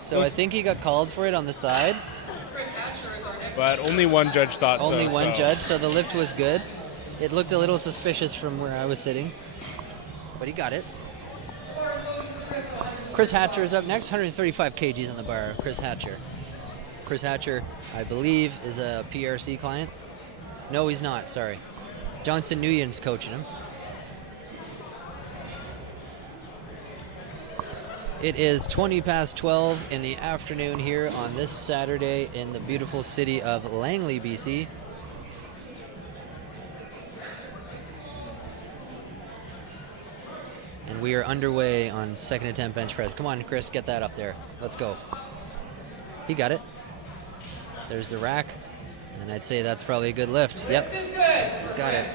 So I think he got called for it on the side. But only one judge thought so. Only one judge, so the lift was good. It looked a little suspicious from where I was sitting, but he got it. Chris Hatcher is up next, 135 kgs on the bar. Chris Hatcher. Chris Hatcher, I believe, is a PRC client. No, he's not, sorry. Johnston Nguyen's coaching him. It is 20 past 12 in the afternoon here on this Saturday in the beautiful city of Langley, BC. And we are underway on second attempt bench press. Come on, Chris, get that up there. Let's go. He got it. There's the rack. And I'd say that's probably a good lift. Yep. He's got it.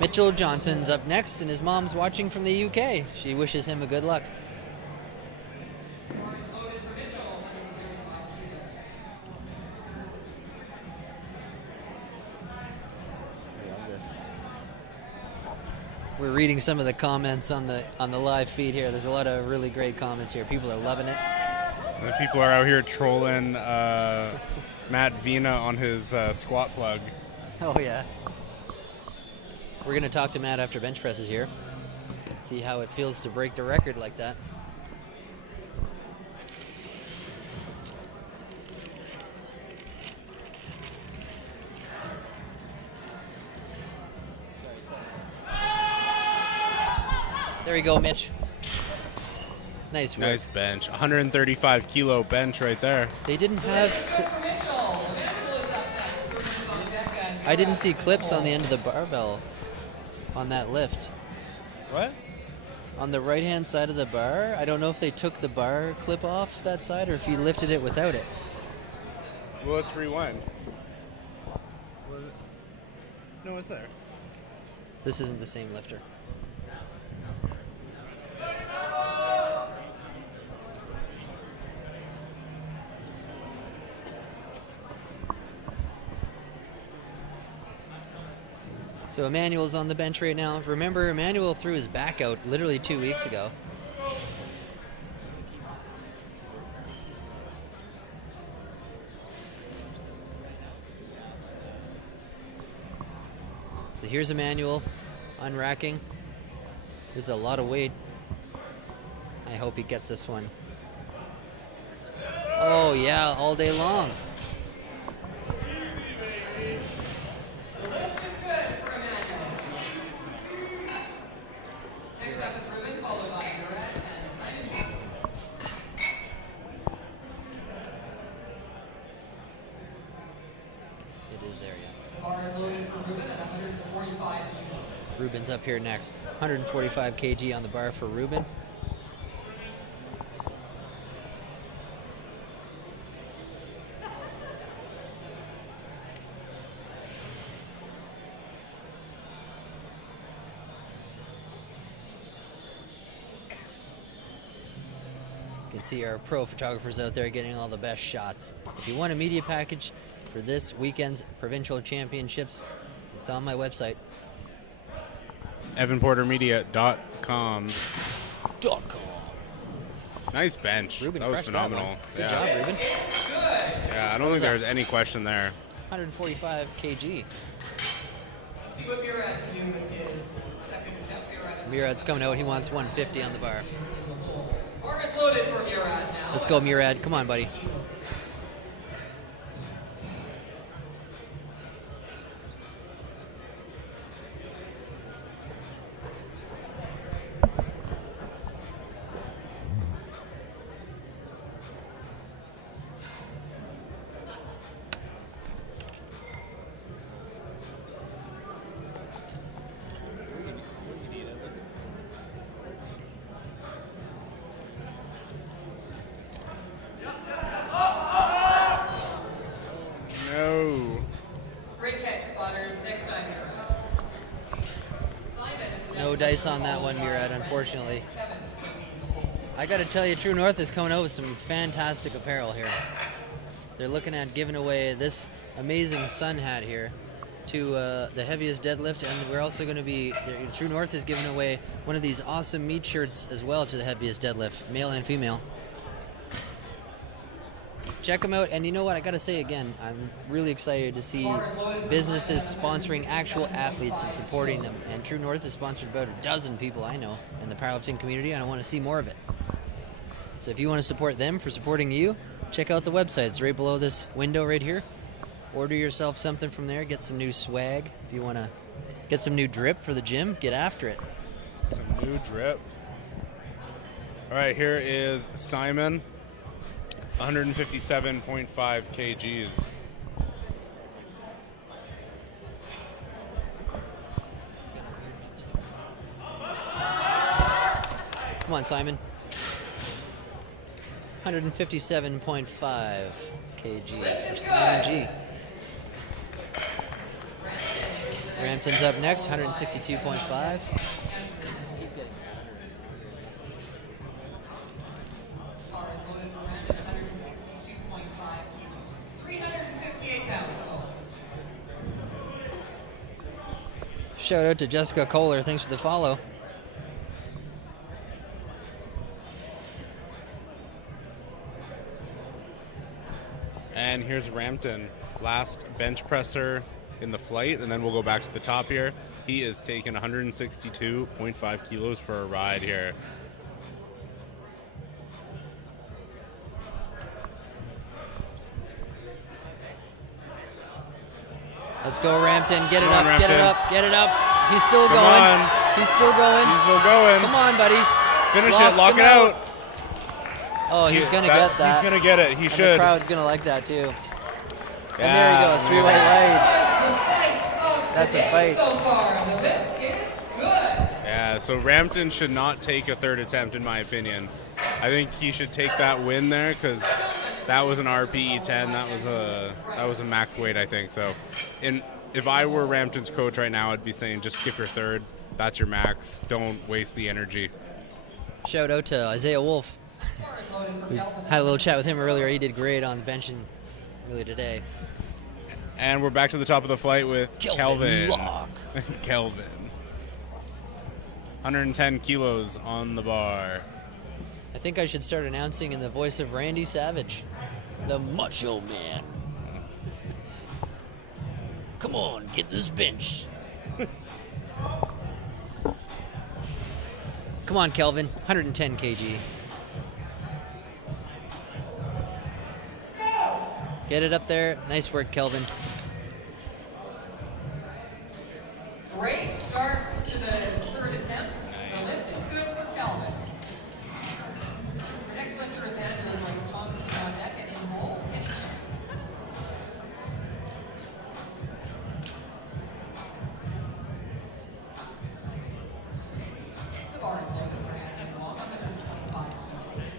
Mitchell Johnson's up next, and his mom's watching from the UK. She wishes him a good luck. We're reading some of the comments on the live feed here. There's a lot of really great comments here. People are loving it. The people are out here trolling Matt Vina on his squat plug. Oh yeah. We're gonna talk to Matt after bench presses here. See how it feels to break the record like that. There you go, Mitch. Nice work. Nice bench. 135 kilo bench right there. They didn't have... I didn't see clips on the end of the barbell on that lift. What? On the right-hand side of the bar, I don't know if they took the bar clip off that side or if he lifted it without it. Well, let's rewind. No, it's there. This isn't the same lifter. So Emmanuel's on the bench right now. Remember, Emmanuel threw his back out literally 2 weeks ago. So here's Emmanuel unracking. There's a lot of weight. I hope he gets this one. Oh yeah, all day long. Ruben's up here next. 145 kg on the bar for Ruben. You can see our pro photographers out there getting all the best shots. If you want a media package for this weekend's provincial championships, it's on my website. EvanPorterMedia.com. Nice bench. Ruben that was phenomenal. Good job, Ruben. Yeah, I don't think there's any question there. 145 kg. Murad's coming out. He wants 150 on the bar. Let's go, Murad. Come on, buddy. squatters. Next time you're out. Simon is the No dice on that one, Murad, unfortunately. I got to tell you, True North is coming out with some fantastic apparel here. They're looking at giving away this amazing sun hat here to the heaviest deadlift, and we're also going to be, True North is giving away one of these awesome meat shirts as well to the heaviest deadlift, male and female. Check them out, and you know what, I got to say again, I'm really excited to see businesses sponsoring actual athletes and supporting them, and True North has sponsored about a dozen people I know in the powerlifting community, and I want to see more of it. So if you want to support them for supporting you, check out the website. It's right below this window right here. Order yourself something from there. Get some new swag. If you want to get some new drip for the gym, get after it. Some new drip. All right, here is Simon, 157.5 kgs. Come on, Simon. 157.5 kgs for Simon G. Rampton's up next, 162.5. Shout out to Jessica Kohler, thanks for the follow. And here's Rampton, last bench presser in the flight, and then we'll go back to the top here. He is taking 162.5 kilos for a ride here. Let's go, Rampton. Get it Come on, up, get it Rampton. up, get it up. He's still Come going. on. He's still going. He's still going. Come on, buddy. Finish it, lock him it out. Oh, he's going to get that. He's going to get it. He And should. the crowd's going to like that, too. Yeah. And there he goes, 3 white lights. That's a fight. So far, the lift is good. Yeah, so Rampton should not take a third attempt, in my opinion. I think he should take that win there because that was an RPE 10. That was a max weight, I think. So, if I were Rampton's coach right now, I'd be saying just skip your third. That's your max. Don't waste the energy. Shout out to Isaiah Wolf. We had a little chat with him earlier. He did great on benching earlier today. And we're back to the top of the flight with Kelvin. Locke. Kelvin. 110 kilos on the bar. I think I should start announcing in the voice of Randy Savage, the Macho Man. Come on, get this bench. Come on, Kelvin, 110 kg. Get it up there. Nice work, Kelvin. Great start to the third attempt. The lift is good for Kelvin. The next lifter is Andrew Bryce Thompson on deck and in hole. Kenny Chang. The bar is loaded for Andrew Long, 125 kilos.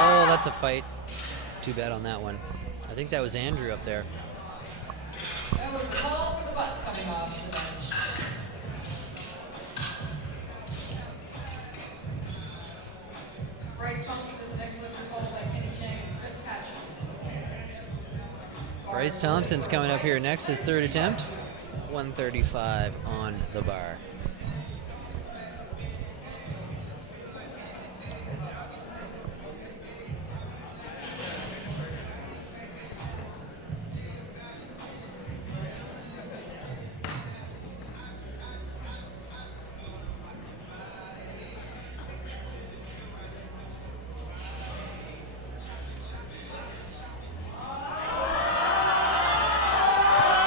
Oh, that's a fight. Too bad on that one. I think that was Andrew up there. That was the call for the butt coming off the bench. Bryce Thompson is the next lifter, followed by Kenny Chang and Chris Patchen. Bryce Thompson's coming up here next, his third attempt. 135 on the bar.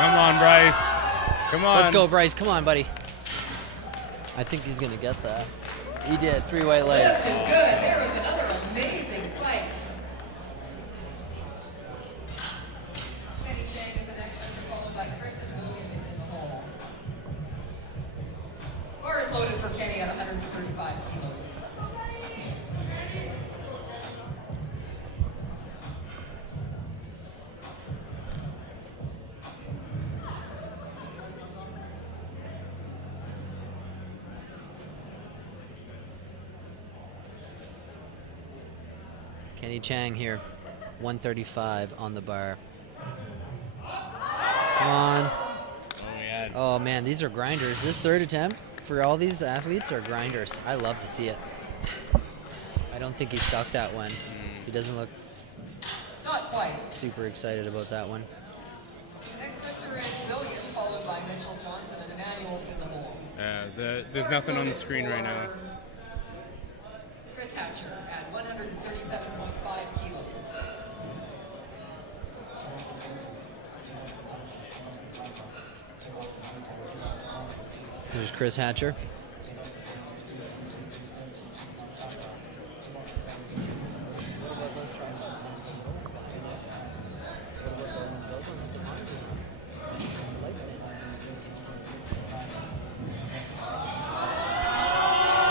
Come on, Bryce. Come on. Let's go, Bryce. Come on, buddy. I think he's going to get that. He did. 3 white lights. This is good. There was another amazing fight. Kenny Chang is the next one, followed by Chris and William is in the hole. Bar is loaded for Kenny at 135 kilos. Kenny Chang here, 135 on the bar. Come on. Oh man, these are grinders. This third attempt for all these athletes are grinders. I love to see it. I don't think he stuck that one. He doesn't look Not quite. super excited about that one. Next lifter is William, followed by Mitchell Johnson and Emmanuel's in the hole. There's nothing on the screen right now. Chris Hatcher at 137.5 kilos. Here's Chris Hatcher.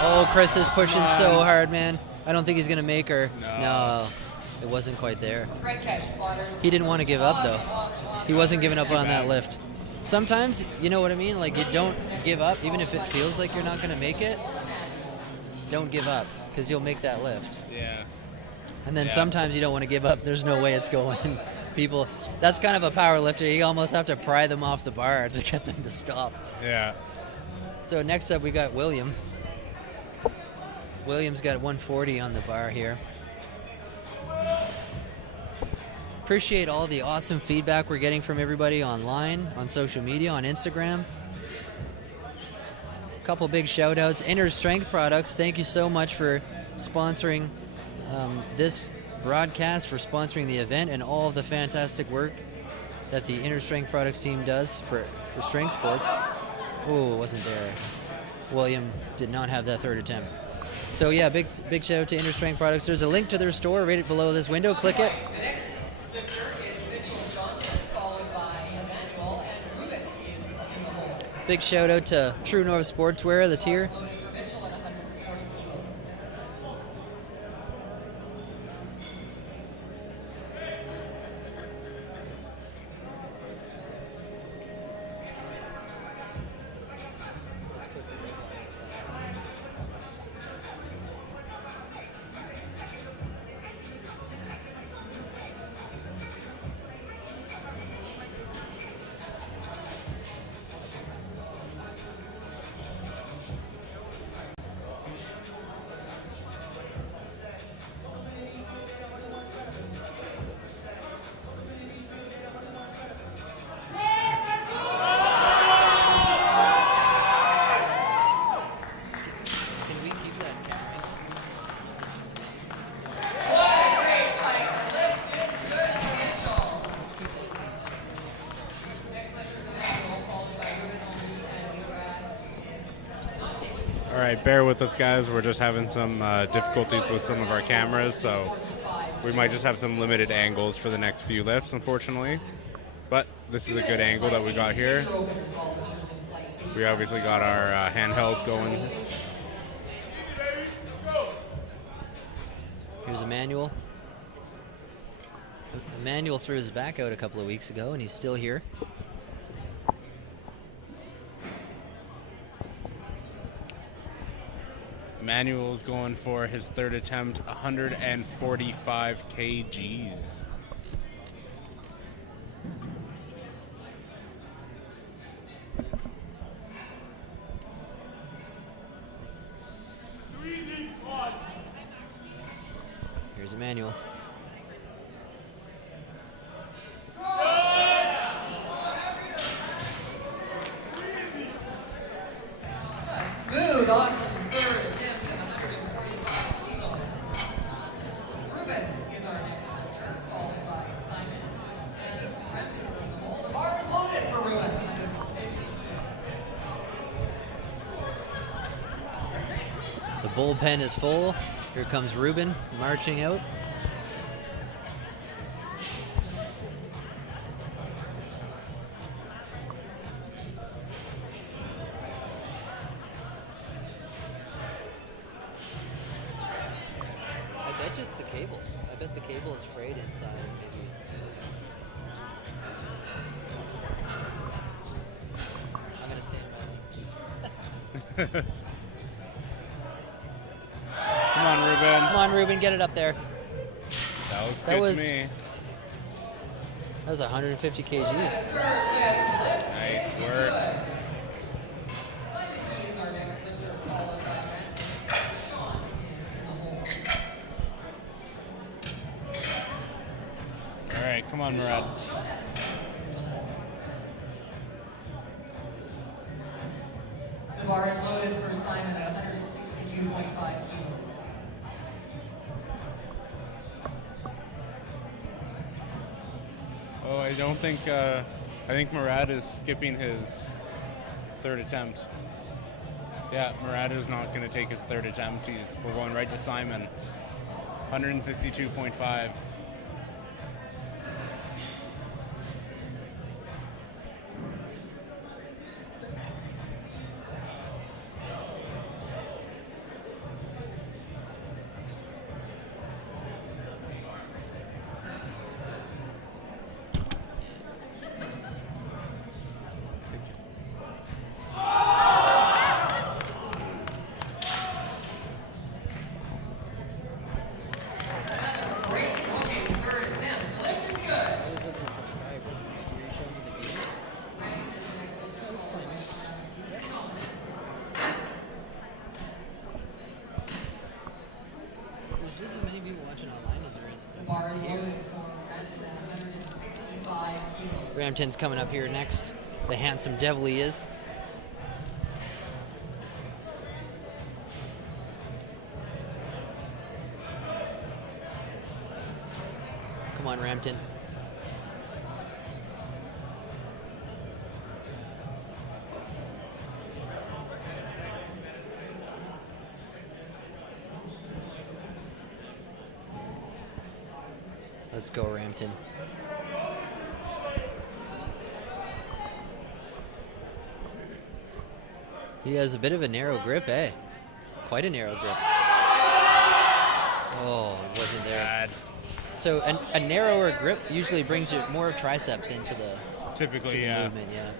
Oh, Chris is pushing so hard, man. I don't think he's going to make her. No, it wasn't quite there. Red catch spotters. He didn't want to give up, though. He wasn't giving up on that lift. Sometimes, you know what I mean? Like, you don't give up, even if it feels like you're not going to make it. Don't give up, because you'll make that lift. Yeah. And then sometimes you don't want to give up. There's no way it's going. People, that's kind of a power lifter. You almost have to pry them off the bar to get them to stop. Yeah. So next up, we got William. William's got 140 on the bar here. Appreciate all the awesome feedback we're getting from everybody online, on social media, on Instagram. A couple big shout outs. Inner Strength Products, thank you so much for sponsoring this broadcast, for sponsoring the event, and all of the fantastic work that the Inner Strength Products team does for strength sports. Oh, it wasn't there. William did not have that third attempt. So yeah, big shout out to Inner Strength Products. There's a link to their store right below this window. Click it. The next lifter is Mitchell Johnson, followed by Emmanuel, and Ruben is in the hole. Big shout out to True North Sportswear that's here. Loaded for Mitchell at 140 kilos. Can we keep that camera? What a great fight. The lift is good, Mitchell. Next lifter is Emmanuel, followed by Ruben Omri, and Brad is not taking his All right, bear with us, guys. We're just having some difficulties with some of our cameras, so we might just have some limited angles for the next few lifts, unfortunately. But this is a good angle that we got here. We obviously got our handheld going. Here's Emmanuel. Emmanuel threw his back out a couple of weeks ago, and he's still here. Emmanuel's going for his third attempt, 145 kgs. Here's Emmanuel. smooth, awesome third attempt at 145 kilos. Ruben is our next lifter, followed by Simon and Brenton in the hole. The bar is loaded for Ruben. The bullpen is full. Here comes Ruben marching out. I bet you it's the cable. I bet the cable is frayed inside, maybe. I'm gonna stand by them. Come on, Ruben. Come on, Ruben, get it up there. That looks good to me. That was 150 kg. Nice work. All right, come on, Murad. The bar is loaded for Simon at 162.5 kilos. Oh, I don't think, I think Murad is skipping his third attempt. Yeah, Murad is not going to take his third attempt. We're going right to Simon. 162.5. Brampton's coming up here next. The handsome devil he is. Come on, Rampton. Let's go, Rampton. He has a bit of a narrow grip, eh? Quite a narrow grip. Oh, it wasn't there. Bad. So a narrower grip usually brings you more triceps into the Typically, the movement, yeah.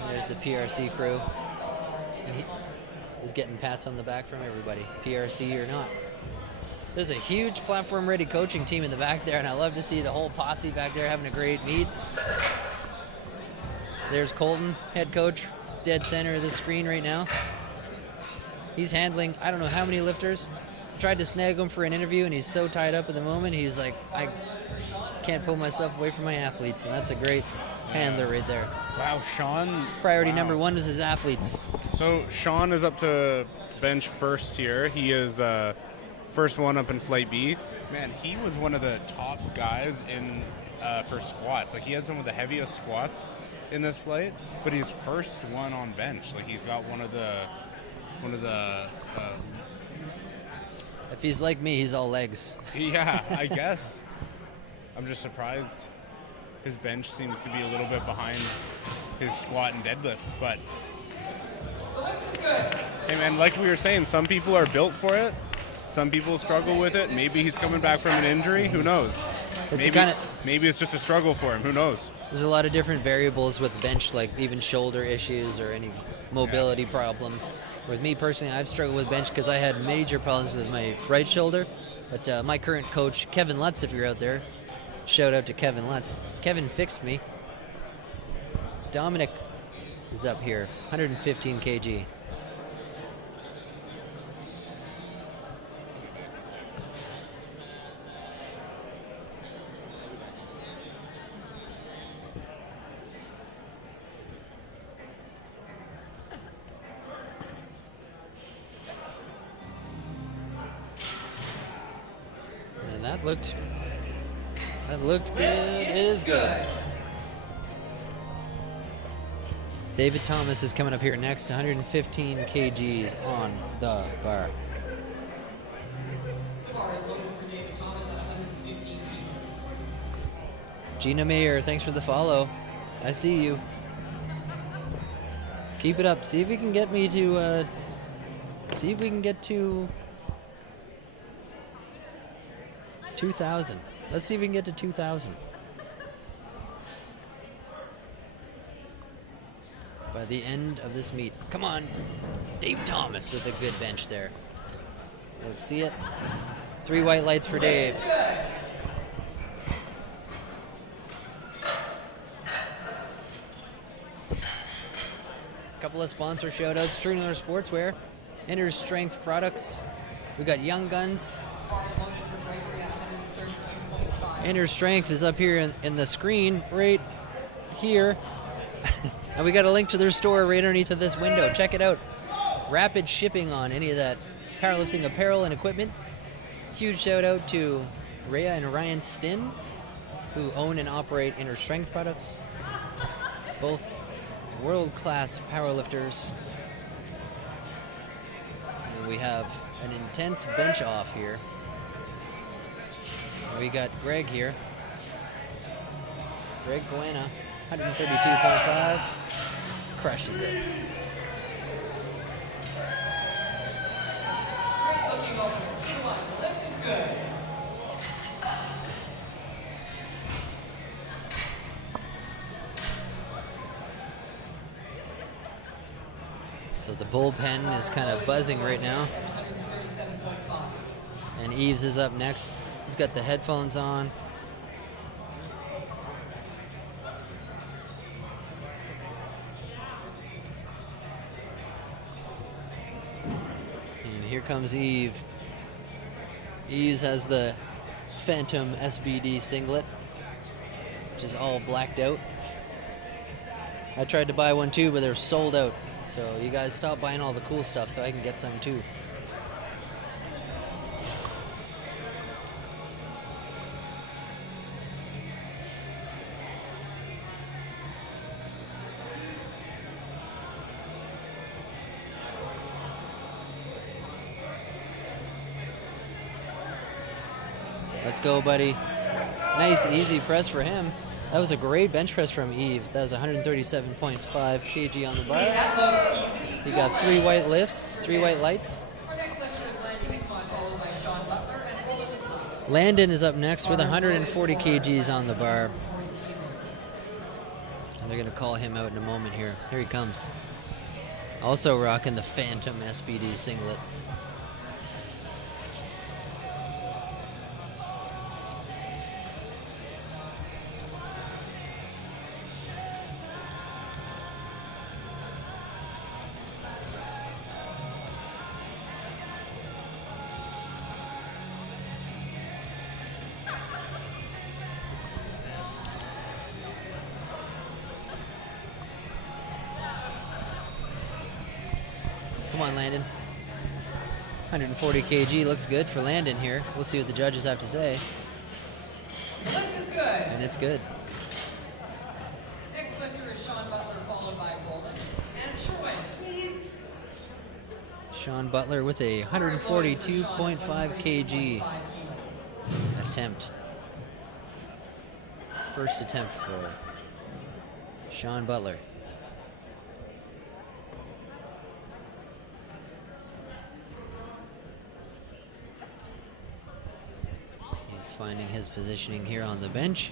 And there's the PRC crew. And he is getting pats on the back from everybody, PRC or not. There's a huge platform-ready coaching team in the back there, and I love to see the whole posse back there having a great meet. There's Colton, head coach, dead center of the screen right now. He's handling, I don't know how many lifters. Tried to snag him for an interview, and he's so tied up at the moment. He's like, I can't pull myself away from my athletes, and that's a great handler right there. Wow, Sean. Priority number one was his athletes. So Sean is up to bench first here. He is first one up in Flight B. Man, he was one of the top guys in for squats. Like, he had some of the heaviest squats in this flight, but he's first one on bench. Like, he's got one of the if he's like me, he's all legs. Yeah, I guess. I'm just surprised his bench seems to be a little bit behind his squat and deadlift, but hey man, like we were saying, some people are built for it. Some people struggle with it. Maybe he's coming back from an injury. Who knows? Maybe it's just a struggle for him. Who knows? There's a lot of different variables with bench, like even shoulder issues or any mobility problems. With me personally, I've struggled with bench because I had major problems with my right shoulder. But my current coach, Kevin Lutz, if you're out there, shout out to Kevin Lutz. Kevin fixed me. Dominic is up here, 115 kg. And that looked good. It is good. David Thomas is coming up here next, 115 kgs on the bar. Bar is loaded for David Thomas at 115 kilos. Gina Mayer, thanks for the follow. I see you. Keep it up. See if we can get me to, 2,000. Let's see if we can get to 2,000. By the end of this meet. Come on. Dave Thomas with a good bench there. Let's see it. 3 white lights for Dave. Couple of sponsor shout-outs. Stringer Sportswear, Inner Strength Products. We got Young Guns. Inner Strength is up here in the screen right here. And we got a link to their store right underneath of this window. Check it out. Rapid shipping on any of that powerlifting apparel and equipment. Huge shout out to Rhea and Ryan Stin, who own and operate Inner Strength Products. Both world-class powerlifters. And we have an intense bench off here. We got Greg here. Greg Goena, 132.5. Crushes it. So the bullpen is kind of buzzing right now. And Eves is up next. He's got the headphones on. And here comes Eve. Eves has the Phantom SBD singlet, which is all blacked out. I tried to buy one too, but they're sold out. So you guys stop buying all the cool stuff so I can get some too. Let's go, buddy. Nice, easy press for him. That was a great bench press from Eve. That was 137.5 kg on the bar. He got 3 white lifts, 3 white lights. Landon is up next with 140 kgs on the bar. And they're going to call him out in a moment here. Here he comes. Also rocking the Phantom SBD singlet. Come on, Landon. 140 kg looks good for Landon here. We'll see what the judges have to say. The lift is good. And it's good. Next lifter is Sean Butler, followed by Roland and Sherwin. Sean Butler with a 142.5 kg attempt. First attempt for Sean Butler. He's finding his positioning here on the bench.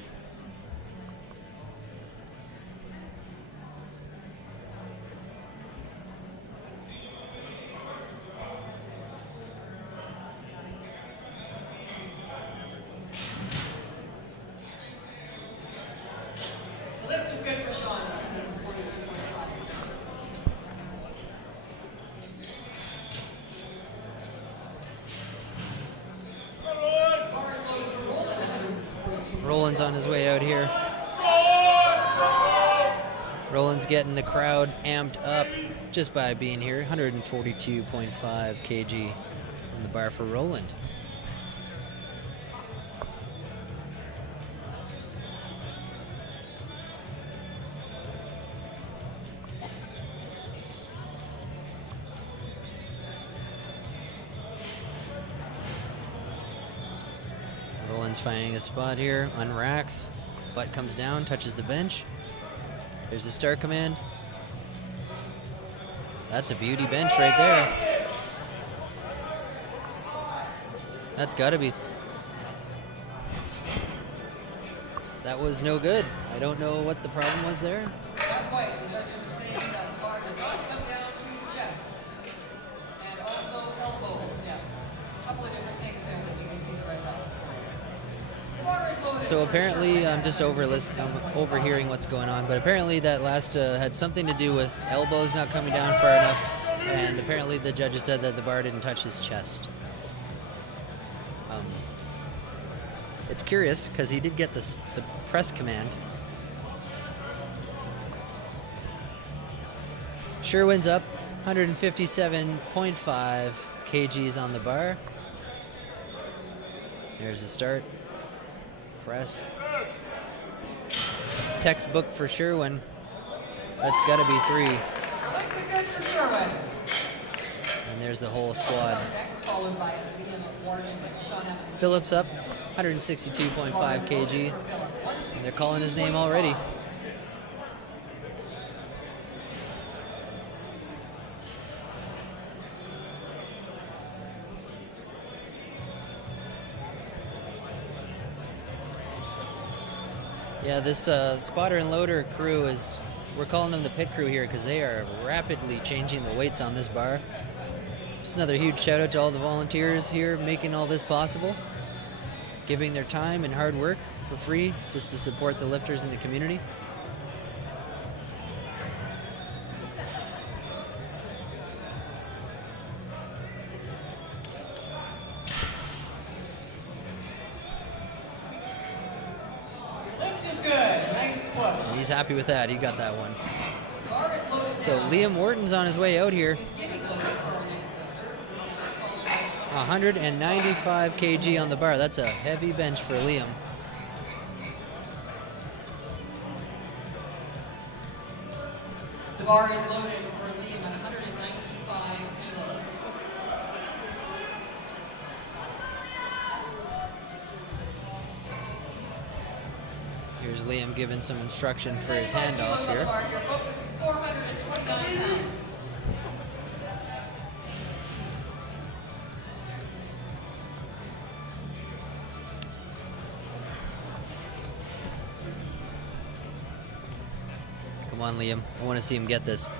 The lift is good for Sean, 142.5. Roland's on his way out here. Roland's getting the crowd amped up just by being here. 142.5 kg on the bar for Roland. He's finding a spot here, unracks, butt comes down, touches the bench. There's the start command. That's a beauty bench right there. That's gotta be. That was no good. I don't know what the problem was there. Not quite. The judges are saying that the bar did not come down to the chest. And also elbow depth. A couple of different things there that you can see the red dots. The bar is loaded. So apparently, I'm just overhearing what's going on, but apparently that last had something to do with elbows not coming down far enough, and apparently the judges said that the bar didn't touch his chest. It's curious because he did get the press command. Sherwin's up, 157.5 kgs on the bar. There's the start. Press. Textbook for Sherwin. That's got to be 3. Looks good for Sherwin. And there's the whole squad. Next, followed by Liam Wharton and Sean Evans. Phillips up, 162.5 kg. And they're calling his name already. Yeah, this spotter and loader crew we're calling them the pit crew here because they are rapidly changing the weights on this bar. Just another huge shout out to all the volunteers here making all this possible, giving their time and hard work for free just to support the lifters in the community. He's happy with that. He got that one. So Liam Wharton's on his way out here. 195 kg on the bar. That's a heavy bench for Liam. The bar is loaded for Liam at 195 kilos. Here's Liam giving some instruction for his handoff here. Your focus is 429 pounds. Come on, Liam. I want to see him get this.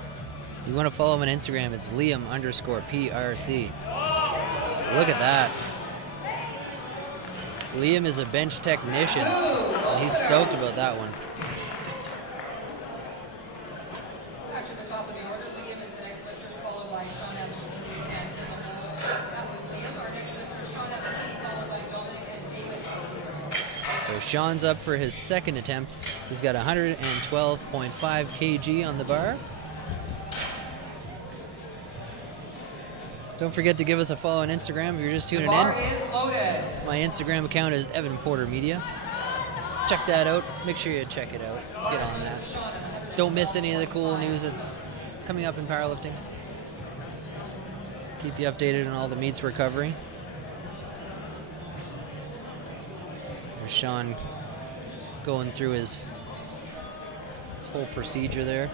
You want to follow him on Instagram, it's Liam_PRC. Look at that. Liam is a bench technician, and he's stoked about that one. Back to the top of the order, Liam is the next lifter, followed by Sean Evans. And in the hole, that was Liam. Our next lifter, Sean Evans, followed by Dominic and David. So Sean's up for his second attempt. He's got 112.5 kg on the bar. Don't forget to give us a follow on Instagram if you're just tuning in. The bar is loaded. My Instagram account is Evan Porter Media. Check that out. Make sure you check it out. Get on that. Don't miss any of the cool news that's coming up in powerlifting. Keep you updated on all the meets we're covering. There's Sean going through his whole procedure there.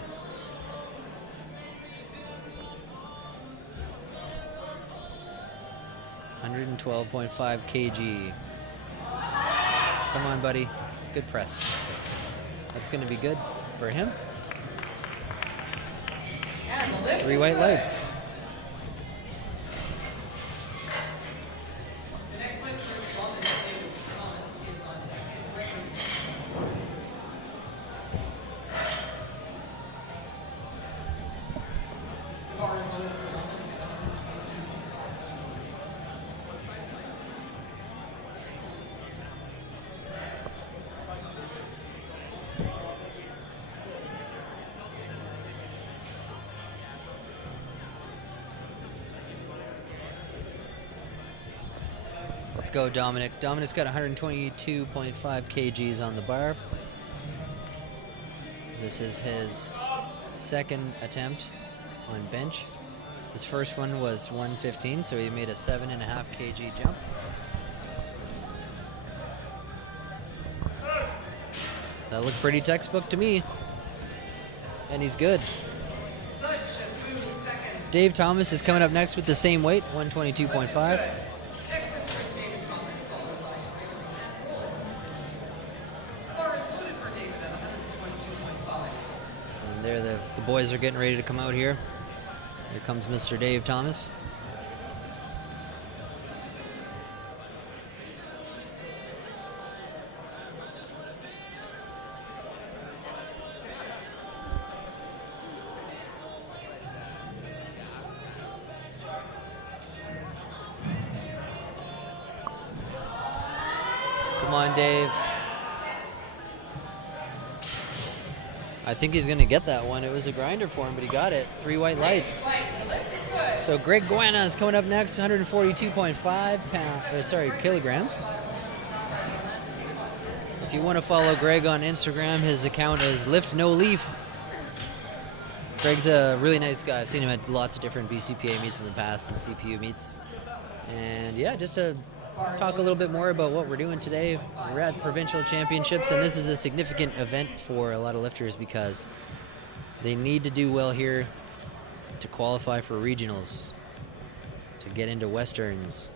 $112.5 kg. Come on, buddy. Good press. That's going to be good for him. 3 white lights. The next lifter is Thomas is on deck. The bar is loaded for Dominic at 122.5. Let's go, Dominic. Dominic's got 122.5 kgs on the bar. This is his second attempt on bench. His first one was 115, so he made a 7.5 kg jump. That looked pretty textbook to me. And he's good. Dave Thomas is coming up next with the same weight, 122.5. And there the boys are getting ready to come out here. Here comes Mr. Dave Thomas. Come on, Dave. I think he's going to get that one. It was a grinder for him, but he got it. 3 white lights. So Greg Guana is coming up next, 142.5 kilograms. If you want to follow Greg on Instagram, his account is Lift No Leaf. Greg's a really nice guy. I've seen him at lots of different BCPA meets in the past and CPU meets. And yeah, just to talk a little bit more about what we're doing today. We're at the Provincial Championships, and this is a significant event for a lot of lifters because they need to do well here to qualify for regionals, to get into Westerns.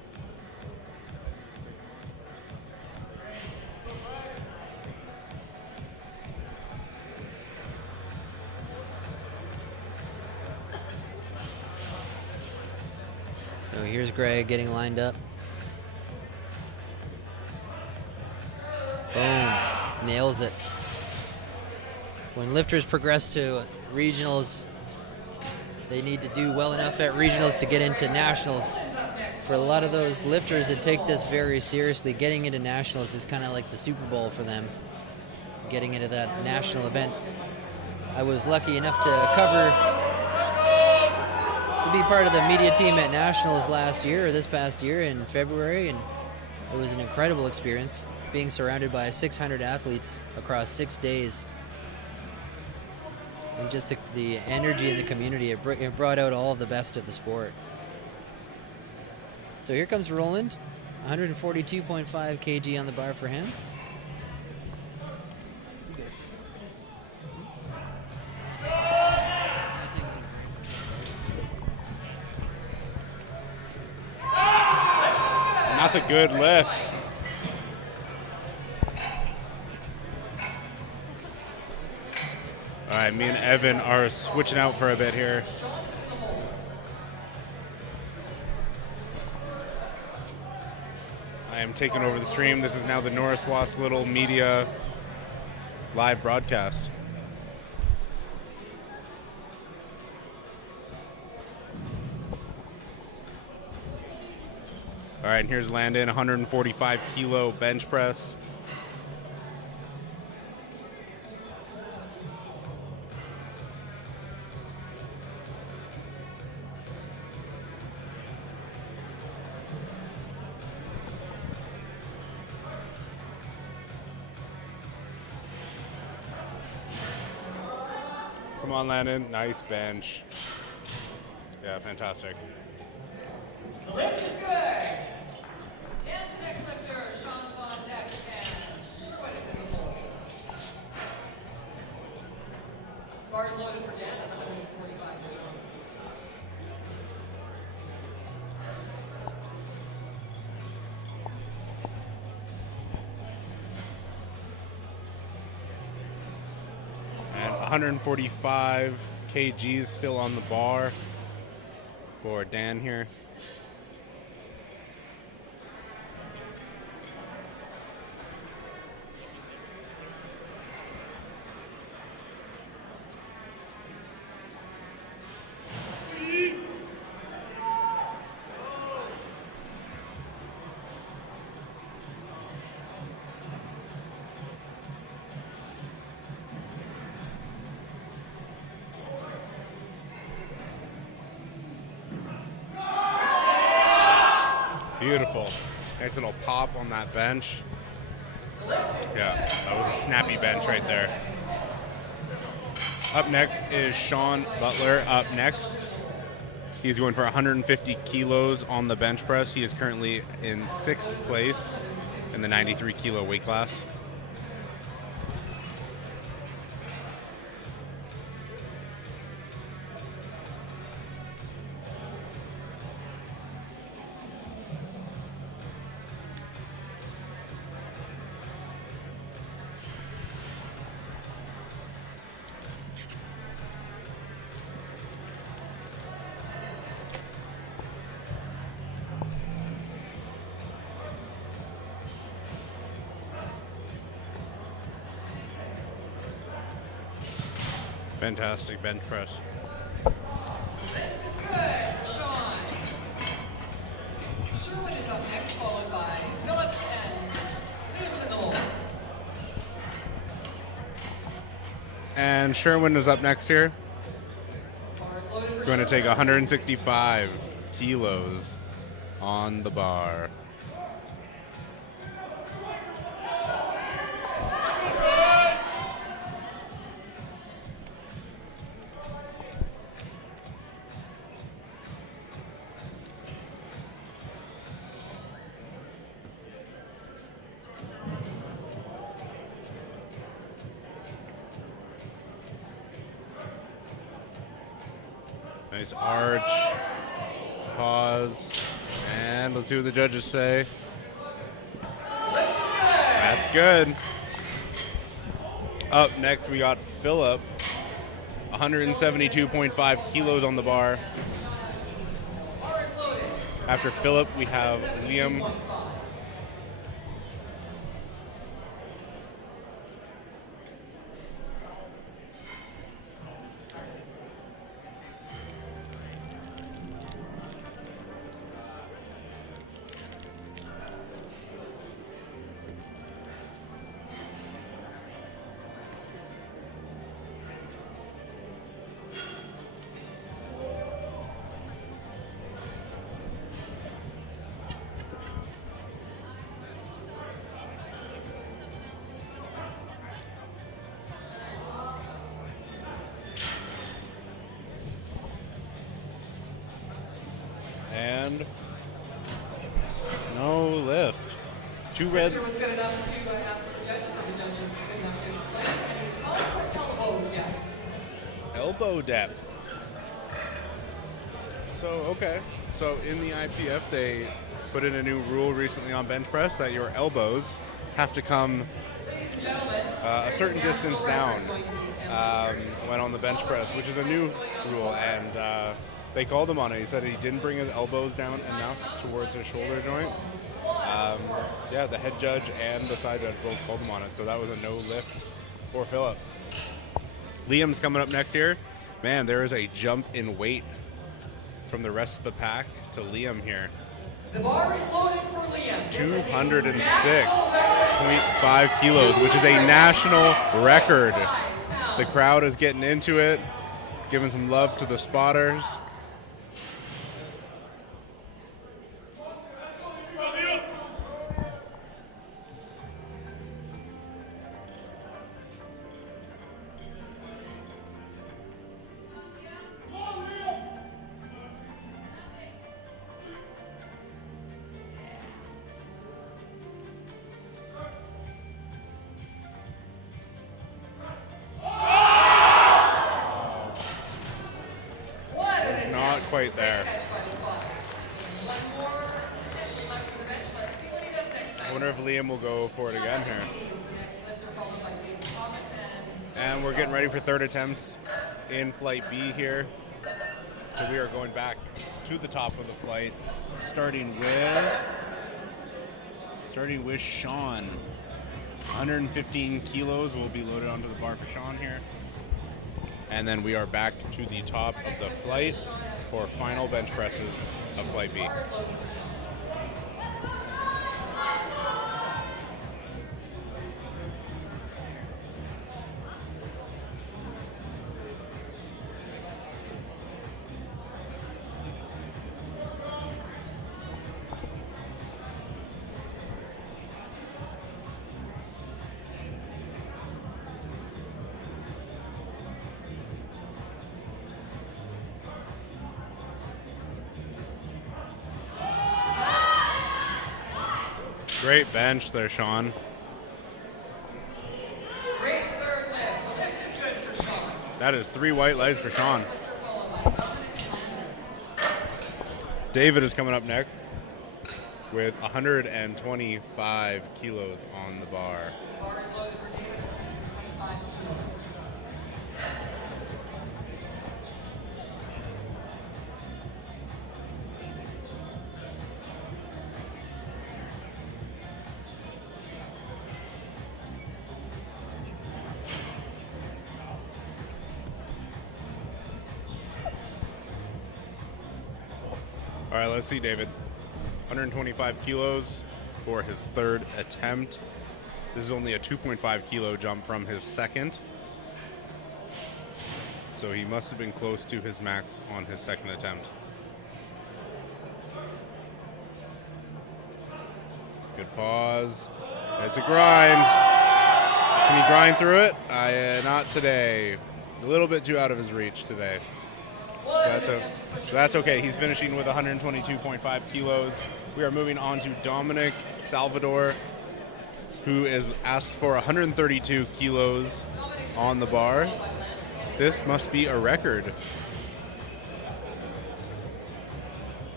So here's Greg getting lined up. Boom. Nails it. When lifters progress to regionals, they need to do well enough at regionals to get into nationals. For a lot of those lifters that take this very seriously, getting into nationals is kind of like the Super Bowl for them, getting into that national event. I was lucky enough to be part of the media team at nationals last year, or this past year in February, and it was an incredible experience being surrounded by 600 athletes across 6 days. And just the energy in the community, it brought out all the best of the sport. So here comes Roland, 142.5 kg on the bar for him. And that's a good lift. All right, me and Evan are switching out for a bit here. I am taking over the stream. This is now the Norris Wass Little Media live broadcast. All right, and here's Landon, 145 kilo bench press. Come on, Landon. Nice bench. Yeah, fantastic. The lift is good. And the next lifter, Sean's on deck, and sure what is in the hole. Bars loaded for Dan at 145. And 145 kgs still on the bar for Dan here. Beautiful. Nice little pop on that bench. Yeah, that was a snappy bench right there. Up next is Sean Butler up next. He's going for 150 kilos on the bench press. He is currently in 6th place in the 93 kilo weight class. Fantastic bench press. Good, Sean. Sherwin is up next, followed by Phillips and Williams in the hole. And Sherwin is up next here. Going to take 165 kilos on the bar. Nice arch, pause, and let's see what the judges say. That's good. Up next, we got Phillip, 172.5 kilos on the bar. After Phillip, we have Liam. And no lift. Two red. Victor was good enough to ask for the judges, and the judges good enough to explain, and he's called for elbow depth. Elbow depth. So, okay. So in the IPF, they put in a new rule recently on bench press that your elbows have to come a certain distance down when on the bench press, which is a new rule, and they called him on it. He said he didn't bring his elbows down enough towards his shoulder joint. Yeah, the head judge and the side judge both called him on it, so that was a no lift for Phillip. Liam's coming up next here. Man, there is a jump in weight from the rest of the pack to Liam here. The bar is loaded for Liam. 206.5 kilos, which is a national record. The crowd is getting into it, giving some love to the spotters. Quite there. I wonder if Liam will go for it again here. And we're getting ready for third attempts in flight B here. So we are going back to the top of the flight, starting with Sean. 115 kilos will be loaded onto the bar for Sean here. And then we are back to the top of the flight for final bench presses of Flight B. Great bench there, Sean. Great third lift. The lift is good for Sean. That is 3 white lights for Sean. David is coming up next with 125 kilos on the bar. Bar is loaded for David. 125 kilos. All right, let's see, David. 125 kilos for his third attempt. This is only a 2.5 kilo jump from his second. So he must have been close to his max on his second attempt. Good pause. It's a grind. Can he grind through it? Not today. A little bit too out of his reach today. That's okay. He's finishing with 122.5 kilos. We are moving on to Dominic Salvador, who is asked for 132 kilos on the bar. This must be a record.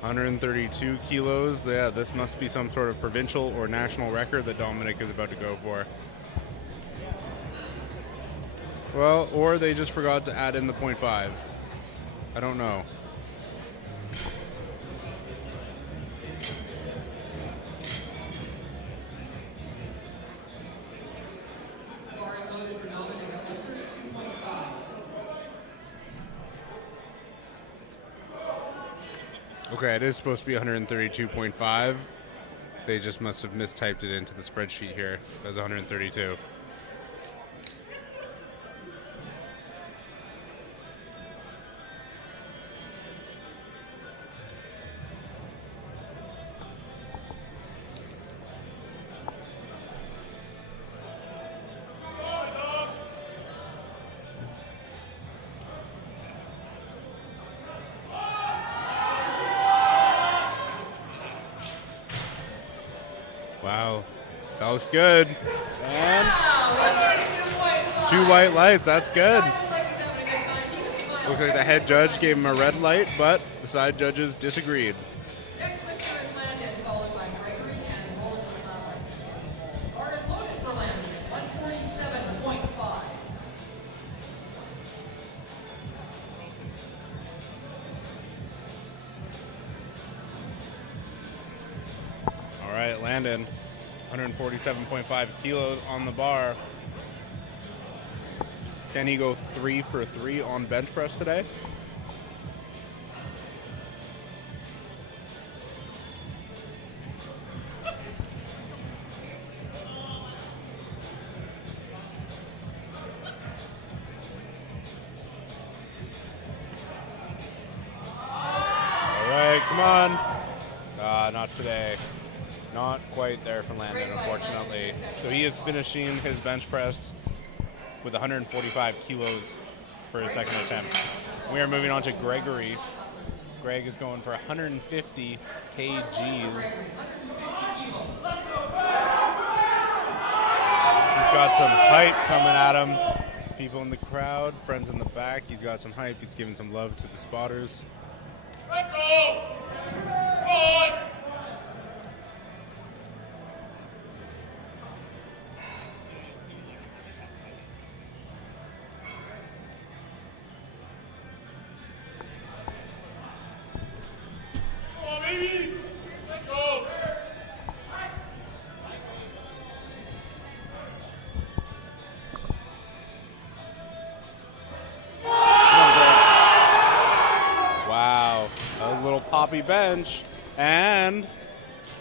132 kilos. Yeah, this must be some sort of provincial or national record that Dominic is about to go for. Well, or they just forgot to add in the 0.5. I don't know. Okay, it is supposed to be 132.5. They just must have mistyped it into the spreadsheet here as 132. Wow, that looks good. And 2 white lights, that's good. Looks like the head judge gave him a red light, but the side judges disagreed. Next lifter is Landon, followed by Gregory and Roland. Are loaded for Landon, 147.5. All right, Landon, 147.5 kilos on the bar. Can he go 3 for 3 on bench press today? All right, come on. Not today. Not quite there for Landon, unfortunately. So he is finishing his bench press with 145 kilos for his second attempt. We are moving on to Gregory. Greg is going for 150 kgs. He's got some hype coming at him. People in the crowd, friends in the back. He's got some hype. He's giving some love to the spotters. Let's go! Come on! Wow, a little poppy bench, and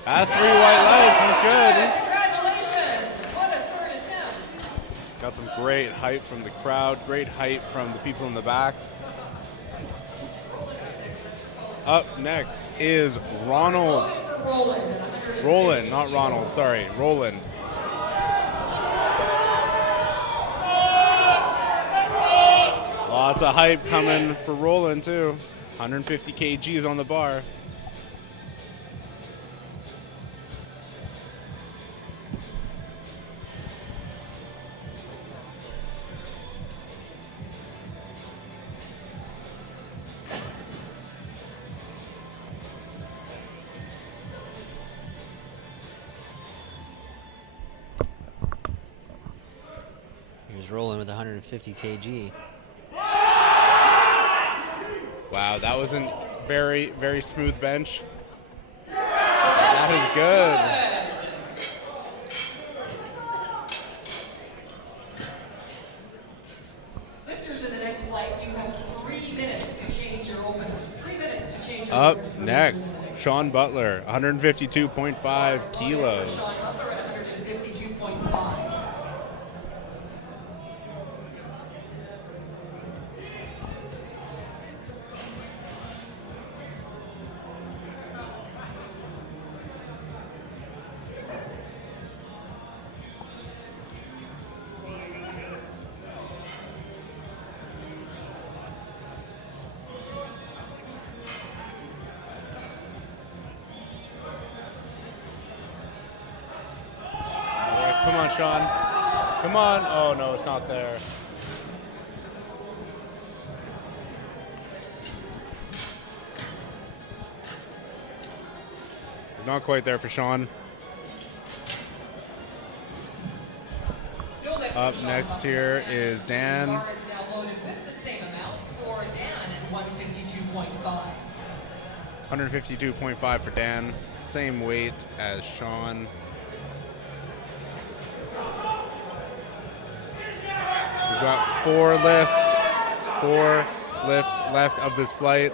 at 3 white lights, he's good. Congratulations! What a third attempt. Got some great hype from the crowd, great hype from the people in the back. Up next is Ronald. Roland, not Ronald, sorry, Roland. Lots of hype coming for Roland too. 150 kgs on the bar. He was rolling with 150 kg. Wow, that wasn't very, very smooth bench. That is good. Lifters in the next flight, you have 3 minutes to change your openers. 3 minutes to change your Up next, Sean Butler, 152.5 kilos. Butler at 152.5. Come on, Sean. Come on. Oh, no, it's not there. It's not quite there for Sean. Up next here is Dan. Bar is now loaded with the same amount for Dan at 152.5. 152.5 for Dan. Same weight as Sean. We've got 4 lifts left of this flight.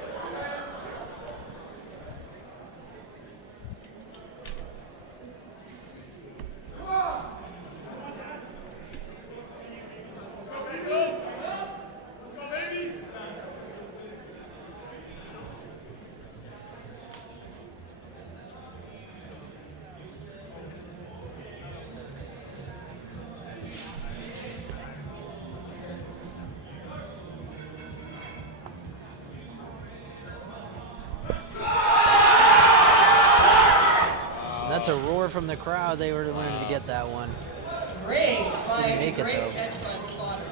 That's a roar from the crowd. They wanted to get that one. Great by Didn't make it, great though. edge front spotters.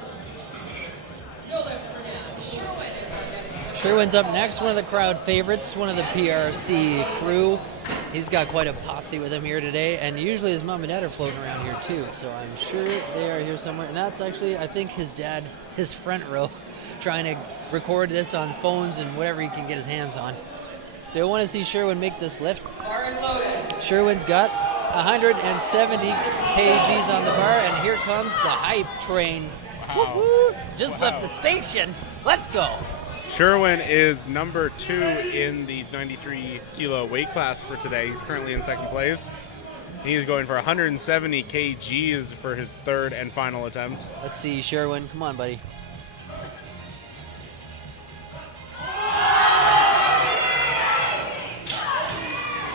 No lift for Dan. Sherwin is our next. Sherwin's up next, one of the crowd favorites, one of the PRC crew. He's got quite a posse with him here today, and usually his mom and dad are floating around here too, so I'm sure they are here somewhere. And that's actually, I think, his dad, his front row, trying to record this on phones and whatever he can get his hands on. So you'll want to see Sherwin make this lift. Bar is loaded. Sherwin's got 170 kgs on the bar, and here comes the hype train. Wow. Woo-hoo! Just left the station. Let's go. Sherwin is number 2 in the 93 kilo weight class for today. He's currently in second place. He's going for 170 kgs for his third and final attempt. Let's see, Sherwin. Come on, buddy.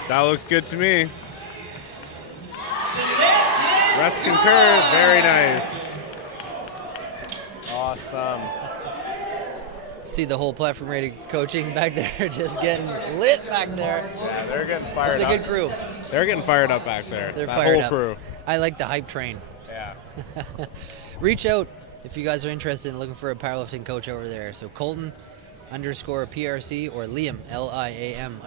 That looks good to me. Refs concur. Very nice. Awesome. See the whole platform rated coaching back there, just getting lit back there. Yeah, they're getting fired up. It's a good crew. They're getting fired up back there. They're that fired whole up. crew. I like the hype train. Yeah. Reach out if you guys are interested in looking for a powerlifting coach over there. So Colton _PRC or Liam, LIAM_PRC.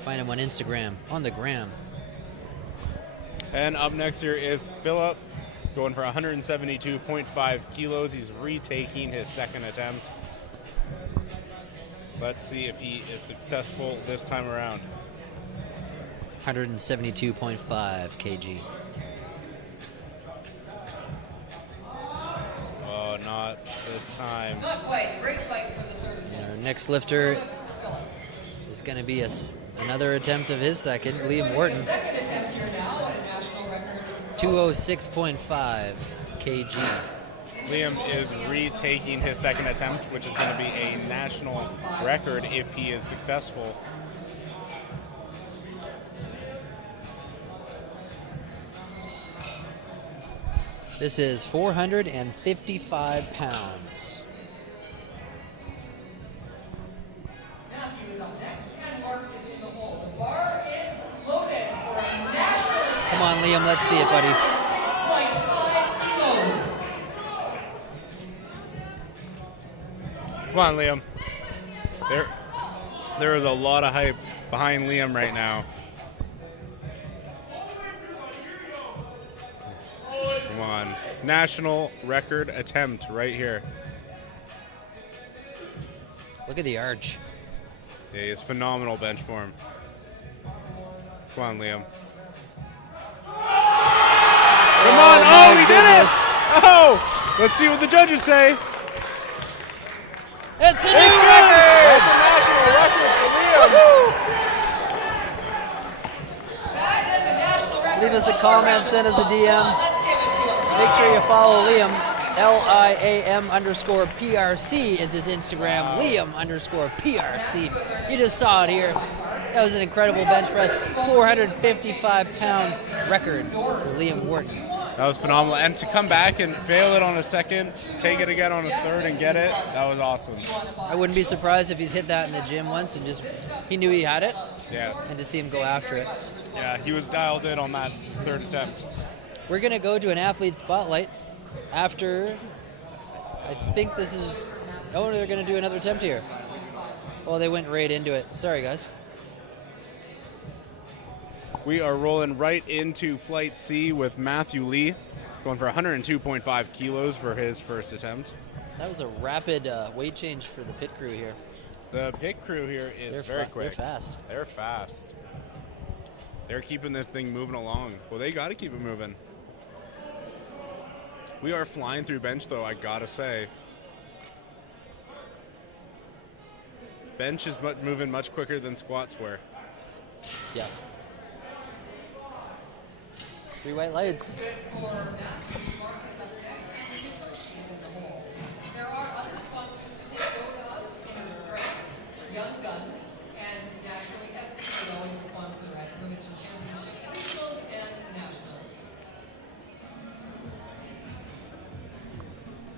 Find him on Instagram, on the gram. And up next here is Philip, going for 172.5 kilos. He's retaking his second attempt. Let's see if he is successful this time around. 172.5 kg. Oh, not this time. Not quite. Great fight for the third attempt. Our next lifter is going to be another attempt of his second, Liam Wharton. Second attempt here now at a national record. 206.5 kg. Liam is retaking his second attempt, which is going to be a national record if he is successful. This is 455 pounds. Matthew is up next, and Mark is in the hole. The bar is loaded for a national attempt. Come on, Liam, let's see it, buddy. 6.5 kilos. Come on, Liam. There is a lot of hype behind Liam right now. Come on. National record attempt right here. Look at the arch. Yeah, he has phenomenal bench form. Come on, Liam. Come on. Oh, he did it! Oh! Let's see what the judges say. It's a new record! That's a national record for Liam. Leave us a comment, send us a DM. Make sure you follow Liam. LIAM_PRC is his Instagram. Liam_PRC. You just saw it here. That was an incredible bench press. 455-pound record for Liam Wharton. That was phenomenal. And to come back and fail it on a second, take it again on a third and get it, that was awesome. I wouldn't be surprised if he's hit that in the gym once and just he knew he had it. Yeah. And to see him go after it. Yeah, he was dialed in on that third attempt. We're going to go to an athlete spotlight after, I think this is, oh, they're going to do another attempt here. Well, they went right into it. Sorry, guys. We are rolling right into Flight C with Matthew Lee, going for 102.5 kilos for his first attempt. That was a rapid weight change for the pit crew here. The pit crew here is very quick. They're fast. They're fast. They're keeping this thing moving along. Well, they got to keep it moving. We are flying through bench, though, I got to say. Bench is moving much quicker than squats were. Yeah. 3 white lights. There are other sponsors to take note of in the strength, Young Guns, and naturally SBPO is the sponsor at Provincial Championships, Regionals, and Nationals.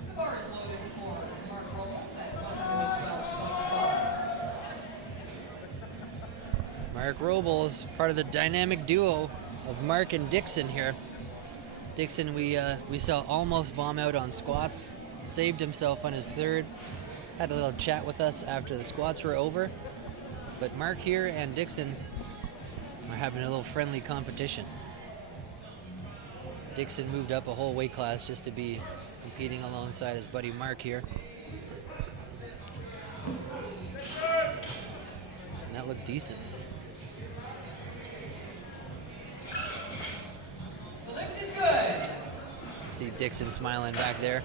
The bar is loaded for Mark Robles at 112.5. Mark Robles, part of the dynamic duo of Mark and Dixon here. Dixon, we saw almost bomb out on squats, saved himself on his third, had a little chat with us after the squats were over. But Mark here and Dixon are having a little friendly competition. Dixon moved up a whole weight class just to be competing alongside his buddy Mark here. And that looked decent. The lift is good. See Dixon smiling back there.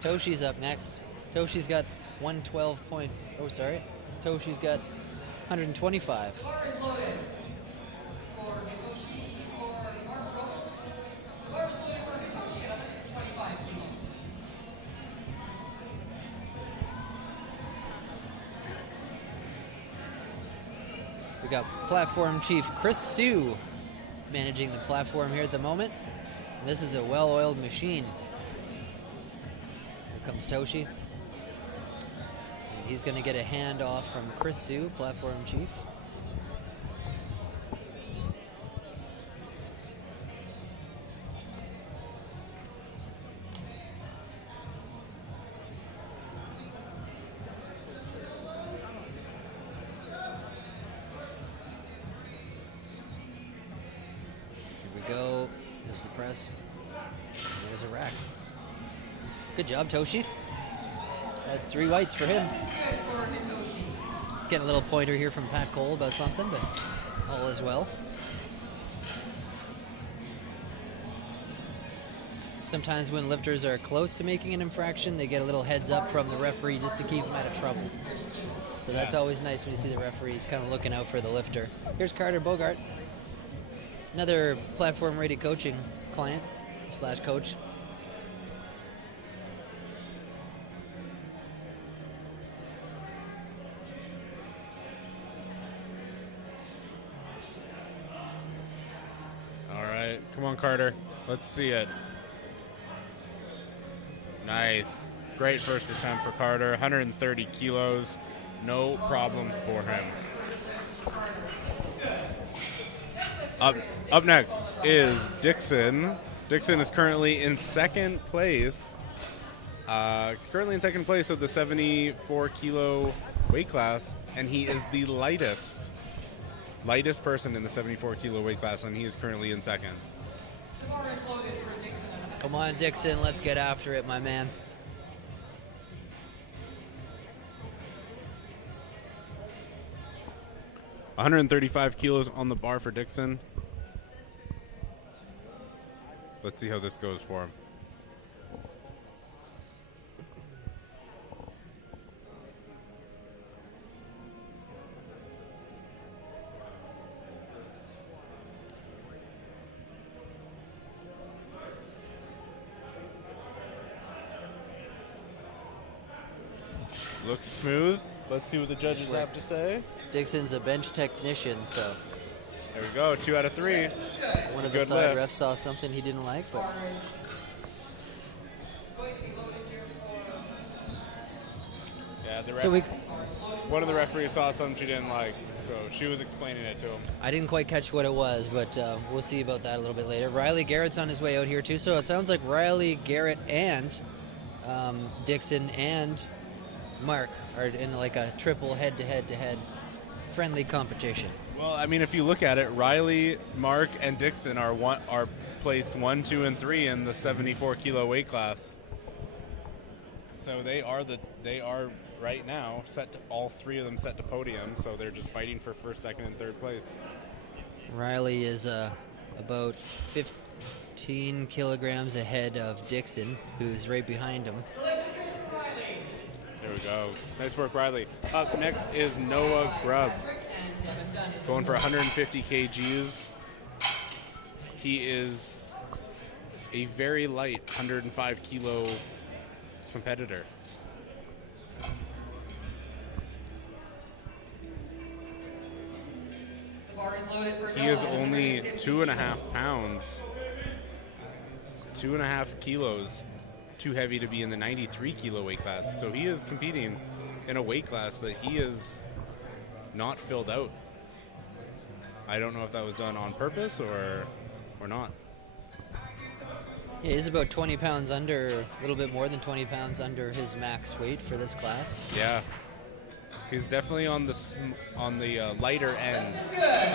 Toshi's up next. Toshi's got 112 point. Oh, sorry. Toshi's got 125. Bar is loaded for Hitoshi, for Mark Robles. Bar is loaded for Hitoshi at 125 kilos. We got platform chief Chris Sue managing the platform here at the moment. And this is a well-oiled machine. Here comes Toshi. And he's going to get a handoff from Chris Sue, platform chief. Go. There's the press. There's a rack. Good job, Toshi. That's 3 whites for him. He's getting a little pointer here from Pat Cole about something, but all is well. Sometimes when lifters are close to making an infraction, they get a little heads up from the referee just to keep them out of trouble. So that's always nice when you see the referees kind of looking out for the lifter. Here's Carter Bogart. Another platform ready coaching client / coach. All right, come on, Carter. Let's see it. Nice. Great first attempt for Carter. 130 kilos. No problem for him. Up next is Dixon. Dixon is currently in second place. Currently in second place of the 74 kilo weight class, and he is the lightest person in the 74 kilo weight class, and he is currently in second. Come on, Dixon, let's get after it, my man. $135 kilos on the bar for Dixon. Let's see how this goes for him. Looks smooth. Let's see what the judges have to say. Dixon's a bench technician, so. There we go, 2 out of 3. One of the side refs saw something he didn't like, but. Yeah, one of the referees saw something she didn't like, so she was explaining it to him. I didn't quite catch what it was, but we'll see about that a little bit later. Riley Garrett's on his way out here too, so it sounds like Riley, Garrett, and Dixon and Mark are in like a triple head-to-head friendly competition. Well, I mean, if you look at it, Riley, Mark, and Dixon are placed 1, 2, and 3 in the 74 kilo weight class. So they are right now all 3 of them set to podium. So they're just fighting for first, second, and third place. Riley is about 15 kilograms ahead of Dixon, who's right behind him. There we go. Nice work, Riley. Up next is Noah Grubb, going for 150 kgs. He is a very light 105 kilo competitor. He is only 2.5 pounds, 2.5 kilos too heavy to be in the 93 kilo weight class. So he is competing in a weight class that he is not filled out. I don't know if that was done on purpose or not. Yeah, he's about 20 pounds under, a little bit more than 20 pounds under his max weight for this class. Yeah, he's definitely on the lighter end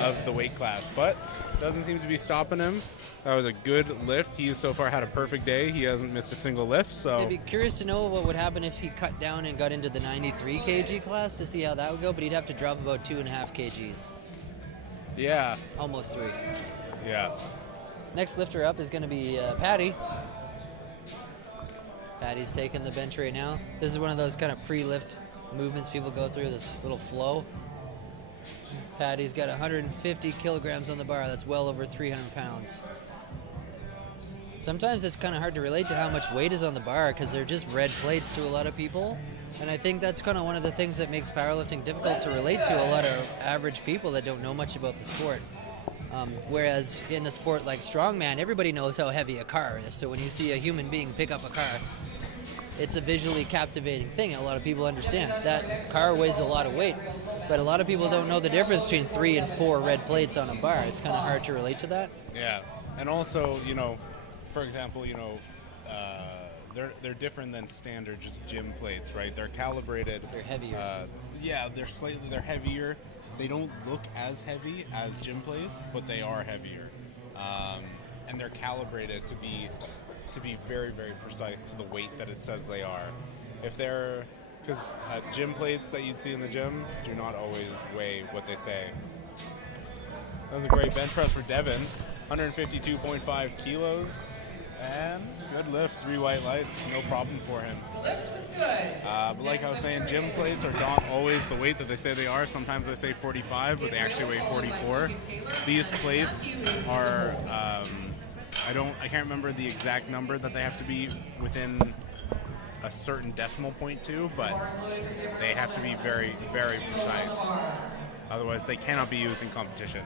of the weight class, but doesn't seem to be stopping him. That was a good lift. He's so far had a perfect day. He hasn't missed a single lift. So I'd be curious to know what would happen if he cut down and got into the 93 kg class to see how that would go, but he'd have to drop about 2.5 kgs. Yeah. Almost 3. Yeah. Next lifter up is going to be Patty. Patty's taking the bench right now. This is one of those kind of pre-lift movements people go through, this little flow. Patty's got 150 kilograms on the bar. That's well over 300 pounds. Sometimes it's kind of hard to relate to how much weight is on the bar because they're just red plates to a lot of people. And I think that's kind of one of the things that makes powerlifting difficult to relate to a lot of average people that don't know much about the sport. Whereas in a sport like strongman, everybody knows how heavy a car is. So when you see a human being pick up a car, it's a visually captivating thing. A lot of people understand that car weighs a lot of weight, but a lot of people don't know the difference between 3 and 4 red plates on a bar. It's kind of hard to relate to that. Yeah, and also, for example, they're different than standard just gym plates, right? They're calibrated. They're heavier. They're heavier. They don't look as heavy as gym plates, but they are heavier, and they're calibrated to be very, very precise to the weight that it says they are. Because gym plates that you'd see in the gym do not always weigh what they say. That was a great bench press for Devin, 152.5 kilos, and good lift, 3 white lights, no problem for him. The lift was good. But like I was saying, gym plates are not always the weight that they say they are. Sometimes they say 45, but they actually weigh 44. These plates are, I can't remember the exact number that they have to be within a certain decimal point to, but they have to be very, very precise. Otherwise, they cannot be used in competition.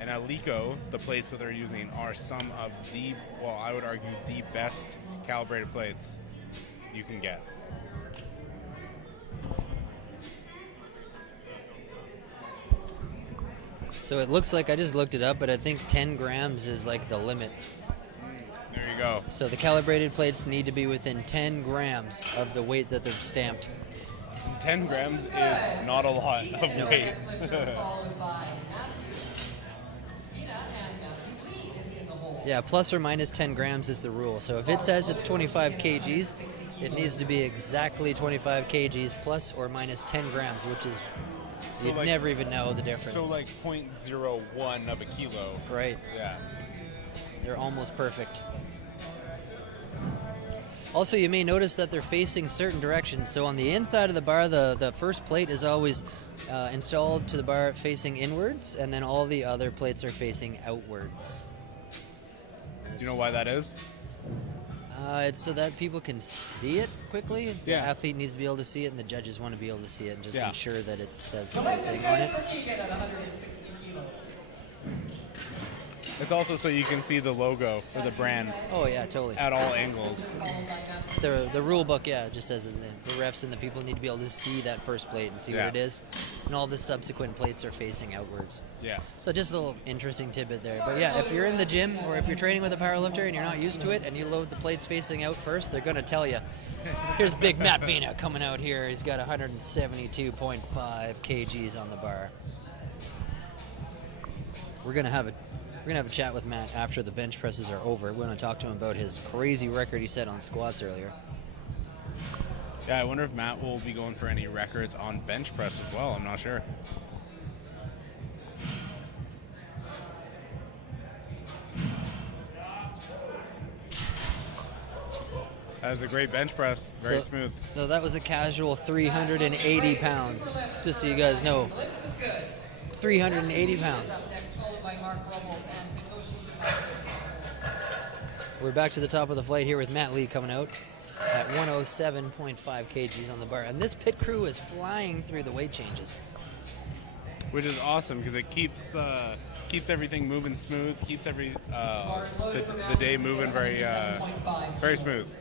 And at Lico, the plates that they're using are some of I would argue, the best calibrated plates you can get. So it looks like, I just looked it up, but I think 10 grams is like the limit. There you go. So the calibrated plates need to be within 10 grams of the weight that they're stamped. 10 grams is not a lot of weight. Yeah, plus or minus 10 grams is the rule. So if it says it's 25 kgs, it needs to be exactly 25 kgs plus or minus 10 grams, which is, you'd never even know the difference. So like 0.01 of a kilo. Right. Yeah. They're almost perfect. Also, you may notice that they're facing certain directions. So on the inside of the bar, the first plate is always installed to the bar facing inwards, and then all the other plates are facing outwards. Do you know why that is? It's so that people can see it quickly. Yeah. The athlete needs to be able to see it, and the judges want to be able to see it and just Yeah. ensure that it says the right thing on it. At 160 kilos. It's also so you can see the logo or the brand Oh yeah, totally. at all angles. The rule book, yeah, it just says the refs and the people need to be able to see that first plate and see Yeah. what it is, and all the subsequent plates are facing outwards. Yeah. So just a little interesting tidbit there. But yeah, if you're in the gym or if you're training with a powerlifter and you're not used to it and you load the plates facing out first, they're going to tell you. Here's big Matt Vena coming out here. He's got 172.5 kgs on the bar. We're gonna have a chat with Matt after the bench presses are over. We're gonna talk to him about his crazy record he set on squats earlier. Yeah, I wonder if Matt will be going for any records on bench press as well. I'm not sure. That was a great bench press. Very smooth. So that was a casual 380 pounds, just so you guys know. 380 pounds. We're back to the top of the flight here with Matt Lee coming out at 107.5 kgs on the bar. And this pit crew is flying through the weight changes. Which is awesome because it keeps everything moving smooth, keeps the day moving very smooth.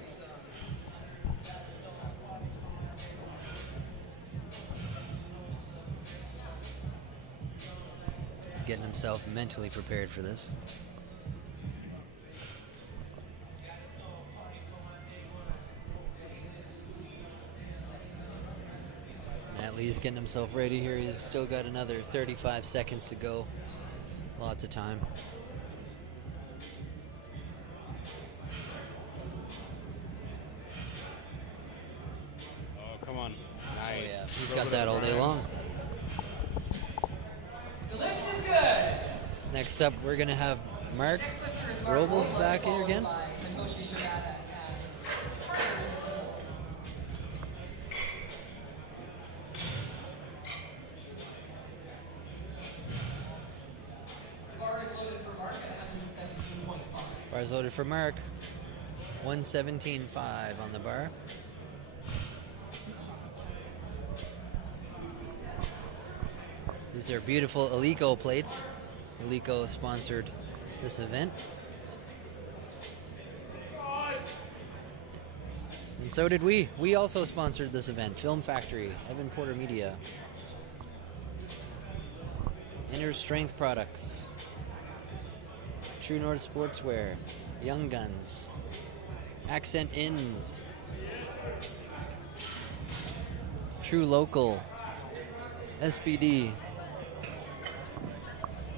He's getting himself mentally prepared for this. Matt Lee's getting himself ready here. He's still got another 35 seconds to go. Lots of time. Oh, come on. Nice. Oh, yeah. He's got that all day long. Next up, we're going to have Mark Robles back here again. Bars loaded for Mark. 117.5 on the bar. These are beautiful Alico plates. Alico sponsored this event. And so did we. We also sponsored this event. Film Factory, Evan Porter Media. Inner Strength Products. True North Sportswear. Young Guns. Accent Inns. True Local. SBD.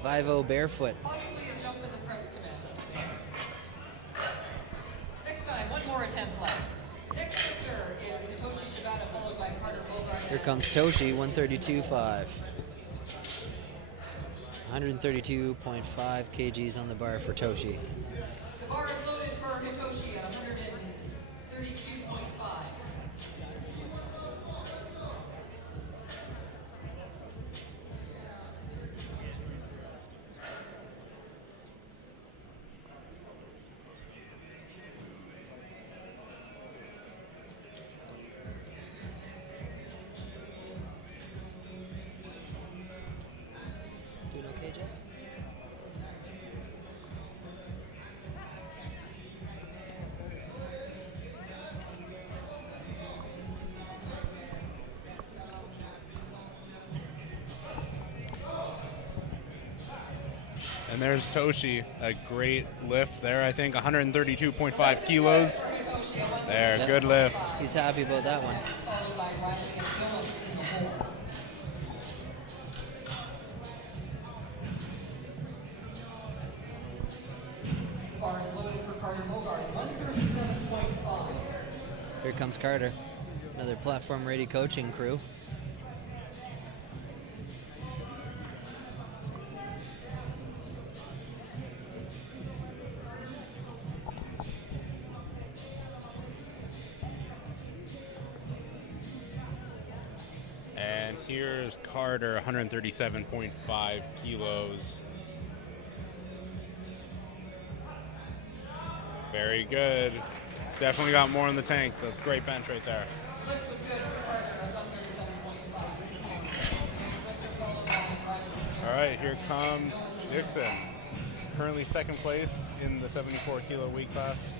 Vivo Barefoot. Possibly a jump in the press command. Next time, one more attempt left. Next lifter is Hitoshi Shibata, followed by Carter Bogart. Here comes Toshi, 132.5. 132.5 kgs on the bar for Toshi. The bar is loaded for Hitoshi at 132.5. Doing okay, Jeff? And there's Toshi, a great lift there, I think, 132.5 kilos. There, Yep. good lift. He's happy about that one. Followed by Rising and Phillips in the hole. Bar is loaded for Carter Bogart, 137.5. Here comes Carter. Another platform ready coaching crew. And here's Carter, 137.5 kilos. Very good. Definitely got more in the tank. That's a great bench right there. All right, here comes Dixon. Currently second place in the 74 kilo weight class.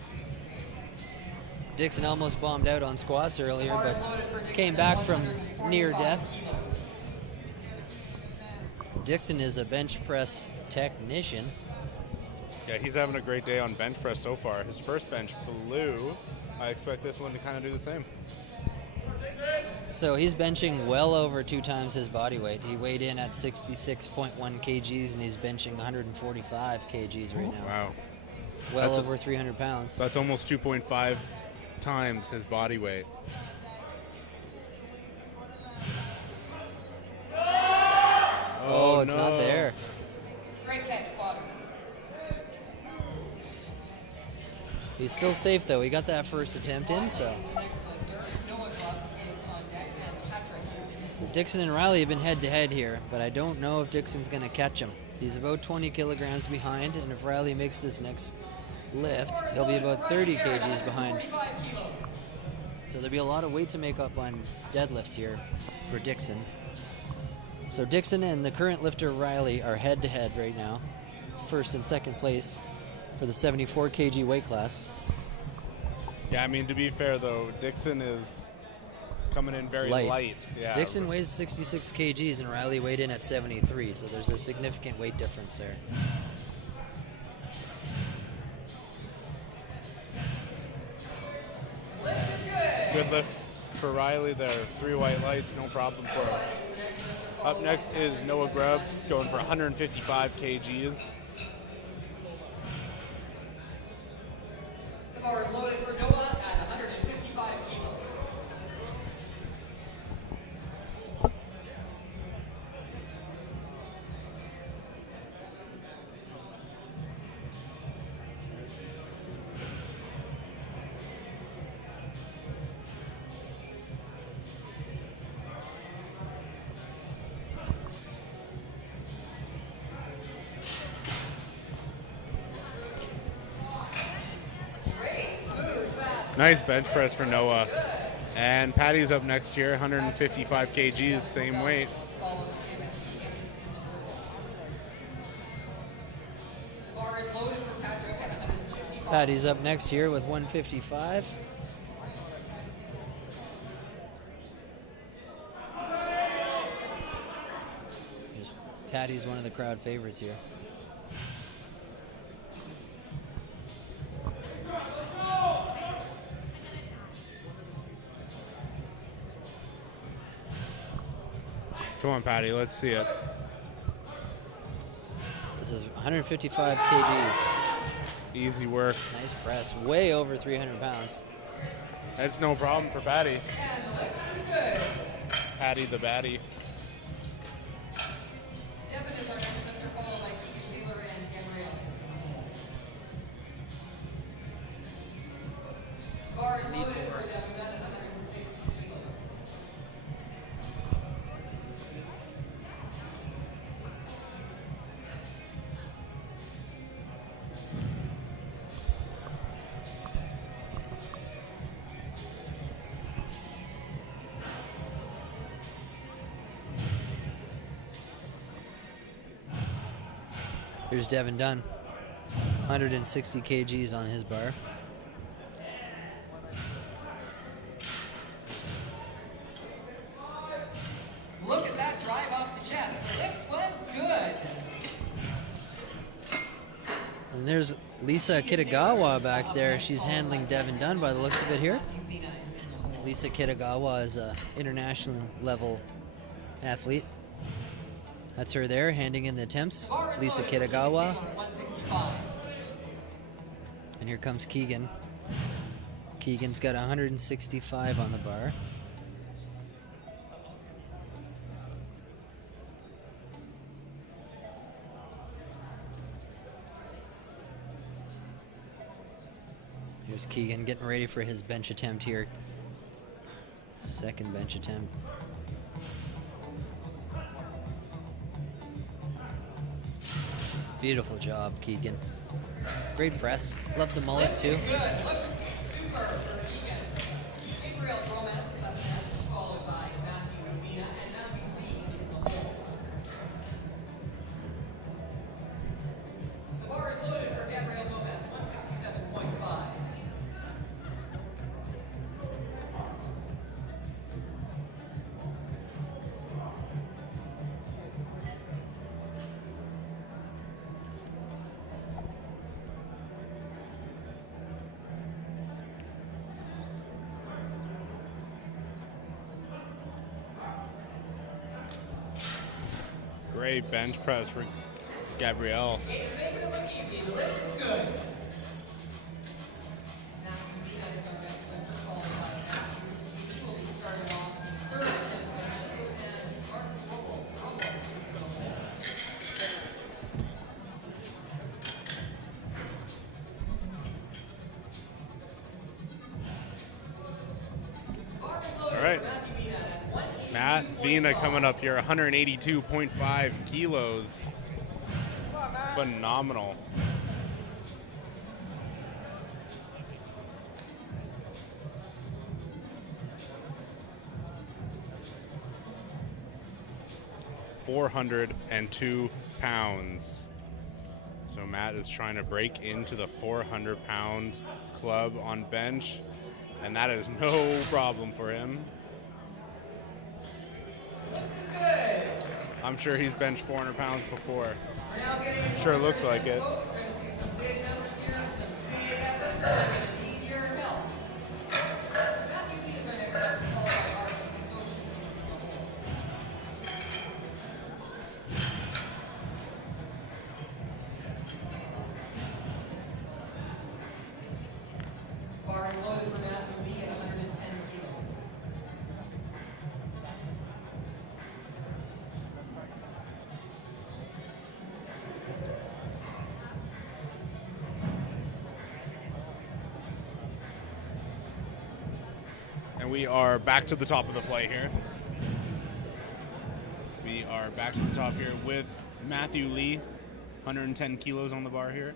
Dixon almost bombed out on squats earlier, but came back from near death. Dixon is a bench press technician. Yeah, he's having a great day on bench press so far. His first bench flew. I expect this one to kind of do the same. So he's benching well over 2 times his body weight. He weighed in at 66.1 kgs, and he's benching 145 kgs right now. Wow. Well over 300 pounds. That's almost 2.5 times his body weight. Oh, it's not there. Great catch, squatters. He's still safe, though. He got that first attempt in, so. So Dixon and Riley have been head-to-head here, but I don't know if Dixon's going to catch him. He's about 20 kilograms behind, and if Riley makes this next lift, he'll be about 30 kgs behind. So there'll be a lot of weight to make up on deadlifts here for Dixon. So Dixon and the current lifter Riley are head-to-head right now, first and second place for the 74 kg weight class. Yeah, I mean, to be fair, though, Dixon is coming in very light. Yeah. Dixon weighs 66 kgs and Riley weighed in at 73, so there's a significant weight difference there. Good lift for Riley there. 3 white lights, no problem for him. Up next is Noah Grubb, going for 155 kgs. The bar is loaded for Noah at 155 kilos. Nice bench press for Noah. And Patty's up next here, 155 kgs, same weight. Patty's up next here with 155. Patty's one of the crowd favorites here. Come on, Patty, let's see it. This is 155 kgs. Easy work. Nice press, way over 300 pounds. That's no problem for Patty. Patty the baddie. Devin is our next lifter, followed by Keegan Taylor and Gabrielle. Bar is loaded for Devin Dunn at 160 kilos. Here's Devin Dunn, 160 kgs on his bar. Look at that drive off the chest. The lift was good. And there's Lisa Kitagawa back there. She's handling Devin Dunn by the looks of it here. Lisa Kitagawa is an international level athlete. That's her there, handing in the attempts. Lisa Kitagawa. And here comes Keegan. Keegan's got 165 on the bar. Here's Keegan getting ready for his bench attempt here. Second bench attempt. Beautiful job, Keegan. Great press. Love the mullet too. Super for Egan. Gabriel Gomez is up next, followed by Matthew Vina and Matthew Lee in the hole. The bar is loaded for Gabriel Gomez, 167.5. Great bench press for Gabrielle. It's making it look easy. The lift is good. Matthew Vina is our next lifter, followed by Matthew Lee, will be starting off third attempt benches, and Mark Rubble is in the hole. All right. Matt Vina coming up here, 182.5 kilos. Phenomenal. $402. So Matt is trying to break into the 400-pound club on bench, and that is no problem for him. I'm sure he's benched 400 pounds before. Sure looks like it. Bar is loaded for Matthew Lee at 110 kilos. And we are back to the top of the flight here. We are back to the top here with Matthew Lee, 110 kilos on the bar here.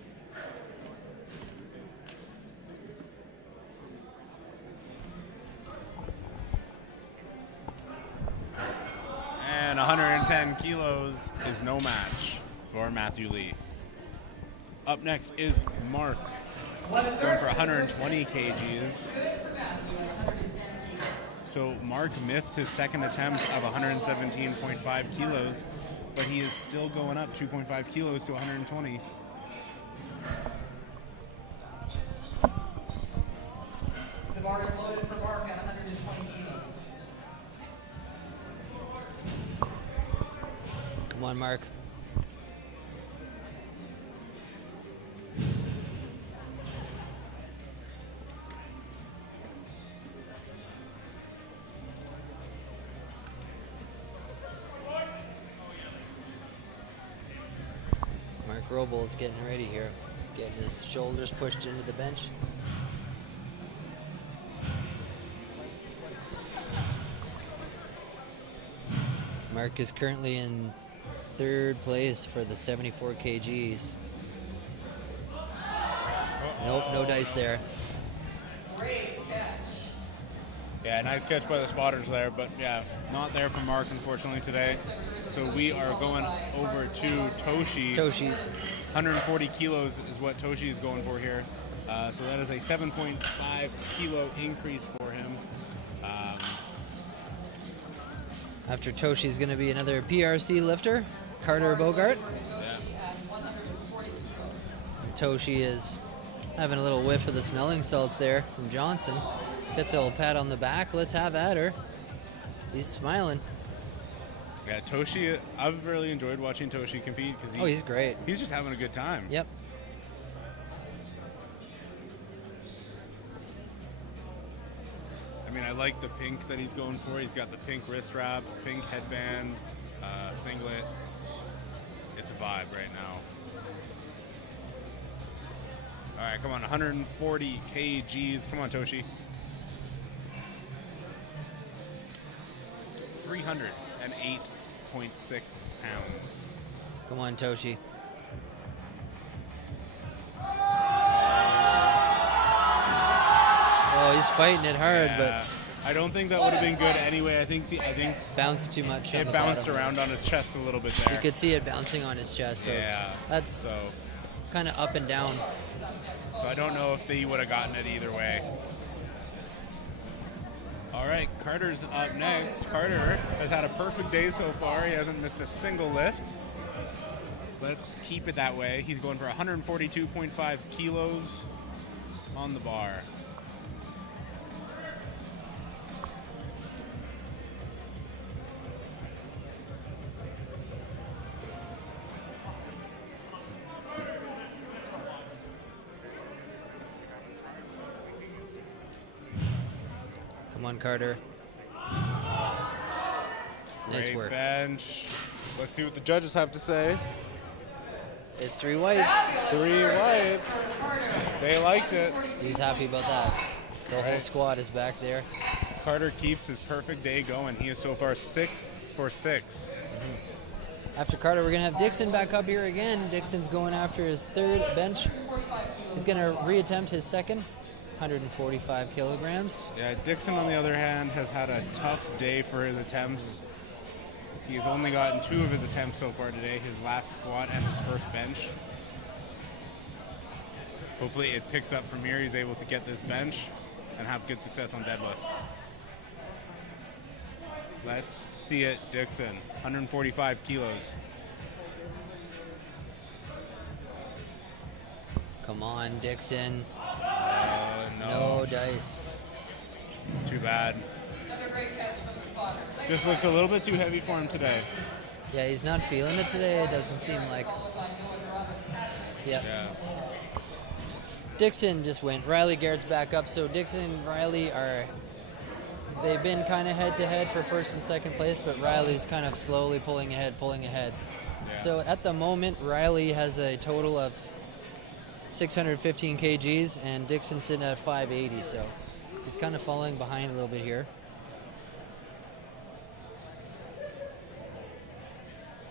And 110 kilos is no match for Matthew Lee. Up next is Mark, going for 120 kgs. So Mark missed his second attempt of 117.5 kilos, but he is still going up 2.5 kilos to 120. The bar is loaded for Mark at 120 kilos. Come on, Mark. Mark Robles getting ready here, getting his shoulders pushed into the bench. Mark is currently in third place for the 74 kgs. Nope, no dice there. Great catch. Yeah, nice catch by the spotters there, but yeah, not there for Mark, unfortunately, today. So we are going over to Toshi. Toshi. 140 kilos is what Toshi is going for here. So that is a 7.5 kilo increase for him. After Toshi's going to be another PRC lifter, Carter Bogart. Toshi is having a little whiff of the smelling salts there from Johnson. Gets a little pat on the back. Let's have at her. He's smiling. Yeah, Toshi, I've really enjoyed watching Toshi compete because he's great. He's just having a good time. Yep. I mean, I like the pink that he's going for. He's got the pink wrist wrap, pink headband, singlet. It's a vibe right now. All right, come on, 140 kgs. Come on, Toshi. 308.6 pounds. Come on, Toshi. fighting it hard, Yeah. I don't think that would have been good anyway. I think bounced too much. It bounced around on his chest a little bit there. You could see it bouncing on his chest. So yeah. that's kind of up and down. So I don't know if he would have gotten it either way. All right, Carter's up next. Carter has had a perfect day so far. He hasn't missed a single lift. Let's keep it that way. He's going for 142.5 kilos on the bar. Come on, Carter. Nice Great work. bench. Let's see what the judges have to say. It's 3 whites. 3 whites. They liked it. He's happy about that. The whole squad is back there. Carter keeps his perfect day going. He is so far 6 for 6. After Carter, we're going to have Dixon back up here again. Dixon's going after his 3rd bench. He's going to reattempt his 2nd, 145 kilograms. Yeah, Dixon, on the other hand, has had a tough day for his attempts. He's only gotten 2 of his attempts so far today, his last squat and his first bench. Hopefully it picks up from here. He's able to get this bench and have good success on deadlifts. Let's see it, Dixon, 145 kilos. Come on, Dixon. No dice. Too bad. Just looks a little bit too heavy for him today. Yeah, he's not feeling it today. It doesn't seem like. Yep. Yeah. Dixon just went. Riley Garrett's back up. So Dixon and Riley they've been kind of head to head for 1st and 2nd place, but Riley's kind of slowly pulling ahead. Yeah. So at the moment, Riley has a total of 615 kgs, and Dixon's sitting at 580. So he's kind of falling behind a little bit here.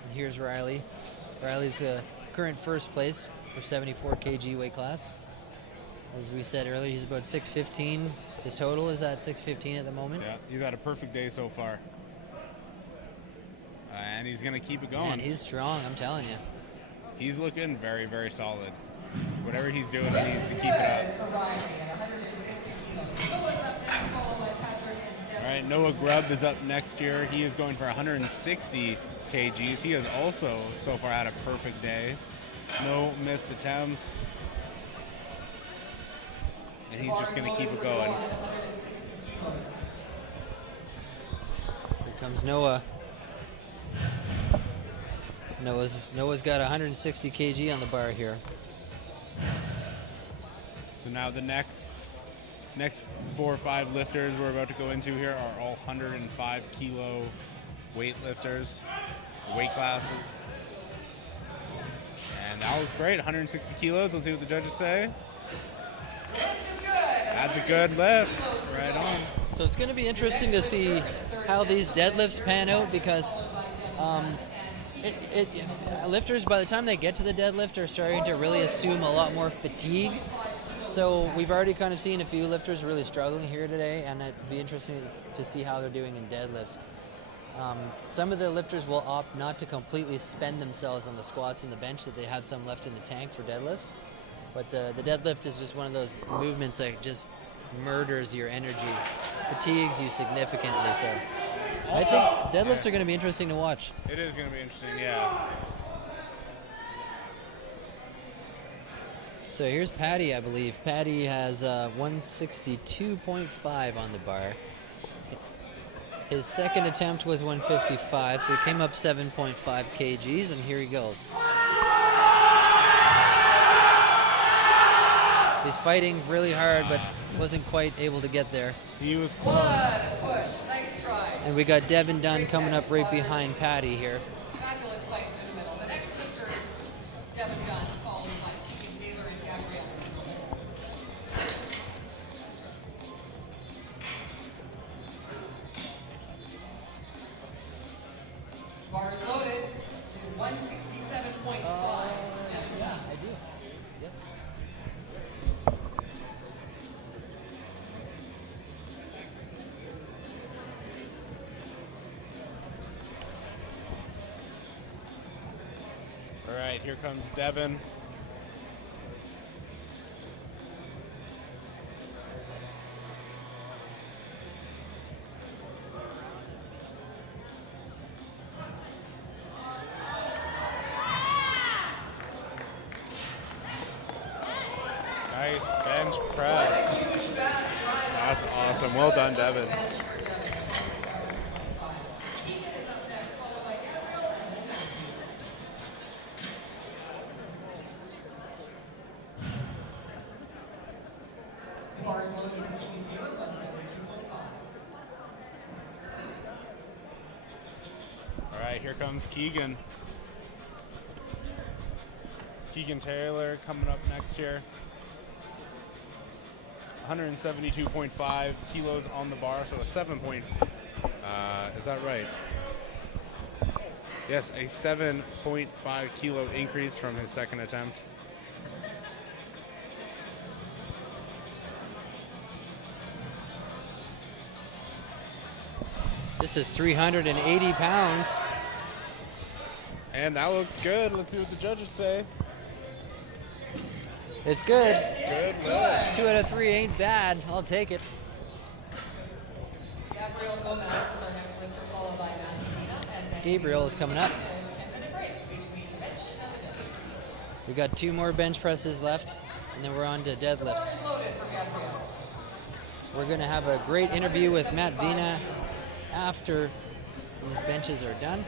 And here's Riley. Riley's current 1st place for 74 kg weight class. As we said earlier, he's about 615. His total is at 615 at the moment. Yeah, he's had a perfect day so far. And he's going to keep it going. And he's strong, I'm telling you. He's looking very, very solid. Whatever he's doing, he needs to keep it up. All right, Noah Grubb is up next here. He is going for 160 kgs. He has also so far had a perfect day. No missed attempts. And he's just going to keep it going. Here comes Noah. Noah's got 160 kg on the bar here. So now the next 4 or 5 lifters we're about to go into here are all 105 kilo weight lifters, weight classes. And that looks great, 160 kilos. Let's see what the judges say. That's a good lift. Right on. So it's going to be interesting to see how these deadlifts pan out, because lifters, by the time they get to the deadlift, are starting to really assume a lot more fatigue. So we've already kind of seen a few lifters really struggling here today, and it'd be interesting to see how they're doing in deadlifts. Some of the lifters will opt not to completely spend themselves on the squats and the bench, that they have some left in the tank for deadlifts. But the deadlift is just one of those movements that just murders your energy, fatigues you significantly. So I think deadlifts are going to be interesting to watch. It is going to be interesting, yeah. So here's Patty, I believe. Patty has 162.5 on the bar. His 2nd attempt was 155, so he came up 7.5 kgs, and here he goes. He's fighting really hard, but wasn't quite able to get there. He was close. Push, nice try. And we got Devin Dunn coming up right behind Patty here. Fabulous fight through the middle. The next lifter is Devin Dunn, followed by Keith Taylor and Gabrielle. Bar is loaded to 167.5. Devin Dunn. I do. Yep. right, here comes Devin. Nice bench press. That's awesome. Well done, Devin. All right, here comes Keegan. Keegan Taylor coming up next here. 172.5 kilos on the bar, so a 7 point, is that right? Yes, a 7.5 kilo increase from his second attempt. This is 380 pounds. And that looks good. Let's see what the judges say. It's good. Good. 2 out of 3 ain't bad. I'll take it. Gabriel is coming up. We got 2 more bench presses left, and then we're on to deadlifts. We're going to have a great interview with Matt Vina after these benches are done.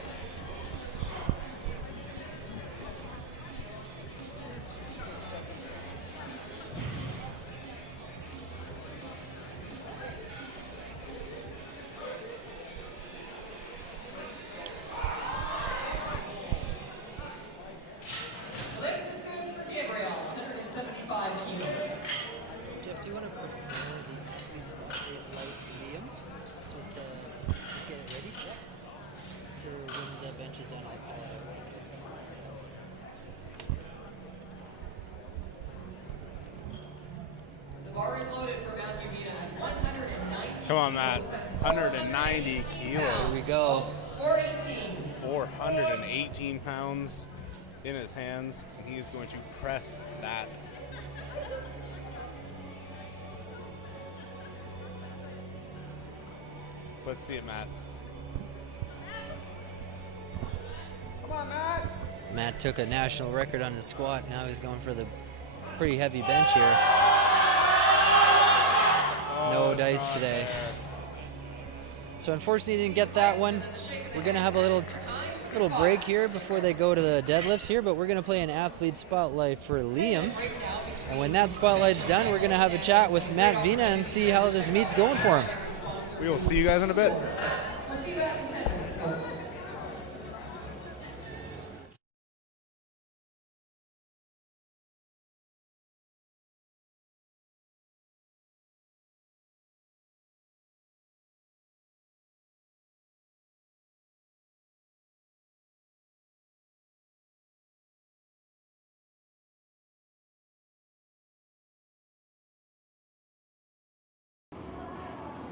Come on, Matt. 190 kilos. Here we go. 418 pounds in his hands, and he is going to press that. Let's see it, Matt. Come on, Matt. Matt took a national record on his squat. Now he's going for the pretty heavy bench here. No dice today. So unfortunately, he didn't get that one. We're gonna have a little break here before they go to the deadlifts here, but we're gonna play an athlete spotlight for Liam. And when that spotlight's done, we're gonna have a chat with Matt Vina and see how this meet's going for him. We will see you guys in a bit.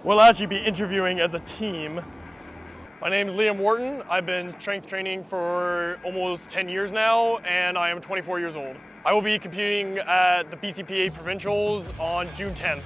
We'll actually be interviewing as a team. My name is Liam Wharton. I've been strength training for almost 10 years now, and I am 24 years old. I will be competing at the Bcpa Provincials on June 10th.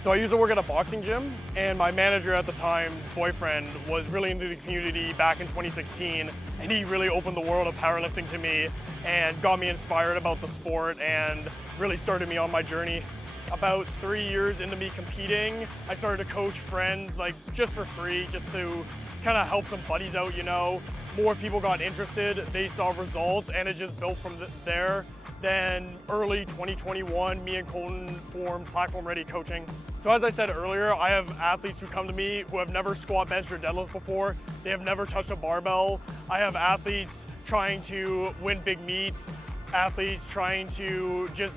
So I used to work at a boxing gym, and my manager at the time's boyfriend was really into the community back in 2016, and he really opened the world of powerlifting to me and got me inspired about the sport and really started me on my journey. About 3 years into me competing, I started to coach friends, like just for free, just to kind of help some buddies out, you know. More people got interested, they saw results, and it just built from there. Then early 2021, me and Colton formed Platform Ready Coaching. So as I said earlier, I have athletes who come to me who have never squat, benched, or deadlift before. They have never touched a barbell. I have athletes trying to win big meets, athletes trying to just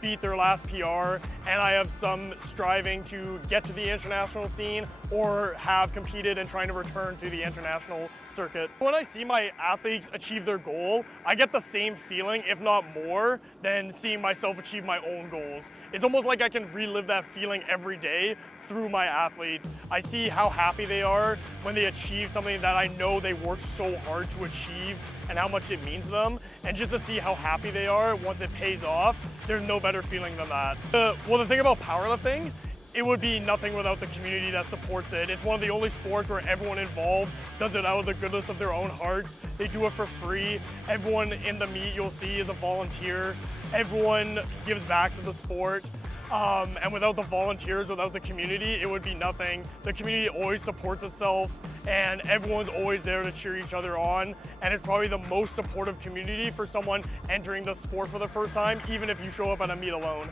beat their last PR, and I have some striving to get to the international scene or have competed and trying to return to the international circuit. When I see my athletes achieve their goal, I get the same feeling, if not more, than seeing myself achieve my own goals. It's almost like I can relive that feeling every day through my athletes. I see how happy they are when they achieve something that I know they worked so hard to achieve and how much it means to them. And just to see how happy they are once it pays off, there's no better feeling than that. Well, the thing about powerlifting, it would be nothing without the community that supports it. It's one of the only sports where everyone involved does it out of the goodness of their own hearts. They do it for free. Everyone in the meet you'll see is a volunteer. Everyone gives back to the sport. And without the volunteers, without the community, it would be nothing. The community always supports itself, and everyone's always there to cheer each other on. And it's probably the most supportive community for someone entering the sport for the first time, even if you show up at a meet alone.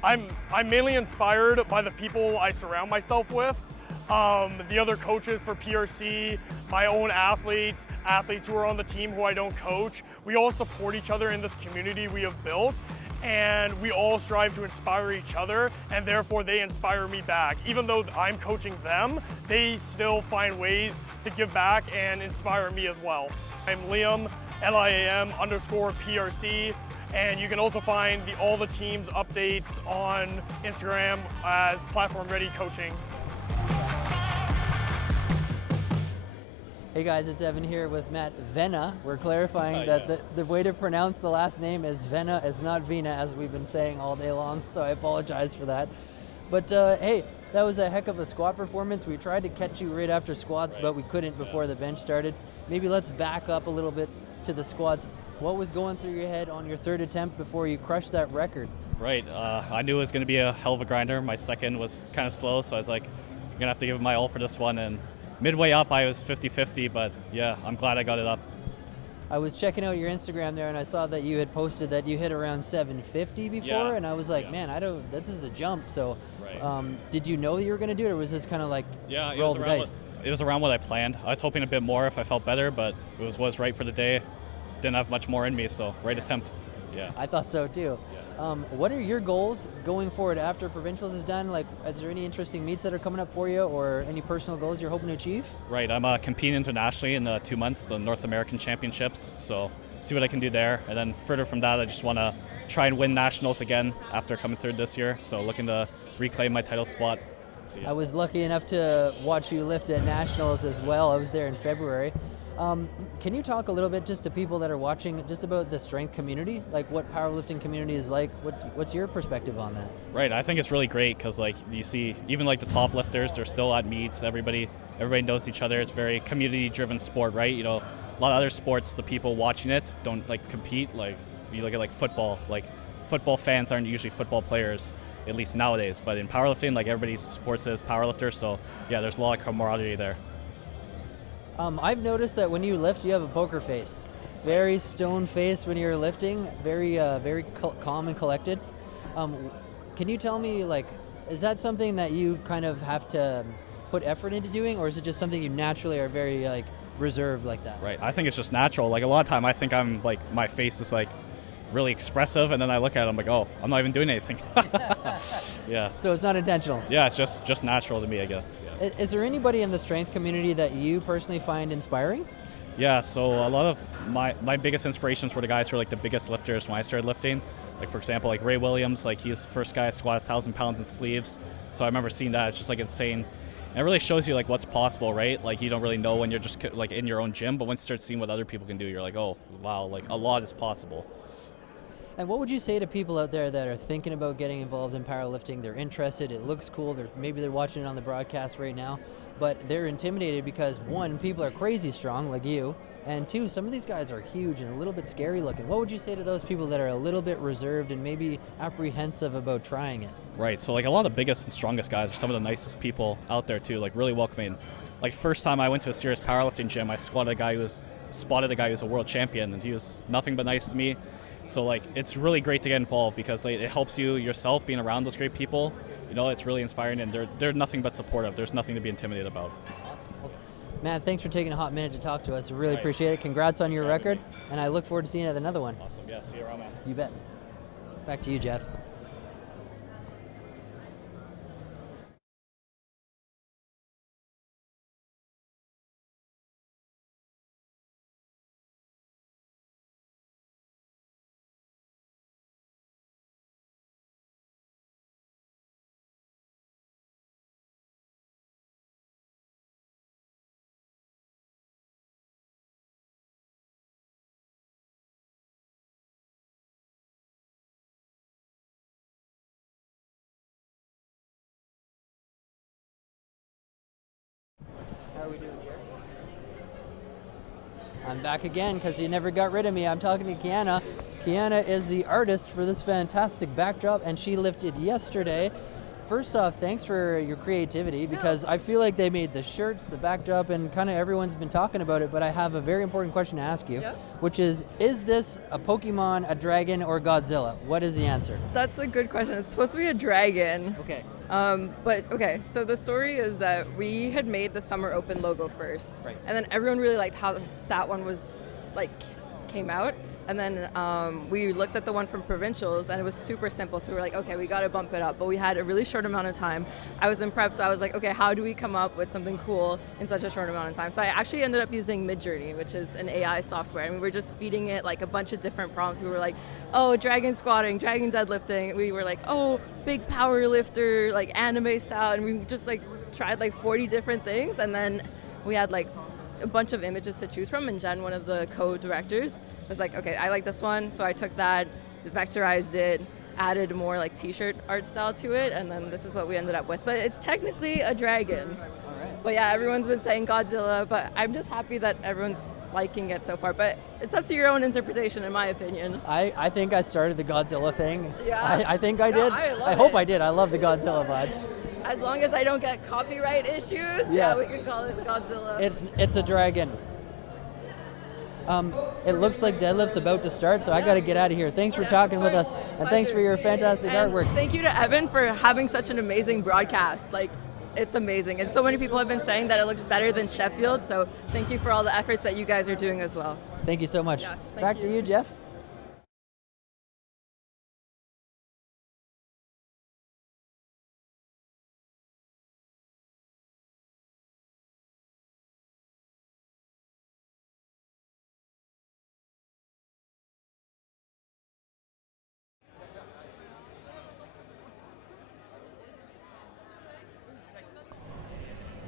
I'm mainly inspired by the people I surround myself with. The other coaches for PRC, my own athletes who are on the team who I don't coach. We all support each other in this community we have built, and we all strive to inspire each other, and therefore they inspire me back. Even though I'm coaching them, they still find ways to give back and inspire me as well. I'm Liam, LIAM_PRC, and you can also find all the team's updates on Instagram as Platform Ready Coaching. Hey guys, it's Evan here with Matt Venna. We're clarifying that yes. the way to pronounce the last name is Venna, it's not Vina, as we've been saying all day long, so I apologize for that. But hey, that was a heck of a squat performance. We tried to catch you right after squats, but we couldn't before the bench started. Maybe let's back up a little bit to the squats. What was going through your head on your third attempt before you crushed that record? Right, I knew it was going to be a hell of a grinder. My second was kind of slow, so I was like, I'm going to have to give it my all for this one. And midway up, I was 50-50, but yeah, I'm glad I got it up. I was checking out your Instagram there, and I saw that you had posted that you hit around 750 before, and I was like, man, this is a jump. So did you know you were going to do it, or was this kind of like roll the dice? It was around what I planned. I was hoping a bit more if I felt better, but it was right for the day. Didn't have much more in me, so right attempt. Yeah. I thought so too. What are your goals going forward after Provincials is done? Like, is there any interesting meets that are coming up for you, or any personal goals you're hoping to achieve? Right, I'm competing internationally in 2 months, the North American Championships, so see what I can do there. And then further from that, I just want to try and win nationals again after coming third this year, so looking to reclaim my title spot. So, yeah. I was lucky enough to watch you lift at nationals as well. I was there in February. Can you talk a little bit just to people that are watching just about the strength community, like what powerlifting community is like? What's your perspective on that? Right, I think it's really great because like you see even like the top lifters, they're still at meets. Everybody knows each other. It's very community driven sport, right? You know, a lot of other sports, the people watching it don't like compete. Like you look at like football fans aren't usually football players, at least nowadays. But in powerlifting, like everybody supports it as powerlifter. So yeah, there's a lot of camaraderie there. I've noticed that when you lift, you have a poker face. Very stone face when you're lifting, very calm and collected. Can you tell me, like, is that something that you kind of have to put effort into doing, or is it just something you naturally are very, like, reserved like that? Right, I think it's just natural. Like, a lot of time I think I'm, like, my face is, like, really expressive, and then I look at it, I'm like, oh, I'm not even doing anything. Yeah. So it's not intentional? Yeah, it's just natural to me, I guess. Yeah. Is there anybody in the strength community that you personally find inspiring? Yeah, so a lot of my biggest inspirations were the guys who were like the biggest lifters when I started lifting. Like, for example, like Ray Williams, like he's the first guy to squat 1,000 pounds in sleeves. So I remember seeing that. It's just like insane. And it really shows you like what's possible, right? Like you don't really know when you're just like in your own gym, but once you start seeing what other people can do, you're like, oh, wow, like a lot is possible. And what would you say to people out there that are thinking about getting involved in powerlifting? They're interested, it looks cool, maybe they're watching it on the broadcast right now, but they're intimidated because, one, people are crazy strong like you, and two, some of these guys are huge and a little bit scary looking. What would you say to those people that are a little bit reserved and maybe apprehensive about trying it? Right, so like a lot of the biggest and strongest guys are some of the nicest people out there too, like really welcoming. Like first time I went to a serious powerlifting gym, I spotted a guy who was a world champion, and he was nothing but nice to me. So like it's really great to get involved because like, it helps you yourself being around those great people. You know, it's really inspiring, and they're nothing but supportive. There's nothing to be intimidated about. Awesome. Matt, thanks for taking a hot minute to talk to us. I really appreciate it. Congrats on your record, and I look forward to seeing you at another one. Awesome. Yeah, see you around, man. You bet. Back to you, Jeff. I'm back again because you never got rid of me. I'm talking to Kiana. Kiana is the artist for this fantastic backdrop, and she lifted yesterday. First off, thanks for your creativity, because I feel like they made the shirts, the backdrop, and kind of everyone's been talking about it, but I have a very important question to ask you, which is this a Pokemon, a dragon, or Godzilla? What is the answer? That's a good question. It's supposed to be a dragon. Okay. Okay, so the story is that we had made the Summer Open logo first. Right. And then everyone really liked how that one was, came out. And then we looked at the one from Provincials, and it was super simple. So we were like, okay, we got to bump it up. But we had a really short amount of time. I was in prep, so I was like, okay, how do we come up with something cool in such a short amount of time? So I actually ended up using Midjourney, which is an AI software. And we were just feeding it a bunch of different prompts. We were like, oh, dragon squatting, dragon deadlifting. We were like, oh, big power lifter, anime style. And we just tried 40 different things. And then we had a bunch of images to choose from, and Jen, one of the co-directors, was like, okay, I like this one, so I took that, vectorized it, added more t-shirt art style to it, and then this is what we ended up with. But it's technically a dragon. But yeah, everyone's been saying Godzilla, but I'm just happy that everyone's liking it so far. But it's up to your own interpretation, in my opinion. I think I started the Godzilla thing. Yeah. I think I did. I hope I did. I love the Godzilla vibe. As long as I don't get copyright issues, yeah, we can call it Godzilla. It's a dragon. It looks like deadlift's about to start, so I got to get out of here. Thanks for talking with us, and thanks for your fantastic artwork. Thank you to Evan for having such an amazing broadcast. It's amazing, and so many people have been saying that it looks better than Sheffield, so thank you for all the efforts that you guys are doing as well. Thank you so much. Yeah, Back to you, Jeff.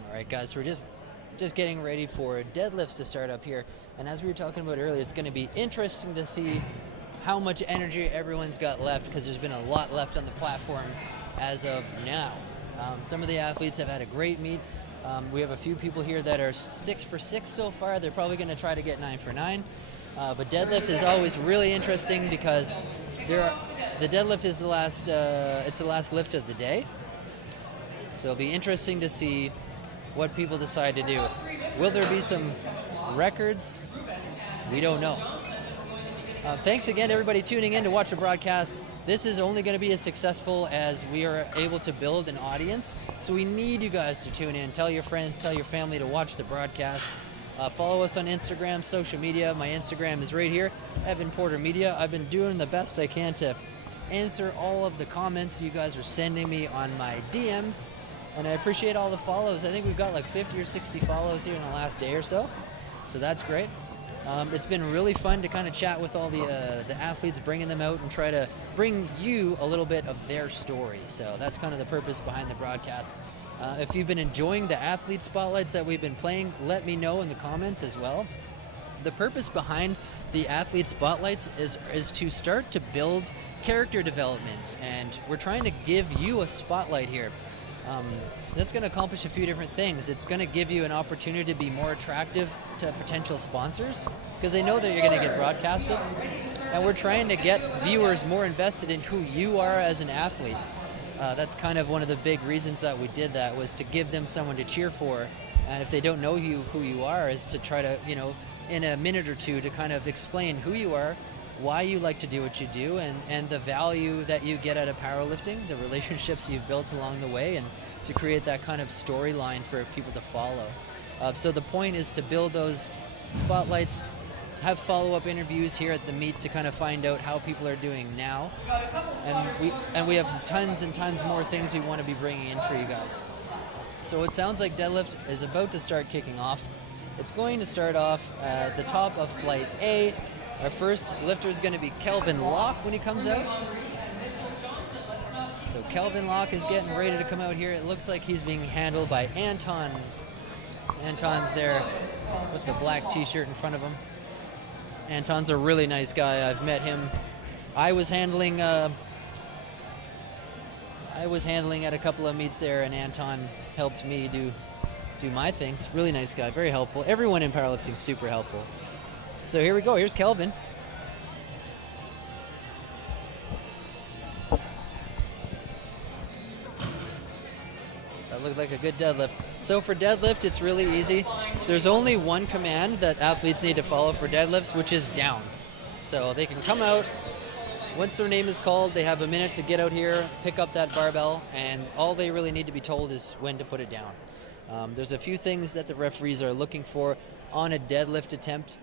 All right, guys, we're just getting ready for deadlifts to start up here. And as we were talking about earlier, it's going to be interesting to see how much energy everyone's got left, because there's been a lot left on the platform as of now. Some of the athletes have had a great meet. We have a few people here that are 6 for 6 so far. They're probably going to try to get 9 for 9. But deadlift is always really interesting, because the deadlift is the last lift of the day. So it'll be interesting to see what people decide to do. Will there be some records? We don't know. Thanks again to everybody tuning in to watch the broadcast. This is only going to be as successful as we are able to build an audience. So we need you guys to tune in. Tell your friends, tell your family to watch the broadcast. Follow us on Instagram, social media. My Instagram is right here, Evan Porter Media. I've been doing the best I can to answer all of the comments you guys are sending me on my DMs. And I appreciate all the follows. I think we've got 50 or 60 follows here in the last day or so. So that's great. It's been really fun to kind of chat with all the athletes, bringing them out and try to bring you a little bit of their story. So that's kind of the purpose behind the broadcast. If you've been enjoying the athlete spotlights that we've been playing, let me know in the comments as well. The purpose behind the athlete spotlights is to start to build character development, and we're trying to give you a spotlight here. That's going to accomplish a few different things. It's going to give you an opportunity to be more attractive to potential sponsors, because they know that you're going to get broadcasted. And we're trying to get viewers more invested in who you are as an athlete. That's kind of one of the big reasons that we did that, was to give them someone to cheer for. And if they don't know who you are, is to try to, in a minute or two, to kind of explain who you are, why you like to do what you do, and the value that you get out of powerlifting, the relationships you've built along the way, and to create that kind of storyline for people to follow. So the point is to build those spotlights, have follow-up interviews here at the meet to kind of find out how people are doing now. And we have tons and tons more things we want to be bringing in for you guys. So it sounds like deadlift is about to start kicking off. It's going to start off at the top of flight A. Our first lifter is going to be Kelvin Locke when he comes out. So Kelvin Locke is getting ready to come out here. It looks like he's being handled by Anton. Anton's there with the black t-shirt in front of him. Anton's a really nice guy. I've met him. I was handling at a couple of meets there, and Anton helped me do my thing. He's a really nice guy, very helpful. Everyone in powerlifting is super helpful. So here we go. Here's Kelvin. That looked like a good deadlift. So for deadlift, it's really easy. There's only one command that athletes need to follow for deadlifts, which is down. So they can come out. Once their name is called, they have a minute to get out here, pick up that barbell, and all they really need to be told is when to put it down. There's a few things that the referees are looking for on a deadlift attempt,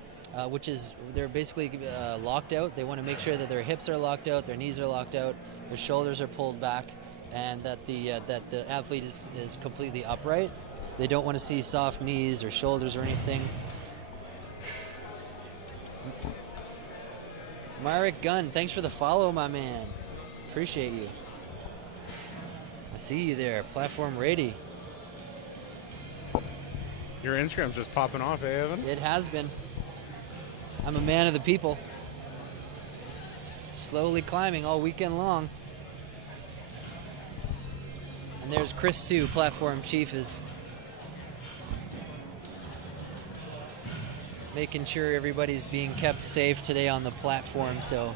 which is they're basically locked out. They want to make sure that their hips are locked out, their knees are locked out, their shoulders are pulled back, and that the athlete is completely upright. They don't want to see soft knees or shoulders or anything. Marek Gunn, thanks for the follow, my man. Appreciate you. I see you there, Platform Ready. Your Instagram's just popping off, eh, Evan? It has been. I'm a man of the people. Slowly climbing all weekend long. And there's Chris Sue, Platform Chief, is making sure everybody's being kept safe today on the platform. So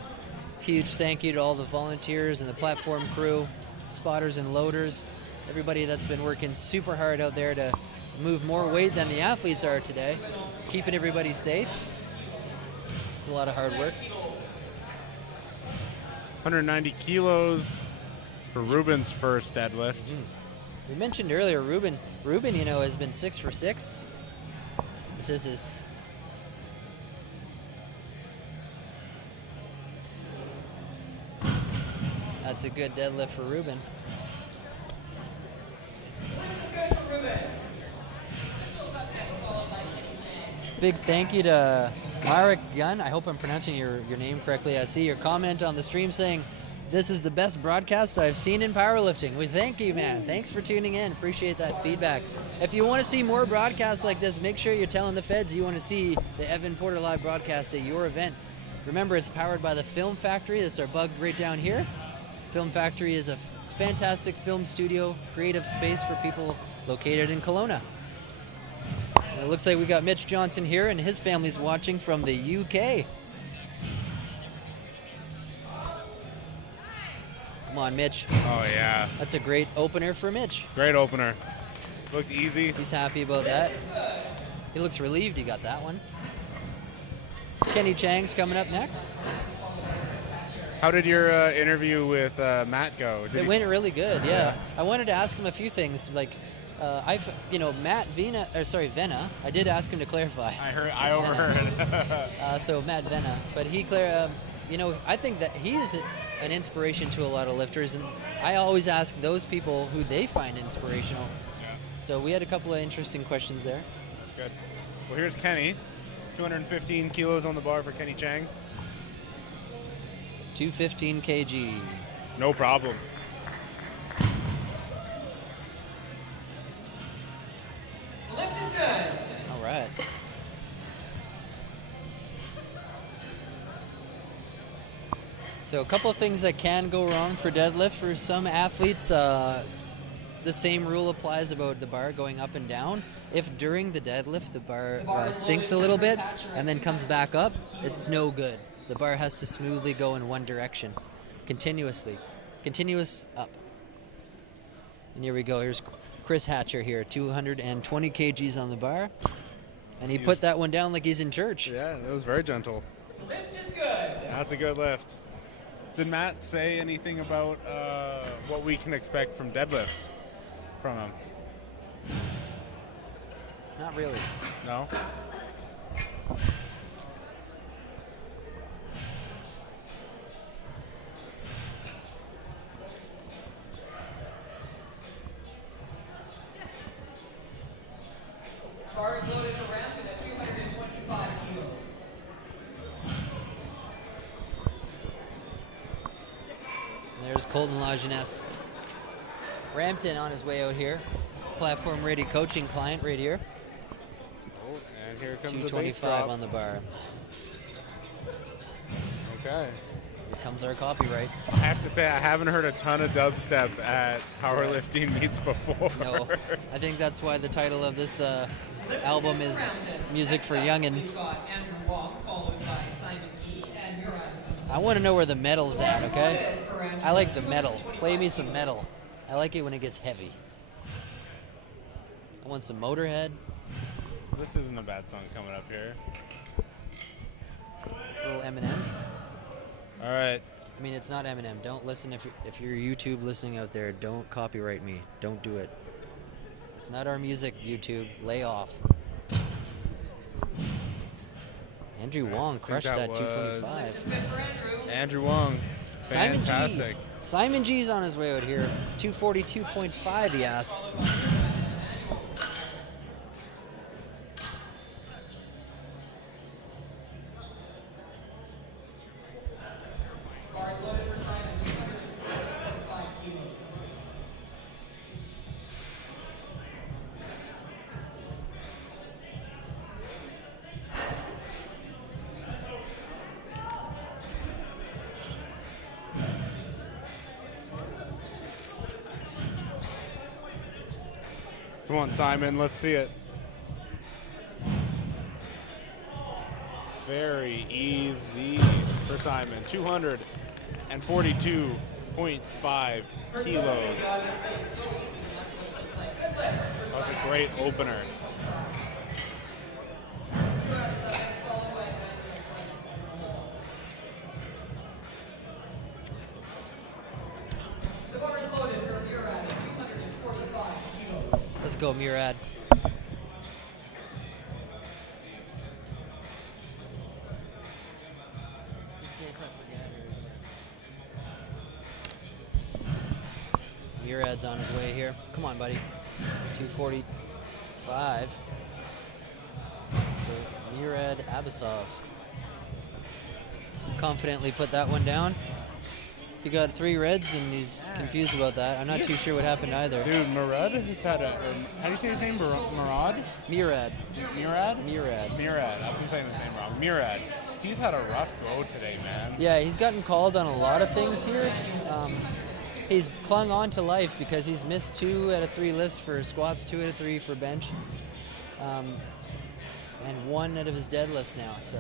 huge thank you to all the volunteers and the platform crew, spotters and loaders, everybody that's been working super hard out there to move more weight than the athletes are today, keeping everybody safe. It's a lot of hard work. 190 kilos for Ruben's first deadlift. We mentioned earlier, Ruben, you know, has been 6 for 6. This is his That's a good deadlift for Ruben. Big thank you to Marek Gunn. I hope I'm pronouncing your name correctly. I see your comment on the stream saying, this is the best broadcast I've seen in powerlifting. We thank you, man. Thanks for tuning in. Appreciate that feedback. If you want to see more broadcasts like this, make sure you're telling the feds you want to see the Evan Porter Live broadcast at your event. Remember, it's powered by the Film Factory. That's our bug right down here. Film Factory is a fantastic film studio, creative space for people located in Kelowna. And it looks like we got Mitch Johnson here, and his family's watching from the UK. Come on, Mitch. Oh, yeah. That's a great opener for Mitch. Great opener. Looked easy. He's happy about that. He looks relieved he got that one. Kenny Chang's coming up next. How did your interview with Matt go? It went really good, yeah. I wanted to ask him a few things, like Matt Vena. I did ask him to clarify. I overheard. So Matt Vena, but he I think that he is an inspiration to a lot of lifters, and I always ask those people who they find inspirational. Yeah. So we had a couple of interesting questions there. That's good. Well, here's Kenny. 215 kilos on the bar for Kenny Chang. 215 kg. No problem. Lift is good. All right. So a couple of things that can go wrong for deadlift for some athletes. The same rule applies about the bar going up and down. If during the deadlift the bar sinks a little bit and then comes back up, it's no good. The bar has to smoothly go in one direction, continuously. Continuous up. And here we go. Here's Chris Hatcher here, 220 kgs on the bar. And he put that one down like he's in church. Yeah, it was very gentle. Lift is good. That's a good lift. Did Matt say anything about what we can expect from deadlifts from him? Not really. No? Bar is loaded to Rampton at 225 kilos. There's Colton Lajeunesse. Rampton on his way out here. Platform Ready coaching client right here. Oh, and here comes 225 on the bar. Okay. Here comes our copyright. I have to say, I haven't heard a ton of dubstep at powerlifting meets before. No, I think that's why the title of this album is Music for Youngins. Andrew Wong, followed I want to know where the metal's at, okay? I like the metal. Play me some metal. I like it when it gets heavy. I want some Motorhead. This isn't a bad song coming up here. Little Eminem. All right. I mean, it's not Eminem. Don't listen if you're YouTube listening out there. Don't copyright me. Don't do it. It's not our music, YouTube. Lay off. Andrew Wong crushed that 225. Andrew Wong. Fantastic. Simon G's on his way out here. 242.5 he asked. Come on, Simon, let's see it. Very easy for Simon. 242.5 kilos. That was a great opener. Let's go, Murad. Murad's on his way here. Come on, buddy. 245 for Murad Abasov. Confidently put that one down. He got 3 reds and he's confused about that. I'm not too sure what happened either. Dude, Murad has had how do you say his name? Murad? Murad. Murad? Murad. Murad. I've been saying his name wrong. Murad. He's had a rough go today, man. Yeah, he's gotten called on a lot of things here. He's clung on to life because he's missed 2 out of 3 lifts for squats, 2 out of 3 for bench, and 1 out of his deadlifts now. So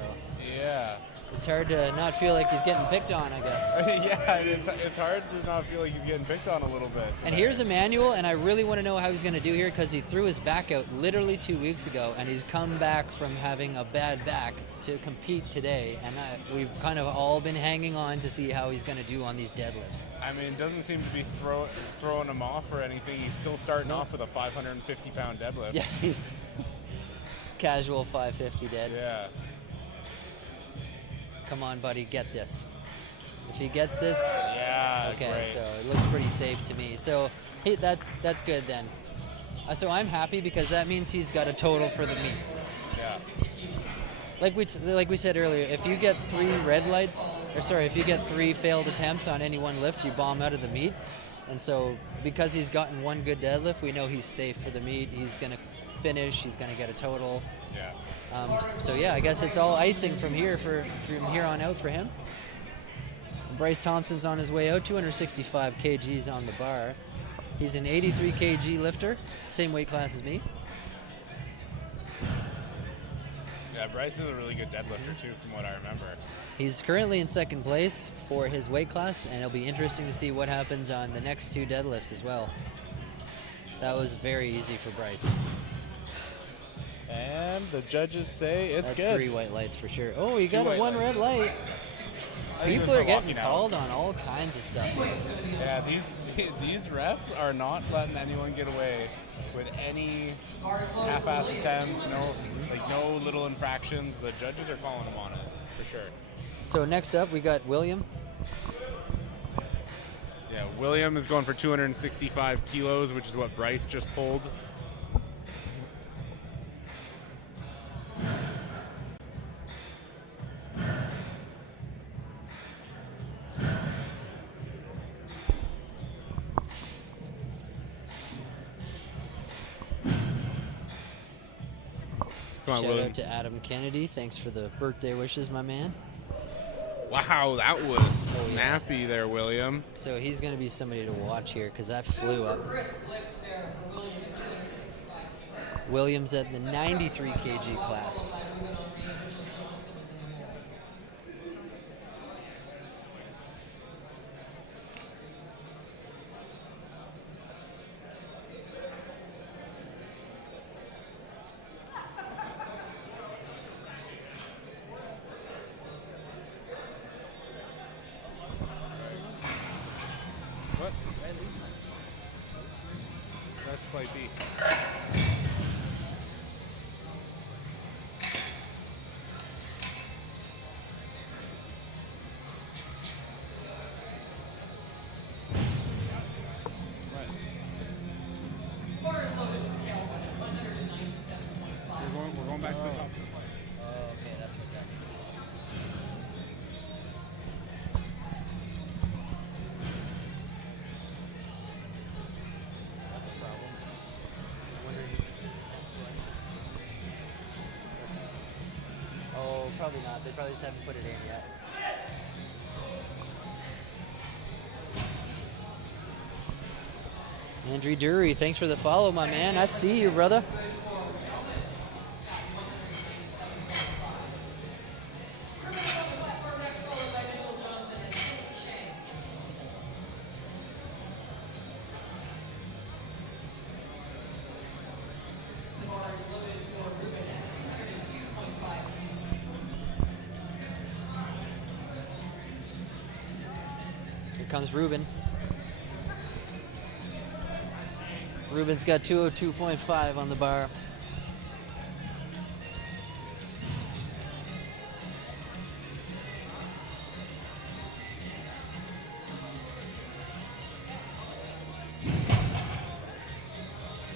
yeah, it's hard to not feel like he's getting picked on, I guess. Yeah, it's hard to not feel like he's getting picked on a little bit today. And here's Emmanuel, and I really want to know how he's going to do here because he threw his back out literally 2 weeks ago, and he's come back from having a bad back to compete today, and we've kind of all been hanging on to see how he's going to do on these deadlifts. I mean, it doesn't seem to be throwing him off or anything. He's still starting off with a 550-pound deadlift. Yeah, he's casual 550 dead. Yeah. Come on, buddy, get this. If he gets this, yeah, okay, great. So it looks pretty safe to me. So that's good then. So I'm happy because that means he's got a total for the meet. Yeah. Like we said earlier, if you get 3 red lights, if you get 3 failed attempts on any one lift, you bomb out of the meet. And so because he's gotten 1 good deadlift, we know he's safe for the meet. He's going to finish. He's going to get a total. Yeah. So yeah, I guess it's all icing from here on out for him. Bryce Thompson's on his way out, 265 kgs on the bar. He's an 83 kg lifter, same weight class as me. Yeah, Bryce is a really good deadlifter too, from what I remember. He's currently in 2nd place for his weight class, and it'll be interesting to see what happens on the next 2 deadlifts as well. That was very easy for Bryce. And the judges say it's That's good. 3 white lights for sure. Oh, he got a 1 red light. People are getting called on all kinds of stuff here. Yeah, these refs are not letting anyone get away with any half-ass attempts, no little infractions. The judges are calling them on it, for sure. So next up, we got William. Yeah, William is going for 265 kilos, which is what Bryce just pulled. Shout out to Adam Kennedy. Thanks for the birthday wishes, my man. Wow, that was snappy there, William. So he's going to be somebody to watch here because that flew up. Williams at the 93 kg class. might be. Bar is loaded for Calvin at 197.5. We're going back to the top. Oh, okay, that's what that means. That's a problem. I wonder if you can Oh, probably not. They probably just haven't put it in yet. Andrew Dury, thanks for the follow, my man. I see you, brother. Here comes Ruben. Ruben's got 202.5 on the bar.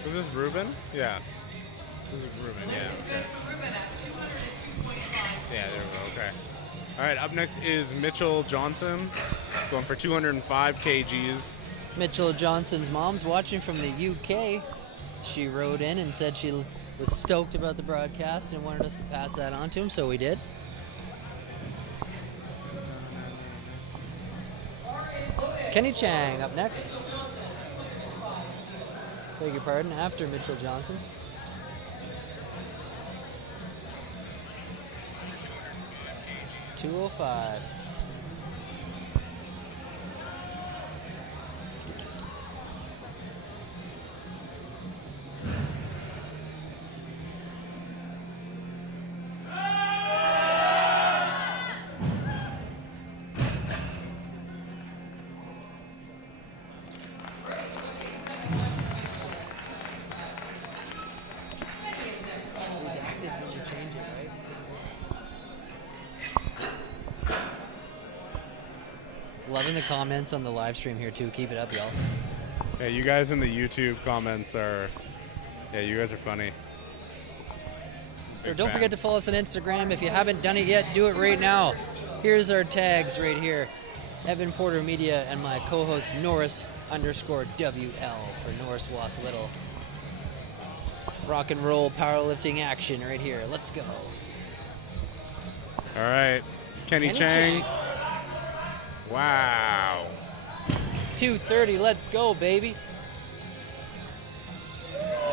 Was this Ruben? Yeah. This is Ruben, yeah. Okay. Yeah, there we go, okay. All right, up next is Mitchell Johnson, going for 205 kgs. Mitchell Johnson's mom's watching from the UK. She wrote in and said she was stoked about the broadcast and wanted us to pass that on to him, so we did. Kenny Chang up next. Beg your pardon, after Mitchell Johnson. $205. Loving the comments on the live stream here too. Keep it up, y'all. Yeah, you guys in the YouTube comments are, yeah, you guys are funny. Don't forget to follow us on Instagram. If you haven't done it yet, do it right now. Here's our tags right here. Evan Porter Media and my co-host Norris_WL for Norris Was Little. Rock and roll powerlifting action right here. Let's go. All right, Kenny Chang. Wow. 230, let's go, baby.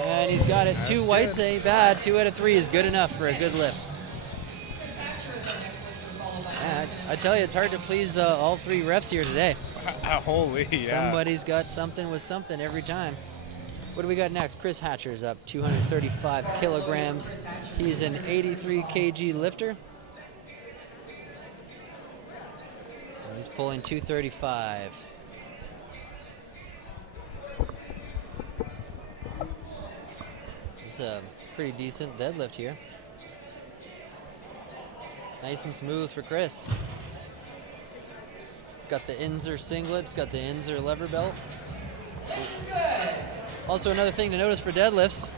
And he's got it. That's 2 whites ain't bad. 2 out of 3 is good enough for a good lift. Yeah, I tell you, it's hard to please all 3 refs here today. Holy, yeah. Somebody's got something with something every time. What do we got next? Chris Hatcher's up 235 kilograms. He's an 83 kg lifter. He's pulling 235. It's a pretty decent deadlift here. Nice and smooth for Chris. Got the Inzer singlets, got the Inzer lever belt. Also, another thing to notice for deadlifts,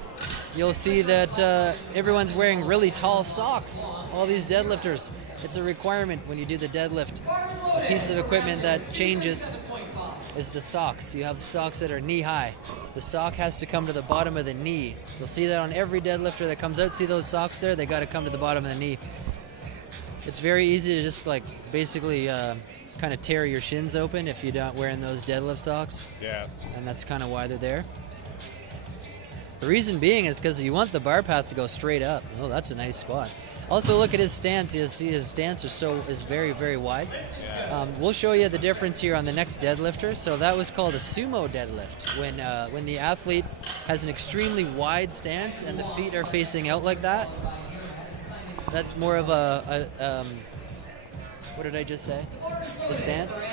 you'll see that everyone's wearing really tall socks. All these deadlifters. It's a requirement when you do the deadlift. A piece of equipment that changes is the socks. You have socks that are knee high. The sock has to come to the bottom of the knee. You'll see that on every deadlifter that comes out. See those socks there? They got to come to the bottom of the knee. It's very easy to just like basically kind of tear your shins open if you're not wearing those deadlift socks. Yeah. And that's kind of why they're there. The reason being is because you want the bar path to go straight up. Oh, that's a nice squat. Also, look at his stance. You see his stance is very, very wide. We'll show you the difference here on the next deadlifter. So that was called a sumo deadlift. When the athlete has an extremely wide stance and the feet are facing out like that, that's more of a what did I just say? The stance?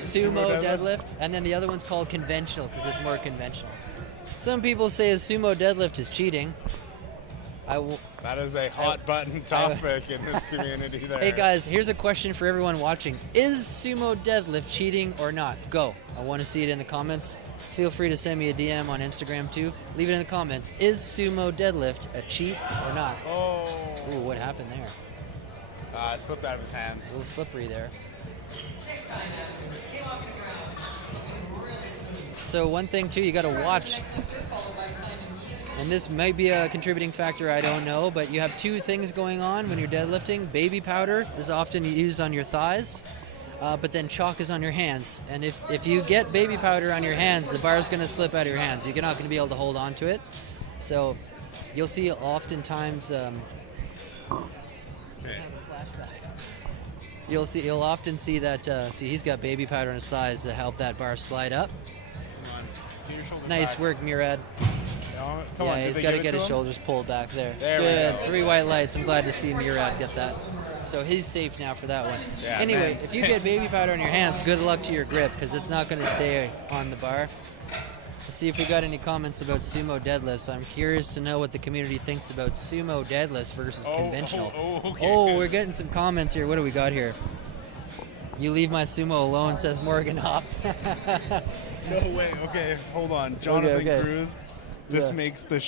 Sumo deadlift. And then the other one's called conventional because it's more conventional. Some people say a sumo deadlift is cheating. That is a hot button topic in this community there. Hey guys, here's a question for everyone watching. Is sumo deadlift cheating or not? Go. I want to see it in the comments. Feel free to send me a DM on Instagram too. Leave it in the comments. Is sumo deadlift a cheat or not? Oh. Ooh, what happened there? It slipped out of his hands. A little slippery there. So one thing too, you got to watch. And this might be a contributing factor, I don't know, but you have two things going on when you're deadlifting. Baby powder is often used on your thighs, but then chalk is on your hands. And if you get baby powder on your hands, the bar is going to slip out of your hands. You're not going to be able to hold on to it. So you'll see oftentimes... You'll often see that, he's got baby powder on his thighs to help that bar slide up. Nice work, Murad. Come on, he's got to get his shoulders pulled back there. There Good. we go. 3 white lights. I'm glad to see Murad get that. So he's safe now for that one. Yeah, anyway, man. if you get baby powder on your hands, good luck to your grip because it's not going to stay on the bar. Let's see if we got any comments about sumo deadlifts. I'm curious to know what the community thinks about sumo deadlifts versus conventional. Okay. We're getting some comments here. What do we got here? You leave my sumo alone, says Morgan Hopp. No way. Okay, hold on. Jonathan Okay. Cruz. This Yeah. makes the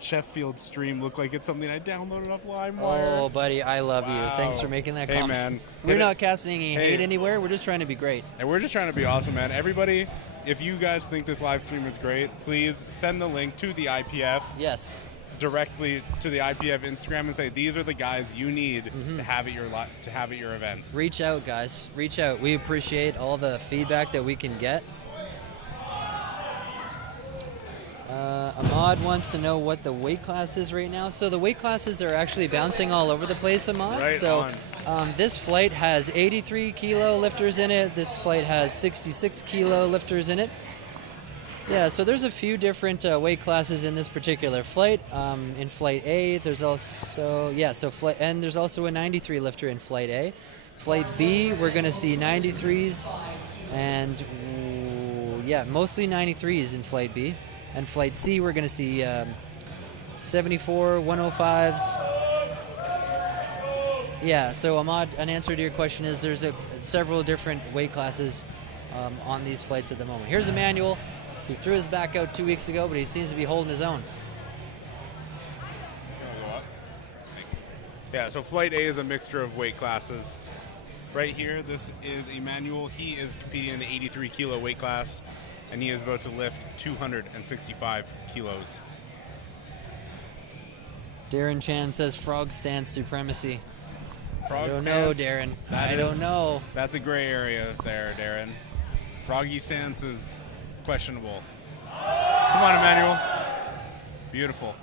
Sheffield stream look like it's something I downloaded off LimeWire. Oh, buddy, I love you. Wow. Thanks for making that Hey, comment. man. We're Hit not it. casting any Hey. hate anywhere. We're just trying to be great. And we're just trying to be awesome, man. Everybody, if you guys think this live stream is great, please send the link to the IPF. Yes. Directly to the IPF Instagram and say these are the guys you need to have at your events. Reach out, guys. Reach out. We appreciate all the feedback that we can get. Ahmad wants to know what the weight class is right now. So the weight classes are actually bouncing all over the place, Ahmad. Right so on. This flight has 83 kilo lifters in it. This flight has 66 kilo lifters in it. Yeah, so there's a few different weight classes in this particular flight. In Flight A, there's also there's also a 93 lifter in Flight A. Flight B, we're going to see 93s, and mostly 93s in Flight B. And Flight C, we're going to see 74, 105s. Yeah, so Ahmad, an answer to your question is there's several different weight classes on these flights at the moment. Here's Emmanuel, who threw his back out 2 weeks ago, but he seems to be holding his own. Yeah, so Flight A is a mixture of weight classes. Right here, this is Emmanuel. He is competing in the 83 kilo weight class, and he is about to lift 265 kilos. Darren Chan says frog stance supremacy. Frog I don't stance? know, Darren. That I is- don't know. That's a gray area there, Darren. Froggy stance is questionable. Come on, Emmanuel. Beautiful.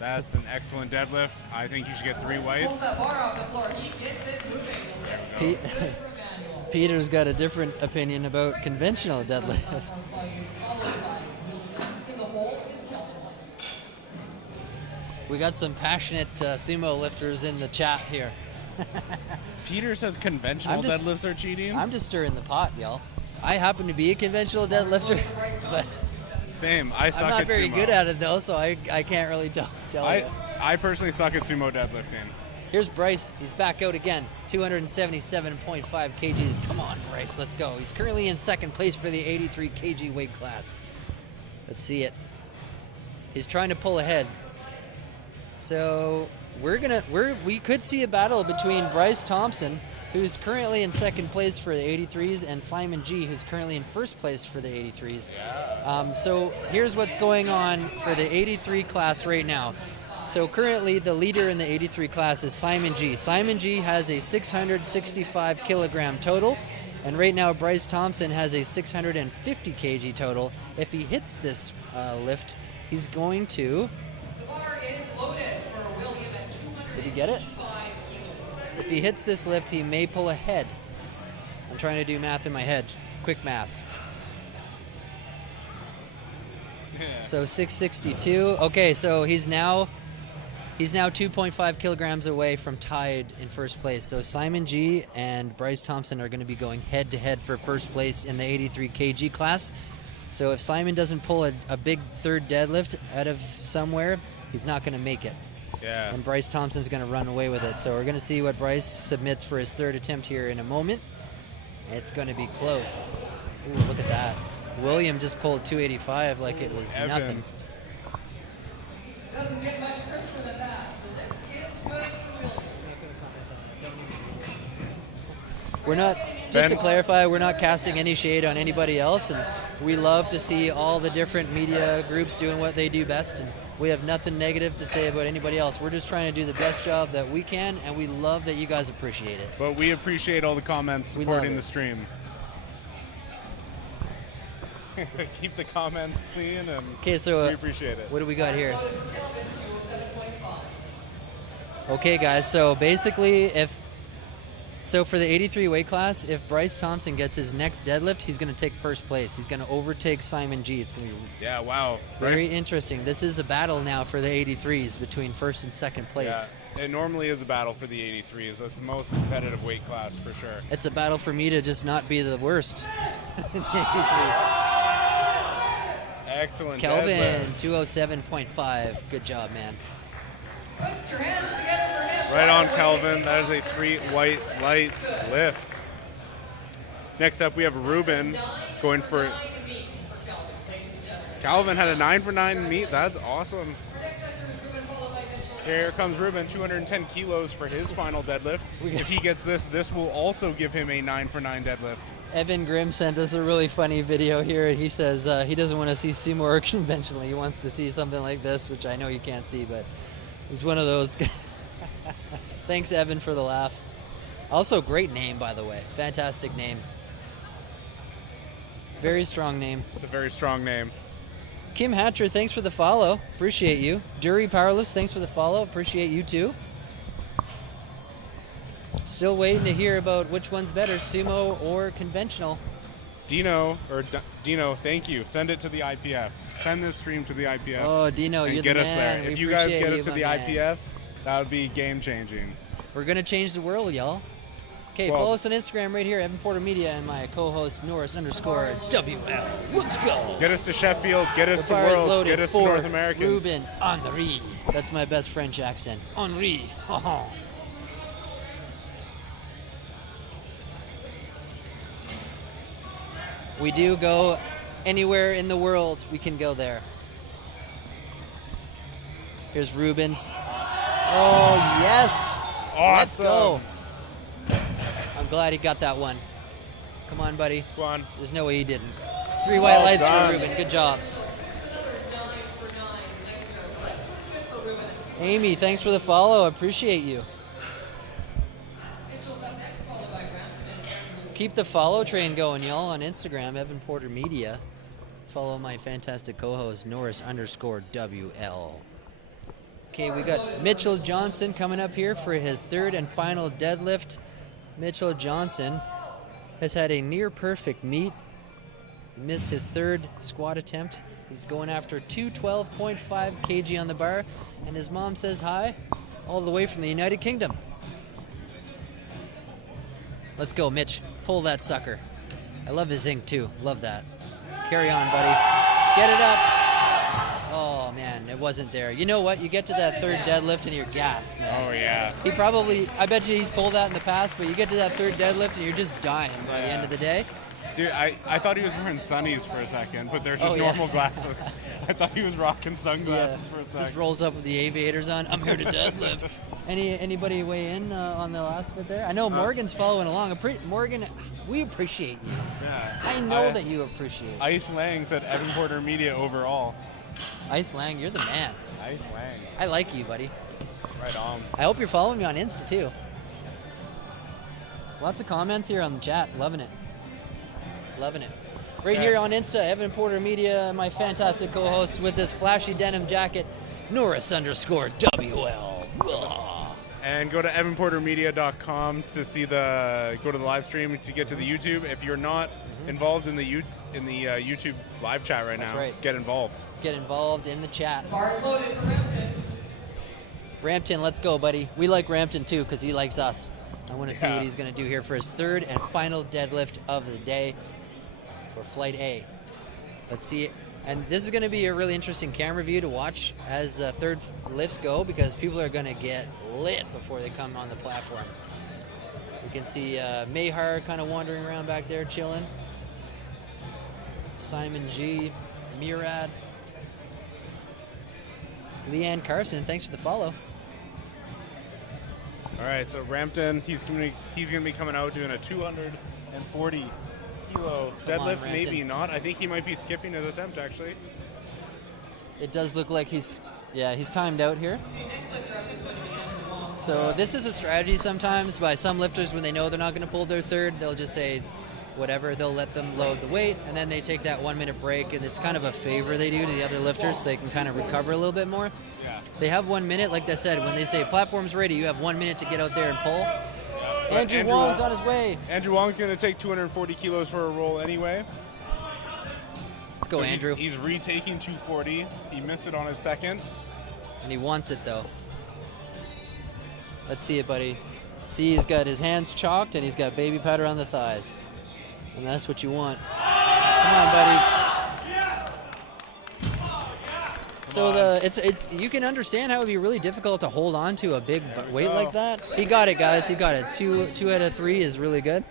That's an excellent deadlift. I think you should get 3 Pulls whites. that bar off the floor. He gets it moving. Lift Pete, Peter's got a different opinion about conventional deadlifts. in the hole is Kelvin. We got some passionate sumo lifters in the chat here. Peter says conventional deadlifts are cheating. I'm just stirring the pot, y'all. I happen to be a conventional deadlifter, but Same. I suck I'm not at very sumo. good at it though, so I can't really tell you. I personally suck at sumo deadlifting. Here's Bryce. He's back out again. 277.5 kgs. Come on, Bryce. Let's go. He's currently in second place for the 83 kg weight class. Let's see it. He's trying to pull ahead. So we could see a battle between Bryce Thompson, who's currently in second place for the 83s, and Simon G, who's currently in first place for the 83s. So here's what's going on for the 83 class right now. So currently the leader in the 83 class is Simon G. Simon G has a 665 kilogram total, and right now Bryce Thompson has a 650 kg total. If he hits this lift, he's going to... The bar is loaded for William at 265 Did he get it? kilos. If he hits this lift, he may pull ahead. I'm trying to do math in my head. Quick maths. So 662. Okay, so he's now 2.5 kilograms away from tied in first place. So Simon G and Bryce Thompson are going to be going head to head for first place in the 83 kg class. So if Simon doesn't pull a big third deadlift out of somewhere, he's not going to make it. Yeah. And Bryce Thompson's going to run away with it. So we're going to see what Bryce submits for his third attempt here in a moment. It's going to be close. Ooh, look at that. William just pulled 285 like it was Evan. nothing. Doesn't get much crisper than that. The lift is good for William. We're not, just to clarify, we're not casting any shade on anybody else, and we love to see all the different media groups doing what they do best, and we have nothing negative to say about anybody else. We're just trying to do the best job that we can, and we love that you guys appreciate it. But we appreciate all the comments supporting the stream. Keep the comments clean, and so we appreciate it. What do we got here? Okay, guys, so basically, so for the 83 weight class, if Bryce Thompson gets his next deadlift, he's going to take first place. He's going to overtake Simon G. It's going to be wow. Very interesting. This is a battle now for the 83s between first and second place. Yeah, it normally is a battle for the 83s. That's the most competitive weight class for sure. It's a battle for me to just not be the worst in the 83s. Excellent. Kelvin, 207.5. Good job, man. Put your hands together for him. Right on, Kelvin. That is a 3 white lights lift. Next up, we have Ruben going for. Calvin had a 9 for 9 meet. That's awesome. Here comes Ruben, 210 kilos for his final deadlift. If he gets this, this will also give him a 9 for 9 deadlift. Evan Grimm sent us a really funny video here. He says he doesn't want to see sumo or conventionally. He wants to see something like this, which I know you can't see, but it's one of those. Thanks, Evan, for the laugh. Also, great name, by the way. Fantastic name. Very strong name. It's a very strong name. Kim Hatcher, thanks for the follow. Appreciate you. Dury Powerlifts, thanks for the follow. Appreciate you too. Still waiting to hear about which one's better, sumo or conventional. Dino, thank you. Send it to the IPF. Send this stream to the IPF. Oh, Dino, and you're get the us man. there. We If you guys appreciate get you, us to my the man. IPF, that would be game changing. We're going to change the world, y'all. Okay, follow us on Instagram right here, Evan Porter Media, and my co-host Norris_WL. Let's go. Get us to Sheffield. Get us The to bar is Worlds. loaded Get us to for North Americans. Ruben Henri. That's my best French accent. Henri. We do go anywhere in the world, we can go there. Here's Ruben's. Oh, yes. Awesome. Let's go. I'm glad he got that one. Come on, buddy. Go on. There's no way he didn't. 3 white lights done. for Ruben. Good job. Amy, thanks for the follow. Appreciate you. Keep the follow train going, y'all, on Instagram, Evan Porter Media. Follow my fantastic co-host, Norris_WL. Okay, we got Mitchell Johnson coming up here for his third and final deadlift. Mitchell Johnson has had a near perfect meet. He missed his third squat attempt. He's going after 212.5 kg on the bar, and his mom says hi, all the way from the United Kingdom. Let's go, Mitch. Pull that sucker. I love his ink too. Love that. Carry on, buddy. Get it up. Oh, man, it wasn't there. You know what? You get to that third deadlift and you're gassed, man. Oh, yeah. He probably, I bet you he's pulled that in the past, but you get to that third deadlift and you're just dying by the end of the day. Dude, I thought he was wearing sunnies for a second, but there's just normal glasses. I thought he was rocking sunglasses for a second. Just rolls up with the aviators on. I'm here to deadlift. Anybody weigh in on the last bit there? I know Morgan's following along. Morgan, we appreciate you. Yeah. I know that you appreciate it. Ice Lang said Evan Porter Media overall. Ice Lang, you're the man. Ice Lang. I like you, buddy. Right on. I hope you're following me on Insta too. Lots of comments here on the chat. Loving it. Loving it. Right here on Insta, Evan Porter Media, my fantastic co-host with this flashy denim jacket, Norris_WL. And go to evanportermedia.com to see go to the live stream to get to the YouTube. If you're not involved in the YouTube live chat right That's now, right. Get involved. Get involved in the chat. The bar is loaded for Rampton. Rampton, let's go, buddy. We like Rampton too because he likes us. I want to see what he's going to do here for his third and final deadlift of the day for Flight A. Let's see. And this is going to be a really interesting camera view to watch as third lifts go, because people are going to get lit before they come on the platform. We can see Mayhar kind of wandering around back there, chilling. Simon G, Murad. Leanne Carson, thanks for the follow. All right, so Rampton, he's gonna be coming out doing a 240 kilo deadlift. Rampton. Maybe not. I think he might be skipping his attempt actually. It does look like he's timed out here. So this is a strategy sometimes by some lifters. When they know they're not going to pull their third, they'll just say whatever. They'll let them load the weight, and then they take that 1 minute break, and it's kind of a favor they do to the other lifters so they can kind of recover a little bit more. Yeah. They have 1 minute, like I said, when they say platform's ready, you have 1 minute to get out there and pull. Andrew Wong's on his way. Andrew Wong's going to take 240 kilos for a roll anyway. Let's go, Andrew. He's retaking 240. He missed it on his second. And he wants it, though. Let's see it, buddy. See, he's got his hands chalked, and he's got baby powder on the thighs. And that's what you want. Come on, buddy. So it's you can understand how it would be really difficult to hold on to a big weight like that. He got it, guys. He got it. Two out of three is really good.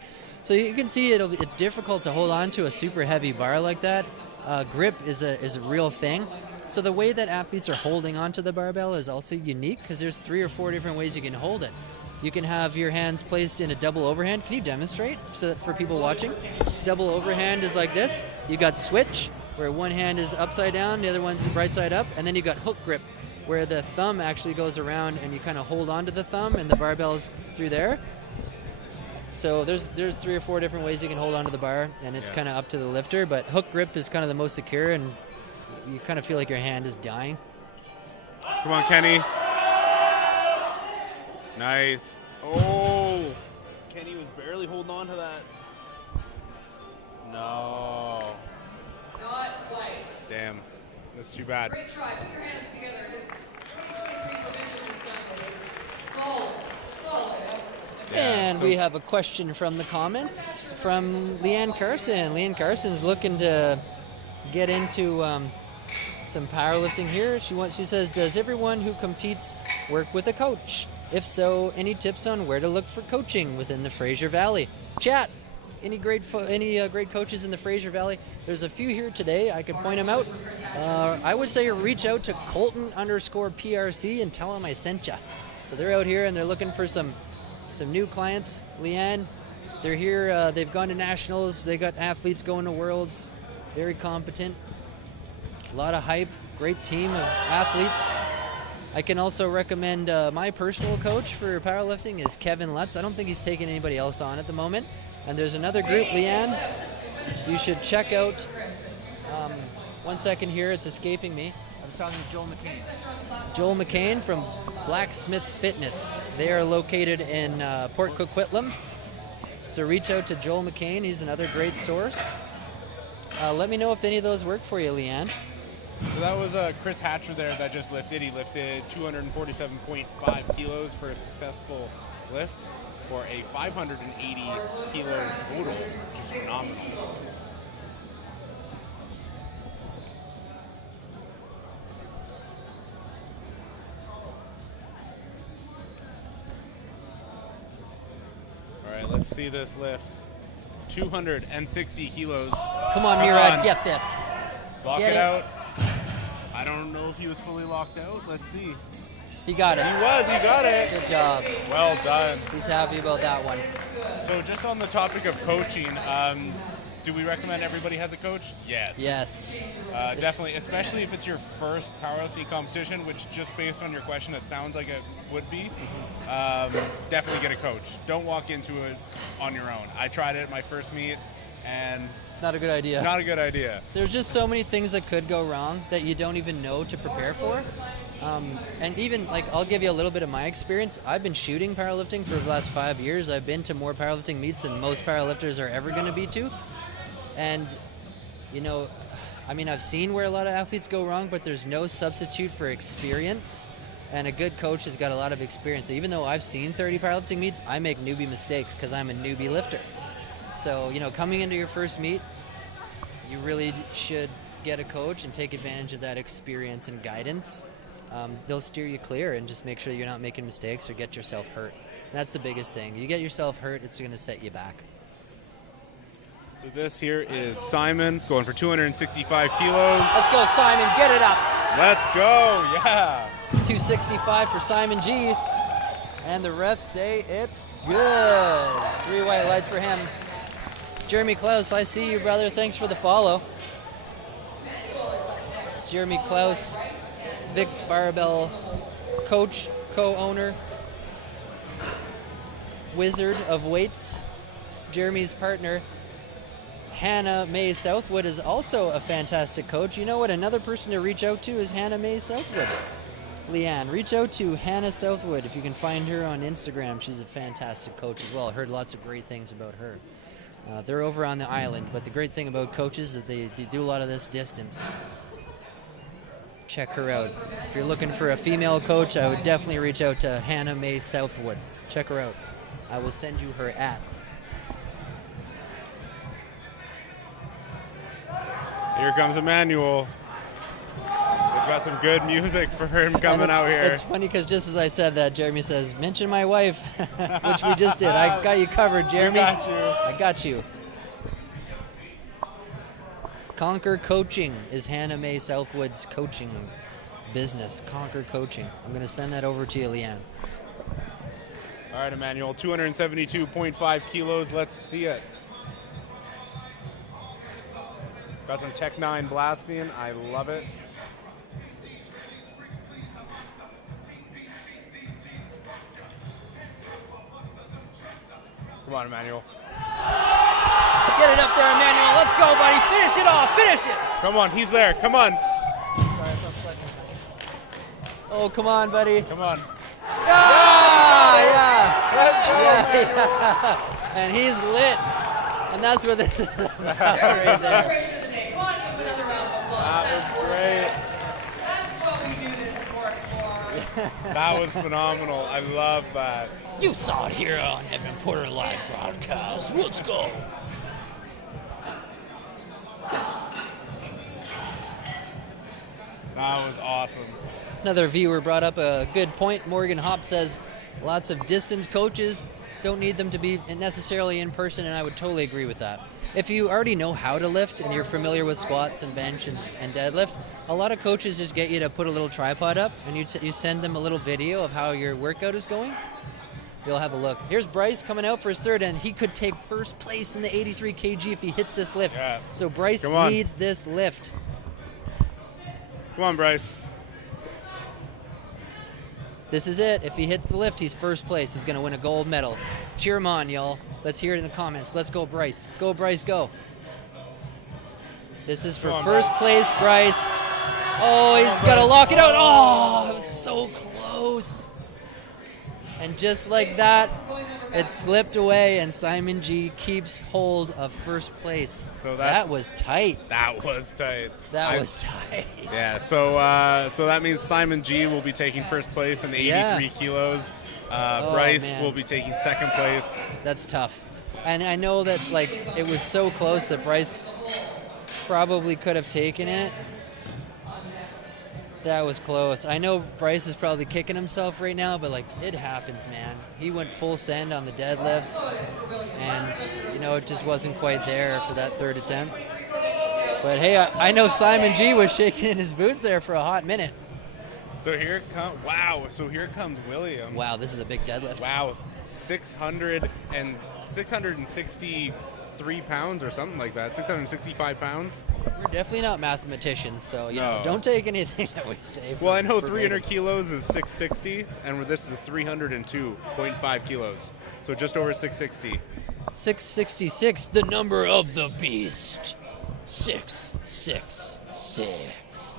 So you can see it's difficult to hold on to a super heavy bar like that. Grip is a real thing. So the way that athletes are holding onto the barbell is also unique, because there's 3 or 4 different ways you can hold it. You can have your hands placed in a double overhand. Can you demonstrate so that for people watching? Double overhand is like this. You got switch, where one hand is upside down, the other one's the right side up, and then you got hook grip, where the thumb actually goes around and you kind of hold onto the thumb and the barbell's through there. So there's 3 or 4 different ways you can hold onto the bar, and it's kind of up to the lifter, but hook grip is kind of the most secure, and you kind of feel like your hand is dying. Come on, Kenny. Nice. Oh, Kenny was barely holding on to that. No. Not quite. Damn. That's too bad. Great try. Put your hands together. His 2023 provincial is done. Solid effort. And we have a question from the comments from Leanne Carson. Leanne Carson's looking to get into some powerlifting here. She says, does everyone who competes work with a coach? If so, any tips on where to look for coaching within the Fraser Valley? Chat. Any great coaches in the Fraser Valley? There's a few here today. I could point them out. I would say reach out to Colton_PRC and tell them I sent you. So they're out here and they're looking for some new clients. Leanne, they're here. They've gone to nationals. They got athletes going to worlds. Very competent. A lot of hype. Great team of athletes. I can also recommend my personal coach for powerlifting is Kevin Lutz. I don't think he's taking anybody else on at the moment. And there's another group, Leanne, you should check out. 1 second here, it's escaping me. I was talking to Joel McCain. Joel McCain from Blacksmith Fitness. They are located in Port Coquitlam. So reach out to Joel McCain. He's another great source. Let me know if any of those work for you, Leanne. So that was Chris Hatcher there that just lifted. He lifted 247.5 kilos for a successful lift for a 580 kilo total, which is phenomenal. All right, let's see this lift. 260 kilos. Come on, Murad, get this. Lock Get it it. out. I don't know if he was fully locked out. Let's see. He got it. He got it. Good job. Well done. He's happy about that one. So just on the topic of coaching, do we recommend everybody has a coach? Yes. Yes. Definitely, especially if it's your first powerlifting competition, which just based on your question, it sounds like it would be. Definitely get a coach. Don't walk into it on your own. I tried it at my first meet, and not a good idea. Not a good idea. There's just so many things that could go wrong that you don't even know to prepare for. And even, like, I'll give you a little bit of my experience. I've been shooting powerlifting for the last 5 years. I've been to more powerlifting meets than most powerlifters are ever going to be to. And, you know, I mean, I've seen where a lot of athletes go wrong, but there's no substitute for experience. And a good coach has got a lot of experience. So even though I've seen 30 powerlifting meets, I make newbie mistakes because I'm a newbie lifter. So, you know, coming into your first meet, you really should get a coach and take advantage of that experience and guidance, they'll steer you clear and just make sure you're not making mistakes or get yourself hurt. That's the biggest thing. You get yourself hurt, it's going to set you back. So this here is Simon going for 265 kilos. Let's go, Simon. Get it up. Let's go. Yeah. 265 for Simon G. And the refs say it's good. 3 white lights for him. Jeremy Klaus, I see you, brother. Thanks for the follow. Jeremy Klaus, Vic Barbell coach, co-owner, wizard of weights. Jeremy's partner, Hannah May Southwood, is also a fantastic coach. You know what? Another person to reach out to is Hannah May Southwood. Leanne, reach out to Hannah Southwood if you can find her on Instagram. She's a fantastic coach as well. I heard lots of great things about her. They're over on the island, but the great thing about coaches is that they do a lot of this distance. Check her out. If you're looking for a female coach, I would definitely reach out to Hannah May Southwood. Check her out. I will send you her @ Here comes Emmanuel. We've got some good music for him coming out here. It's funny because just as I said that, Jeremy says, mention my wife, which we just did. I got you covered, Jeremy. We got you. I got you. Conquer Coaching is Hannah May Southwood's coaching business. Conquer Coaching. I'm going to send that over to you, Leanne. All right, Emmanuel, 272.5 kilos. Let's see it. Got some Tech 9 blasting. I love it. Come on, Emmanuel. Get it up there, Emmanuel. Let's go, buddy. Finish it off. Finish it. Come on, he's there. Come on. Oh, come on, buddy. Come on. Ah, yeah. And he's lit. And that's what this is about right there. That was great. That's what we do this sport for. That was phenomenal. I love that. You saw it here on Evan Porter Live Broadcast. Let's go. That was awesome. Another viewer brought up a good point. Morgan Hopp says lots of distance coaches don't need them to be necessarily in person, and I would totally agree with that. If you already know how to lift and you're familiar with squats and bench and deadlift, a lot of coaches just get you to put a little tripod up and you send them a little video of how your workout is going. You'll have a look. Here's Bryce coming out for his third, and he could take first place in the 83 kg if he hits this lift. Yeah. So Bryce needs this lift. Come on, Bryce. This is it. If he hits the lift, he's first place. He's going to win a gold medal. Cheer him on, y'all. Let's hear it in the comments. Let's go, Bryce. Go, Bryce, go. This is for first place, Bryce. Oh, he's got to lock it out. Oh, it was so close. And just like that, it slipped away, and Simon G keeps hold of first place. So that was tight. That was tight. That was tight. Yeah. So that means Simon G will be taking first place in the 83 kilos. Bryce will be taking second place. That's tough. And I know that it was so close that Bryce probably could have taken it. That was close. I know Bryce is probably kicking himself right now, but it happens, man. He went full send on the deadlifts, and it just wasn't quite there for that third attempt. But hey, I know Simon G was shaking in his boots there for a hot minute. So here comes So here comes William. Wow, this is a big deadlift. Wow, 663 pounds or something like that. 665 pounds. We're definitely not mathematicians, so don't take anything that we say. Well, I know 300 kilos is 660, and this is 302.5 kilos, so just over 660. 666, the number of the beast. 666.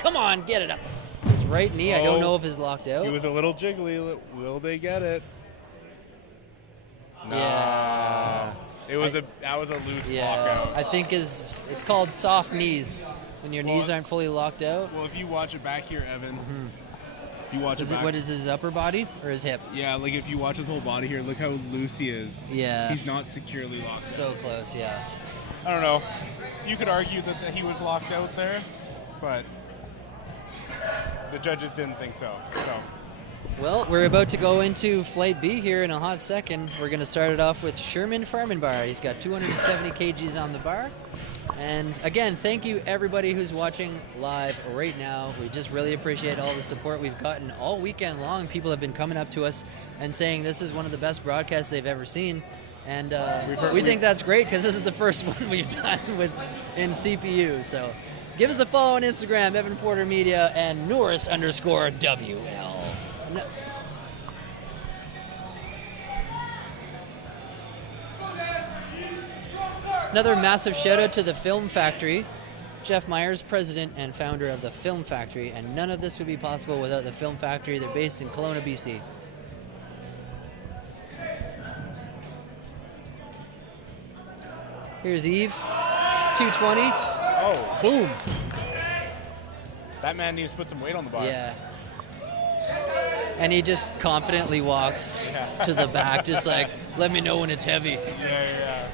Come on, get it up. His right knee, I don't know if is locked out. He was a little jiggly. Will they get it? No. Yeah. That was a loose lockout. I think it's called soft knees, when your knees aren't fully locked out. Well, if you watch it back here, Evan. If you watch it back. What is his upper body or his hip? Yeah, if you watch his whole body here, look how loose he is. Yeah. He's not securely locked. So close, yeah. I don't know. you could argue that he was locked out there, but the judges didn't think so. Well, we're about to go into Flight B here in a hot second. We're going to start it off with Sherman Farmanbar. He's got 270 kgs on the bar. And again, thank you everybody who's watching live right now. We just really appreciate all the support we've gotten all weekend long. People have been coming up to us and saying this is one of the best broadcasts they've ever seen. And we think that's great because this is the first one we've done in CPU. So give us a follow on Instagram, Evan Porter Media, and Norris_WL. No. Another massive shout out to the Film Factory. Jeff Myers, president and founder of the Film Factory, and none of this would be possible without the Film Factory. They're based in Kelowna, BC. Here's Eve, 220. Oh, boom. That man needs to put some weight on the bar. Yeah. And he just confidently walks to the back, just like, let me know when it's heavy. Yeah.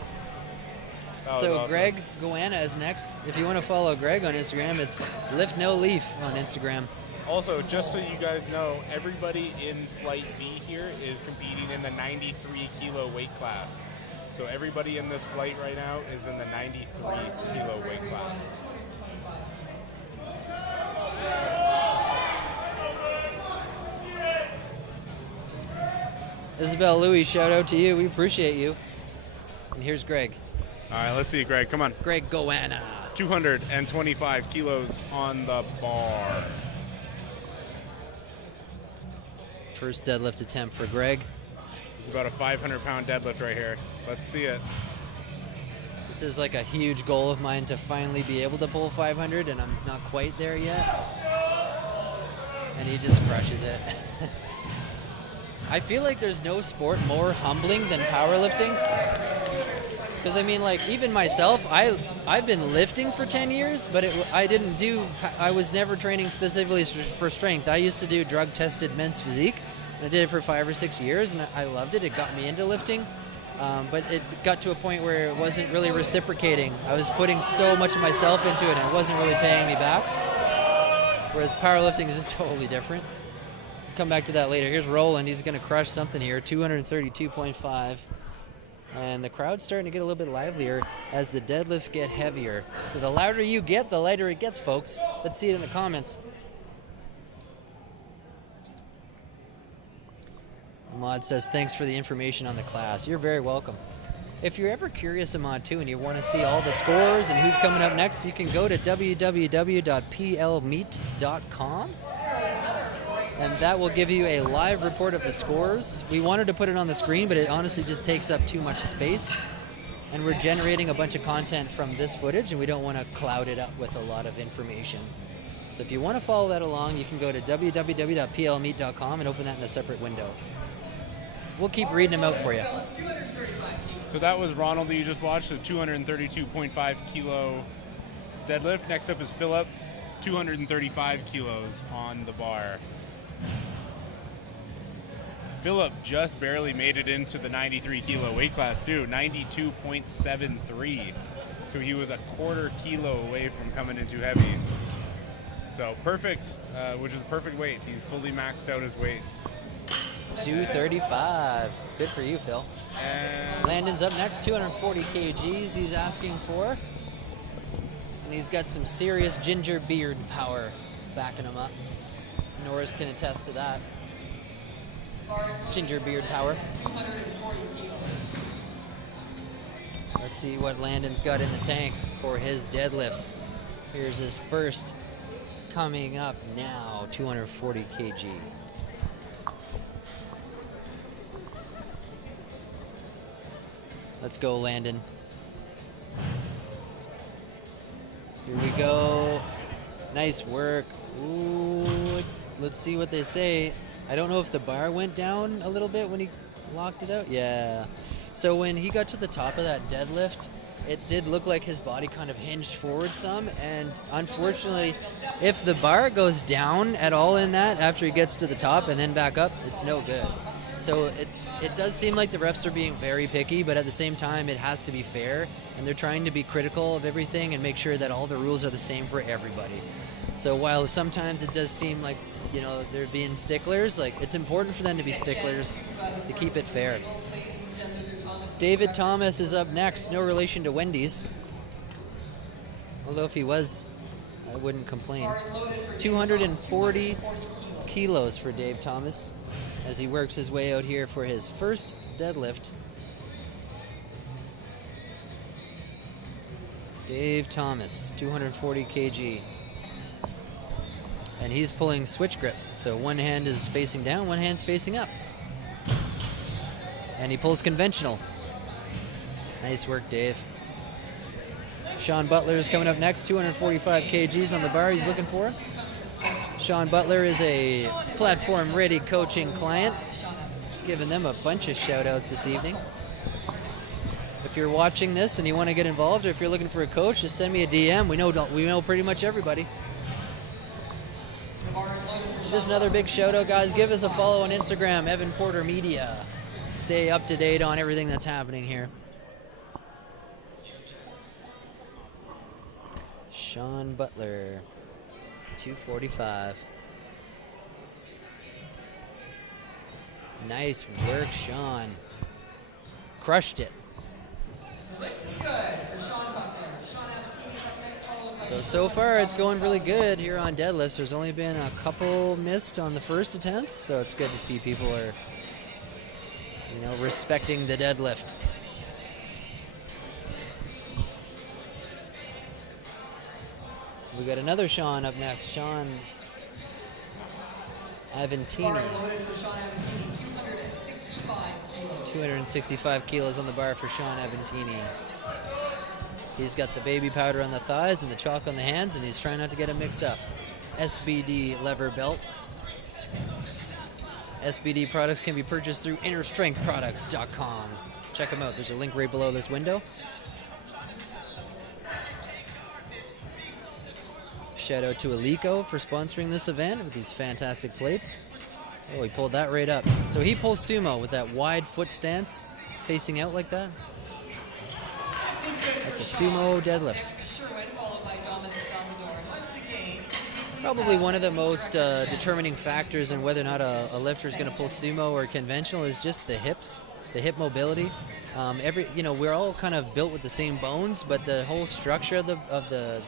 So awesome. Greg Goanna is next. If you want to follow Greg on Instagram, it's Lift No Leaf on Instagram. Also, just so you guys know, everybody in Flight B here is competing in the 93 kilo weight class. So everybody in this flight right now is in the 93 kilo weight class. Isabel Louie, shout out to you. We appreciate you. And here's Greg. All right, let's see, Greg. Come on. Greg Goanna. 225 kilos on the bar. First deadlift attempt for Greg. It's about a 500-pound deadlift right here. Let's see it. This is like a huge goal of mine to finally be able to pull 500, and I'm not quite there yet. And he just crushes it. I feel like there's no sport more humbling than powerlifting. Because I mean, like, even myself, I've been lifting for 10 years, but I was never training specifically for strength. I used to do drug-tested men's physique, and I did it for 5 or 6 years, and I loved it. It got me into lifting, but it got to a point where it wasn't really reciprocating. I was putting so much of myself into it, and it wasn't really paying me back. Whereas powerlifting is just totally different. Come back to that later. Here's Roland. He's going to crush something here, 232.5. And the crowd's starting to get a little bit livelier as the deadlifts get heavier. So the louder you get, the lighter it gets, folks. Let's see it in the comments. Ahmad says, thanks for the information on the class. You're very welcome. If you're ever curious, Ahmad, too, and you want to see all the scores and who's coming up next, you can go to www.plmeet.com. And that will give you a live report of the scores. We wanted to put it on the screen, but it honestly just takes up too much space. And we're generating a bunch of content from this footage, and we don't want to cloud it up with a lot of information. So if you want to follow that along, you can go to www.plmeet.com and open that in a separate window. We'll keep reading them out for you. So that was Ronald that you just watched, a 232.5 kilo deadlift. Next up is Philip, 235 kilos on the bar. Philip just barely made it into the 93 kilo weight class too, 92.73. So he was a quarter kilo away from coming in too heavy. So perfect, which is the perfect weight. He's fully maxed out his weight. 235. Good for you, Phil. And Landon's up next, 240 kgs he's asking for. And he's got some serious ginger beard power backing him up. Norris can attest to that. Ginger beard power. Let's see what Landon's got in the tank for his deadlifts. Here's his first coming up now, 240 kg. Let's go, Landon. Here we go. Nice work. Ooh, let's see what they say. I don't know if the bar went down a little bit when he locked it out. Yeah. So when he got to the top of that deadlift, it did look like his body kind of hinged forward some. And unfortunately, if the bar goes down at all in that after he gets to the top and then back up, it's no good. So it does seem like the refs are being very picky, but at the same time, it has to be fair, and they're trying to be critical of everything and make sure that all the rules are the same for everybody. So while sometimes it does seem like, you know, they're being sticklers, like it's important for them to be sticklers to keep it fair. David Thomas is up next, no relation to Wendy's. Although if he was, I wouldn't complain. 240 kilos for Dave Thomas as he works his way out here for his first deadlift. Dave Thomas, 240 kg. And he's pulling switch grip. So one hand is facing down, one hand's facing up. And he pulls conventional. Nice work, Dave. Sean Butler is coming up next, 245 kgs on the bar he's looking for. Sean Butler is a platform-ready coaching client, giving them a bunch of shout-outs this evening. If you're watching this and you want to get involved, or if you're looking for a coach, just send me a DM. We know pretty much everybody. Just another big shout-out, guys. Give us a follow on Instagram, Evan Porter Media. Stay up to date on everything that's happening here. Sean Butler, 245. Nice work, Sean. Crushed it. So far it's going really good here on deadlifts. There's only been a couple missed on the first attempts, so it's good to see people are, you know, respecting the deadlift. We got another Sean up next. Sean Aventini. 265 kilos on the bar for Sean Aventini. He's got the baby powder on the thighs and the chalk on the hands, and he's trying not to get it mixed up. SBD lever belt. SBD products can be purchased through innerstrengthproducts.com. Check them out. There's a link right below this window. Shout out to Alico for sponsoring this event with these fantastic plates. Oh, he pulled that right up. So he pulls sumo with that wide foot stance, facing out like that. That's a sumo deadlift. Probably one of the most determining factors in whether or not a lifter is going to pull sumo or conventional is just the hips, the hip mobility. We're all kind of built with the same bones, but the whole structure of the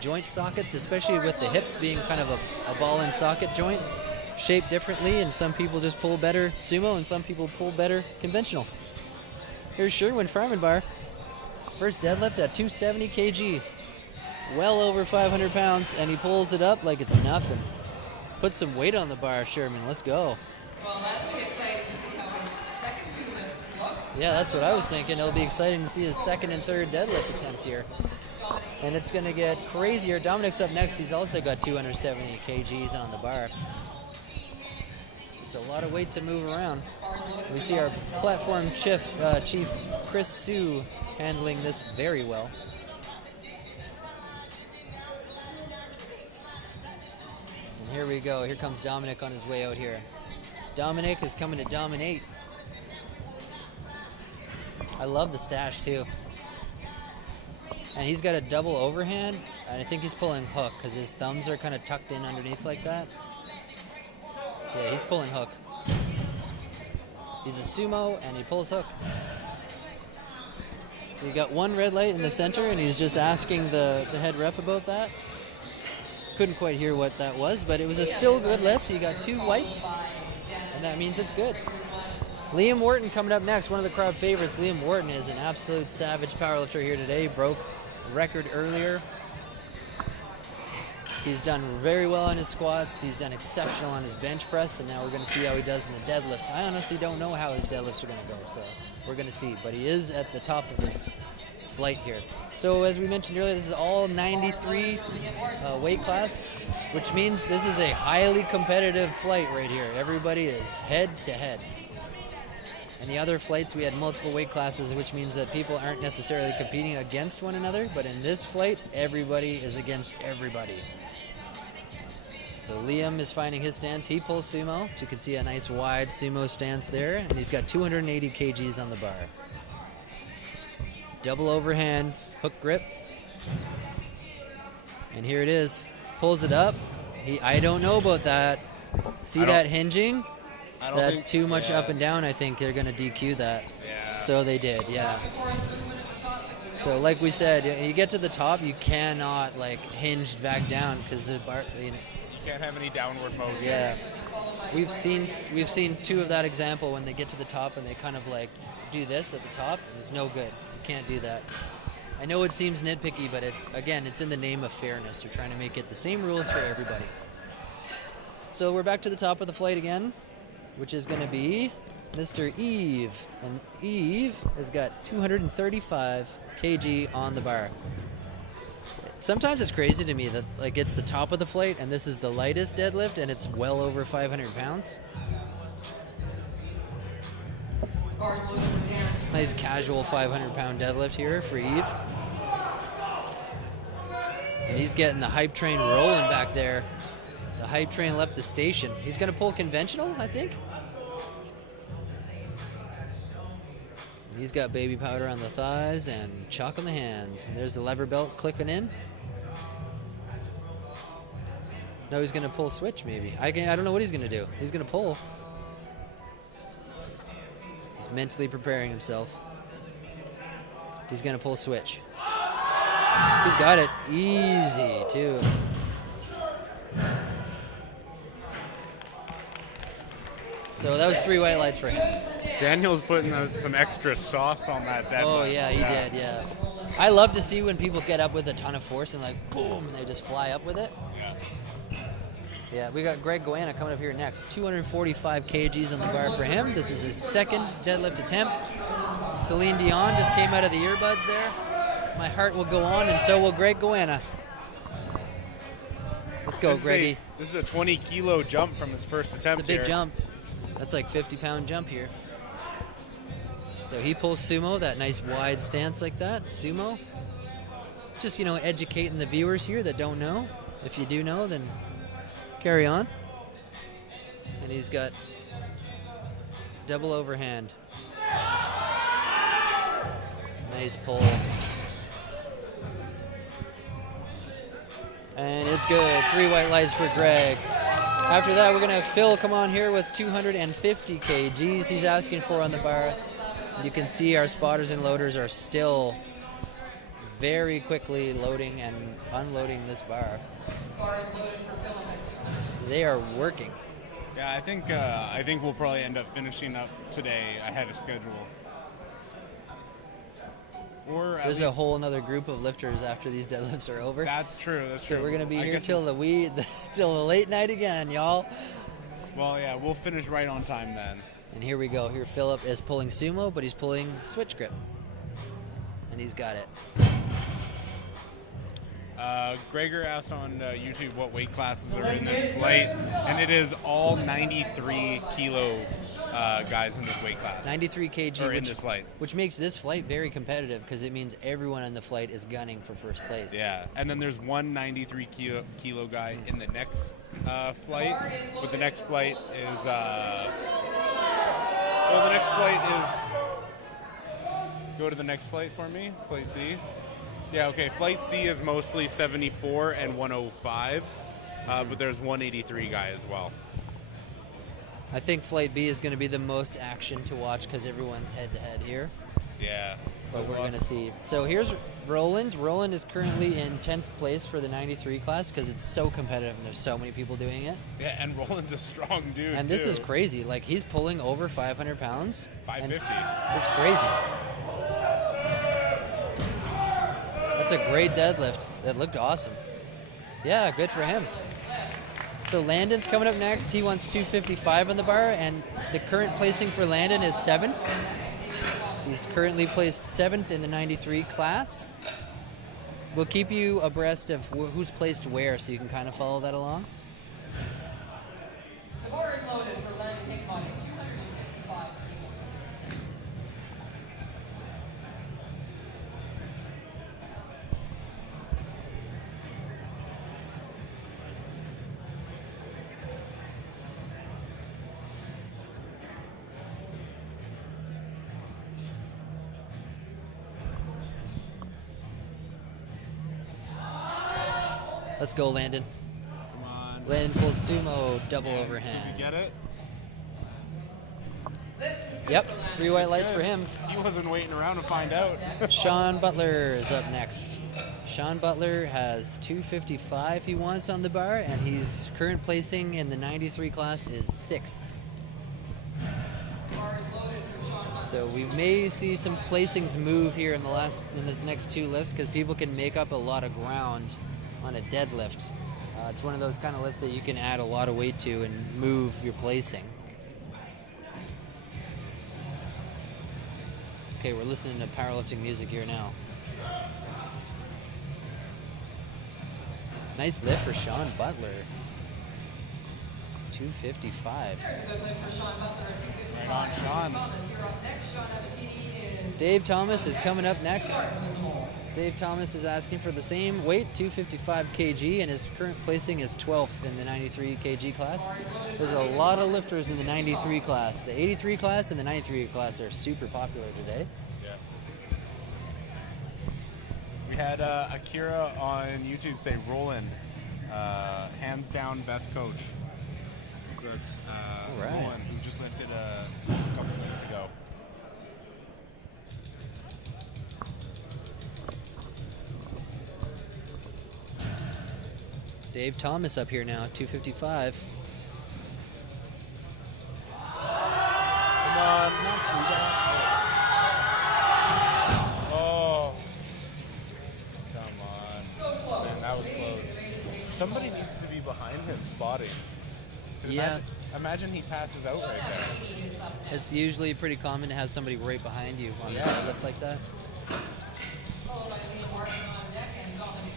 joint sockets, especially with the hips being kind of a ball and socket joint, shaped differently, and some people just pull better sumo and some people pull better conventional. Here's Sherwin Farmanbar. First deadlift at 270 kg. Well over 500 pounds, and he pulls it up like it's nothing. Put some weight on the bar, Sherman. Let's go. Well, that'll be exciting to see how his second two lifts look. Yeah, that's what I was thinking. It'll be exciting to see his second and third deadlift attempts here. And it's going to get crazier. Dominic's up next. He's also got 270 kgs on the bar. It's a lot of weight to move around. We see our platform chief Chris Sue handling this very well. And here we go. Here comes Dominic on his way out here. Dominic is coming to dominate. I love the stash too. And he's got a double overhand, and I think he's pulling hook because his thumbs are kind of tucked in underneath like that. Yeah, he's pulling hook. He's a sumo, and he pulls hook. You got one red light in the center, and he's just asking the head ref about that. Couldn't quite hear what that was, but it was a still good lift. You got two whites, and that means it's good. Liam Wharton coming up next, one of the crowd favorites. Liam Wharton is an absolute savage powerlifter here today. Broke record earlier. He's done very well on his squats. He's done exceptional on his bench press, and now we're going to see how he does in the deadlift. I honestly don't know how his deadlifts are going to go, so we're going to see. But he is at the top of his flight here. So as we mentioned earlier, this is all 93 weight class, which means this is a highly competitive flight right here. Everybody is head to head. In the other flights, we had multiple weight classes, which means that people aren't necessarily competing against one another. But in this flight, everybody is against everybody. So Liam is finding his stance. He pulls sumo. So you can see a nice wide sumo stance there. And he's got 280 kgs on the bar. Double overhand, hook grip. And here it is. Pulls it up. I don't know about that. See that hinging? That's too much up and down. I think they're going to DQ that. Yeah. So they did, yeah. So like we said, you get to the top, you cannot like hinge back down because the bar. You can't have any downward motion. Yeah. We've seen two of that example when they get to the top and they kind of like do this at the top. It's no good. You can't do that. I know it seems nitpicky, but it's in the name of fairness. They're trying to make it the same rules for everybody. So we're back to the top of the flight again, which is going to be Mr. Eve. And Eve has got 235 kg on the bar. Sometimes it's crazy to me that like it's the top of the flight and this is the lightest deadlift and it's well over 500 pounds. Nice casual 500-pound deadlift here for Eve. And he's getting the hype train rolling back there. The hype train left the station. He's going to pull conventional, I think. He's got baby powder on the thighs and chalk on the hands. And there's the lever belt clicking in. No, he's going to pull switch maybe. I don't know what he's going to do. He's going to pull. He's mentally preparing himself. He's going to pull switch. He's got it. Easy, too. So that was 3 white lights for him. Daniel's putting some extra sauce on that deadlift. Oh, yeah, he did, yeah. I love to see when people get up with a ton of force and like, boom, and they just fly up with it. Yeah. Yeah, we got Greg Goanna coming up here next. 245 kgs on the bar for him. This is his second deadlift attempt. Celine Dion just came out of the earbuds there. My heart will go on, and so will Greg Goanna. Let's go, Greggy. This is a 20-kilo jump from his first attempt. It's a big jump. That's like 50-pound jump here. So he pulls sumo, that nice wide stance like that, sumo. Just, educating the viewers here that don't know. If you do know, then carry on. And he's got double overhand. Nice pull. And it's good. 3 white lights for Greg. After that, we're going to have Phil come on here with 250 kgs he's asking for on the bar. You can see our spotters and loaders are still very quickly loading and unloading this bar. They are working. Yeah, I think we'll probably end up finishing up today ahead of schedule. Or there's a whole another group of lifters after these deadlifts are over. That's true. So we're gonna be here till the late night again, y'all. Well, yeah, we'll finish right on time then. And here we go. Here Philip is pulling sumo, but he's pulling switch grip, and he's got it. Gregor asked on YouTube what weight classes are in this flight, and it is all 93 kilo guys in this weight class. 93 kg in this flight. Which makes this flight very competitive because it means everyone in the flight is gunning for first place. Yeah, and then there's one 93 kilo guy in the next flight, but the next flight is go to the next flight for me, flight C. Yeah, okay, flight C is mostly 74 and 105s, but there's 183 guy as well. I think flight B is going to be the most action to watch because everyone's head-to-head here. Yeah. But we're going to see. So here's Roland. Roland is currently in 10th place for the 93 class because it's so competitive and there's so many people doing it. Yeah, and Roland's a strong dude, and this is crazy. Like, he's pulling over 500 pounds. 550. It's crazy. That's a great deadlift. That looked awesome. Yeah, good for him. So Landon's coming up next. He wants 255 on the bar, and the current placing for Landon is 7th. He's currently placed 7th in the 93 class. We'll keep you abreast of who's placed where so you can kind of follow that along. The bar is loaded for Landon Hickmott at 255 kilos. Let's go, Landon. Come on. Landon pulls sumo double overhand. Did you get it? Yep, 3 white lights for him. He wasn't waiting around to find out. Sean Butler is up next. Sean Butler has 255 he wants on the bar, and his current placing in the 93 class is 6th. So we may see some placings move here in this next 2 lifts because people can make up a lot of ground on a deadlift. It's one of those kind of lifts that you can add a lot of weight to and move your placing. Okay, we're listening to powerlifting music here now. Nice lift for Sean Butler. 255. There's a good lift for Sean Butler at 255. Right on, Sean. Thomas, you're up next. Sean Abatini is Dave Thomas is coming up next. Dave Thomas is asking for the same weight, 255 kg, and his current placing is 12th in the 93 kg class. There's a lot of lifters in the 93 class. The 83 class and the 93 class are super popular today. Yeah. We had Akira on YouTube say Roland, hands down best coach. That's right. Roland, who just lifted a couple minutes ago. Dave Thomas up here now, 255. Come on. Not too bad. Oh. Come on. Man, that was close. Somebody needs to be behind him spotting. 'Cause Yeah. Imagine he passes out right there. It's usually pretty common to have somebody right behind you on a deadlift like that. followed by Liam Martin on deck and Dominic.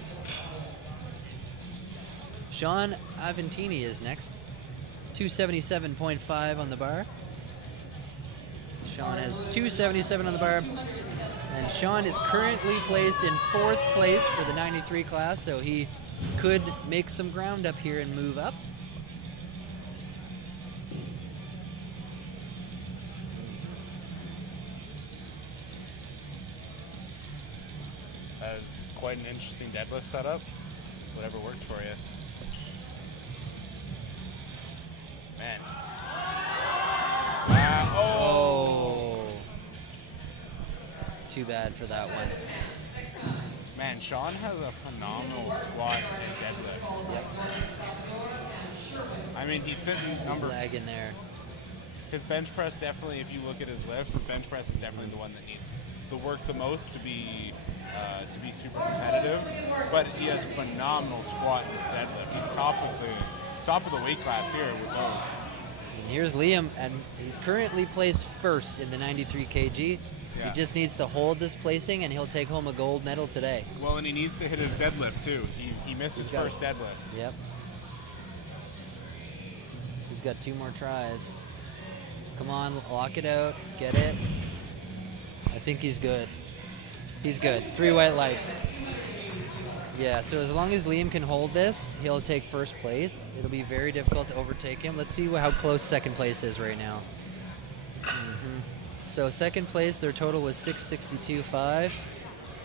Sean Aventini is next. 277.5 on the bar. Sean has 277 on the bar. And Sean is currently placed in 4th place for the 93 class, so he could make some ground up here and move up. That's quite an interesting deadlift setup. Whatever works for you. Man. Oh. Too bad for that one. Man, Sean has a phenomenal squat and deadlift. Yep. I mean, he's sitting He's number. lagging there. His bench press definitely, if you look at his lifts, his bench press is definitely the one that needs to work the most to be super competitive. But he has phenomenal squat and deadlift. He's top of the weight class here with those. And here's Liam, and he's currently placed 1st in the 93 kg. Yeah. He just needs to hold this placing, and he'll take home a gold medal today. Well, and he needs to hit his deadlift too. He missed his first deadlift. Yep. He's got 2 more tries. Come on, lock it out, get it. I think he's good. He's good. 3 white lights. Yeah, so as long as Liam can hold this, he'll take 1st place. It'll be very difficult to overtake him. Let's see how close 2nd place is right now. So 2nd place, their total was 662.5,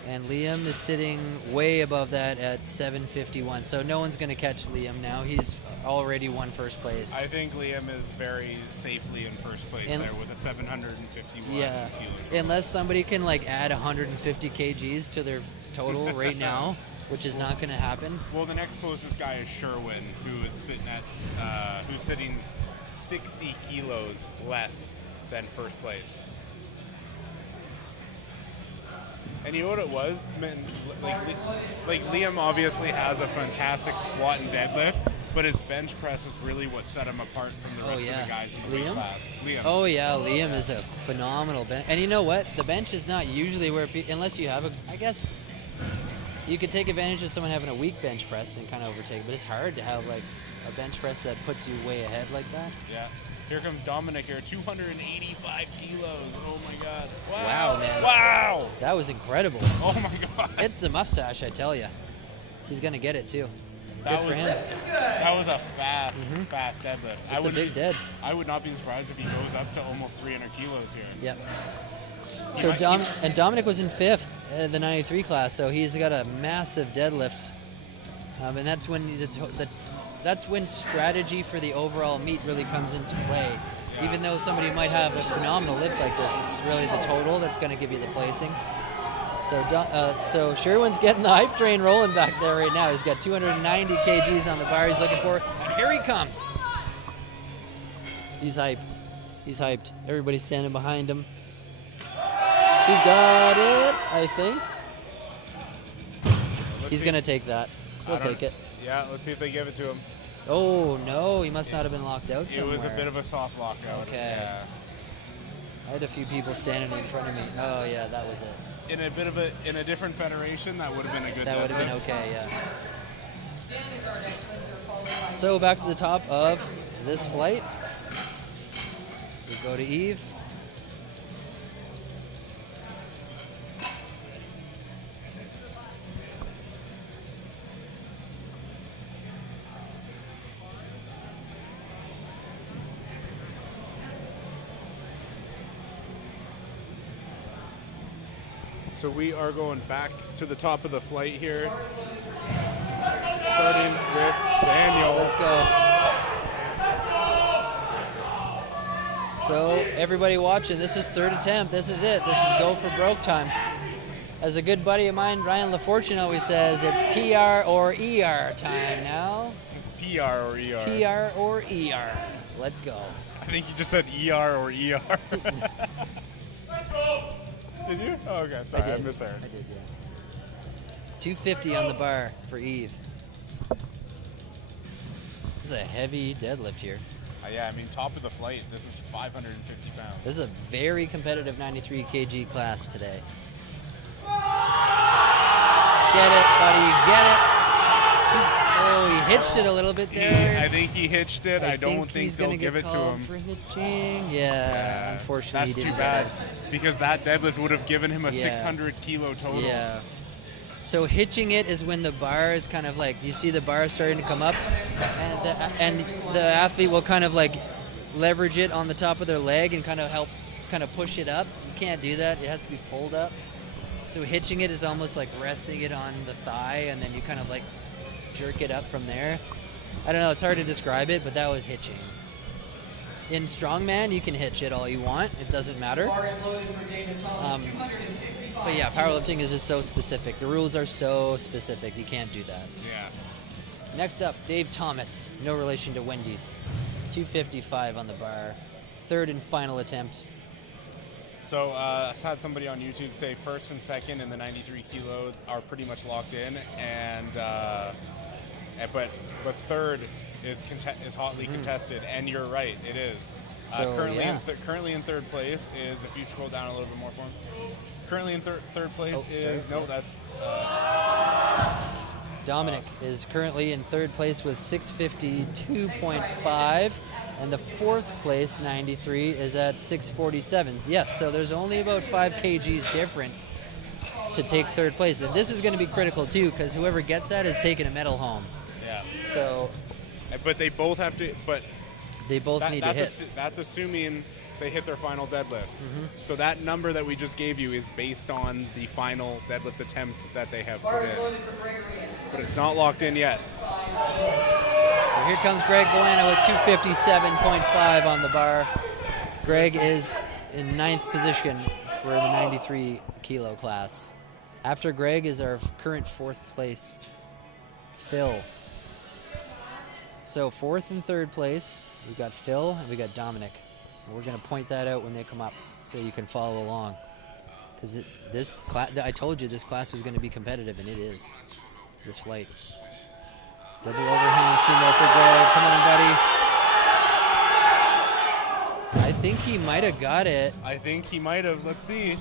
and Liam is sitting way above that at 751. So no one's going to catch Liam now. He's already won 1st place. I think Liam is very safely in 1st place there with a 751. Yeah, unless somebody can like add 150 kgs to their total right now, which is not going to happen. Well, the next closest guy is Sherwin, who is sitting 60 kilos less than 1st place. And you know what it was? Man, like Liam obviously has a fantastic squat and deadlift, but his bench press is really what set him apart from the rest of the guys in the weight class. Liam. Oh yeah, Liam is a phenomenal bench. And you know what? The bench is not usually where, unless you have I guess you could take advantage of someone having a weak bench press and kind of overtake, but it's hard to have like a bench press that puts you way ahead like that. Yeah. Here comes Dominic here, 285 kilos. Oh my God. Wow, man. Wow. That was incredible. Oh my God. It's the mustache, I tell you. He's going to get it too. Good for him. That was a fast deadlift. It's a big dead. I would not be surprised if he goes up to almost 300 kilos here. Yep. So Dominic was in 5th in the 93 class, so he's got a massive deadlift And that's when that's when strategy for the overall meet really comes into play. Yeah. Even though somebody might have a phenomenal lift like this, it's really the total that's going to give you the placing. So Sherwin's getting the hype train rolling back there right now. He's got 290 kgs on the bar he's looking for, and here he comes. He's hype. He's hyped. Everybody's standing behind him. He's got it, I think. He's going to take that. He'll take it. Yeah, let's see if they give it to him. Oh, no, he must not have been locked out somewhere. It was a bit of a soft lockout. Okay. Yeah. I had a few people standing in front of me. Oh, yeah, that was it. In a different federation, that would have been a good. That would have been okay, yeah. So back to the top of this flight. We go to Eve. So we are going back to the top of the flight here, starting with Daniel. Let's go. So everybody watching, this is third attempt. This is it. This is go for broke time. As a good buddy of mine, Ryan LaFortune, always says, it's PR or ER time now. PR or ER. PR or ER. Let's go. I think you just said ER or ER. Did you? Oh, okay, sorry, I misheard. I did, yeah. 250 on the bar for Eve. This is a heavy deadlift here. Yeah, I mean, top of the flight, this is 550 pounds. This is a very competitive 93 kg class today. Get it, buddy, get it. He hitched it a little bit there. I think he hitched it. I don't think they'll give it to him. For hitching. Yeah, unfortunately, that's he too didn't bad get it. because that deadlift would have given him a 600 kilo total. Yeah. So hitching it is when the bar is kind of like, you see the bar starting to come up, and the athlete will kind of like leverage it on the top of their leg and kind of help push it up. You can't do that. It has to be pulled up. So hitching it is almost like resting it on the thigh, and then you kind of like jerk it up from there. I don't know, it's hard to describe it, but that was hitching. In strongman, you can hitch it all you want. It doesn't matter. But yeah, powerlifting is just so specific. The rules are so specific. You can't do that. Yeah. Next up, Dave Thomas. No relation to Wendy's. 255 on the bar. Third and final attempt. So I had somebody on YouTube say first and second in the 93 kilos are pretty much locked in, but third is hotly contested, and you're right, it is. So, currently in third place is, if you scroll down a little bit more for him. Currently in third place that's Dominic is currently in third place with 652.5, and the fourth place 93 is at 647s. Yes, so there's only about 5 kgs difference to take third place, and this is going to be critical too, because whoever gets that is taking a medal home. Yeah. So. But they both have to. But they both need to hit. That's assuming they hit their final deadlift. Mm-hmm. So that number that we just gave you is based on the final deadlift attempt that they have put in. But it's not locked in yet. So here comes Greg Goanna with 257.5 on the bar. Greg is in 9th position for the 93 kilo class. After Greg is our current 4th place, Phil. So 4th and 3rd place, we've got Phil and we got Dominic. We're going to point that out when they come up so you can follow along. Because this class, I told you this class was going to be competitive, and it is. This flight. Double overhand sumo for Greg. Come on, buddy. I think he might have got it. I think he might have. Let's see.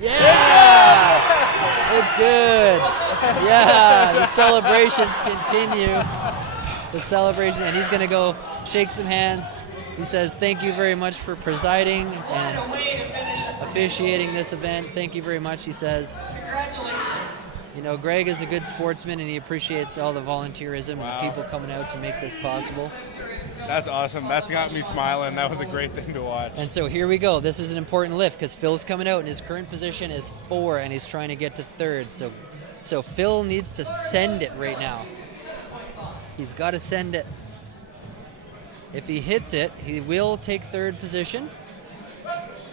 Yeah! It's good. Yeah, the celebrations continue. The celebration, and he's going to go shake some hands. He says, thank you very much for presiding and officiating this event. Thank you very much, he says. Congratulations. You know, Greg is a good sportsman, and he appreciates all the volunteerism and the people coming out to make this possible. That's awesome. That's got me smiling. That was a great thing to watch. And so here we go. This is an important lift because Phil's coming out, and his current position is 4, and he's trying to get to 3rd. So So Phil needs to send it right now. He's got to send it. If he hits it, he will take third position.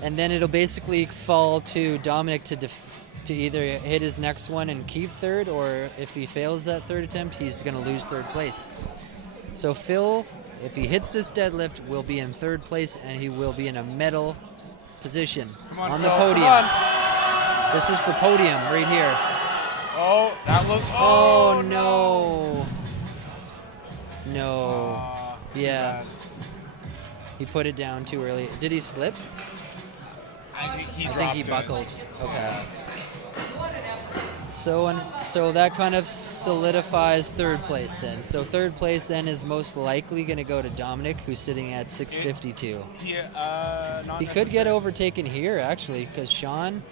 And then it'll basically fall to Dominic to either hit his next one and keep third, or if he fails that third attempt, he's going to lose third place. So Phil, if he hits this deadlift, will be in third place, and he will be in a medal position on the podium. This is for podium right here. Oh, that looks. Oh, no. No. Yeah. He put it down too early. Did he slip? I think he I think he buckled. Okay. So that kind of solidifies third place then. So third place then is most likely going to go to Dominic, who's sitting at 6:52. Not He could get overtaken here actually, because Sean.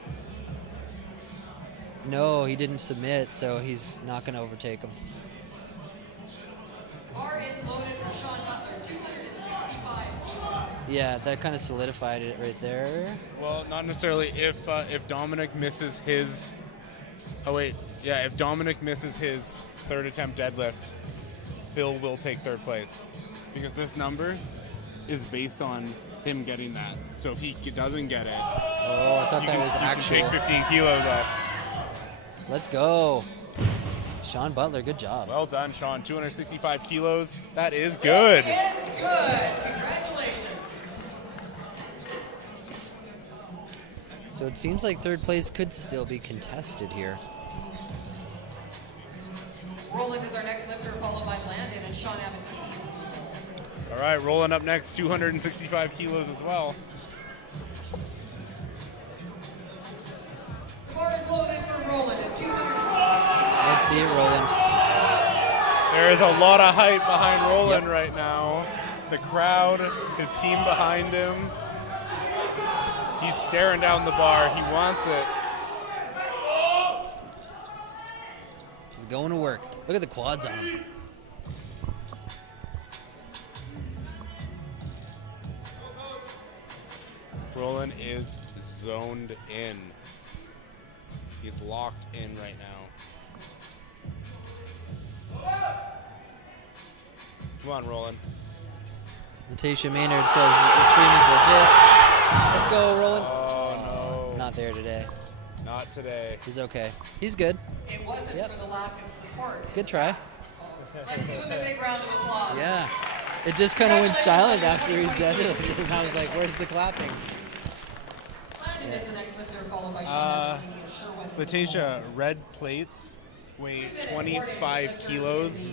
No, he didn't submit, so he's not going to overtake him. Bar is loaded for Sean Butler, 265 kilos. Yeah, that kind of solidified it right there. Well, not necessarily. If Dominic misses his, if Dominic misses his third attempt deadlift, Phil will take third place, because this number is based on him getting that. So if he doesn't get it, I thought that was actual. Take 15 kilos off. Let's go. Sean Butler, good job. Well done, Sean. 265 kilos. That is good. That is good. Congratulations. So it seems like third place could still be contested here. Roland is our next lifter, followed by Landon and Sean Abatini. All right, Roland up next, 265 kilos as well. The bar is loaded for Roland at 260. Let's see it, Roland. There is a lot of hype behind Roland right now. The crowd, his team behind him. He's staring down the bar. He wants it. He's going to work. Look at the quads on him. Roland is zoned in. He's locked in right now. Come on, Roland. Natasha Maynard says the stream is legit. Let's go, Roland. Oh, no. Not there today. Not today. He's okay. He's good. It wasn't for the lack of support. Good try. Let's give him a big round of applause. Yeah. It just kind of went silent after he did it. And I was like, where's the clapping? Landon is the next lifter, followed by Sean Abatini and Sherwin. Letitia, red plates weigh 25 kilos,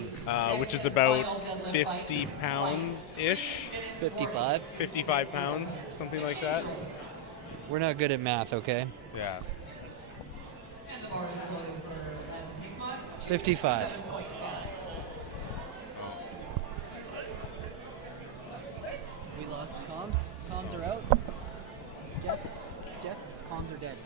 which is about 50 pounds-ish. 55? 55 pounds, something like that. We're not good at math, okay? Yeah. And the bar is loaded for Landon Hickmott. 55. We lost comms. Comms are out. Jeff, comms are dead.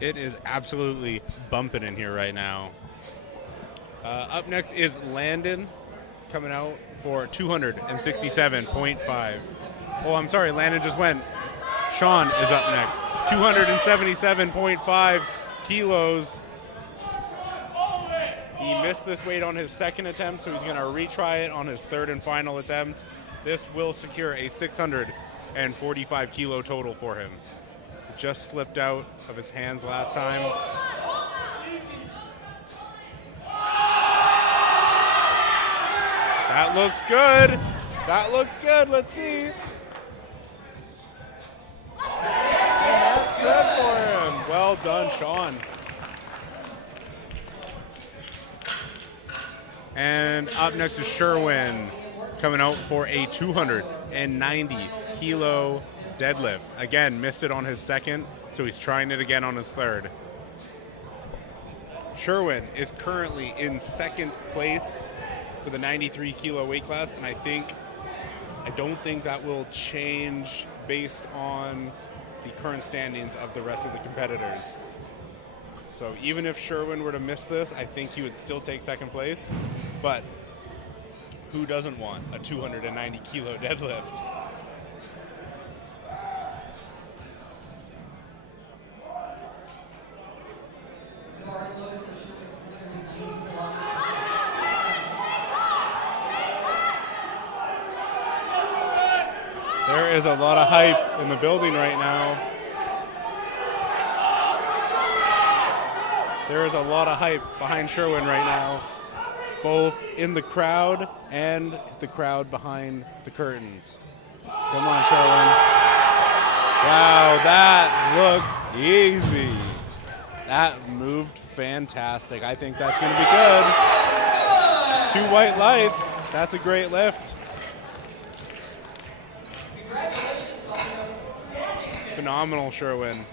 It is absolutely bumping in here right now. Up next is Landon, coming out for 267.5. Oh, I'm sorry, Landon just went. Sean is up next. 277.5 kilos. He missed this weight on his second attempt, so he's going to retry it on his third and final attempt. This will secure a 645 kilo total for him. Just slipped out of his hands last time. That looks good. That looks good. Let's see. That's good for him. Well done, Sean. And up next is Sherwin, coming out for a 290 kilo deadlift. Again, missed it on his second, so he's trying it again on his third. Sherwin is currently in second place for the 93 kilo weight class, and I don't think that will change based on the current standings of the rest of the competitors. So even if Sherwin were to miss this, I think he would still take second place. But who doesn't want a 290 kilo deadlift? There is a lot of hype in the building right now. There is a lot of hype behind Sherwin right now, both in the crowd and the crowd behind the curtains. Come on, Sherwin. Wow, that looked easy. That moved fantastic. I think that's going to be good. 2 white lights. That's a great lift. Phenomenal, Sherwin.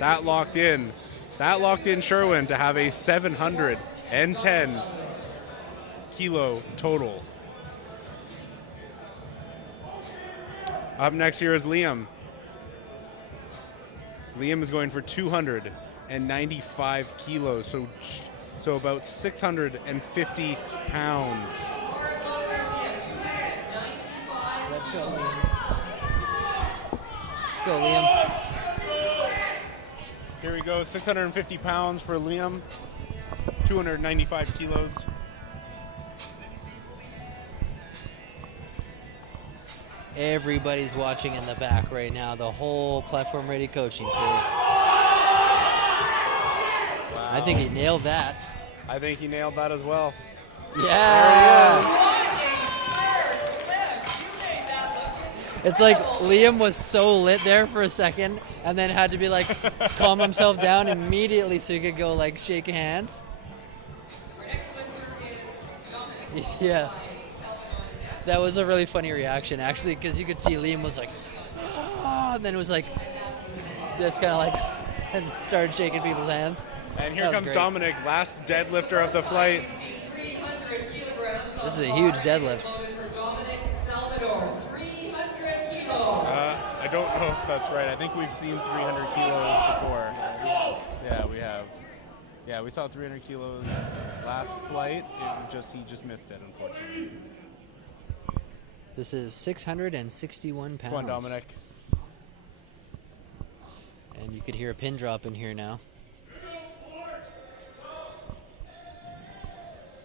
That locked in. That locked in Sherwin to have a 710 kilo total. Up next here is Liam. Liam is going for 295 kilos, so about 650 pounds. Let's go, Liam. Let's go, Liam. Here we go, 650 pounds for Liam, 295 kilos. Everybody's watching in the back right now, the whole Platform Ready coaching crew. Wow. I think he nailed that. I think he nailed that as well. Yeah. It's like Liam was so lit there for a second and then had to be like calm himself down immediately so he could go like shake hands. Yeah. That was a really funny reaction actually, because you could see Liam was like, oh, and then it was like, just kind of like, and started shaking people's hands. And here comes Dominic, last deadlifter of the flight. This is a huge deadlift. I don't know if that's right. I think we've seen 300 kilos before. Yeah, we have. Yeah, we saw 300 kilos last flight. He just missed it, unfortunately. This is 661 pounds. Come on, Dominic. And you could hear a pin drop in here now.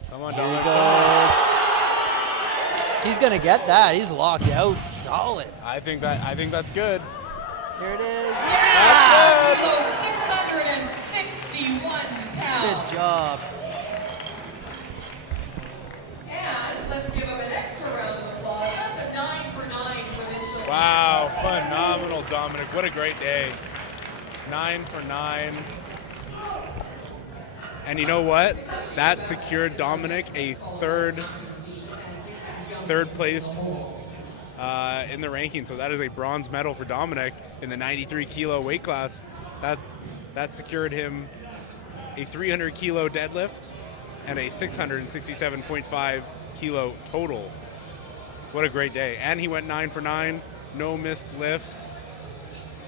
Come on, here Dominic. He goes. He's gonna get that. He's locked out, solid. I think that's good. Here it is. Yeah! 661 pounds. Good job. And let's give him an extra round of applause. That's a 9 for 9 provincial. Wow, phenomenal, Dominic. What a great day. 9 for 9. And you know what? That secured Dominic a third place in the ranking. So that is a bronze medal for Dominic in the 93 kilo weight class. That secured him a 300 kilo deadlift and a 667.5 kilo total. What a great day. And he went 9 for 9, no missed lifts.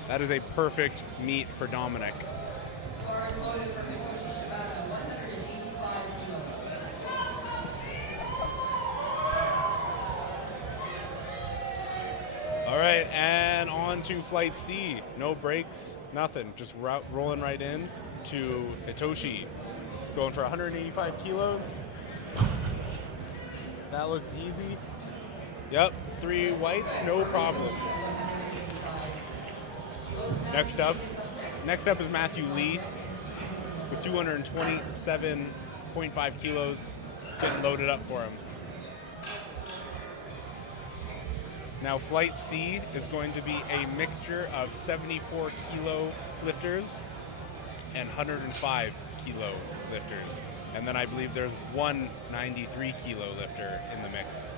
That is a perfect meet for Dominic. All right, and on to flight C. No breaks, nothing. Just rolling right in to Hitoshi. Going for 185 kilos. That looks easy. Yep, 3 whites, no problem. Next up is Matthew Lee with 227.5 kilos getting loaded up for him. Now flight C is going to be a mixture of 74 kilo lifters and 105 kilo lifters. And then I believe there's one 93 kilo lifter in the mix.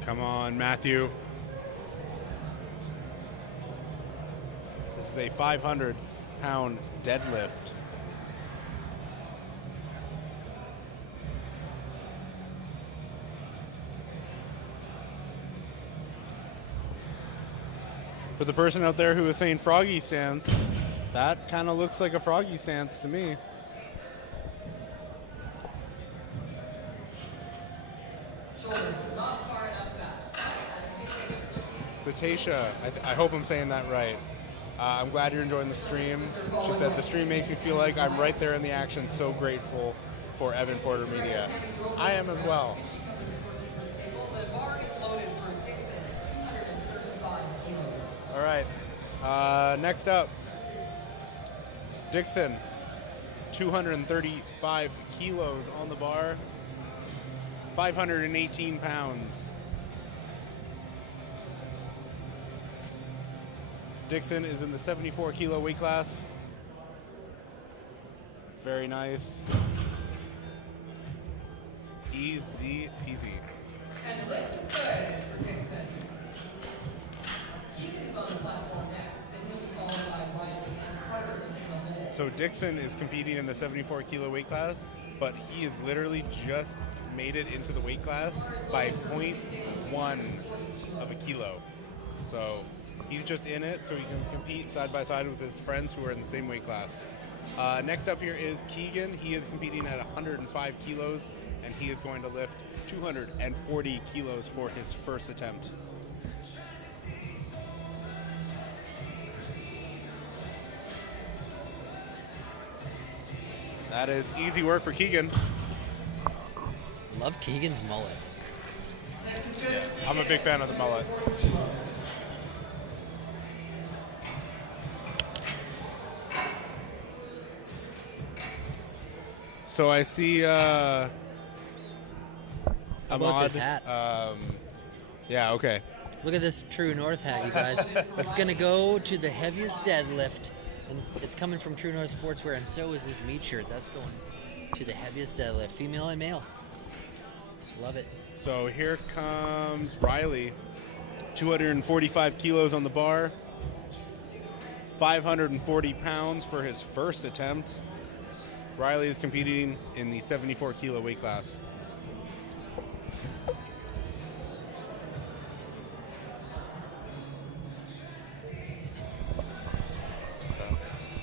Come on, Matthew. This is a 500-pound deadlift. For the person out there who is saying froggy stance, that kind of looks like a froggy stance to me. Latasha, I hope I'm saying that right. I'm glad you're enjoying the stream. She said, the stream makes me feel like I'm right there in the action. So grateful for Evan Porter Media. I am as well. All right, next up, Dixon, 235 kilos on the bar, 518 pounds. Dixon is in the 74 kilo weight class. Very nice. Easy peasy. And the lift is good for Dixon. Keegan is on the platform next, and he'll be followed by White and Carter is in the hole. So Dixon is competing in the 74 kilo weight class, but he has literally just made it into the weight class by 0.1 of a kilo. So he's just in it so he can compete side by side with his friends who are in the same weight class. Next up here is Keegan. He is competing at 105 kilos, and he is going to lift 240 kilos for his first attempt. That is easy work for Keegan. Love Keegan's mullet. Yeah, I'm a big fan of the mullet. So I see How about this hat? Yeah, okay. Look at this True North hat, you guys. It's going to go to the heaviest deadlift, and it's coming from True North Sportswear, and so is this meat shirt. That's going to the heaviest deadlift, female and male. Love it. So here comes Riley, 245 kilos on the bar, 540 pounds for his first attempt. Riley is competing in the 74 kilo weight class.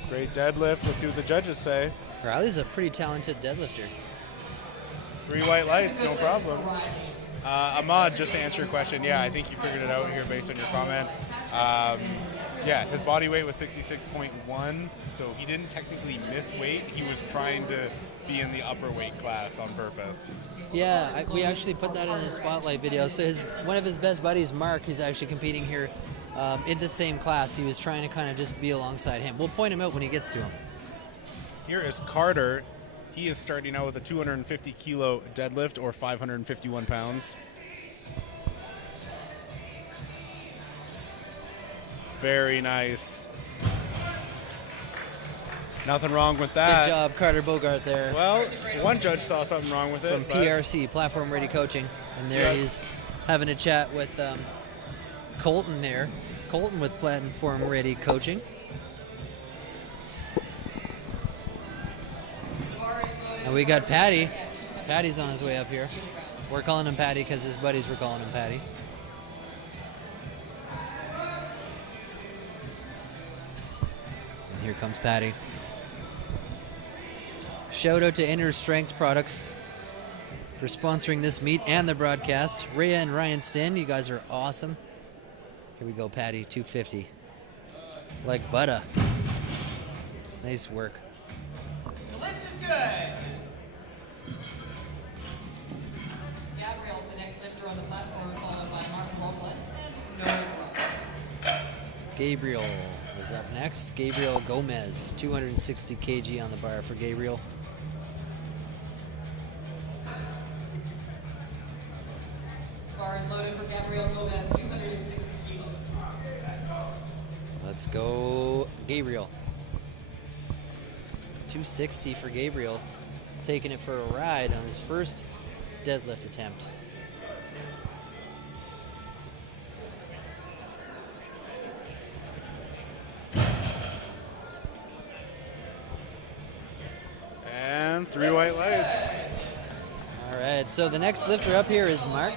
Great deadlift. Let's see what the judges say. Riley's a pretty talented deadlifter. 3 white lights, no problem. Ahmad, just to answer your question, yeah, I think you figured it out here based on your comment. Yeah, his body weight was 66.1, so he didn't technically miss weight. He was trying to be in the upper weight class on purpose. Yeah, we actually put that in his spotlight video. So one of his best buddies, Mark, he's actually competing here in the same class. He was trying to kind of just be alongside him. We'll point him out when he gets to him. Here is Carter. He is starting out with a 250 kilo deadlift, or 551 pounds. Very nice. Nothing wrong with that. Good job, Carter Bogart there. Well, one judge saw something wrong with it. From PRC, Platform Ready Coaching. And there he's having a chat with Colton there. Colton with Platform Ready Coaching. And we got Patty. Patty's on his way up here. We're calling him Patty because his buddies were calling him Patty. And here comes Patty. Shout out to Inner Strengths Products for sponsoring this meet and the broadcast. Rhea and Ryan Stin, you guys are awesome. Here we go, Patty, 250. Like butter. Nice work. The lift is good. Gabriel's the next lifter on the platform, followed by Mark Robles and Noah Grubb. Gabriel is up next. Gabriel Gomez, 260 kg on the bar for Gabriel. Bar is loaded for Gabriel Gomez, 260 kilos. Let's go, Gabriel. 260 for Gabriel, taking it for a ride on his first deadlift attempt. And 3 white lights. All right, so the next lifter up here is Mark.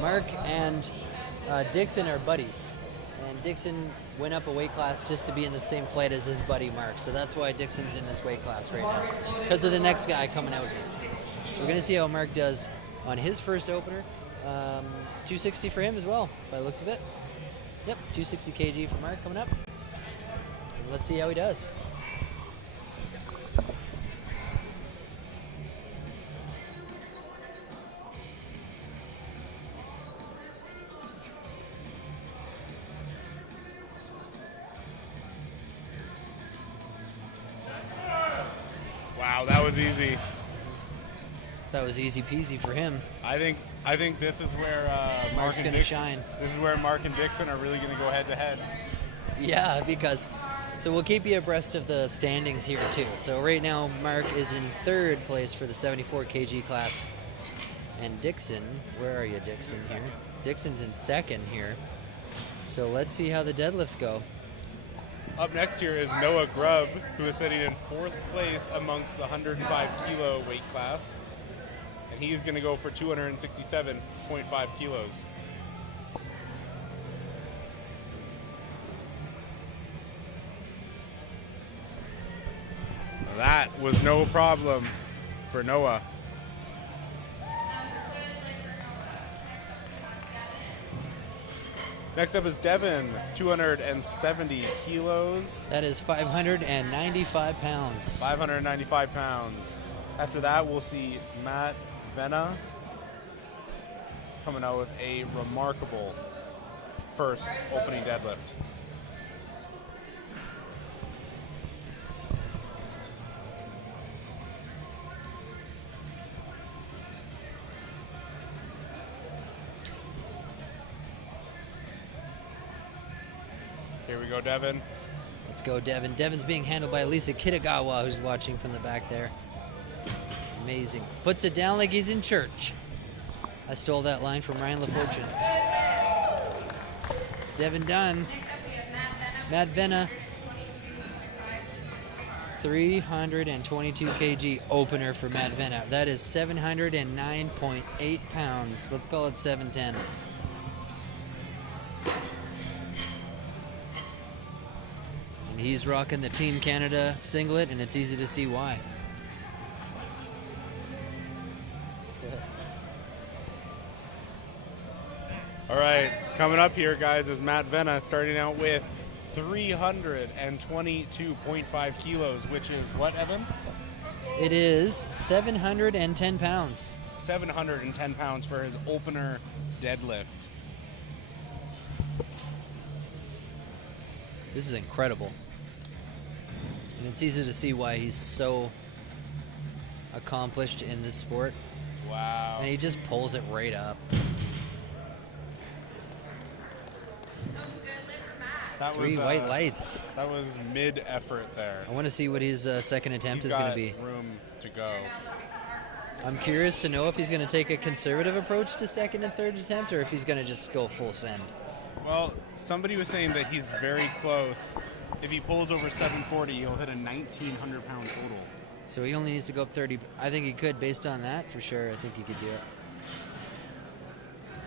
Mark and Dixon are buddies. And Dixon went up a weight class just to be in the same flight as his buddy Mark. So that's why Dixon's in this weight class right now, because of the next guy coming out here. So we're going to see how Mark does on his first opener. 260 for him as well, by the looks of it. Yep, 260 kg for Mark coming up. And let's see how he does. Wow, that was easy. That was easy peasy for him. I think this is where Mark's and gonna Dixon, shine. This is where Mark and Dixon are really going to go head to head. Yeah, because so we'll keep you abreast of the standings here too. So right now Mark is in third place for the 74 kg class, and Dixon, where are you, Dixon? Here, Dixon's in second here. So let's see how the deadlifts go. Up next here is Noah Grubb, who is sitting in fourth place amongst the 105 kilo weight class. And he's going to go for 267.5 kilos. That was no problem for Noah. Next up is Devin, 270 kilos. That is 595 pounds. 595 pounds. After that, we'll see Matt Venna coming out with a remarkable first opening deadlift. Here we go, Devin. Let's go, Devin. Devin's being handled by Lisa Kitagawa, who's watching from the back there. Amazing. Puts it down like he's in church. I stole that line from Ryan LaFortune. Devin done. Matt Venna. 322 kg opener for Matt Venna. That is 709.8 pounds. Let's call it 710. And he's rocking the Team Canada singlet, and it's easy to see why. All right, coming up here, guys, is Matt Venna, starting out with 322.5 kilos, which is what, Evan? It is 710 pounds. 710 pounds for his opener deadlift. This is incredible. And it's easy to see why he's so accomplished in this sport. Wow. And he just pulls it right up. That was, 3 white lights. That was mid-effort there. I want to see what his second attempt He's is going got to be. room to go. I'm curious to know if he's going to take a conservative approach to second and third attempt, or if he's going to just go full send. Well, somebody was saying that he's very close. If he pulls over 740, he'll hit a 1,900-pound total. So he only needs to go up 30. I think he could, based on that, for sure. I think he could do it.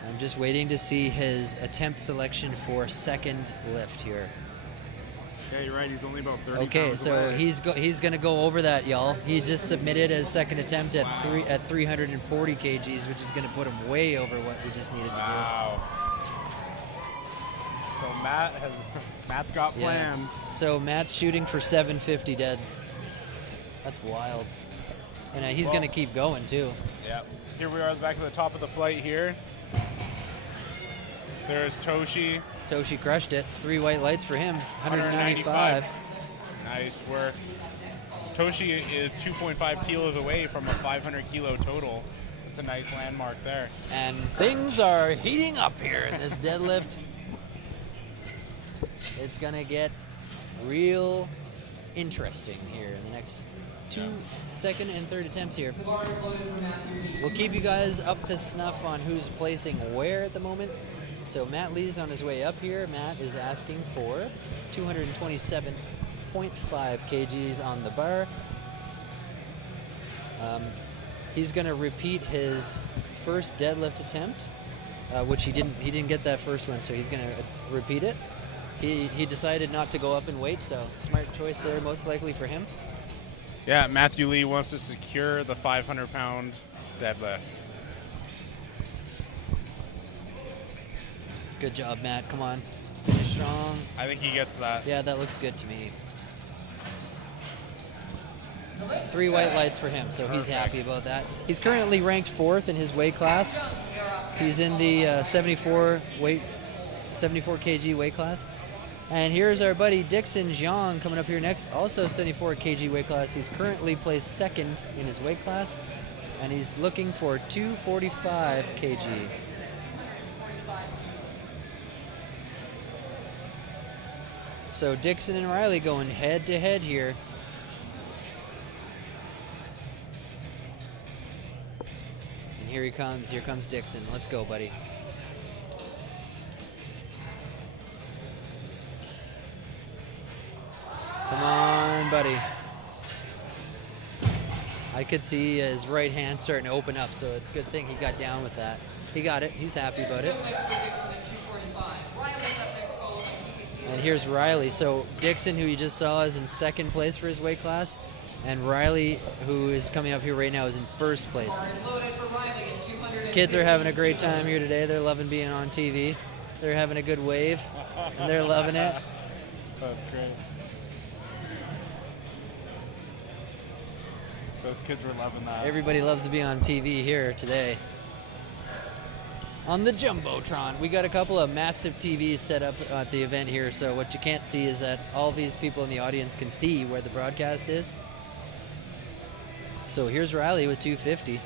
I'm just waiting to see his attempt selection for second lift here. Yeah, you're right. He's only about 30 Okay, pounds so away. he's going to go over that, y'all. He just submitted his second attempt at 340 kgs, which is going to put him way over what we just needed to do. Wow. So Matt's got plans. Yeah. So Matt's shooting for 750 dead. That's wild. And he's going to keep going too. Yeah. Here we are at the back of the top of the flight here. There's Toshi. Toshi crushed it. 3 white lights for him. 195. Nice work. Toshi is 2.5 kilos away from a 500 kilo total. That's a nice landmark there. And things are heating up here in this deadlift. It's going to get real interesting here in the next 2 second and third attempts here. We'll keep you guys up to snuff on who's placing where at the moment. So Matt Lee's on his way up here. Matt is asking for 227.5 kgs on the bar. He's going to repeat his first deadlift attempt, which he didn't get that first one, so he's going to repeat it. He decided not to go up in weight, so smart choice there, most likely for him. Yeah, Matthew Lee wants to secure the 500-pound deadlift. Good job, Matt. Come on. Finish strong. I think he gets that. Yeah, that looks good to me. 3 white lights for him, so he's happy about that. He's currently ranked 4th in his weight class. He's in the 74 kg weight class. And here's our buddy Dixon Zhang coming up here next, also 74 kg weight class. He's currently placed 2nd in his weight class, and he's looking for 245 kg. So Dixon and Riley going head to head here. And here he comes. Here comes Dixon. Let's go, buddy. Come on, buddy. I could see his right hand starting to open up, so it's a good thing he got down with that. He got it. He's happy about it. And here's Riley. So Dixon, who you just saw, is in 2nd place for his weight class. And Riley, who is coming up here right now, is in 1st place. Kids are having a great time here today. They're loving being on TV. They're having a good wave, and they're loving it. That's great. Those kids were loving that. Everybody loves to be on TV here today. On the Jumbotron. We got a couple of massive TVs set up at the event here, so what you can't see is that all these people in the audience can see where the broadcast is. So here's Riley with 250.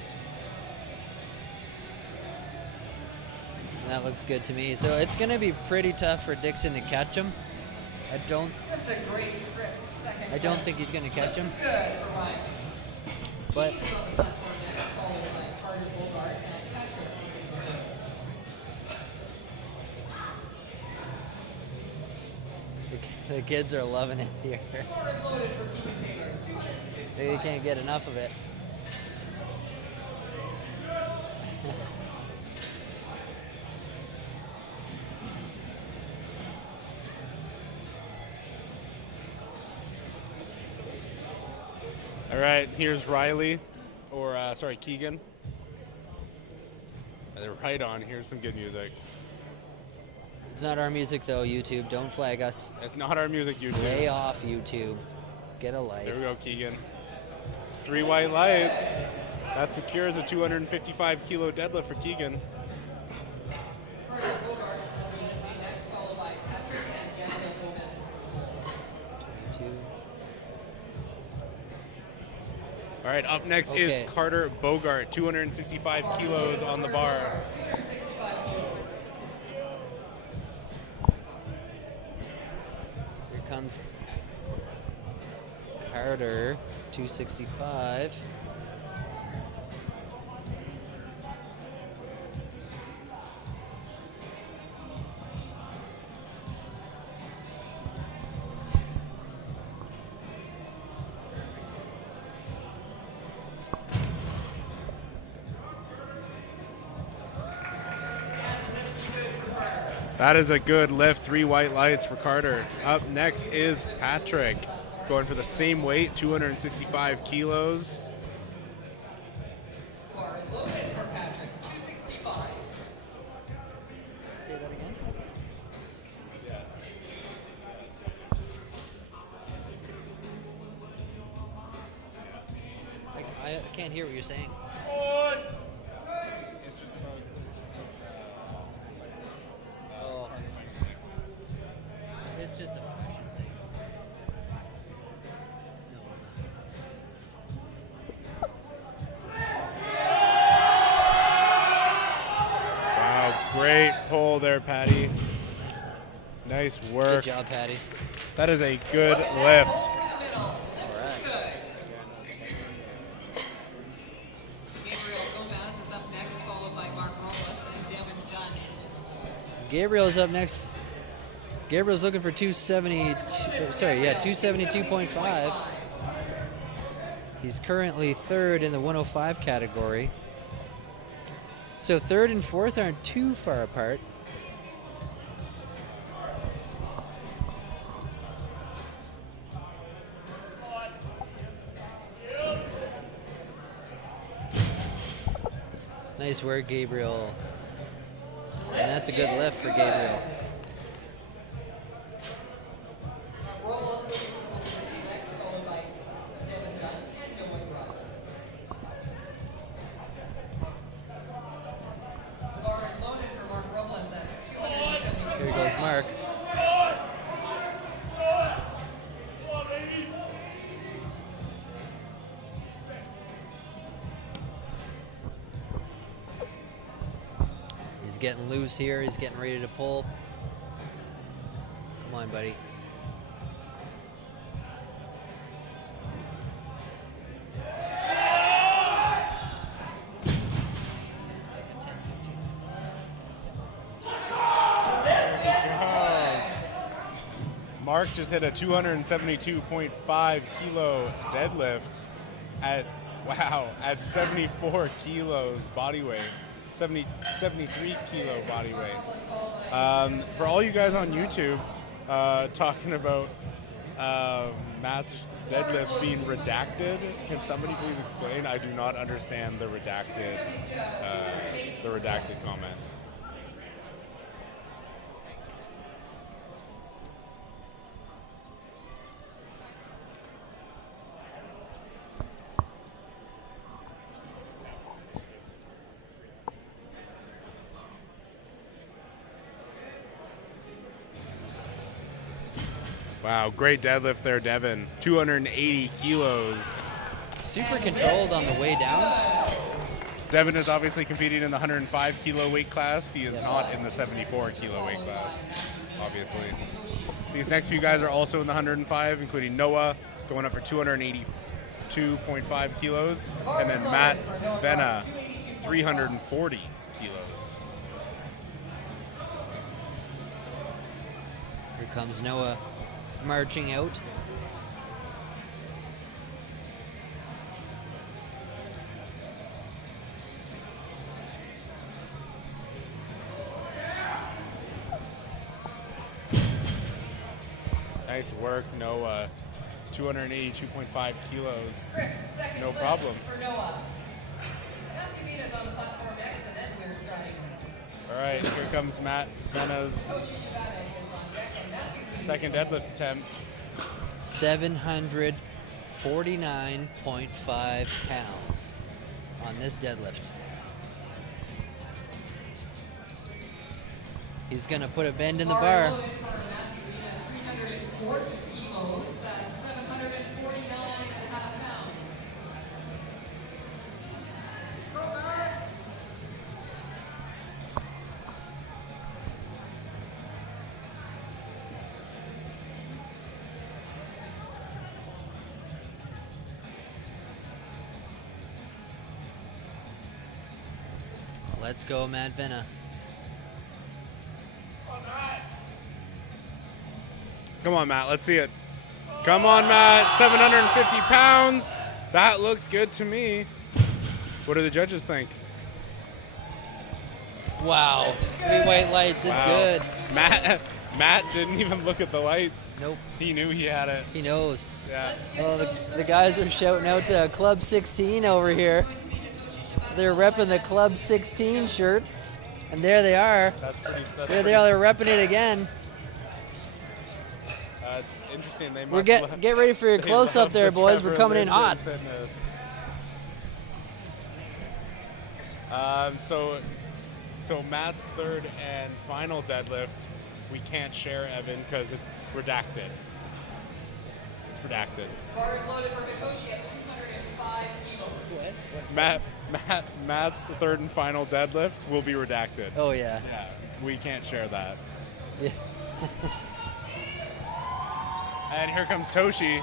That looks good to me. So it's going to be pretty tough for Dixon to catch him. I don't think he's going to catch him. But the kids are loving it here. They can't get enough of it. All right, here's Riley, or Keegan. They're right on. Here's some good music. It's not our music though, YouTube. Don't flag us. It's not our music, YouTube. Lay off, YouTube. Get a life. There we go, Keegan. 3 white lights. That secures a 255 kilo deadlift for Keegan. All right, up next is Carter Bogart, 265 kilos on the bar. Here comes Carter, 265. That is a good lift, 3 white lights for Carter. Up next is Patrick, going for the same weight, 265 kilos. Bar is loaded for Patrick, 265. Say that again? Yes. I can't hear what you're saying. It's just about Wow, great pull there, Patty. Nice work. Good job, Patty. That is a good lift. Gabriel's up next. Gabriel's looking for 272.5. He's currently third in the 105 category. So third and fourth aren't too far apart. Nice work, Gabriel. And that's a good lift for Gabriel. Here goes Mark. He's getting loose here. He's getting ready to pull. Come on, buddy. Mark just hit a 272.5 kilo deadlift at 74 kilos body weight. 73 kilo body weight. For all you guys on YouTube talking about Matt's deadlift being redacted, can somebody please explain? I do not understand the redacted comment. Wow, great deadlift there, Devin. 280 kilos. Super controlled on the way down. Devin is obviously competing in the 105 kilo weight class. He is not in the 74 kilo weight class, obviously. These next few guys are also in the 105, including Noah, going up for 282.5 kilos, and then Matt Venna, 340 kilos. Here comes Noah marching out. Nice work, Noah. 282.5 kilos. No problem. All right, here comes Matt Venna's second deadlift attempt. 749.5 pounds on this deadlift. He's gonna put a bend in the bar. Let's go, Matt Venna. Come on, Matt, let's see it. Come on, Matt, 750 pounds. That looks good to me. What do the judges think? Wow, 3 white lights, it's good. Matt didn't even look at the lights. Nope. He knew he had it. He knows. Yeah. Well, the guys are shouting out to Club 16 over here. They're repping the Club 16 shirts, and there they are. That's there they are. They're repping it again. It's interesting. They We're get ready for your close up there, boys. We're coming in hot. So Matt's third and final deadlift we can't share Evan because it's redacted. It's redacted. Bar is loaded for Hitoshi at 205 kilos. Matt's third and final deadlift will be redacted. Oh, yeah. Yeah, we can't share that. Yeah. And here comes Toshi,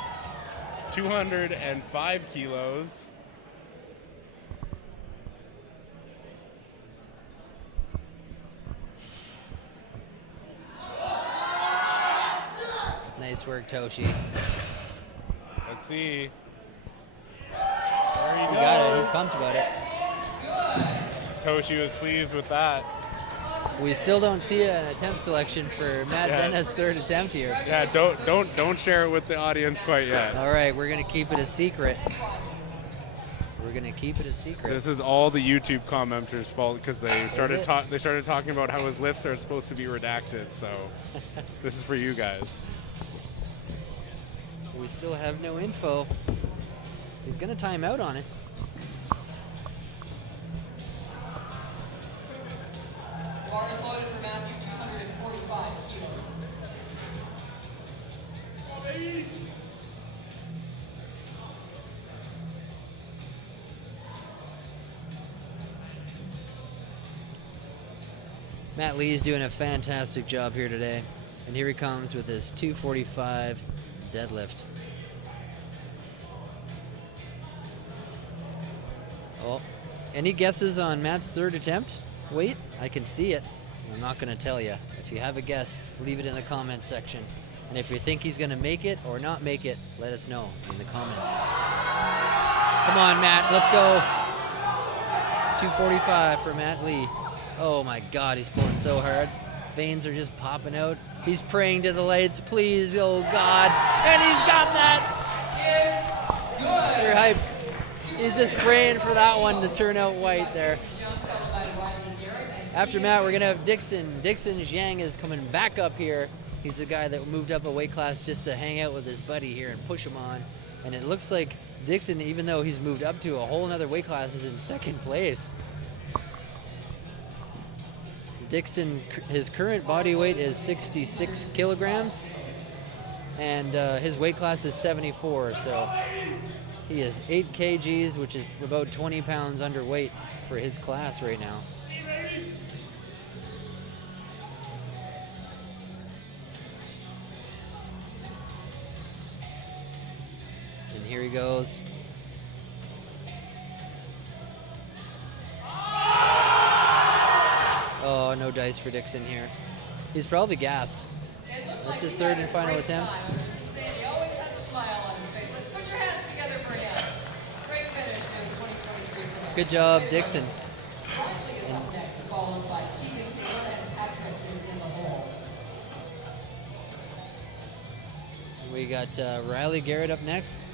205 kilos. Nice work, Toshi. Let's see. He got it. He's pumped about it. Toshi was pleased with that. We still don't see an attempt selection for Matt Vena's third attempt here. Yeah, don't share it with the audience quite yet. All right, we're gonna keep it a secret. We're gonna keep it a secret. This is all the YouTube commenters' fault because they started talking about how his lifts are supposed to be redacted. So this is for you guys. We still have no info. He's gonna time out on it. Bar is loaded for Matthew, 245 kilos. Matt Lee is doing a fantastic job here today. And here he comes with his 245 deadlift. Oh, any guesses on Matt's third attempt? Wait, I can see it. I'm not going to tell you. If you have a guess, leave it in the comments section. And if you think he's going to make it or not make it, let us know in the comments. Come on, Matt, let's go. 245 for Matt Lee. Oh my God, he's pulling so hard. Veins are just popping out. He's praying to the lights, please, oh God. And he's got that. You're hyped. He's just praying for that one to turn out white there. After Matt, we're gonna have Dixon. Dixon Zhang is coming back up here. He's the guy that moved up a weight class just to hang out with his buddy here and push him on. And it looks like Dixon, even though he's moved up to a whole nother weight class, is in second place. Dixon, his current body weight is 66 kilograms, and his weight class is 74, so he is 8 kgs, which is about 20 pounds underweight for his class right now. And here he goes. Oh, no dice for Dixon here. He's probably gassed. That's his third and final attempt. He always has a smile on his face. Let's put your hands together for him. Great finish to the 2023 promotion. Good job, Dixon. Riley is up next, followed by Keegan Taylor and Patrick is in the hole. We got Riley Garrett up next.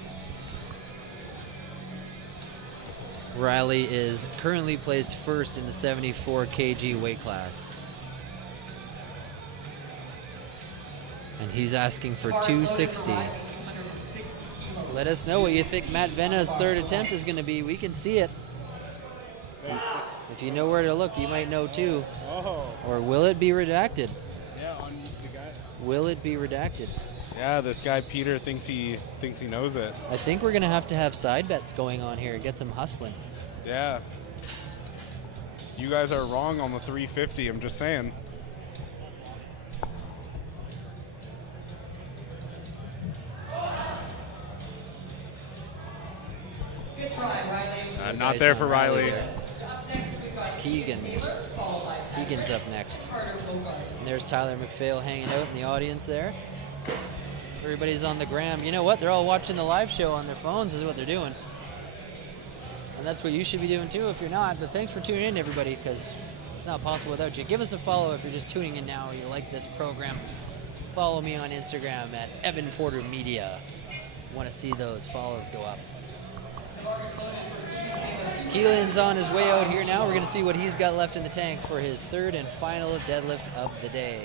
Riley is currently placed first in the 74 kg weight class. And he's asking for 260. Let us know what you think Matt Vena's third attempt is going to be. We can see it. If you know where to look, you might know too. Or will it be redacted? Yeah, on the guy. Will it be redacted? Yeah, this guy Peter thinks he knows it. I think we're going to have side bets going on here. Get some hustling. Yeah. You guys are wrong on the 350, I'm just saying. Good try, Riley. Not there for Riley. Up next, we've got Keegan. Taylor, followed by Keegan's up next. Carter Wilcox. And there's Tyler McPhail hanging out in the audience there. Everybody's on the gram. You know what? They're all watching the live show on their phones is what they're doing. And that's what you should be doing too if you're not. But thanks for tuning in, everybody, because it's not possible without you. Give us a follow if you're just tuning in now or you like this program. Follow me on Instagram at Evan Porter Media. Want to see those follows go up. Keelan's on his way out here now. We're going to see what he's got left in the tank for his third and final deadlift of the day.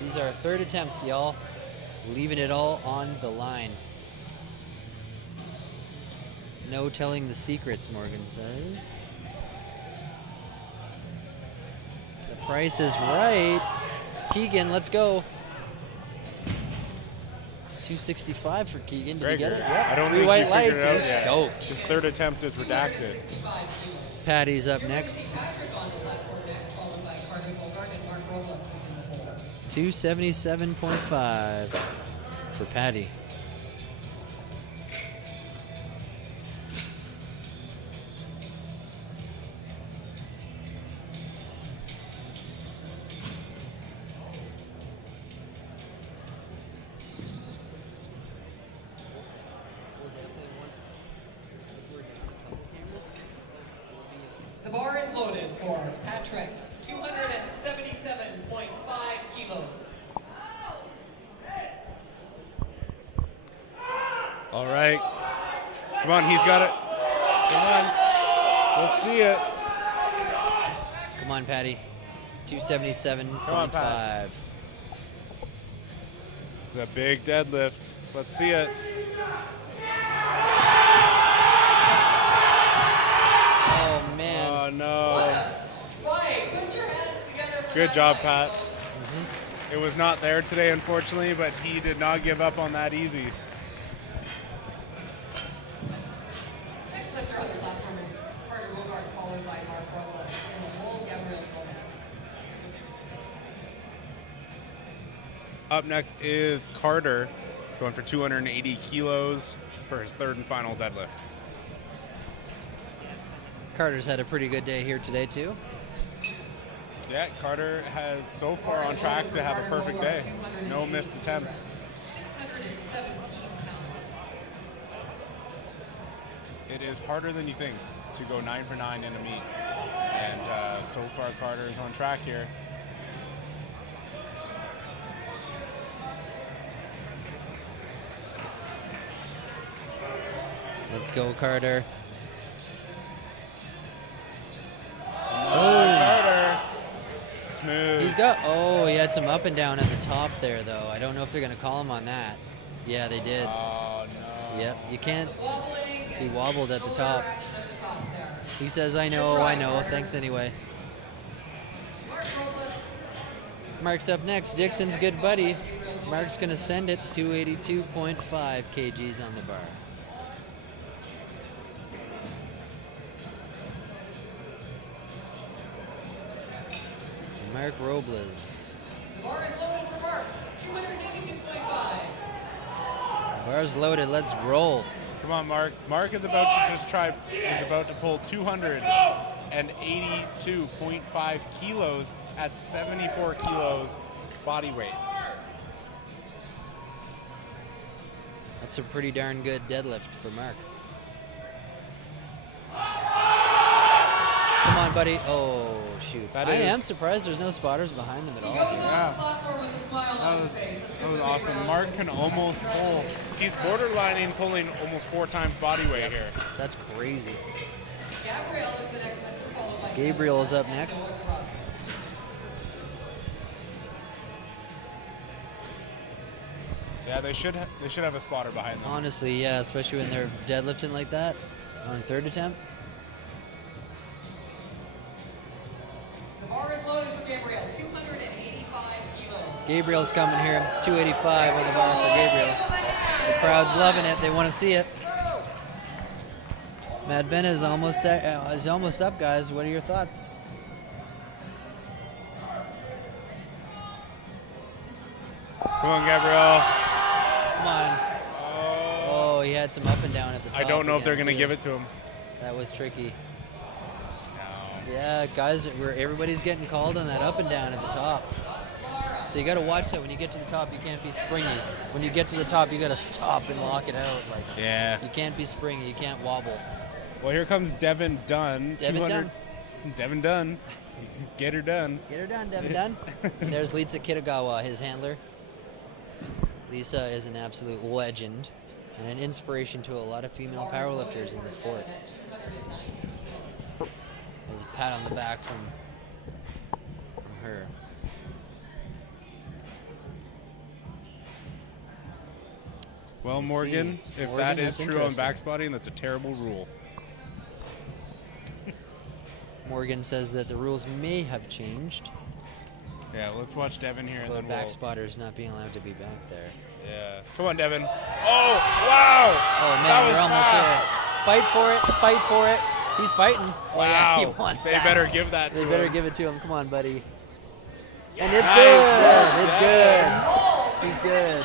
These are third attempts, y'all. Leaving it all on the line. No telling the secrets, Morgan says. The price is right. Keegan, let's go. 265 for Keegan. Did he get it? Yep. I don't 3 think white he figured lights. it out He's yet. stoked. His third attempt is redacted. Patty's up next. Patrick on the platform next, followed by Carter Bogart and Mark Robles is in the hole. 277.5 for Patty. The bar is loaded for Patrick, 277.5 kilos. All right. Come on, he's got it. Come on. Let's see it. Come on, Patty. 277.5. It's a big deadlift. Let's see it. Oh, man. Oh, no. Right, put your hands together for Good that job, fight. Pat. It was not there today, unfortunately, but he did not give up on that easy. Next lifter on the platform is Carter Bogart, followed by Mark Robles in the hole, Gabriel Gomez. Up next is Carter, going for 280 kilos for his third and final deadlift. Carter's had a pretty good day here today, too. Yeah, Carter has so far on track to have a perfect day. No missed attempts. 617 pounds. It is harder than you think to go 9 for 9 in a meet. And so far, Carter is on track here. Let's go, Carter. Carter. Smooth. He's got, oh, he had some up and down at the top there, though. I don't know if they're going to call him on that. Yeah, they did. Oh, no. Yep, you can't. He wobbled at the top. He says, I know. Thanks anyway. Mark's up next. Dixon's good buddy. Mark's going to send it. 282.5 kgs on the bar. Mark Robles. The bar is loaded for Mark, 282.5. Bar's loaded. Let's roll. Come on, Mark. Mark is about to pull 282.5 kilos at 74 kilos body weight. That's a pretty darn good deadlift for Mark. Come on, buddy. Oh, shoot. I am surprised there's no spotters behind them at all. Yeah. That was awesome. Mark can almost pull. He's borderlining pulling almost 4 times body weight here. That's crazy. Gabriel is the next lifter, followed by Gabriel is up next. Yeah, they should have a spotter behind them. Honestly, yeah, especially when they're deadlifting like that on third attempt. The bar is loaded for Gabriel, 285 kilos. Gabriel's coming here. 285 on the bar for Gabriel. The crowd's loving it. They want to see it. Mad Ben is almost up, guys. What are your thoughts? Come on, Gabriel. Come on. Oh, he had some up and down at the top. I don't know if they're again, going to too. give it to him. That was tricky. Yeah, guys, everybody's getting called on that up and down at the top. So you got to watch that. When you get to the top, you can't be springy. When you get to the top, you got to stop and lock it out. Like, yeah. You can't be springy. You can't wobble. Well, here comes Devin Dunn. Devin Dunn. Devin Dunn. Get her done. Get her done, Devin Dunn. And there's Lisa Kitagawa, his handler. Lisa is an absolute legend and an inspiration to a lot of female powerlifters in the sport. There's a pat on the back from her. Well, You Morgan, see. if Morgan, that is that's true on interesting. back spotting, that's a terrible rule. Morgan says that the rules may have changed. Yeah, let's watch Devin here. And Well, then back spotters not being allowed to be back there. Yeah. Come on, Devin. Oh, wow. Oh, man, That was we're almost fast. there. Fight for it. Fight for it. He's fighting. Oh, yeah, he Wow. wants They that. better give that They to better him. give it to him. Come on, buddy. And it's Nice. good. It's Yeah. good. He's good.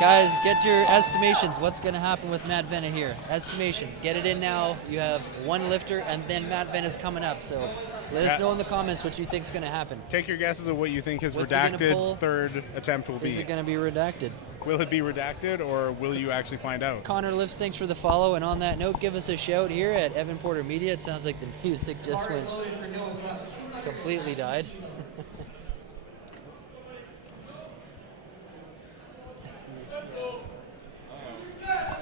Guys, get your estimations. What's going to happen with Matt Venna here? Estimations. Get it in now. You have one lifter, and then Matt Venna's coming up. So let us know in the comments what you think's going to happen. Take your guesses of what you think his What's he gonna redacted pull? third attempt will be. Is it going to be redacted? Will it be redacted, or will you actually find out? Connor Lifts, thanks for the follow. And on that note, give us a shout here at Evan Porter Media. It sounds like the music just went completely died.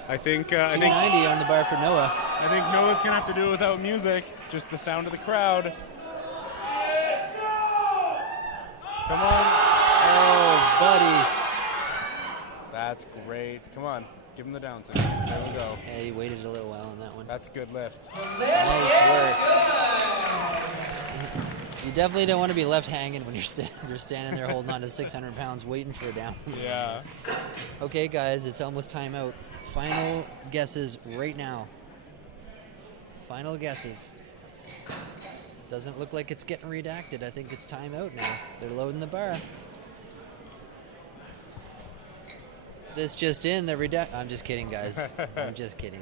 I think 290 on the bar for Noah. I think Noah's gonna have to do it without music, just the sound of the crowd. Come on. Oh, buddy. That's great. Come on, give him the down signal. There we go. Yeah, he waited a little while on that one. That's a good lift. Nice work. You definitely don't want to be left hanging when you're standing there holding on to 600 pounds waiting for a down. Yeah. Okay, guys, it's almost time out. Final guesses right now. Final guesses. Doesn't look like it's getting redacted. I think it's time out now. They're loading the bar. This just in, they're redact. I'm just kidding, guys. I'm just kidding.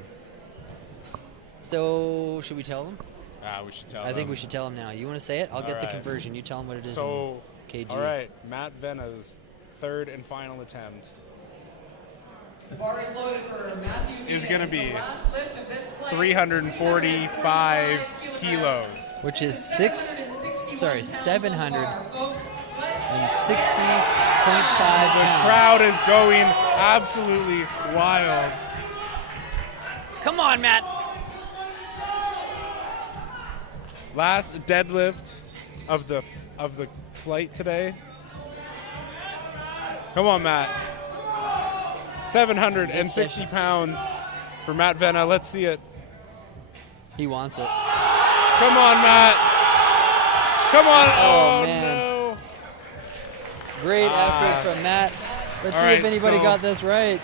So, should we tell them? We should tell I them. think we should tell them now. You want to say it? I'll All get the right. conversion. You tell them what it is So, in kg. all right, Matt Venna's third and final attempt The bar is loaded for Matthew. is going to be The last lift of this play, 345 kilos. Which is 760.5 The pounds. crowd is going absolutely wild. Come on, Matt. Last deadlift of the flight today. Come on, Matt. 760 pounds for Matt Venna. Let's see it. He wants it. Come on, Matt. Come on. Oh, Oh, man. no. Great effort from Matt. Let's All see right, if anybody so- got this right.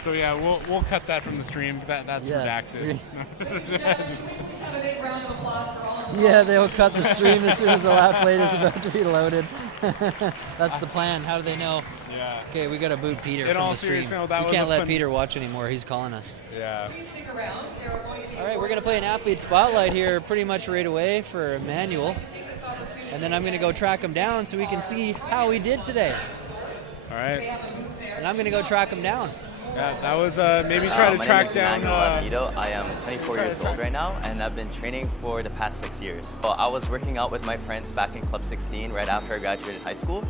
So yeah, we'll cut that from the stream. That's Yeah. redacted. Have a big round of applause for all of them. Yeah, they'll cut the stream as soon as the lap plate is about to be loaded. That's the plan. How do they know? Yeah. Okay, we got to boot Peter In from all the stream. seriousness, no, that We was can't a let fun- Peter watch anymore. He's calling us. Yeah. Please stick around. There are going to be All right, we're going to play an athlete spotlight here pretty much right away for Emmanuel. And then I'm going to go track him down so we can see how he did today. All right. And I'm going to go track him down. Yeah, that was maybe try to My track name is down. Emmanuel Alvido. I am 24 years old right now, and I've been training for the past 6 years. So I was working out with my friends back in Club 16 right after I graduated high school,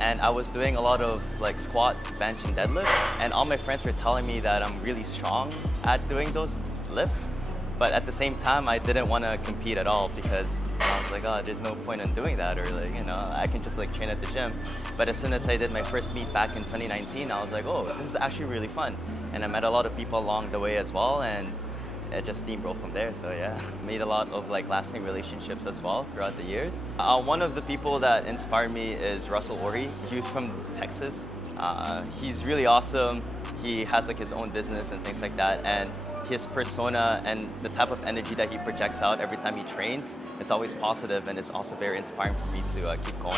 and I was doing a lot of like squat, bench, and deadlift. And all my friends were telling me that I'm really strong at doing those lifts, but at the same time, I didn't want to compete at all because I was like, oh, there's no point in doing that, or like, you know, I can just like train at the gym. But as soon as I did my first meet back in 2019, I was like, oh, this is actually really fun. And I met a lot of people along the way as well, and it just steamrolled from there. So yeah, made a lot of like lasting relationships as well throughout the years. One of the people that inspired me is Russell Ori. He was from Texas. He's really awesome. He has like his own business and things like that, and his persona and the type of energy that he projects out every time he trains, it's always positive, and it's also very inspiring for me to keep going.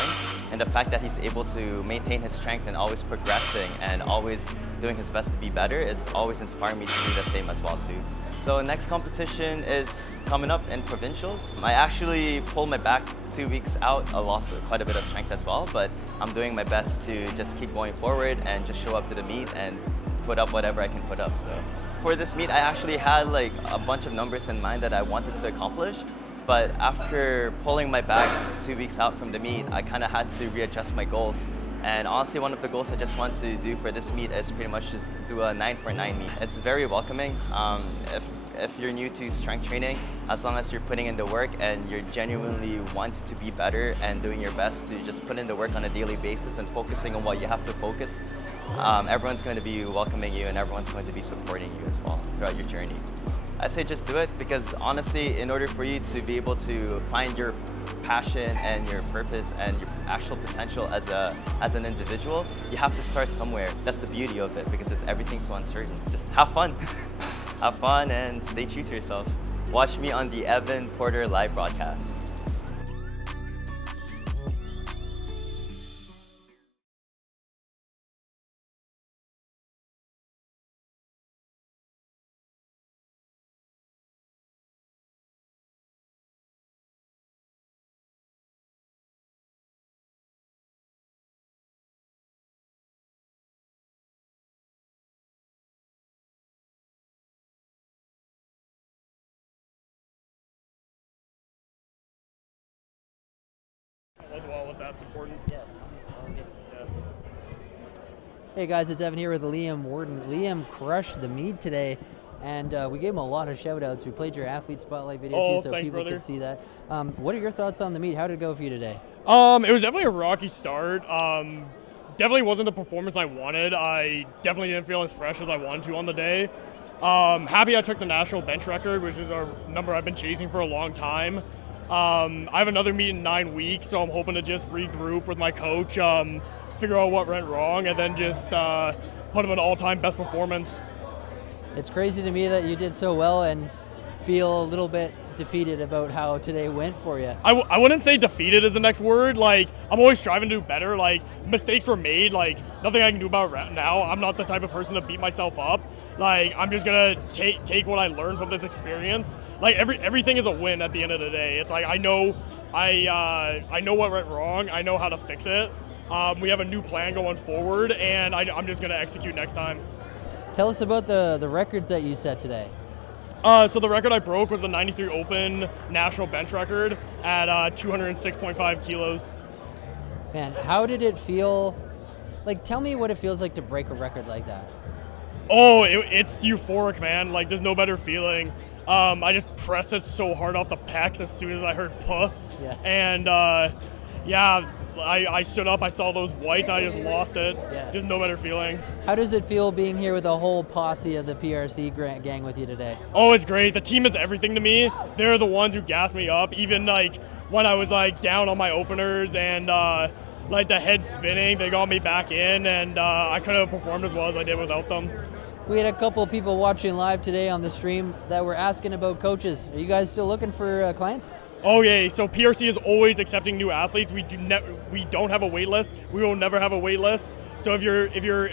And the fact that he's able to maintain his strength and always progressing and always doing his best to be better is always inspiring me to do the same as well too. So next competition is coming up in Provincials. I actually pulled my back 2 weeks out. I lost quite a bit of strength as well, but I'm doing my best to just keep going forward and just show up to the meet and put up whatever I can put up. So for this meet, I actually had like a bunch of numbers in mind that I wanted to accomplish. But after pulling my back 2 weeks out from the meet, I kind of had to readjust my goals. And honestly, one of the goals I just want to do for this meet is pretty much just do a 9-for-9 meet. It's very welcoming. If you're new to strength training, as long as you're putting in the work and you're genuinely wanting to be better and doing your best to just put in the work on a daily basis and focusing on what you have to focus, everyone's going to be welcoming you and everyone's going to be supporting you as well throughout your journey. I say just do it, because honestly, in order for you to be able to find your passion and your purpose and your actual potential as an individual, you have to start somewhere. That's the beauty of it, because everything's so uncertain. Just have fun. Have fun and stay true to yourself. Watch me on the Evan Porter live broadcast. As well, if that's important. Yeah. Hey guys, it's Evan here with Liam Warden. Liam crushed the meet today, and we gave him a lot of shout outs. We played your athlete spotlight video too, so thanks, people brother. could see that. What are your thoughts on the meet? How did it go for you today? It was definitely a rocky start. Definitely wasn't the performance I wanted. I definitely didn't feel as fresh as I wanted to on the day. Happy I took the national bench record, which is a number I've been chasing for a long time. I have another meet in 9 weeks, so I'm hoping to just regroup with my coach, figure out what went wrong, and then just put him an all-time best performance. It's crazy to me that you did so well and feel a little bit defeated about how today went for you. I wouldn't say defeated is the next word. Like, I'm always striving to do better. Like, mistakes were made. Like, nothing I can do about it right now. I'm not the type of person to beat myself up. Like, I'm just gonna take what I learned from this experience. Like, everything is a win at the end of the day. It's like I know what went wrong. I know how to fix it. We have a new plan going forward, and I'm just gonna execute next time. Tell us about the records that you set today. So the record I broke was the 93 Open national bench record at 206.5 kilos. Man, how did it feel? Like, tell me what it feels like to break a record like that. Oh, it's euphoric, man. Like, there's no better feeling. I just pressed it so hard off the pecs as soon as I heard puh. Yeah. And I stood up, I saw those whites, and I just lost it. Yeah. Just no better feeling. How does it feel being here with a whole posse of the PRC gang with you today? Oh, it's great. The team is everything to me. They're the ones who gas me up. Even like when I was like down on my openers and like the head spinning, they got me back in, and I couldn't have performed as well as I did without them. We had a couple of people watching live today on the stream that were asking about coaches. Are you guys still looking for clients? Oh yeah, so PRC is always accepting new athletes. We don't have a wait list. We will never have a wait list. So if you're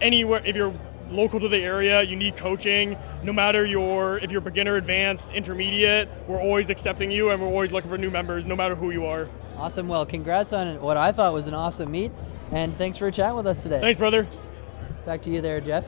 anywhere, if you're local to the area, you need coaching, no matter if you're beginner, advanced, intermediate, we're always accepting you, and we're always looking for new members, no matter who you are. Awesome. Well, congrats on what I thought was an awesome meet, and thanks for chatting with us today. Thanks, brother. Back to you there, Jeff.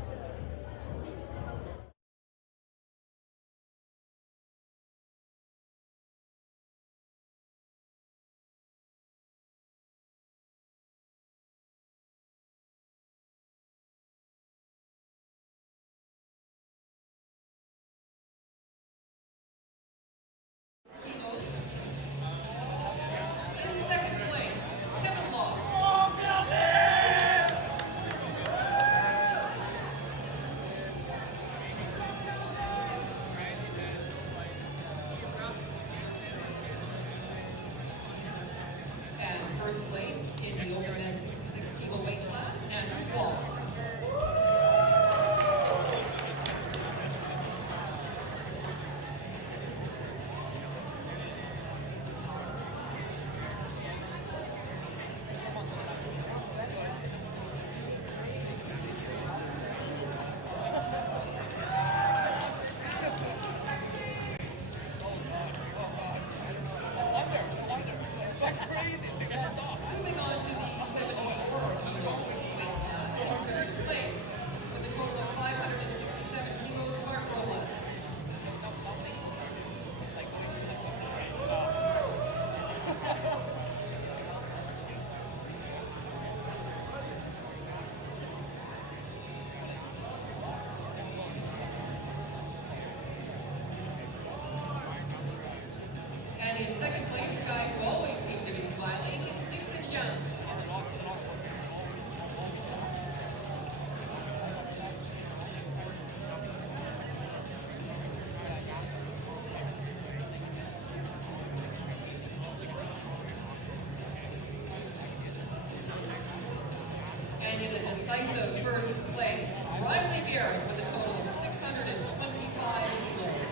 decisive first place, Riley Beard with a total of 625 kilos.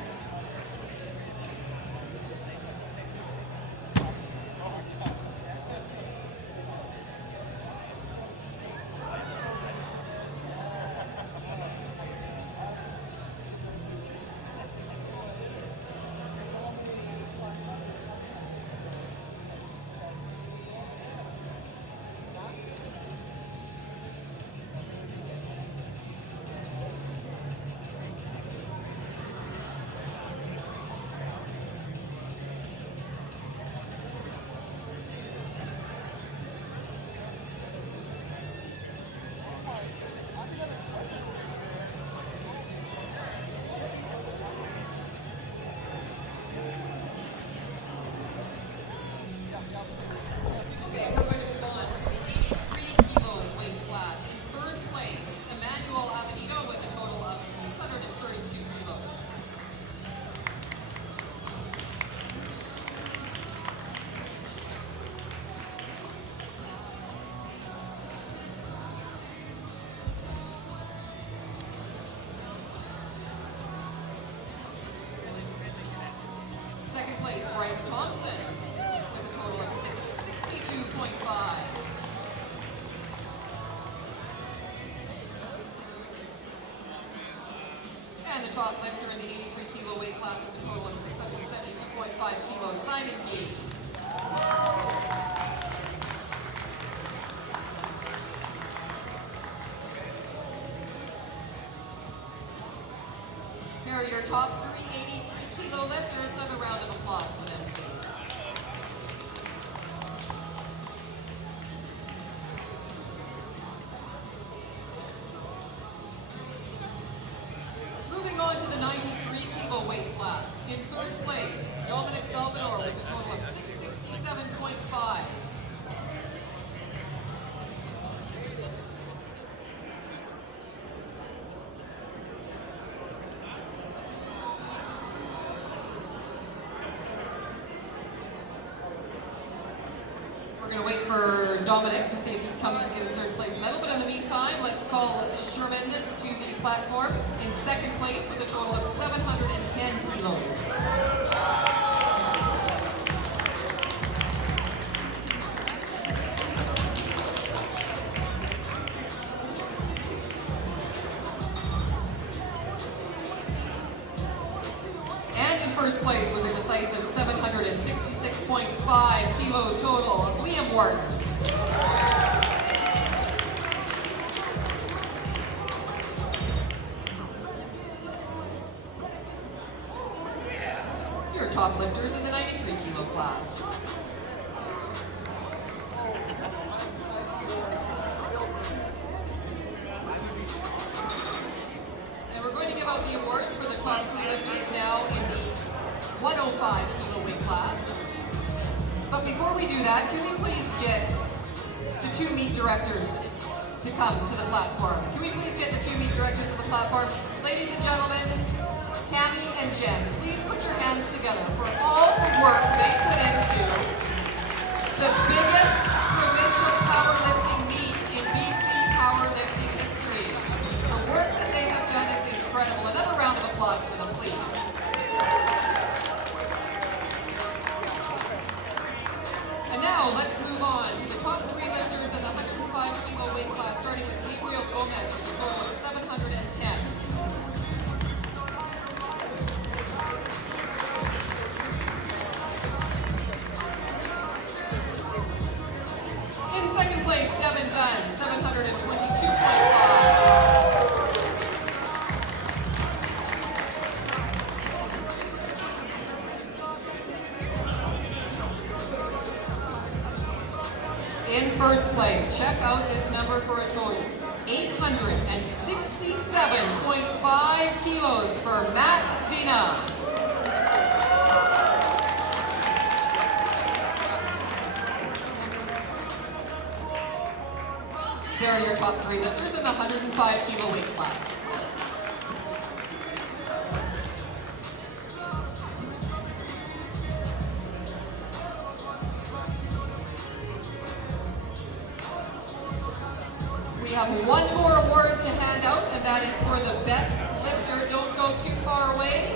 Okay, we're going to move on to the 83 kilo weight class. In third place, Emmanuel Avenito with a total of 632 kilos. Second place, Bryce Thompson with a total of 62.5. And the top lifter in the 83 kilo weight class with a total of 672.5 kilos. Signing, please. Here are your top 383 kilo lifters. Another round of applause for them, please. Moving on to the 93 kilo weight class. In third place, Dominic Salvador with a total of 667.5. We're going to wait for Dominic to see if he comes to get his third place medal, but in the meantime, let's call Sherman to the platform in second place with a total of 710 kilos. And in first place with a decisive 766.5 kilo total, Liam Wharton. Your top lifters in the 93 kilo class. And we're going to give out the awards for the top three lifters now in the 105 kilo weight class. But before we do that, can we please get the two meet directors to come to the platform? Can we please get the two meet directors to the platform? Ladies and gentlemen, Tammy and Jen, please put your hands together for all the work they put into the biggest provincial powerlifting meet in BC powerlifting history. The work that they have done is incredible. Another round of applause for them, please. And now let's move on to the top three lifters in the 105 kilo weight class, starting with Gabriel Gomez with a total of 710. In second place, Devin Gunn, 722.5. In first place, check out this number for a total, 867.5 kilos for Matt Vina. There are your top three lifters in the 105 kilo weight class. We have one more to hand out, and that is for the best lifter. Don't go too far away.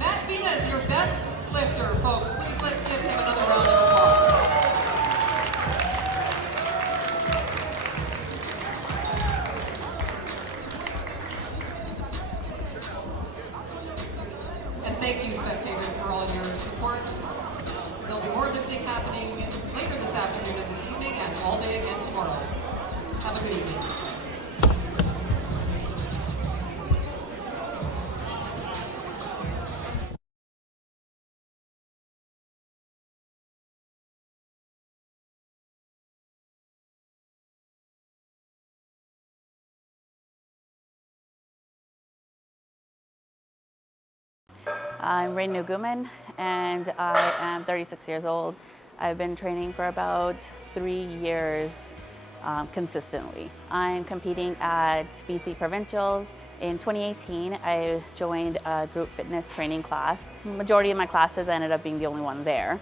Matt Vina is your best lifter, folks. Please let's give him another round of applause. And thank you, spectators, for all your support. There'll be more lifting happening later this afternoon and this evening and all day again tomorrow. Have a good evening. I'm Rain Nuguman, and I am 36 years old. I've been training for about 3 years consistently. I'm competing at BC Provincials. In 2018, I joined a group fitness training class. Majority of my classes ended up being the only one there.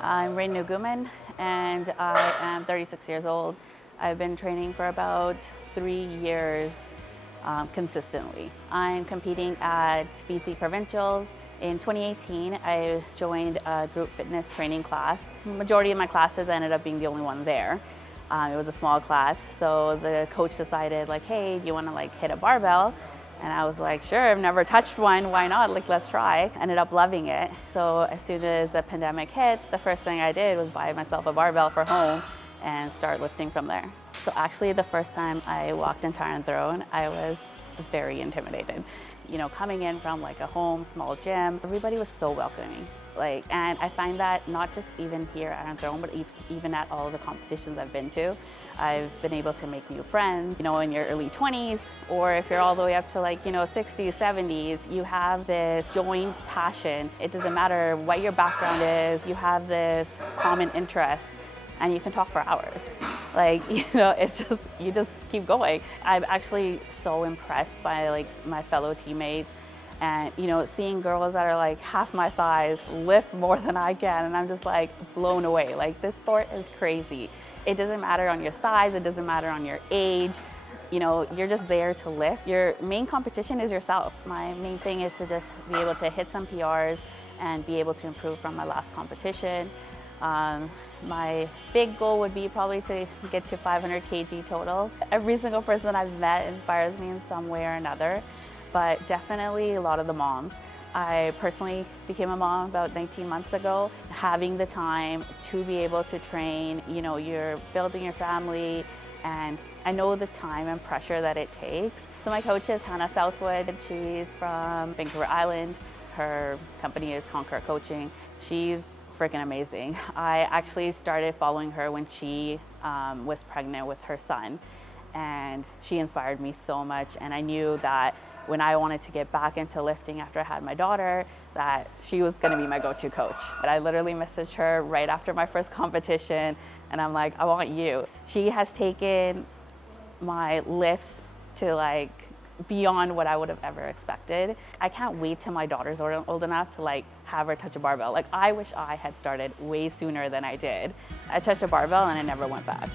I'm Rain Nuguman, and I am 36 years old. I've been training for about 3 years consistently. I'm competing at BC Provincials. In 2018, I joined a group fitness training class. Majority of my classes ended up being the only one there. It was a small class, so the coach decided, like, hey, do you want to like hit a barbell? And I was like, sure, I've never touched one, why not? Like, let's try. Ended up loving it. So as soon as the pandemic hit, the first thing I did was buy myself a barbell for home and start lifting from there. So actually the first time I walked into Iron Throne, I was very intimidated. You know, coming in from like a home, small gym, everybody was so welcoming. And I find that not just even here at Iron Throne, but even at all of the competitions I've been to, I've been able to make new friends, you know, in your early 20s, or if you're all the way up to like, you know, 60s, 70s, you have this joint passion. It doesn't matter what your background is, you have this common interest, and you can talk for hours. Like, you know, it's just, you just keep going. I'm actually so impressed by like my fellow teammates. And, you know, seeing girls that are like half my size lift more than I can, and I'm just like blown away. Like, this sport is crazy. It doesn't matter on your size, it doesn't matter on your age. You know, you're just there to lift. Your main competition is yourself. My main thing is to just be able to hit some PRs and be able to improve from my last competition. My big goal would be probably to get to 500 kg total. Every single person I've met inspires me in some way or another, but definitely a lot of the moms. I personally became a mom about 19 months ago. Having the time to be able to train, you know, you're building your family, and I know the time and pressure that it takes. So my coach is Hannah Southwood. She's from Vancouver Island. Her company is Conquer Coaching. She's freaking amazing. I actually started following her when she was pregnant with her son, and she inspired me so much, and I knew that when I wanted to get back into lifting after I had my daughter, that she was gonna be my go-to coach. But I literally messaged her right after my first competition, and I'm like, I want you. She has taken my lifts to like beyond what I would have ever expected. I can't wait till my daughter's old enough to like have her touch a barbell. Like, I wish I had started way sooner than I did. I touched a barbell and I never went back.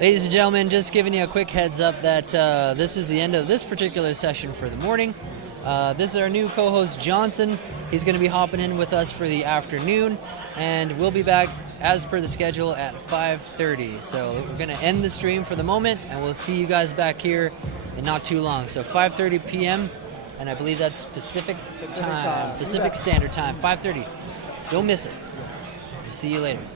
Ladies and gentlemen, just giving you a quick heads up that this is the end of this particular session for the morning. This is our new co-host, Johnson. He's going to be hopping in with us for the afternoon, and we'll be back as per the schedule at 5:30. So we're going to end the stream for the moment, and we'll see you guys back here in not too long. So 5:30 p.m., and I believe that's Pacific time, Pacific Standard Time, 5:30. Don't miss it. We'll see you later.